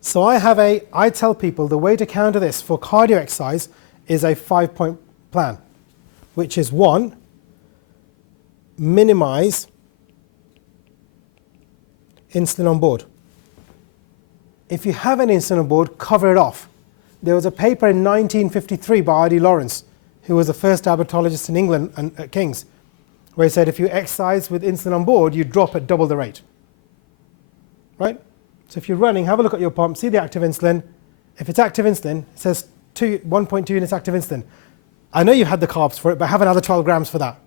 So I tell people the way to counter this for cardio exercise is a 5-point plan, which is 1, minimize insulin on board. If you have an insulin on board, cover it off. There was a paper in 1953 by R.D. Lawrence, who was the first diabetologist in England and at King's, where he said if you exercise with insulin on board, you drop at double the rate. Right? So if you're running, have a look at your pump, see the active insulin. If it's active insulin, it says 1.2 units active insulin. I know you had the carbs for it, but have another 12 grams for that.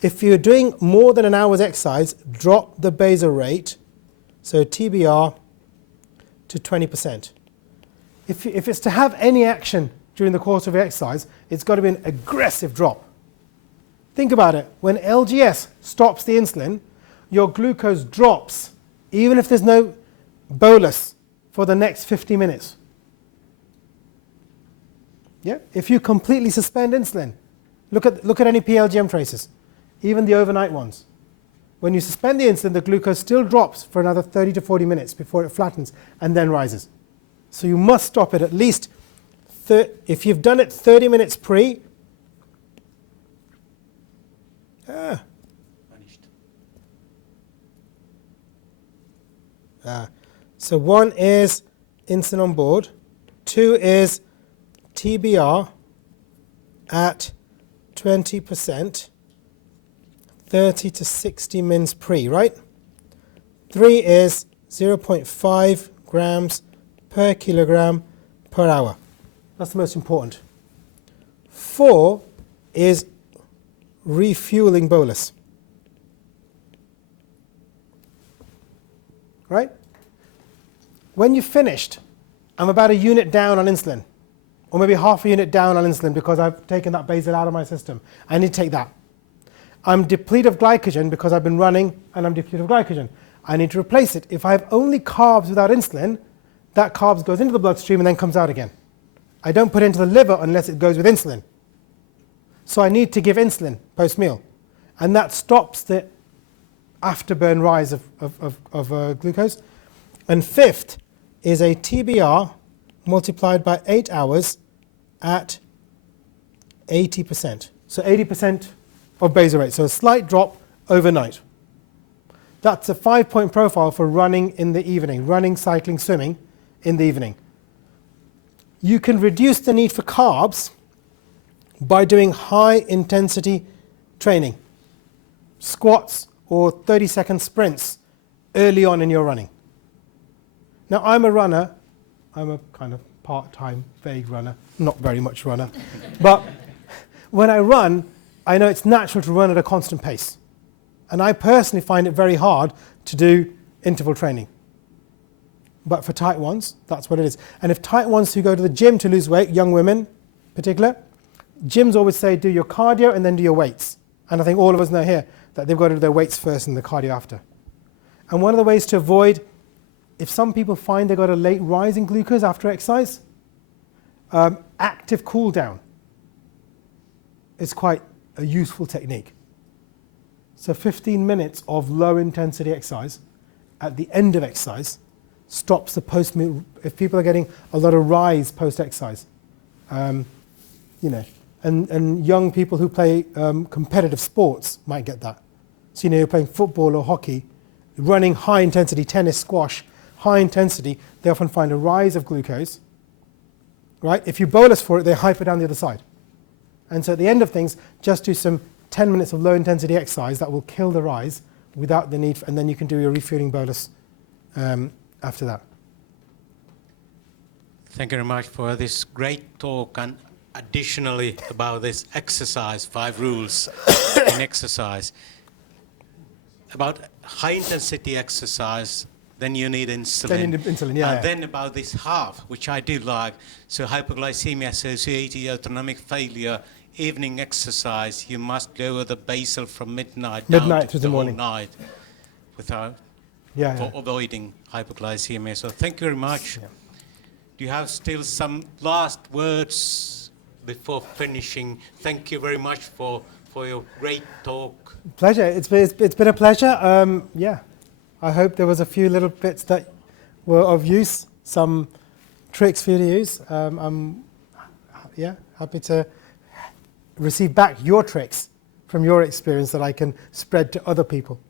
If you're doing more than an hour's exercise, drop the basal rate, so TBR, to 20%. If it's to have any action during the course of your exercise, it's got to be an aggressive drop. Think about it. When LGS stops the insulin, your glucose drops, even if there's no bolus for the next 50 minutes. Yeah? If you completely suspend insulin, look at any PLGM traces, even the overnight ones. When you suspend the insulin, the glucose still drops for another 30 to 40 minutes before it flattens and then rises. So you must stop it at least, if you've done it 30 minutes pre, so 1 is insulin on board, 2 is TBR at 20%, 30 to 60 mins pre, right? 3 is 0.5 grams per kilogram per hour. That's the most important. 4 is refueling bolus. Right? When you've finished, I'm about a unit down on insulin, or maybe half a unit down on insulin because I've taken that basal out of my system. I need to take that. I'm depleted of glycogen because I've been running and I'm depleted of glycogen. I need to replace it. If I have only carbs without insulin, that carbs goes into the bloodstream and then comes out again. I don't put it into the liver unless it goes with insulin. So I need to give insulin post-meal. and that stops the afterburn rise of glucose. And fifth is a TBR multiplied by 8 hours at 80%. So 80% of basal rate, so a slight drop overnight. That's a 5-point profile for running in the evening, running, cycling, swimming in the evening. You can reduce the need for carbs by doing high intensity training, squats or 30-second sprints early on in your running. Now, I'm a runner. I'm a kind of part-time, vague runner, not very much runner. But when I run, I know it's natural to run at a constant pace. And I personally find it very hard to do interval training. But for type 1s, that's what it is. And if type 1s who go to the gym to lose weight, young women in particular, gyms always say do your cardio and then do your weights. And I think all of us know here that they've got to do their weights first and the cardio after. And one of the ways to avoid, if some people find they've got a late rise in glucose after exercise, active cool down is quite a useful technique. So 15 minutes of low intensity exercise at the end of exercise stops the post-meal. If people are getting a lot of rise post-exercise, you know, and young people who play competitive sports might get that. So, you know, you're playing football or hockey, running high intensity, tennis, squash, high intensity, they often find a rise of glucose, right? If you bolus for it, they hyper down the other side. And so at the end of things, just do some 10 minutes of low intensity exercise that will kill the rise without the need, and then you can do your refueling bolus after that. Thank you very much for this great talk, and additionally about this exercise, 5 rules in exercise. About high intensity exercise, then you need insulin. Then you need insulin, yeah. And then about this half, which I do like, so hypoglycemia associated autonomic failure, evening exercise, you must lower the basal from midnight down to the morning night without for avoiding hypoglycemia. So thank you very much. Yeah. Do you have still some last words before finishing? Thank you very much for your great talk. Pleasure. It's been a pleasure. Yeah, I hope there was a few little bits that were of use, some tricks for you to use. I'm happy to receive back your tricks from your experience that I can spread to other people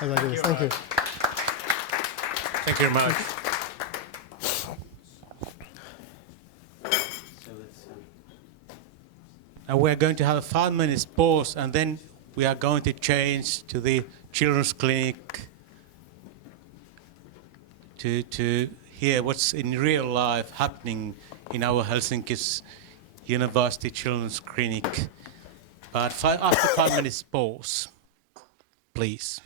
as I do this. Thank you. Thank you very much. Now we're going to have a 5 minutes pause, and then we are going to change to the children's clinic to hear what's in real life happening in our Helsinki's University Children's Clinic. But after 5 minutes pause, please.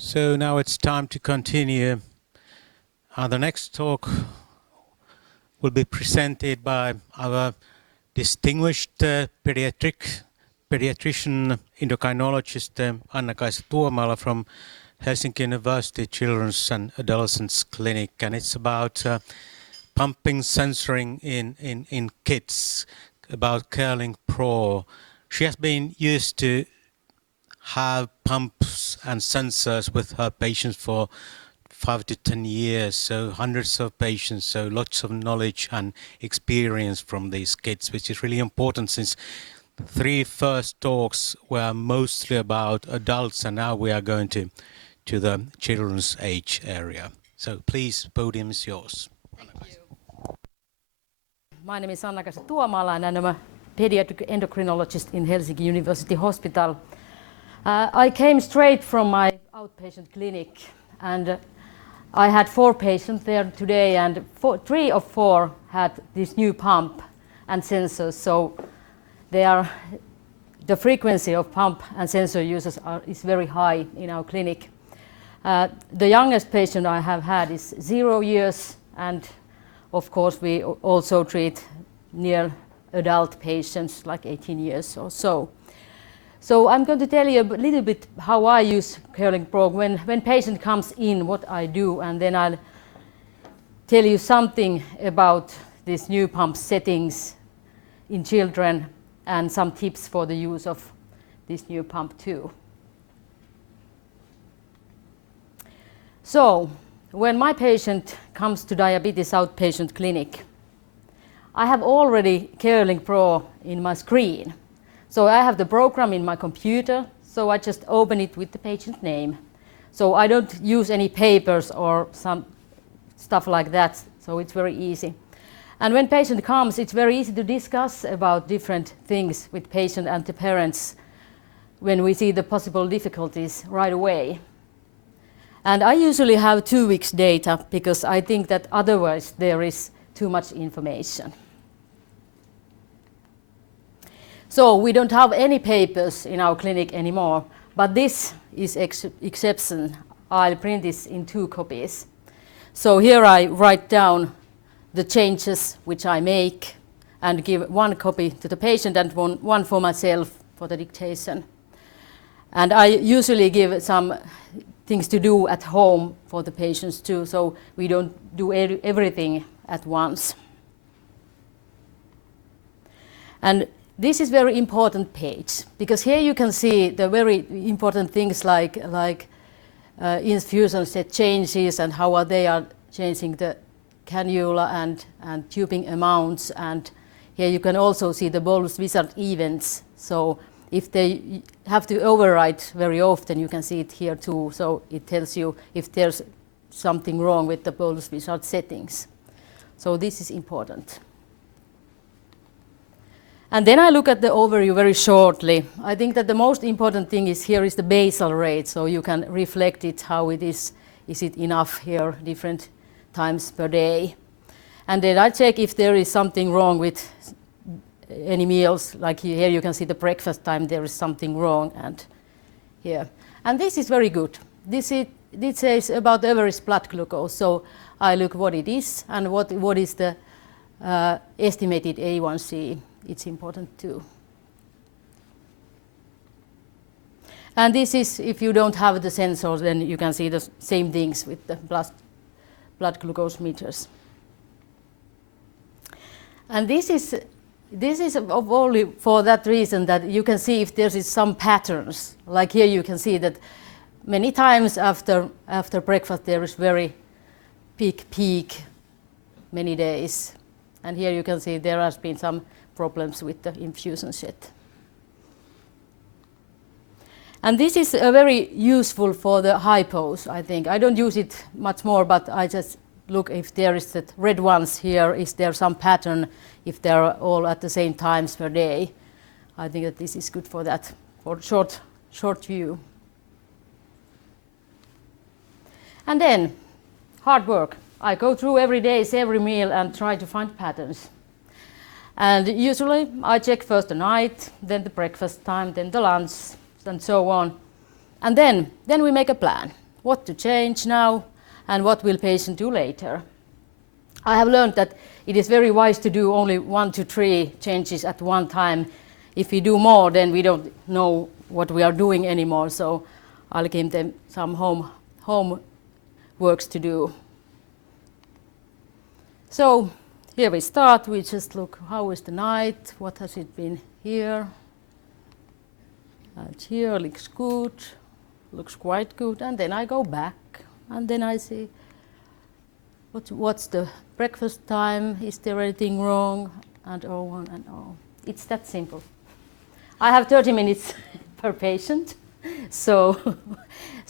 So now it's time to continue. The next talk will be presented by our distinguished pediatrician endocrinologist Anna-Kaisa Tuomala from Helsinki University Children's and Adolescents Clinic, and it's about pumping sensoring in kids, about Curling Pro. She has been used to have pumps and sensors with her patients for 5 to 10 years, so hundreds of patients, so lots of knowledge and experience from these kids, which is really important since the 3 first talks were mostly about adults, and now we are going to the children's age area. So please, podium is yours. My name is Anna-Kaisa Tuomala and I'm a pediatric endocrinologist in Helsinki University Hospital. I came straight from my outpatient clinic and I had 4 patients there today, and 3 of 4 had this new pump and sensors, so the frequency of pump and sensor users is very high in our clinic. The youngest patient I have had is 0 years, and of course we also treat near adult patients like 18 years or so. So I'm going to tell you a little bit how I use Curling Pro when patient comes in, what I do, and then I'll tell you something about these new pump settings in children and some tips for the use of this new pump too. So when my patient comes to diabetes outpatient clinic, I have already Curling Pro in my screen. So I have the program in my computer, so I just open it with the patient name. So I don't use any papers or some stuff like that, so it's very easy. And when patient comes, it's very easy to discuss about different things with patient and the parents when we see the possible difficulties right away. And I usually have 2 weeks data because I think that otherwise there is too much information. So we don't have any papers in our clinic anymore, but this is exception. I'll print this in 2 copies. So here I write down the changes which I make and give 1 copy to the patient and one for myself for the dictation. And I usually give some things to do at home for the patients too, so we don't do everything at once. And this is very important page because here you can see the very important things like infusion set changes and how they are changing the cannula and tubing amounts, and here you can also see the bolus wizard events. So if they have to overwrite very often, you can see it here too. So it tells you if there's something wrong with the bolus wizard settings. So this is important. And then I look at the overview very shortly. I think that the most important thing is here is the basal rate, so you can reflect it how it is. Is it enough here different times per day? And then I check if there is something wrong with any meals, like here you can see the breakfast time, there is something wrong, and here. And this is very good. This says about average blood glucose, so I look what it is and what is the estimated A1C. It's important too. And this is, if you don't have the sensors, then you can see the same things with the blood glucose meters. And this is only for that reason that you can see if there is some patterns. Like here you can see that many times after breakfast there is very peak many days. And here you can see there has been some problems with the infusion set. And this is very useful for the hypos, I think. I don't use it much more, but I just look if there is that red ones here, is there some pattern, if they're all at the same times per day. I think that this is good for that, for short view. And then, hard work. I go through every day, every meal, and try to find patterns. And usually I check first the night, then the breakfast time, then the lunch, and so on. And then we make a plan. what to change now and what will patient do later. I have learned that it is very wise to do only 1 to 3 changes at one time. If we do more, then we don't know what we are doing anymore, so I'll give them some home works to do. So here we start, we just look how is the night, what has it been here. And here looks good, looks quite good, and then I go back and then I see what's the breakfast time, is there anything wrong, and oh on and on. It's that simple. I have 30 minutes per patient, so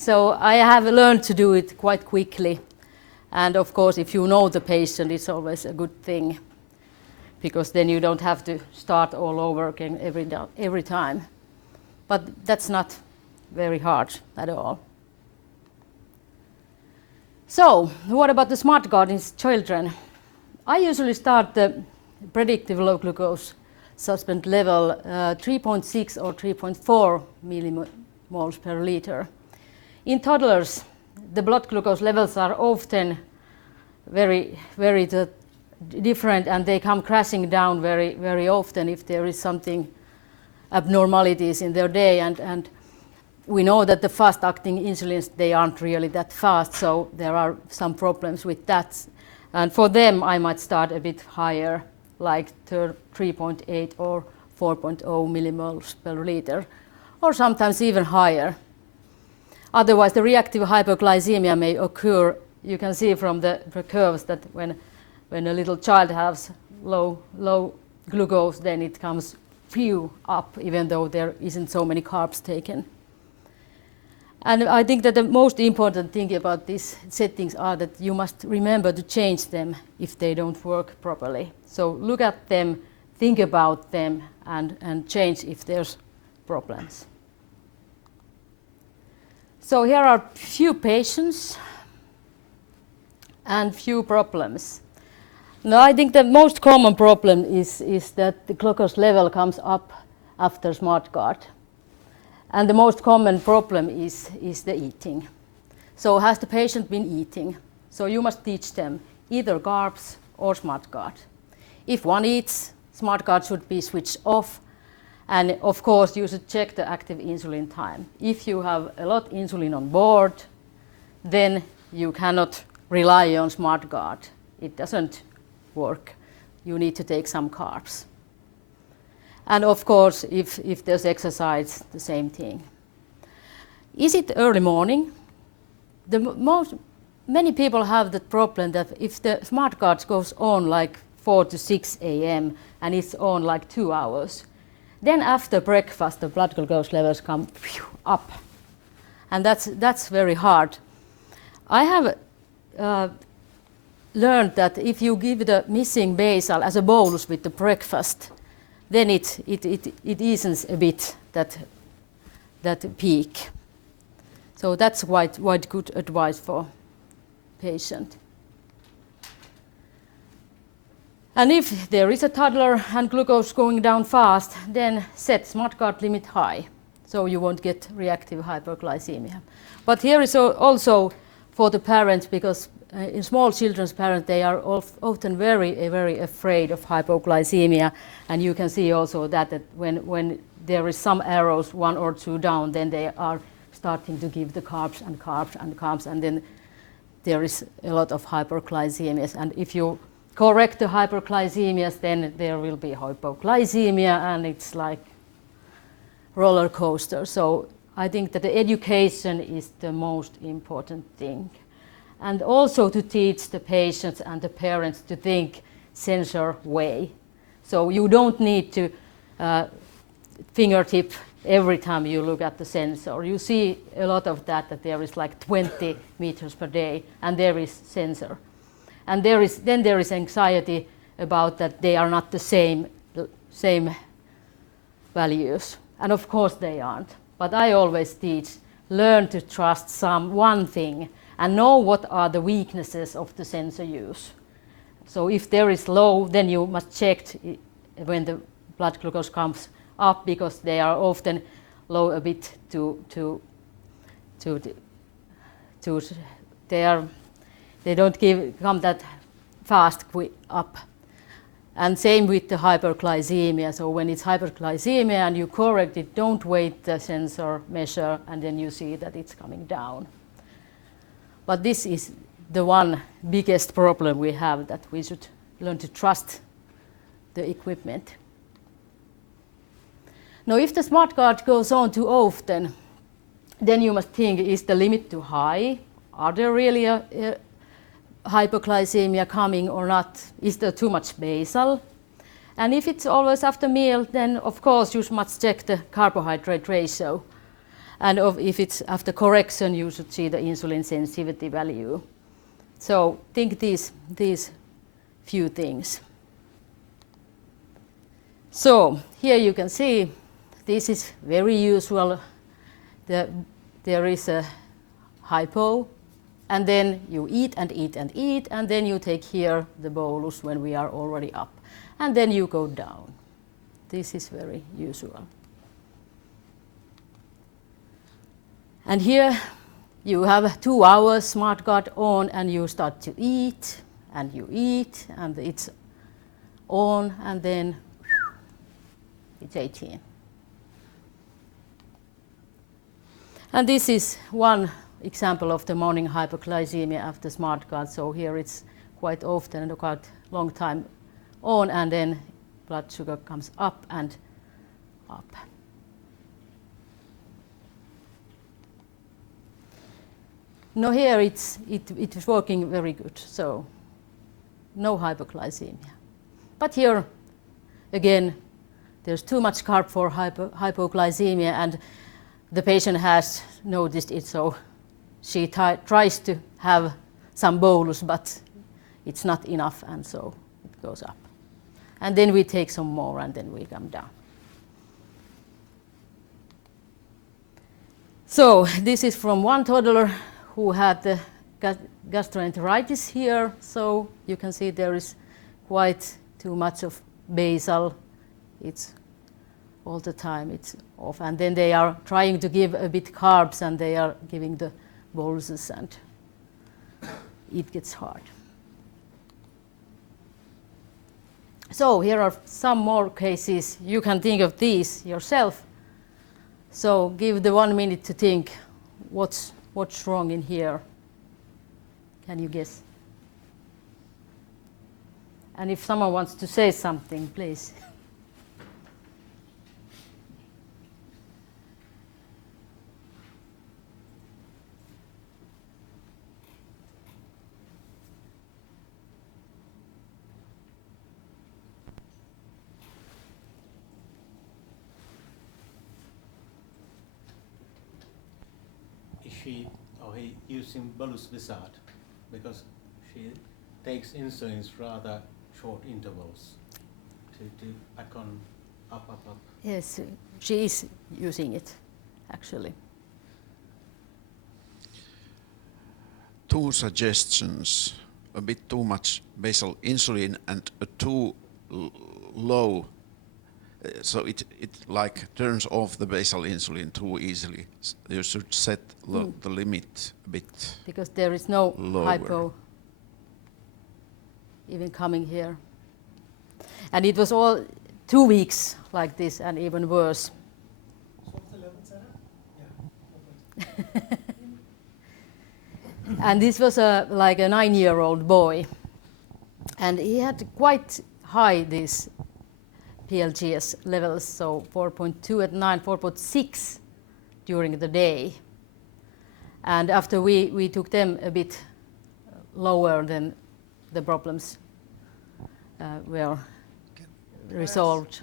I have learned to do it quite quickly. And of course, if you know the patient, it's always a good thing, because then you don't have to start all over again every time. But that's not very hard at all. So, what about the smart gardens children? I usually start the predictive low glucose suspend level 3.6 or 3.4 millimoles per liter. In toddlers, the blood glucose levels are often very different, and they come crashing down very often if there is something abnormalities in their day, and we know that the fast-acting insulins, they aren't really that fast, so there are some problems with that. And for them, I might start a bit higher, like 3.8 or 4.0 millimoles per liter, or sometimes even higher. Otherwise, the reactive hypoglycemia may occur. You can see from the curves that when a little child has low glucose, then it comes few up, even though there isn't so many carbs taken. And I think that the most important thing about these settings are that you must remember to change them if they don't work properly. So look at them, think about them, and change if there's problems. So here are few patients and few problems. Now I think the most common problem is that the glucose level comes up after SmartGuard. And the most common problem is the eating. So has the patient been eating? So you must teach them either carbs or SmartGuard. If one eats, SmartGuard should be switched off. And of course, you should check the active insulin time. If you have a lot of insulin on board, then you cannot rely on SmartGuard. It doesn't work. You need to take some carbs. And of course, if there's exercise, the same thing. Is it early morning? Many people have the problem that if the SmartGuard goes on like 4 to 6 a.m. and it's on like 2 hours, then after breakfast, the blood glucose levels come up. And that's very hard. I have learned that if you give the missing basal as a bolus with the breakfast, then it eases a bit that peak. So that's quite good advice for patient. And if there is a toddler and glucose going down fast, then set SmartGuard limit high, so you won't get reactive hyperglycemia. But here is also for the parents, because in small children's parents, they are often very afraid of hypoglycemia, and you can see also that when there is some arrows 1 or 2 down, then they are starting to give the carbs, and then there is a lot of hyperglycemias. And if you correct the hyperglycemias, then there will be hypoglycemia, and it's like roller coaster. So I think that the education is the most important thing. And also to teach the patients and the parents to think sensor way. So you don't need to fingertip every time you look at the sensor. You see a lot of that there is like 20 meters per day, and there is sensor. And then there is anxiety about that they are not the same values. And of course they aren't. But I always teach, learn to trust one thing and know what are the weaknesses of the sensor use. So if there is low, then you must check when the blood glucose comes up, because they are often low a bit to to they don't come that fast up. And same with the hyperglycemia. So when it's hyperglycemia and you correct it, don't wait the sensor measure and then you see that it's coming down. But this is the one biggest problem we have, that we should learn to trust the equipment. Now, if the smart card goes on too often, then you must think, is the limit too high? Are there really a hypoglycemia coming or not? Is there too much basal? And if it's always after meal, then of course you must check the carbohydrate ratio. And if it's after correction, you should see the insulin sensitivity value. So think these few things. So here you can see this is very usual. There is a hypo, and then you eat and eat and eat, and then you take here the bolus when we are already up, and then you go down. This is very usual. And here you have 2 hours smart card on, and you start to eat, and it's on, and then it's 18. And this is one example of the morning hypoglycemia after smart card. So here it's quite often and quite long time on, and then blood sugar comes up and up. Now here it is working very good, so no hypoglycemia. But here again, there's too much carb for hypoglycemia, and the patient has noticed it, so she tries to have some bolus, but it's not enough, and so it goes up. And then we take some more, and then we come down. So this is from one toddler who had the gastroenteritis here. So you can see there is quite too much of basal. It's all the time, it's off. And then they are trying to give a bit carbs, and they are giving the boluses, and it gets hard. So here are some more cases. You can think of these yourself. So give the 1 minute to think what's wrong in here. Can you guess? And if someone wants to say something, please. She or he using bolus wizard because she takes insulins rather short intervals to back on up. Yes, she is using it, actually. 2 suggestions: a bit too much basal insulin and a too low. So it like turns off the basal insulin too easily. You should set the limit a bit. Because there is no lower. hypo even coming here. And it was all 2 weeks like this, and even worse. What's the level set up? Yeah. And this was like a 9-year-old boy. And he had quite high these PLGS levels, so 4.2 at 9, 4.6 during the day. And after we took them a bit lower, then the problems were resolved.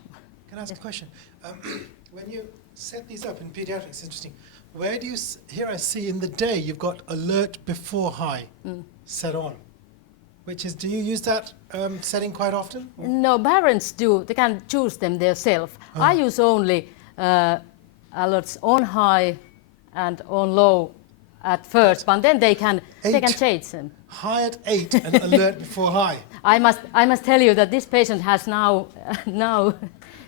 Can I ask a question? When you set these up in pediatrics, it's interesting. Where do you, here I see in the day you've got alert before high set on. Which is, do you use that setting quite often? No, parents do. They can choose them themselves. I use only alerts on high and on low at first, but then they can change them. High at 8 and alert before high. I must tell you that this patient has now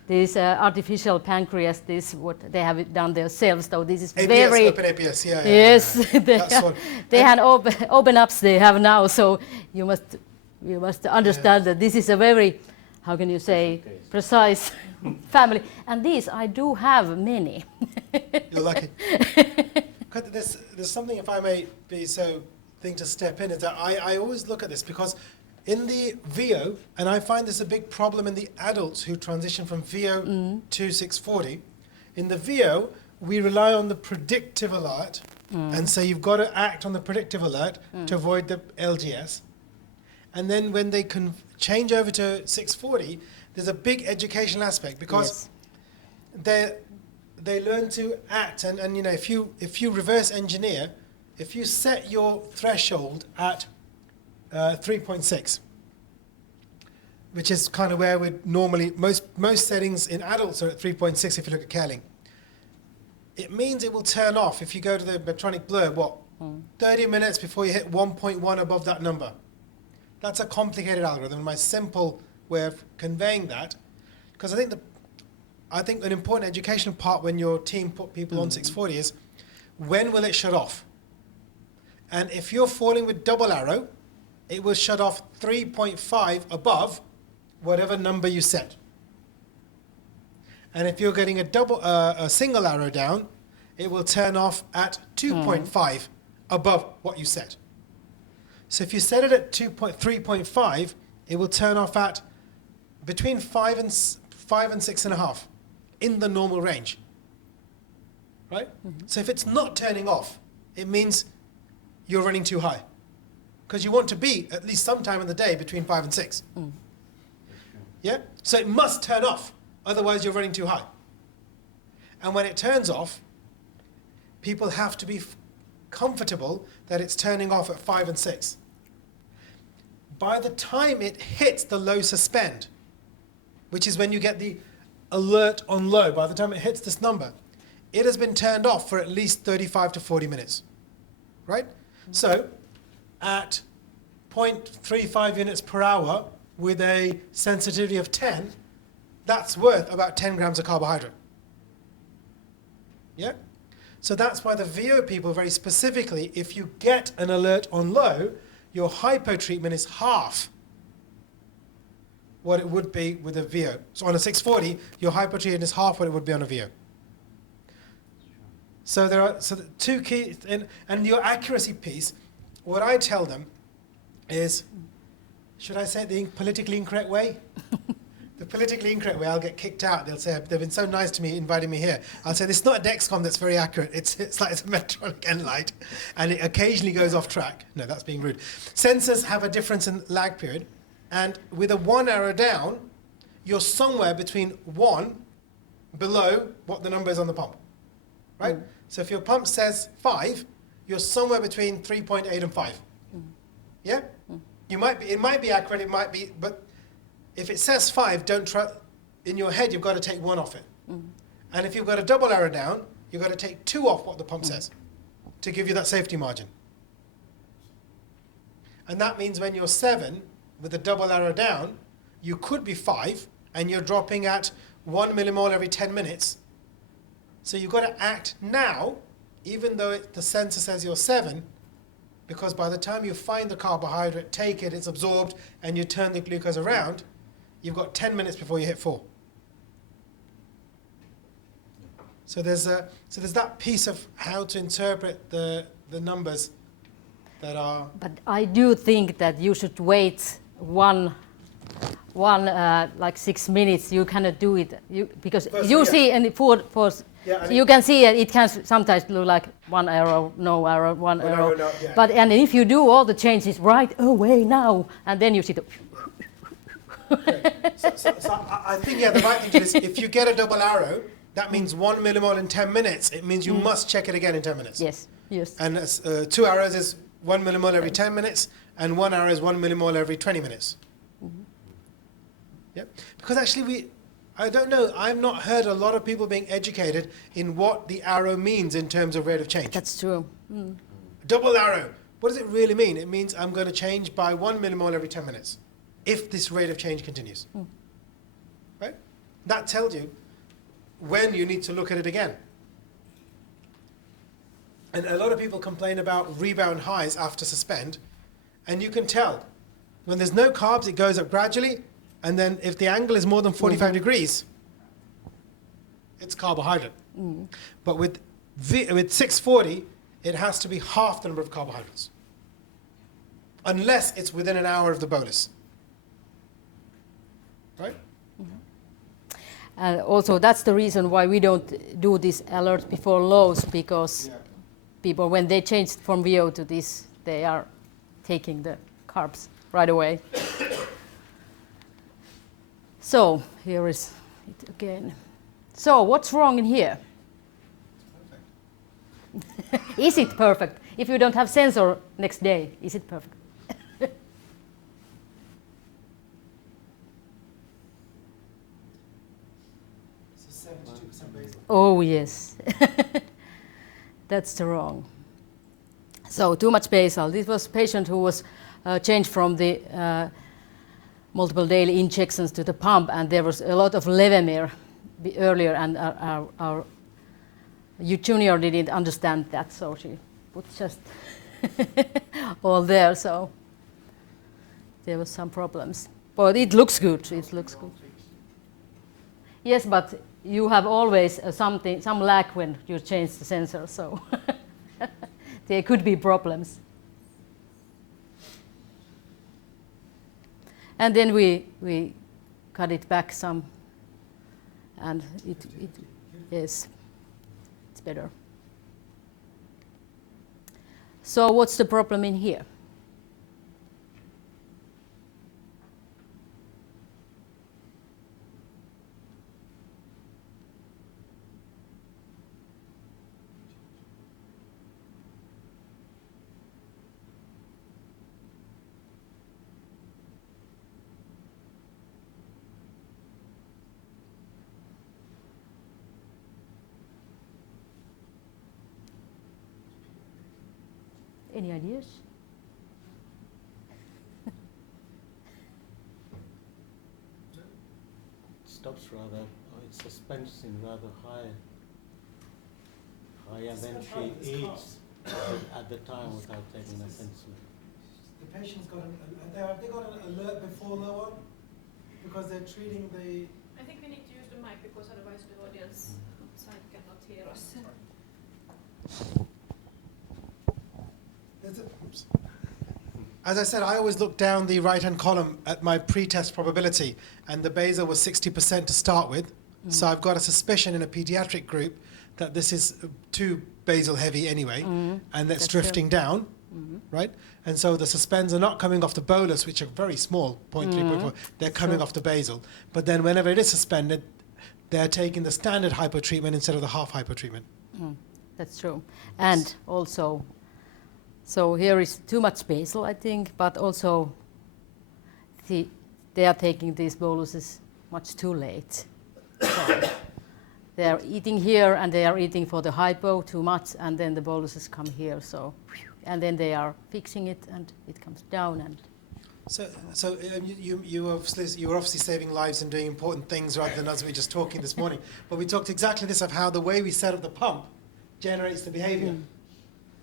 this artificial pancreas, this what they have done themselves. So this is APS, very open APS, yeah. yes. Yeah. That's what. They had open ups they have now. So you must understand that this is a very, how can you say, precise family. And these I do have many. You're lucky. There's something, if I may be so thing to step in, is that I always look at this because in the VO, and I find this a big problem in the adults who transition from VO to 640, in the VO, we rely on the predictive alert, and so you've got to act on the predictive alert to avoid the LGS. And then when they can change over to 640, there's a big educational aspect because they learn to act, and you know, if you reverse engineer, if you set your threshold at 3.6, which is kind of where we normally most settings in adults are at 3.6 if you look at Kerling. It means it will turn off if you go to the Medtronic blur 30 minutes before you hit 1.1 above that number. That's a complicated algorithm. My simple way of conveying that, because I think an important educational part when your team put people on 640 is when will it shut off? And if you're falling with double arrow, it will shut off 3.5 above whatever number you set. And if you're getting a single arrow down, it will turn off at 2.5 above what you set. So if you set it at 3.5, it will turn off at between 5 and 6.5 in the normal range. Right? So if it's not turning off, it means you're running too high. Because you want to be at least sometime in the day between 5 and 6. Yeah? So it must turn off, otherwise you're running too high. And when it turns off, people have to be comfortable that it's turning off at 5 and 6. By the time it hits the low suspend, which is when you get the alert on low, by the time it hits this number, it has been turned off for at least 35 to 40 minutes. Right? So at 0.35 units per hour with a sensitivity of 10, that's worth about 10 grams of carbohydrate. Yeah? So that's why the VO people, very specifically, if you get an alert on low, your hypo treatment is half what it would be with a VO. So on a 640, your hypo treatment is half what it would be on a VO. So there are the two key, and your accuracy piece, what I tell them is, should I say it the politically incorrect way? The politically incorrect way, I'll get kicked out. They'll say, they've been so nice to me, inviting me here. I'll say, this is not a Dexcom that's very accurate. It's like it's a Medtronic N-Lite, and it occasionally goes off track. No, that's being rude. Sensors have a difference in lag period, and with a 1 arrow down, you're somewhere between 1 below what the number is on the pump, right? So if your pump says 5, you're somewhere between 3.8 and 5. Yeah? It might be accurate, it might be, but if it says 5, don't try, in your head you've got to take 1 off it. And if you've got a double arrow down, you've got to take 2 off what the pump says to give you that safety margin. And that means when you're 7 with a double arrow down, you could be 5 and you're dropping at 1 millimole every 10 minutes. So you've got to act now, even though the sensor says you're 7, because by the time you find the carbohydrate, take it, it's absorbed, and you turn the glucose around, you've got 10 minutes before you hit 4. So there's that piece of how to interpret the numbers that are. But I do think that you should wait one like 6 minutes. You cannot do it because you see in the food force. Yeah, you can see it can sometimes look like 1 arrow, no arrow, 1 arrow. No, yeah. But and if you do all the changes right away now, and then you see the. Okay. So I think the right thing to do is if you get a double arrow, that means 1 millimole in 10 minutes. It means you must check it again in 10 minutes. Yes. And 2 arrows is 1 millimole every 10 minutes, and 1 arrow is 1 millimole every 20 minutes. Yeah, because actually I don't know, I've not heard a lot of people being educated in what the arrow means in terms of rate of change. That's true. Double arrow, what does it really mean? It means I'm going to change by 1 millimole every 10 minutes if this rate of change continues. Right? that tells you when you need to look at it again. And a lot of people complain about rebound highs after suspend, and you can tell. When there's no carbs, it goes up gradually, and then if the angle is more than 45 degrees, it's carbohydrate. But with 640, it has to be half the number of carbohydrates, unless it's within an hour of the bolus. Right? And also, that's the reason why we don't do this alert before lows, because people, when they change from VO to this, they are taking the carbs right away. So here is it again. So what's wrong in here? Is it perfect? If you don't have sensor next day, is it perfect? So 72% basal. Oh yes, that's the wrong. So too much basal. This was a patient who was changed from the multiple daily injections to the pump, and there was a lot of Levemir earlier, and our junior didn't understand that, so she put just all there. So there was some problems, but it looks good. It looks good. Yes, but you have always some lag when you change the sensor, so there could be problems. And then we cut it back some, and yes, it's better. So what's the problem in here? Any ideas? Stops rather, it suspends in rather higher than she eats at the time without taking a sensor. The patient's got have they got an alert before low on? Because they're treating the... I think we need to use the mic because otherwise the audience outside cannot hear us. Oops. As I said, I always look down the right-hand column at my pre-test probability, and the basal was 60% to start with. So I've got a suspicion in a pediatric group that this is too basal heavy anyway, and that's drifting down, right? And so the suspends are not coming off the bolus, which are very small, 0.3, 0.4. They're coming off the basal. But then whenever it is suspended, they're taking the standard hypotreatment instead of the half hypotreatment. That's true. And also, so here is too much basal, I think, but also they are taking these boluses much too late. So they are eating here, and they are eating for the hypo too much, and then the boluses come here. So, and then they are fixing it, and it comes down. And So you were obviously saving lives and doing important things rather than us we were just talking this morning. But we talked exactly this of how the way we set up the pump generates the behavior.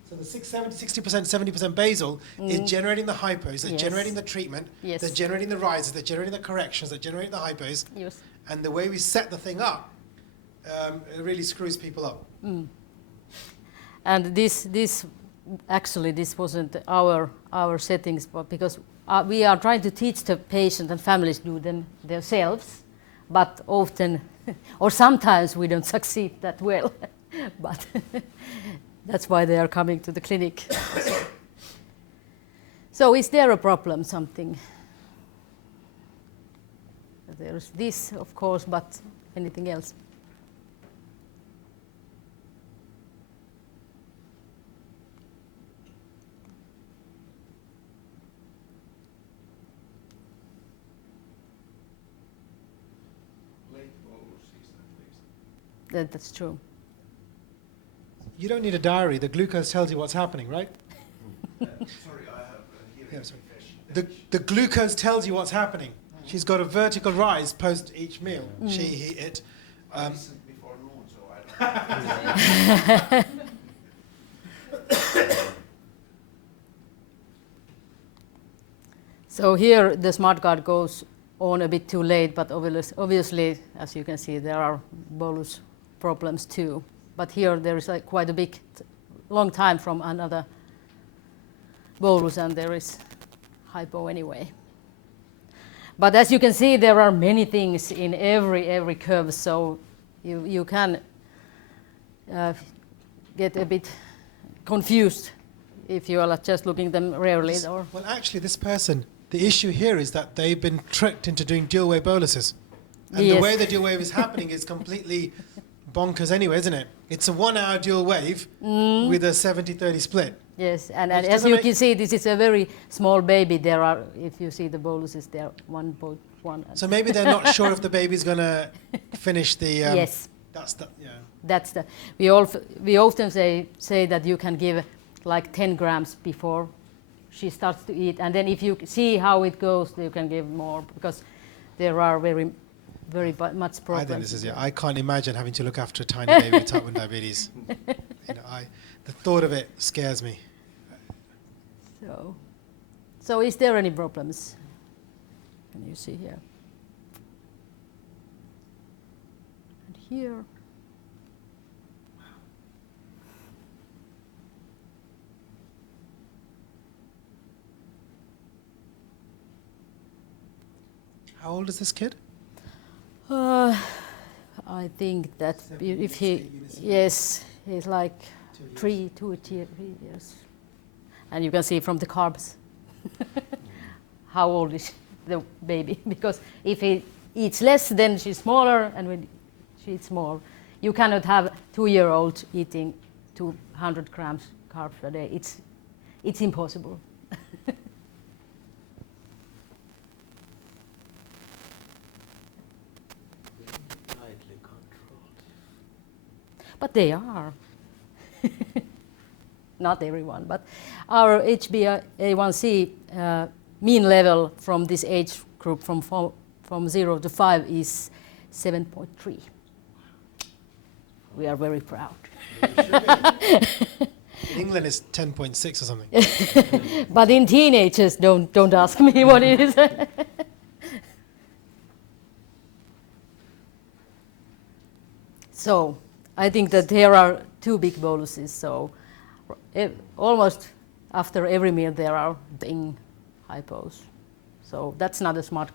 So the 60%, 70% basal is generating the hypos, they're generating the treatment, they're generating the rises, they're generating the corrections, they're generating the hypos. Yes. And the way we set the thing up, it really screws people up. And this actually wasn't our settings, but because we are trying to teach the patient and families do them themselves, but often or sometimes we don't succeed that well. But that's why they are coming to the clinic. So is there a problem, something? There's this, of course, but anything else? That's true. You don't need a diary. The glucose tells you what's happening, right? Sorry, I have a hearing confession. The glucose tells you what's happening. She's got a vertical rise post each meal. She, he, it. I listened before noon, so I don't. So here the smart card goes on a bit too late, but obviously, as you can see, there are bolus problems too. But here there is quite a big, long time from another bolus, and there is hypo anyway. But as you can see, there are many things in every curve, so you can get a bit confused if you are just looking them rarely. Or Well, actually, this person, the issue here is that they've been tricked into doing dual wave boluses. And the Yes. way the dual wave is happening is completely bonkers anyway, isn't it? It's a 1 hour dual wave with a 70-30 split. yes, and Which as doesn't you make- can see, this is a very small baby. There are, if you see the boluses, there are 1.1. So maybe they're not sure if the baby's going to finish the... Yes. That's the... Yeah. That's the. We often say that you can give like 10 grams before she starts to eat, and then if you see how it goes, you can give more, because there are very much problems. I think this is... Yeah, I can't imagine having to look after a tiny baby with type 1 diabetes. You know, the thought of it scares me. So is there any problems? Can you see here? And here. How old is this kid? I think that if he, 8 units. yes, he's like 3 years. And you can see from the carbs how old is the baby. Because if he eats less, then she's smaller, and when she eats more, you cannot have 2-year-old eating 200 grams carbs a day. It's impossible. Tightly controlled. But they are. Not everyone, but our HbA1c mean level from this age group from 0 to 5 is 7.3. We are very proud. In England, it's 10.6 or something. But in teenagers, don't ask me what it is. So I think that there are 2 big boluses. So almost after every meal there are ding hypos. So that's not a smart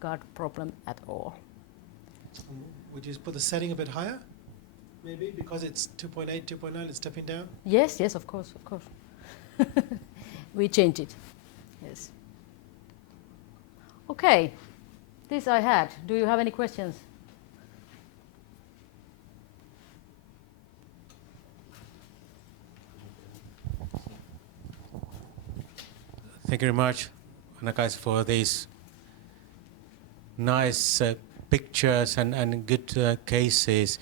card problem at all. Would you put the setting a bit higher? Maybe because it's 2.8, 2.9, it's stepping down? Yes, of course. We change it. Yes. Okay, this I had. Do you have any questions? Thank you very much, Anna, guys, for these nice pictures and good cases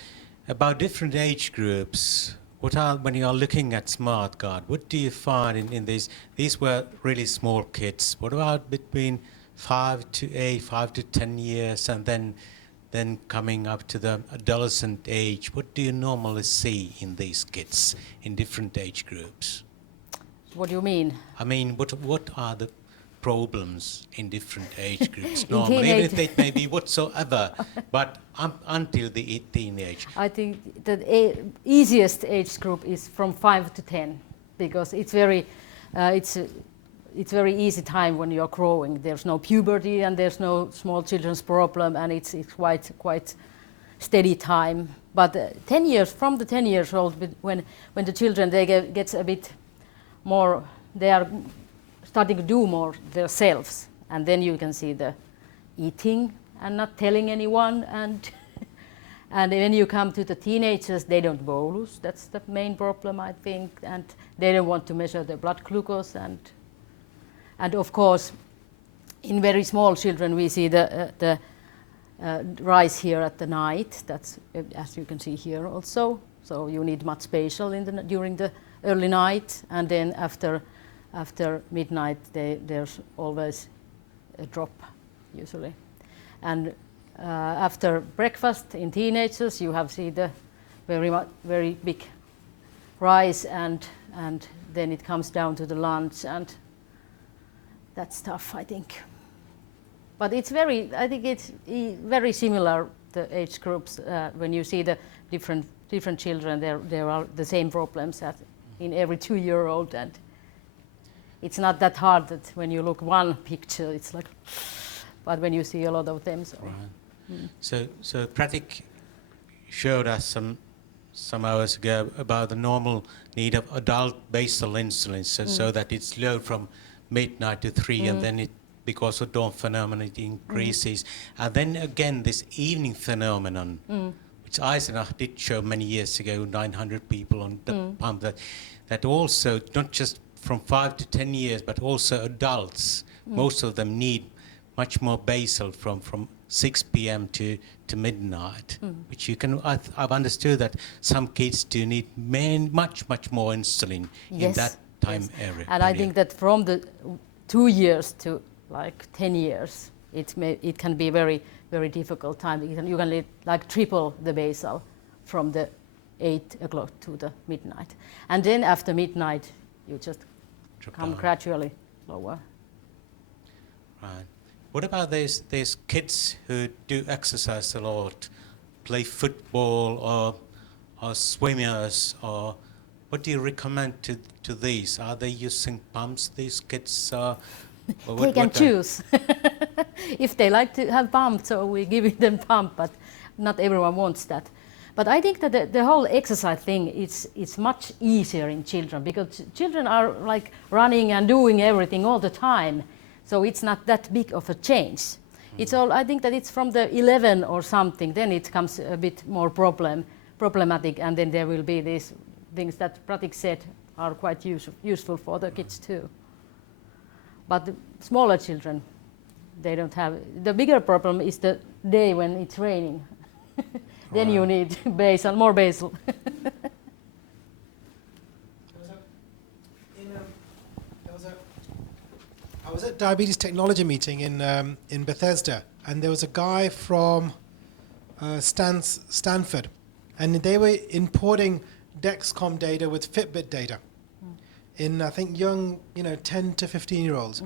about different age groups. When you are looking at smart card, what do you find in these? These were really small kids. What about between 5 to 8, 5 to 10 years, and then coming up to the adolescent age? What do you normally see in these kids in different age groups? What do you mean? I mean, what are the problems in different age groups In normally, even if teenage- they may be whatsoever, but until the teenage? I think the easiest age group is from 5 to 10, because it's very easy time when you're growing. There's no puberty and there's no small children's problem, and it's quite steady time. But 10 years, from the 10 years old, when the children gets a bit more, they are starting to do more themselves, and then you can see the eating and not telling anyone, and when you come to the teenagers, they don't bolus. That's the main problem, I think, and they don't want to measure their blood glucose, and of course, in very small children, we see the rise here at the night. That's as you can see here also. So you need much spatial during the early night, and then after midnight, there's always a drop, usually. And after breakfast in teenagers, you have seen the very big rise, and then it comes down to the lunch, and that's tough, I think. But it's I think it's very similar, the age groups. When you see the different children, there are the same problems as in every 2-year-old, and it's not that hard that when you look one picture, it's like, but when you see a lot of them, so. Right. So Pratik showed us some hours ago about the normal need of adult basal insulin, so that it's low from midnight to 3, and then it, because of dawn phenomenon, it increases. And then again, this evening phenomenon, which Eisenach did show many years ago, 900 people on the pump, that also, not just from 5 to 10 years, but also adults, most of them need much more basal from 6 p.m. to midnight, which you can, I've understood that some kids do need much more insulin in that time area. And I think that from the 2 years to like 10 years, it can be very difficult time. You can need like triple the basal from the 8 o'clock to the midnight. And then after midnight, you just come gradually lower. Right. What about these kids who do exercise a lot, play football or swimmers, or what do you recommend to these? Are they using pumps, these kids? They can choose. If they like to have pumps, so we give them pump, but not everyone wants that. But I think that the whole exercise thing it's much easier in children, because children are like running and doing everything all the time. So it's not that big of a change. It's all, I think that it's from the 11 or something, then it comes a bit more problematic, and then there will be these things that Pratik said are quite useful for the kids too. But the smaller children, they don't have, the bigger problem is the day when it's raining. Then you need basal, more basal. I was at diabetes technology meeting in Bethesda, and there was a guy from Stanford, and they were importing Dexcom data with Fitbit data in, I think, young, 10 to 15-year-olds.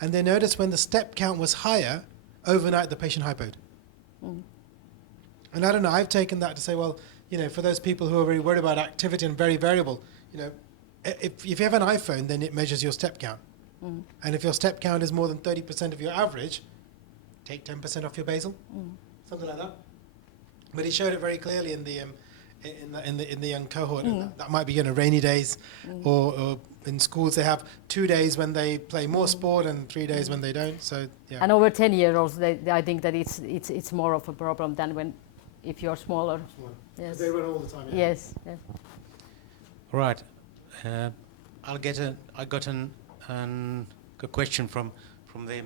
And they noticed when the step count was higher, overnight the patient hypoed. And I don't know, I've taken that to say, well, for those people who are very worried about activity and very variable, if you have an iPhone, then it measures your step count. And if your step count is more than 30% of your average, take 10% off your basal, something like that. But he showed it very clearly in the young cohort. And that might be rainy days, or in schools they have 2 days when they play more sport and 3 days when they don't. So yeah. And over 10-year-olds, I think that it's more of a problem than if you're smaller. Yes. They run all the time. Yeah. Yes. All right. I got a question from the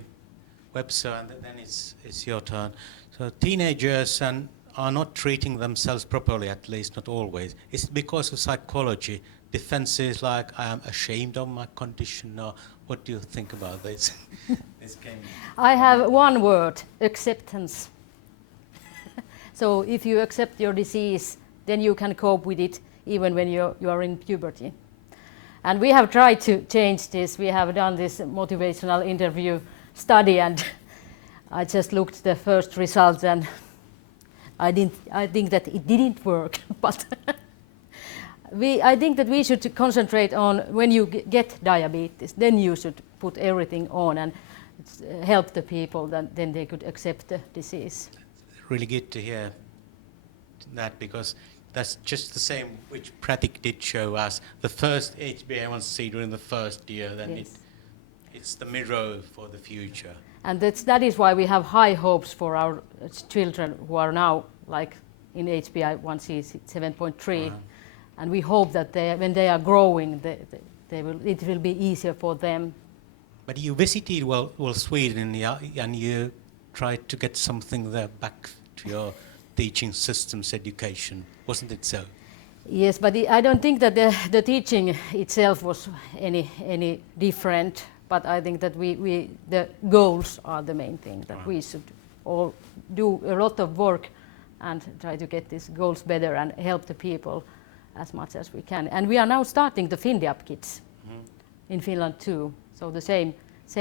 website, and then it's your turn. So teenagers are not treating themselves properly, at least not always. Is it because of psychology? Defenses like, I am ashamed of my condition, or what do you think about this? I have one word: acceptance. So if you accept your disease, then you can cope with it even when you are in puberty. And we have tried to change this. We have done this motivational interview study, and I just looked at the first results, and I think that it didn't work. But I think that we should concentrate on when you get diabetes, then you should put everything on and help the people, then they could accept the disease. Really good to hear that, because that's just the same which Pratik did show us. The first HbA1c during the first year, then yes. It's the mirror for the future. And that is why we have high hopes for our children who are now like in HbA1c 7.3, and we hope that when they are growing, it will be easier for them. But you visited Sweden, and you tried to get something there back to your teaching systems education, wasn't it so? Yes, but I don't think that the teaching itself was any different. But I think that the goals are the main thing that we should all do a lot of work and try to get these goals better and help the people as much as we can. And we are now starting the FinDiap kits in Finland too. So the same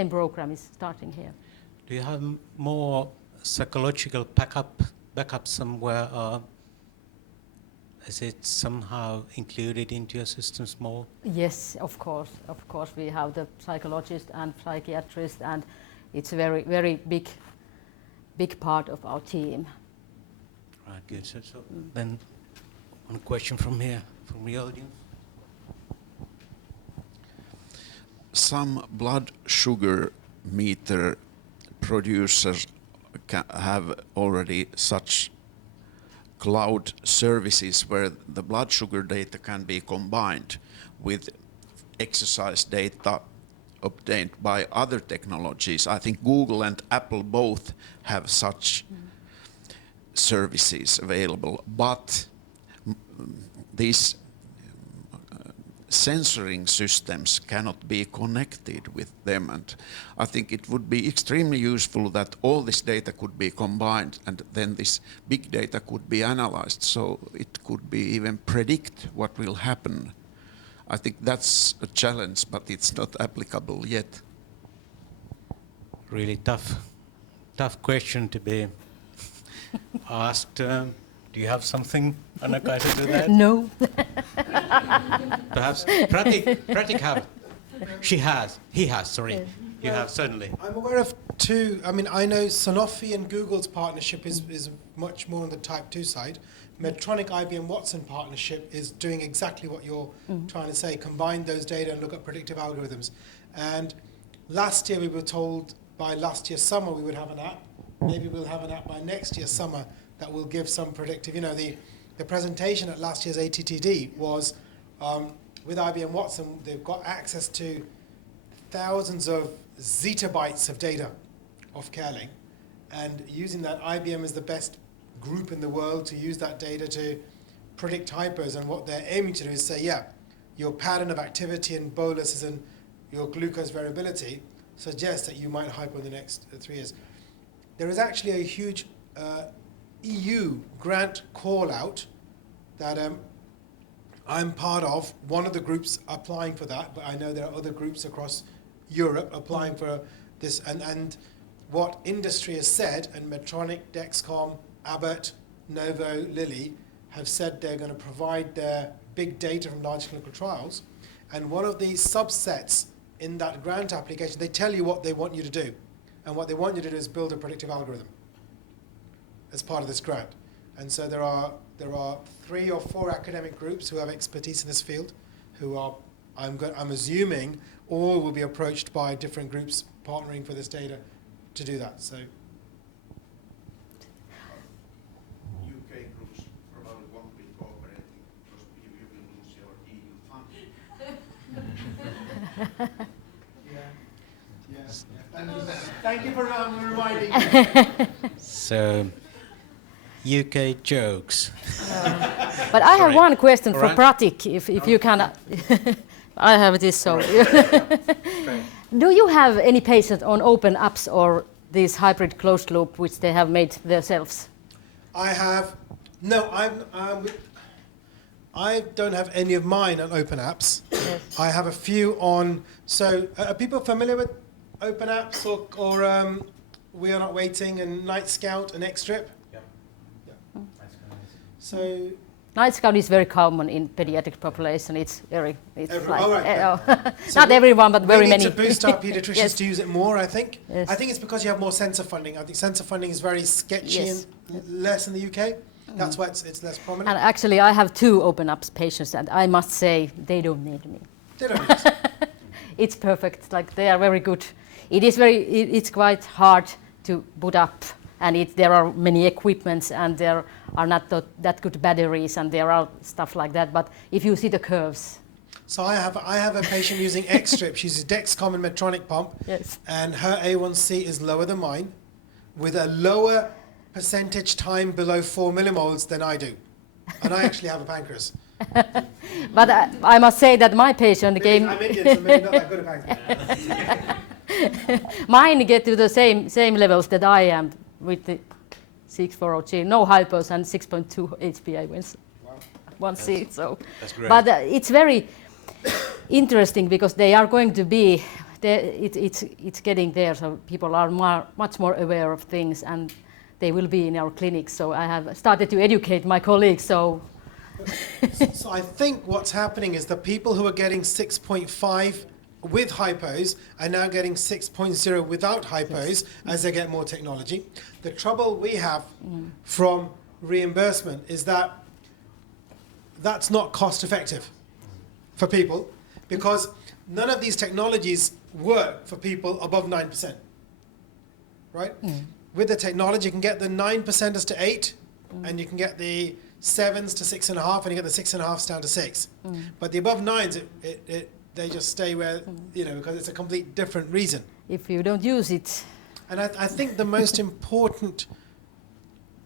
program is starting here. Do you have more psychological backup somewhere? Is it somehow included into your systems more? Yes, of course. Of course, we have the psychologist and psychiatrist, and it's a very, very big part of our team. Right, good. So then, one question from here, from the audience. Some blood sugar meter producers have already such cloud services where the blood sugar data can be combined with exercise data obtained by other technologies. I think Google and Apple both have such services available, but these censoring systems cannot be connected with them, and I think it would be extremely useful that all this data could be combined and then this big data could be analyzed so it could be even predict what will happen. I think that's a challenge, but it's not applicable yet. Really tough question to be asked. Do you have something, Anna-Kaisa, to that? No. Perhaps Pratik have. He has, sorry. Yes. You have, certainly. I'm aware of two. I mean, I know Sanofi and Google's partnership is much more on the type 2 side. Medtronic IBM Watson partnership is doing exactly what you're trying to say, combine those data and look at predictive algorithms. And last year we were told by last year's summer we would have an app. Maybe we'll have an app by next year's summer that will give some predictive, the presentation at last year's ATTD was with IBM Watson, they've got access to thousands of zettabytes of data of Careling, and using that, IBM is the best group in the world to use that data to predict hypos, and what they're aiming to do is say, yeah, your pattern of activity and boluses and your glucose variability suggests that you might hypo in the next 3 years. There is actually a huge EU grant call out that I'm part of, one of the groups applying for that, but I know there are other groups across Europe applying for this, and what industry has said, and Medtronic, Dexcom, Abbott, Novo, Lilly have said they're going to provide their big data from large clinical trials, and one of the subsets in that grant application, they tell you what they want you to do, and what they want you to do is build a predictive algorithm as part of this grant. And so there are 3 or 4 academic groups who have expertise in this field, who are, I'm assuming, all will be approached by different groups partnering for this data to do that. So UK groups probably won't be cooperating because you will lose your EU funding. thank you for reminding me. So, UK jokes. But I have Sorry. one question for All right. Pratik, if you can. I have this, so. Do you have any patient on open apps or this hybrid closed loop which they have made themselves? I don't have any of mine on open apps. Yes. I have a few on, so are people familiar with open apps or We Are Not Waiting and Night Scout and X-Strip? So Night Scout is very common in pediatric population. It's like, So not everyone, but very we many. need to boost our pediatricians Yes. to use it more, I think. Yes. I think it's because you have more sensor funding. I think sensor funding is very sketchy Yes. and less in the UK. That's why it's less prominent. And actually, I have 2 open apps patients, and I must say they don't need me. They don't need it. It's perfect. Like they are very good. It's quite hard to put up, and there are many equipments, and there are not that good batteries, and there are stuff like that. But if you see the curves, So I have a patient using X-Strip. She uses Dexcom and Medtronic pump, yes, and her A1C is lower than mine, with a lower percentage time below 4 millimoles than I do. And I actually have a pancreas. but I must say that my patient came. I'm Indian, so maybe not that good at pancreas. Mine get to the same levels that I am with the 6403, no hypos and 6.2 HPA wins one seat. So, That's great. but it's very interesting because they are going to be, it's getting there, so people are much more aware of things, and they will be in our clinics. So I have started to educate my colleagues. So So I think what's happening is the people who are getting 6.5 with hypos are now getting 6.0 without hypos as they get more technology. The trouble we have from reimbursement is that that's not cost effective for people, because none of these technologies work for people above 9%, right? With the technology, you can get the 9%ers to 8, and you can get the 7s to 6.5, and you get the 6.5s down to 6. But the above 9s, they just stay where, you know, because it's a complete different reason. if you don't use it, And I think the most important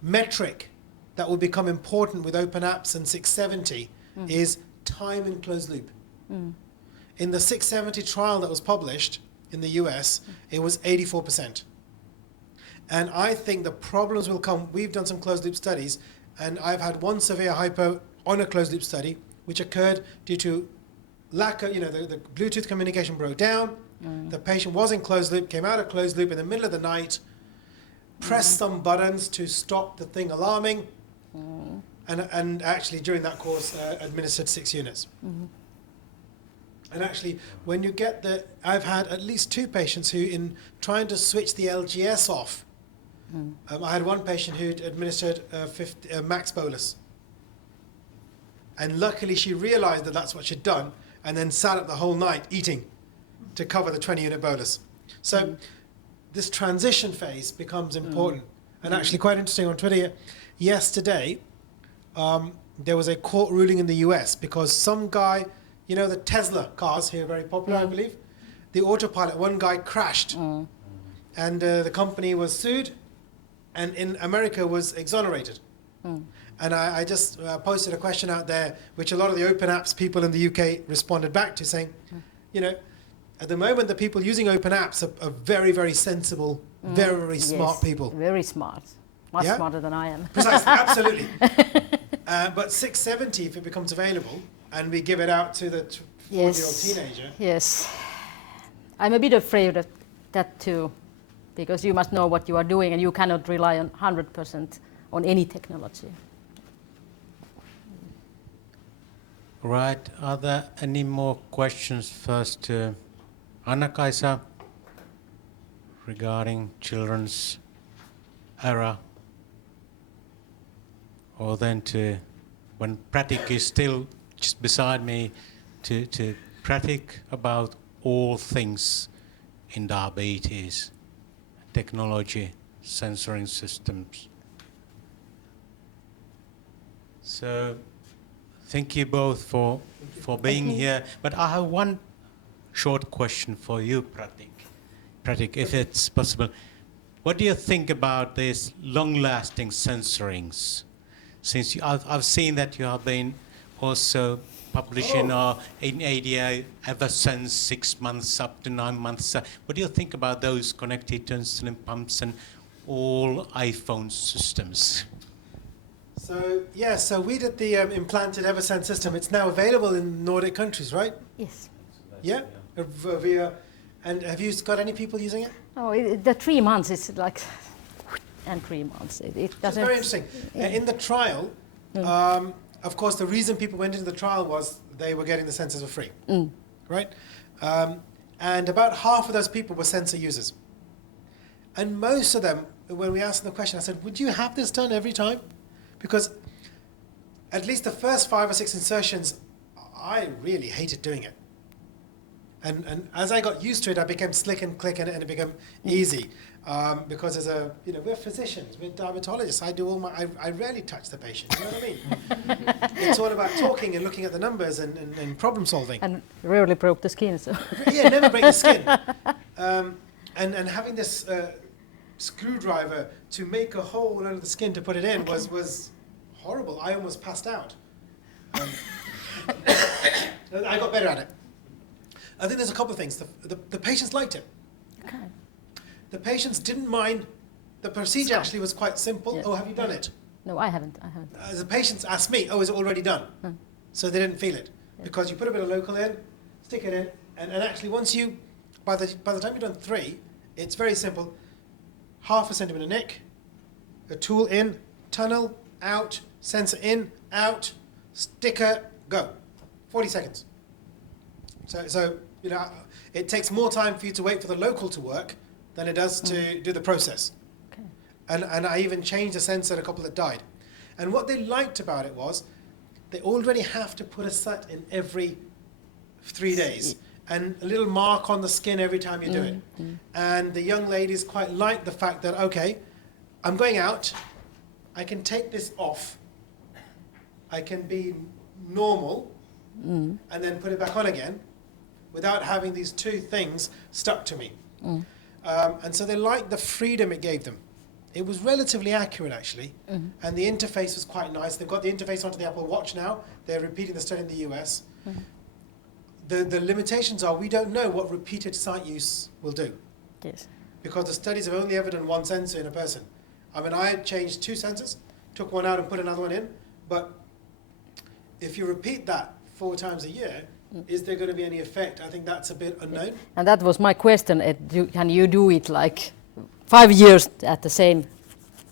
metric that will become important with open apps and 670 is time in closed loop. In the 670 trial that was published in the US, it was 84%. And I think the problems will come. We've done some closed loop studies, and I've had one severe hypo on a closed loop study, which occurred due to lack of, the Bluetooth communication broke down. The patient was in closed loop, came out of closed loop in the middle of the night, pressed some buttons to stop the thing alarming, and actually during that course administered 6 units. And actually, when you get I've had at least 2 patients who, in trying to switch the LGS off, I had one patient who administered a max bolus. And luckily she realized that that's what she'd done, and then sat up the whole night eating to cover the 20-unit bolus. So this transition phase becomes important. And actually quite interesting on Twitter yesterday, there was a court ruling in the US because some guy, the Tesla cars here are very popular, I believe. The autopilot, one guy crashed, and the company was sued, and in America was exonerated. And I just posted a question out there, which a lot of the open apps people in the UK responded back to, saying, at the moment the people using open apps are very, very sensible, very, very smart people. Very smart, much smarter than I am. Precisely, absolutely. But 670, if it becomes available, and we give it out to the 4-year-old teenager. Yes, I'm a bit afraid of that too, because you must know what you are doing, and you cannot rely on 100% on any technology. Right. Are there any more questions first to Anna-Kaisa regarding children's era? Or then to, when Pratik is still just beside me, to Pratik about all things in diabetes, technology, sensoring systems. So thank you both for being here. But I have one short question for you, Pratik. Pratik, if it's possible. What do you think about these long-lasting sensorings? Since I've seen that you have been also publishing in ADA ever since 6 months up to 9 months. What do you think about those connected to insulin pumps and all iPhone systems? So we did the implanted Eversense system. It's now available in Nordic countries, right? Yes. Yeah. Via, and have you got any people using it? Oh, the 3 months is like, and 3 months. It It's doesn't. very interesting. In the trial, of course, the reason people went into the trial was they were getting the sensors for free, right? And about half of those people were sensor users. And most of them, when we asked them the question, I said, would you have this done every time? Because at least the first 5 or 6 insertions, I really hated doing it. And as I got used to it, I became slick and click, and it became easy. Because we're physicians, we're diabetologists. I do I rarely touch the patient. You know what I mean? It's all about talking and looking at the numbers and problem solving. And rarely broke the skin, so. Yeah, never break the skin. And having this screwdriver to make a hole under the skin to put it in was horrible. I almost passed out. I got better at it. I think there's a couple of things. The patients liked it. Okay. The patients didn't mind The procedure Scar. actually was quite simple. Yeah. Oh, have you done it? No, I haven't. The patients asked me, oh, is it already done? So they didn't feel it. Because you put a bit of local in, stick it in, and actually once you, by the time you've done 3, it's very simple. Half a centimetre nick, a tool in, tunnel, out, sensor in, out, sticker, go. 40 seconds. So you know, it takes more time for you to wait for the local to work than it does to do the process. Okay. And I even changed the sensor, a couple that died. And what they liked about it was they already have to put a set in every 3 days and a little mark on the skin every time you do it. And the young ladies quite liked the fact that, okay, I'm going out, I can take this off, I can be normal, and then put it back on again without having these 2 things stuck to me. And so they liked the freedom it gave them. It was relatively accurate, actually, and the interface was quite nice. They've got the interface onto the Apple Watch now. They're repeating the study in the US. The limitations are we don't know what repeated site use will do. Yes. Because the studies have only ever done 1 sensor in a person. I mean, I changed 2 sensors, took one out and put another one in, but if you repeat that 4 times a year, is there going to be any effect? I think that's a bit unknown. And that was my question. Can you do it like 5 years at the same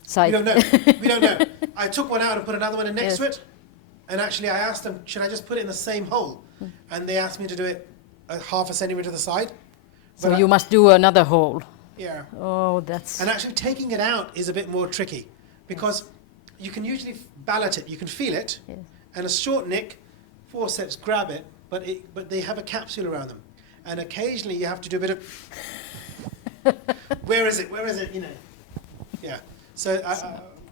site? We don't know. We don't know. I took one out and put another one in next to it, and actually I asked them, should I just put it in the same hole? And they asked me to do it a half a centimetre to the side. So But you must do another hole. Yeah. Oh, that's... And actually taking it out is a bit more tricky because you can usually ballot it, you can feel it, Yes. and a short nick, forceps grab it, but they have a capsule around them. And occasionally you have to do a bit of, where is it, you know. Yeah. So,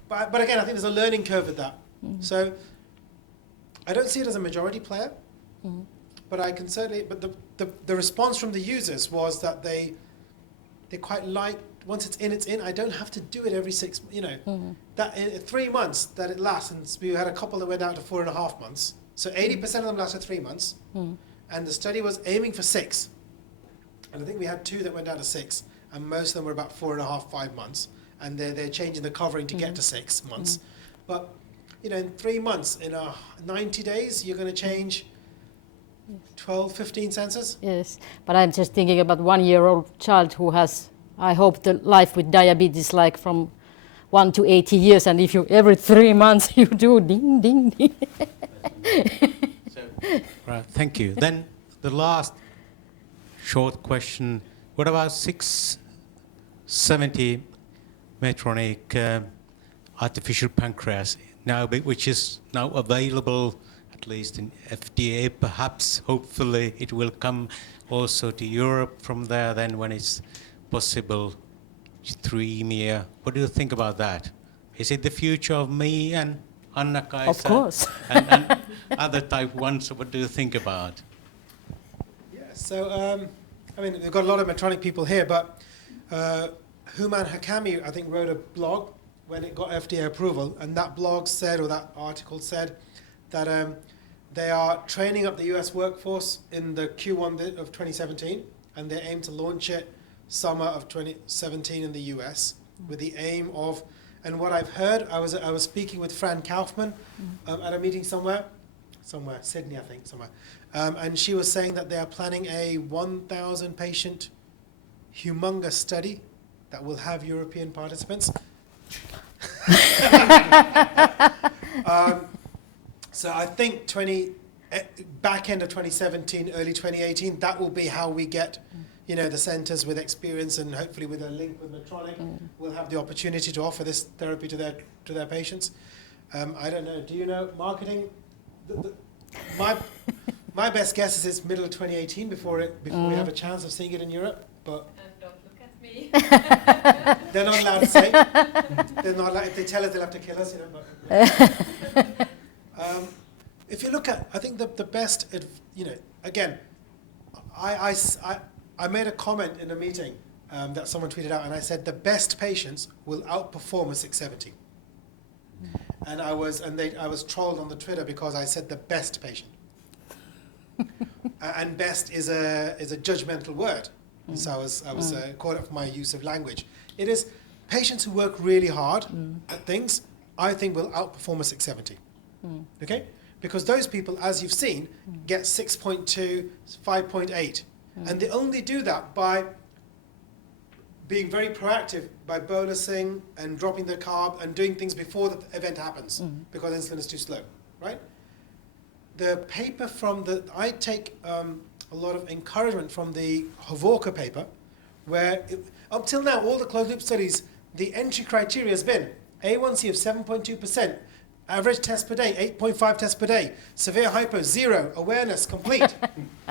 but again, I think there's a learning curve with that. So I don't see it as a majority player, but I can certainly, but the response from the users was that they quite like, once it's in, I don't have to do it every 6, you know, that in 3 months that it lasts, and we had a couple that went down to 4.5 months. So 80% of them lasted 3 months, and the study was aiming for 6. And I think we had 2 that went down to 6, and most of them were about 4.5, 5 months, and they're changing the covering to get to 6 months. But, you know, in 3 months, in 90 days, you're going to change 12, 15 sensors. Yes, but I'm just thinking about 1-year-old child who has, I hope, the life with diabetes like from 1 to 80 years, and if you every 3 months you do ding, ding, ding. Right, thank you. Then the last short question, what about 670 Medtronic artificial pancreas, now, which is now available at least in FDA, perhaps, hopefully it will come also to Europe from there then when it's possible through EMEA. What do you think about that? Is it the future of me and Anna-Kaisa? Of course. and other type 1s, what do you think about? Yeah, so, I mean, we've got a lot of Medtronic people here, but Human Hakami, I think, wrote a blog when it got FDA approval, and that blog said, or that article said, that they are training up the US workforce in the Q1 of 2017, and they aim to launch it summer of 2017 in the US with the aim of, and what I've heard, I was speaking with Fran Kaufman at a meeting somewhere, Sydney, I think, somewhere, and she was saying that they are planning a 1,000 patient humongous study that will have European participants. So I think back end of 2017, early 2018, that will be how we get, you know, the centres with experience, and hopefully with a link with Medtronic, will have the opportunity to offer this therapy to their patients. I don't know. Do you know marketing? My best guess is it's middle of 2018 before we have a chance of seeing it in Europe. But And don't look at me. they're not allowed to say. They're not allowed, if they tell us, they'll have to kill us. You know. But, if you look at, I think the best, you know, again, I made a comment in a meeting that someone tweeted out, and I said the best patients will outperform a 670. And I was trolled on the Twitter because I said the best patient. And best is a judgmental word, so I was caught up for my use of language. It is patients who work really hard at things, I think will outperform a 670. Okay? Because those people, as you've seen, get 6.2, 5.8. And they only do that by being very proactive, by bolusing and dropping the carb and doing things before the event happens, because insulin is too slow, right? The paper from the, I take a lot of encouragement from the Hovorka paper, where up till now, all the closed loop studies, the entry criteria has been A1C of 7.2%, average test per day, 8.5 tests per day, severe hypo, 0, awareness, complete.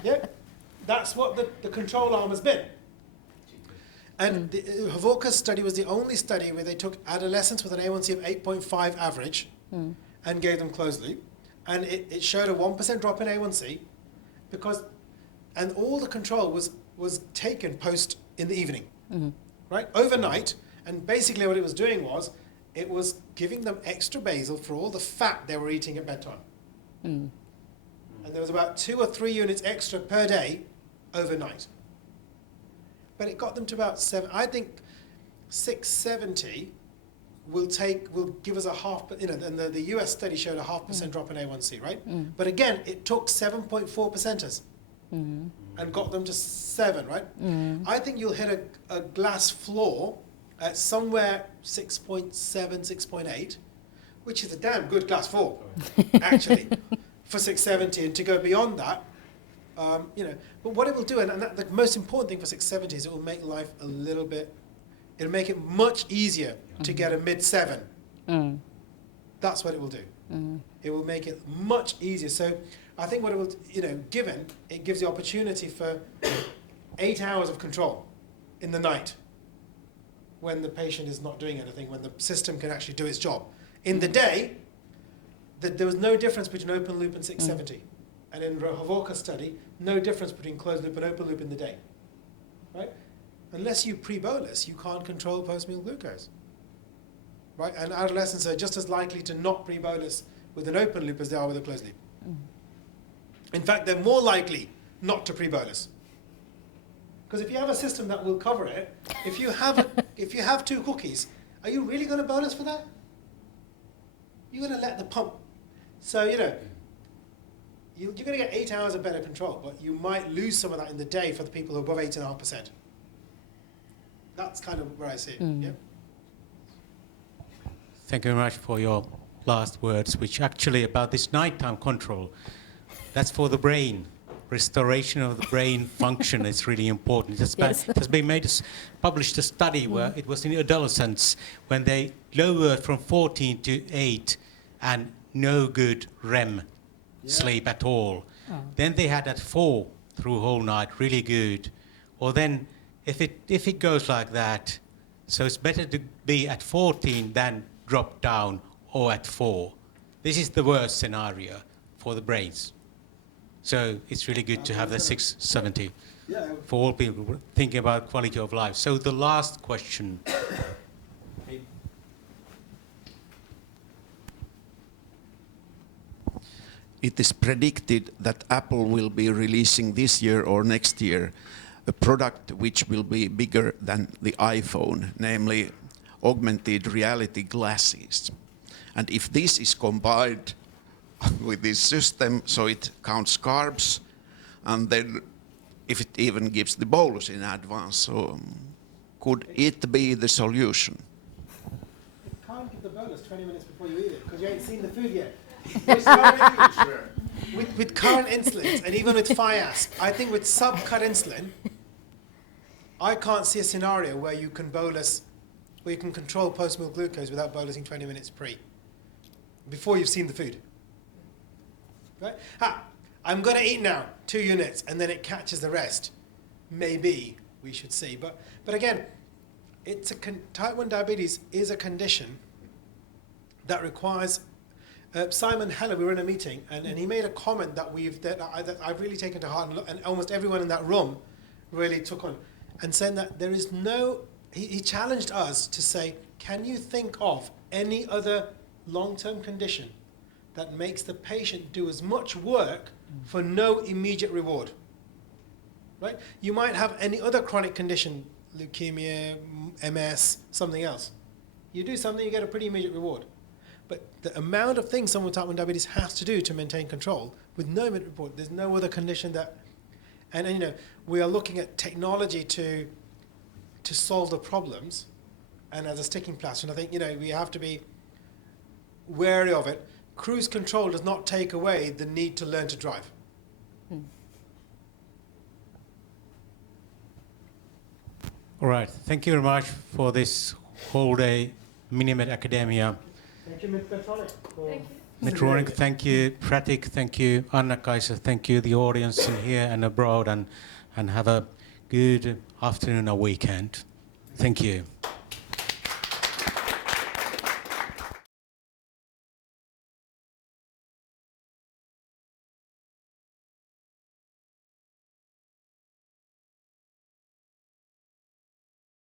Yeah? That's what the control arm has been. And the Hovorka study was the only study where they took adolescents with an A1C of 8.5 average and gave them closed loop. And it showed a 1% drop in A1C because, and all the control was taken post in the evening, right? Overnight. And basically what it was doing was, it was giving them extra basal for all the fat they were eating at bedtime. And there was about 2 or 3 units extra per day overnight. But it got them to about 7. I think 670 will give us a half, and the US study showed a 0.5% drop in A1C, right? But again, it took 7.4 percenters and got them to 7, right? I think you'll hit a glass floor at somewhere 6.7, 6.8, which is a damn good glass floor, actually, for 670. And to go beyond that, but what it will do, and the most important thing for 670 is it will make life a little bit, it'll make it much easier to get a mid-7. That's what it will do. It will make it much easier. So I think what it will, given, it gives the opportunity for 8 hours of control in the night when the patient is not doing anything, when the system can actually do its job. In the day, there was no difference between open loop and 670. And in the Hovorka study, no difference between closed loop and open loop in the day, right? Unless you pre-bolus, you can't control post-meal glucose, right? And adolescents are just as likely to not pre-bolus with an open loop as they are with a closed loop. In fact, they're more likely not to pre-bolus. Because if you have a system that will cover it, if you have 2 cookies, are you really going to bolus for that? You're going to let the pump. So, you're going to get 8 hours of better control, but you might lose some of that in the day for the people who are above 8.5%. That's kind of where I see it. Yeah. Thank you very much for your last words, which actually about this nighttime control, that's for the brain. Restoration of the brain function is really important. It has been published a study where it was in adolescents when they lowered from 14 to 8 and no good REM sleep at all. Then they had at 4 through whole night, really good. Or then if it goes like that, so it's better to be at 14 than drop down or at 4. This is the worst scenario for the brains. So it's really good to have the 670 for all people thinking about quality of life. So the last question. It is predicted that Apple will be releasing this year or next year a product which will be bigger than the iPhone, namely augmented reality glasses. And if this is combined with this system, so it counts carbs, and then if it even gives the bolus in advance, so could it be the solution? You can't give the bolus 20 minutes before you eat it, because you ain't seen the food yet. With current insulins, and even with Fiasp, I think with sub-cut insulin, I can't see a scenario where you can bolus, where you can control post-meal glucose without bolusing 20 minutes before you've seen the food. Right? I'm going to eat now, 2 units, and then it catches the rest. Maybe we should see. But again, type 1 diabetes is a condition that requires... Simon Heller, we were in a meeting, and he made a comment that I've really taken to heart, and almost everyone in that room really took on, and saying that there is no... He challenged us to say, can you think of any other long-term condition that makes the patient do as much work for no immediate reward, right? You might have any other chronic condition leukemia, MS, something else. You do something, you get a pretty immediate reward. But the amount of things someone with type 1 diabetes has to do to maintain control with no immediate reward, there's no other condition that, and you know, we are looking at technology to solve the problems, and as a sticking plaster, and I think, you know, we have to be wary of it. Cruise control does not take away the need to learn to drive. All right, thank you very much for this whole day Minimed Academia. Thank you, Medtronic. Thank you. Medtronic, thank you. Pratik, thank you. Anna-Kaisa, thank you. The audience in here and abroad, and have a good afternoon or weekend. Thank you.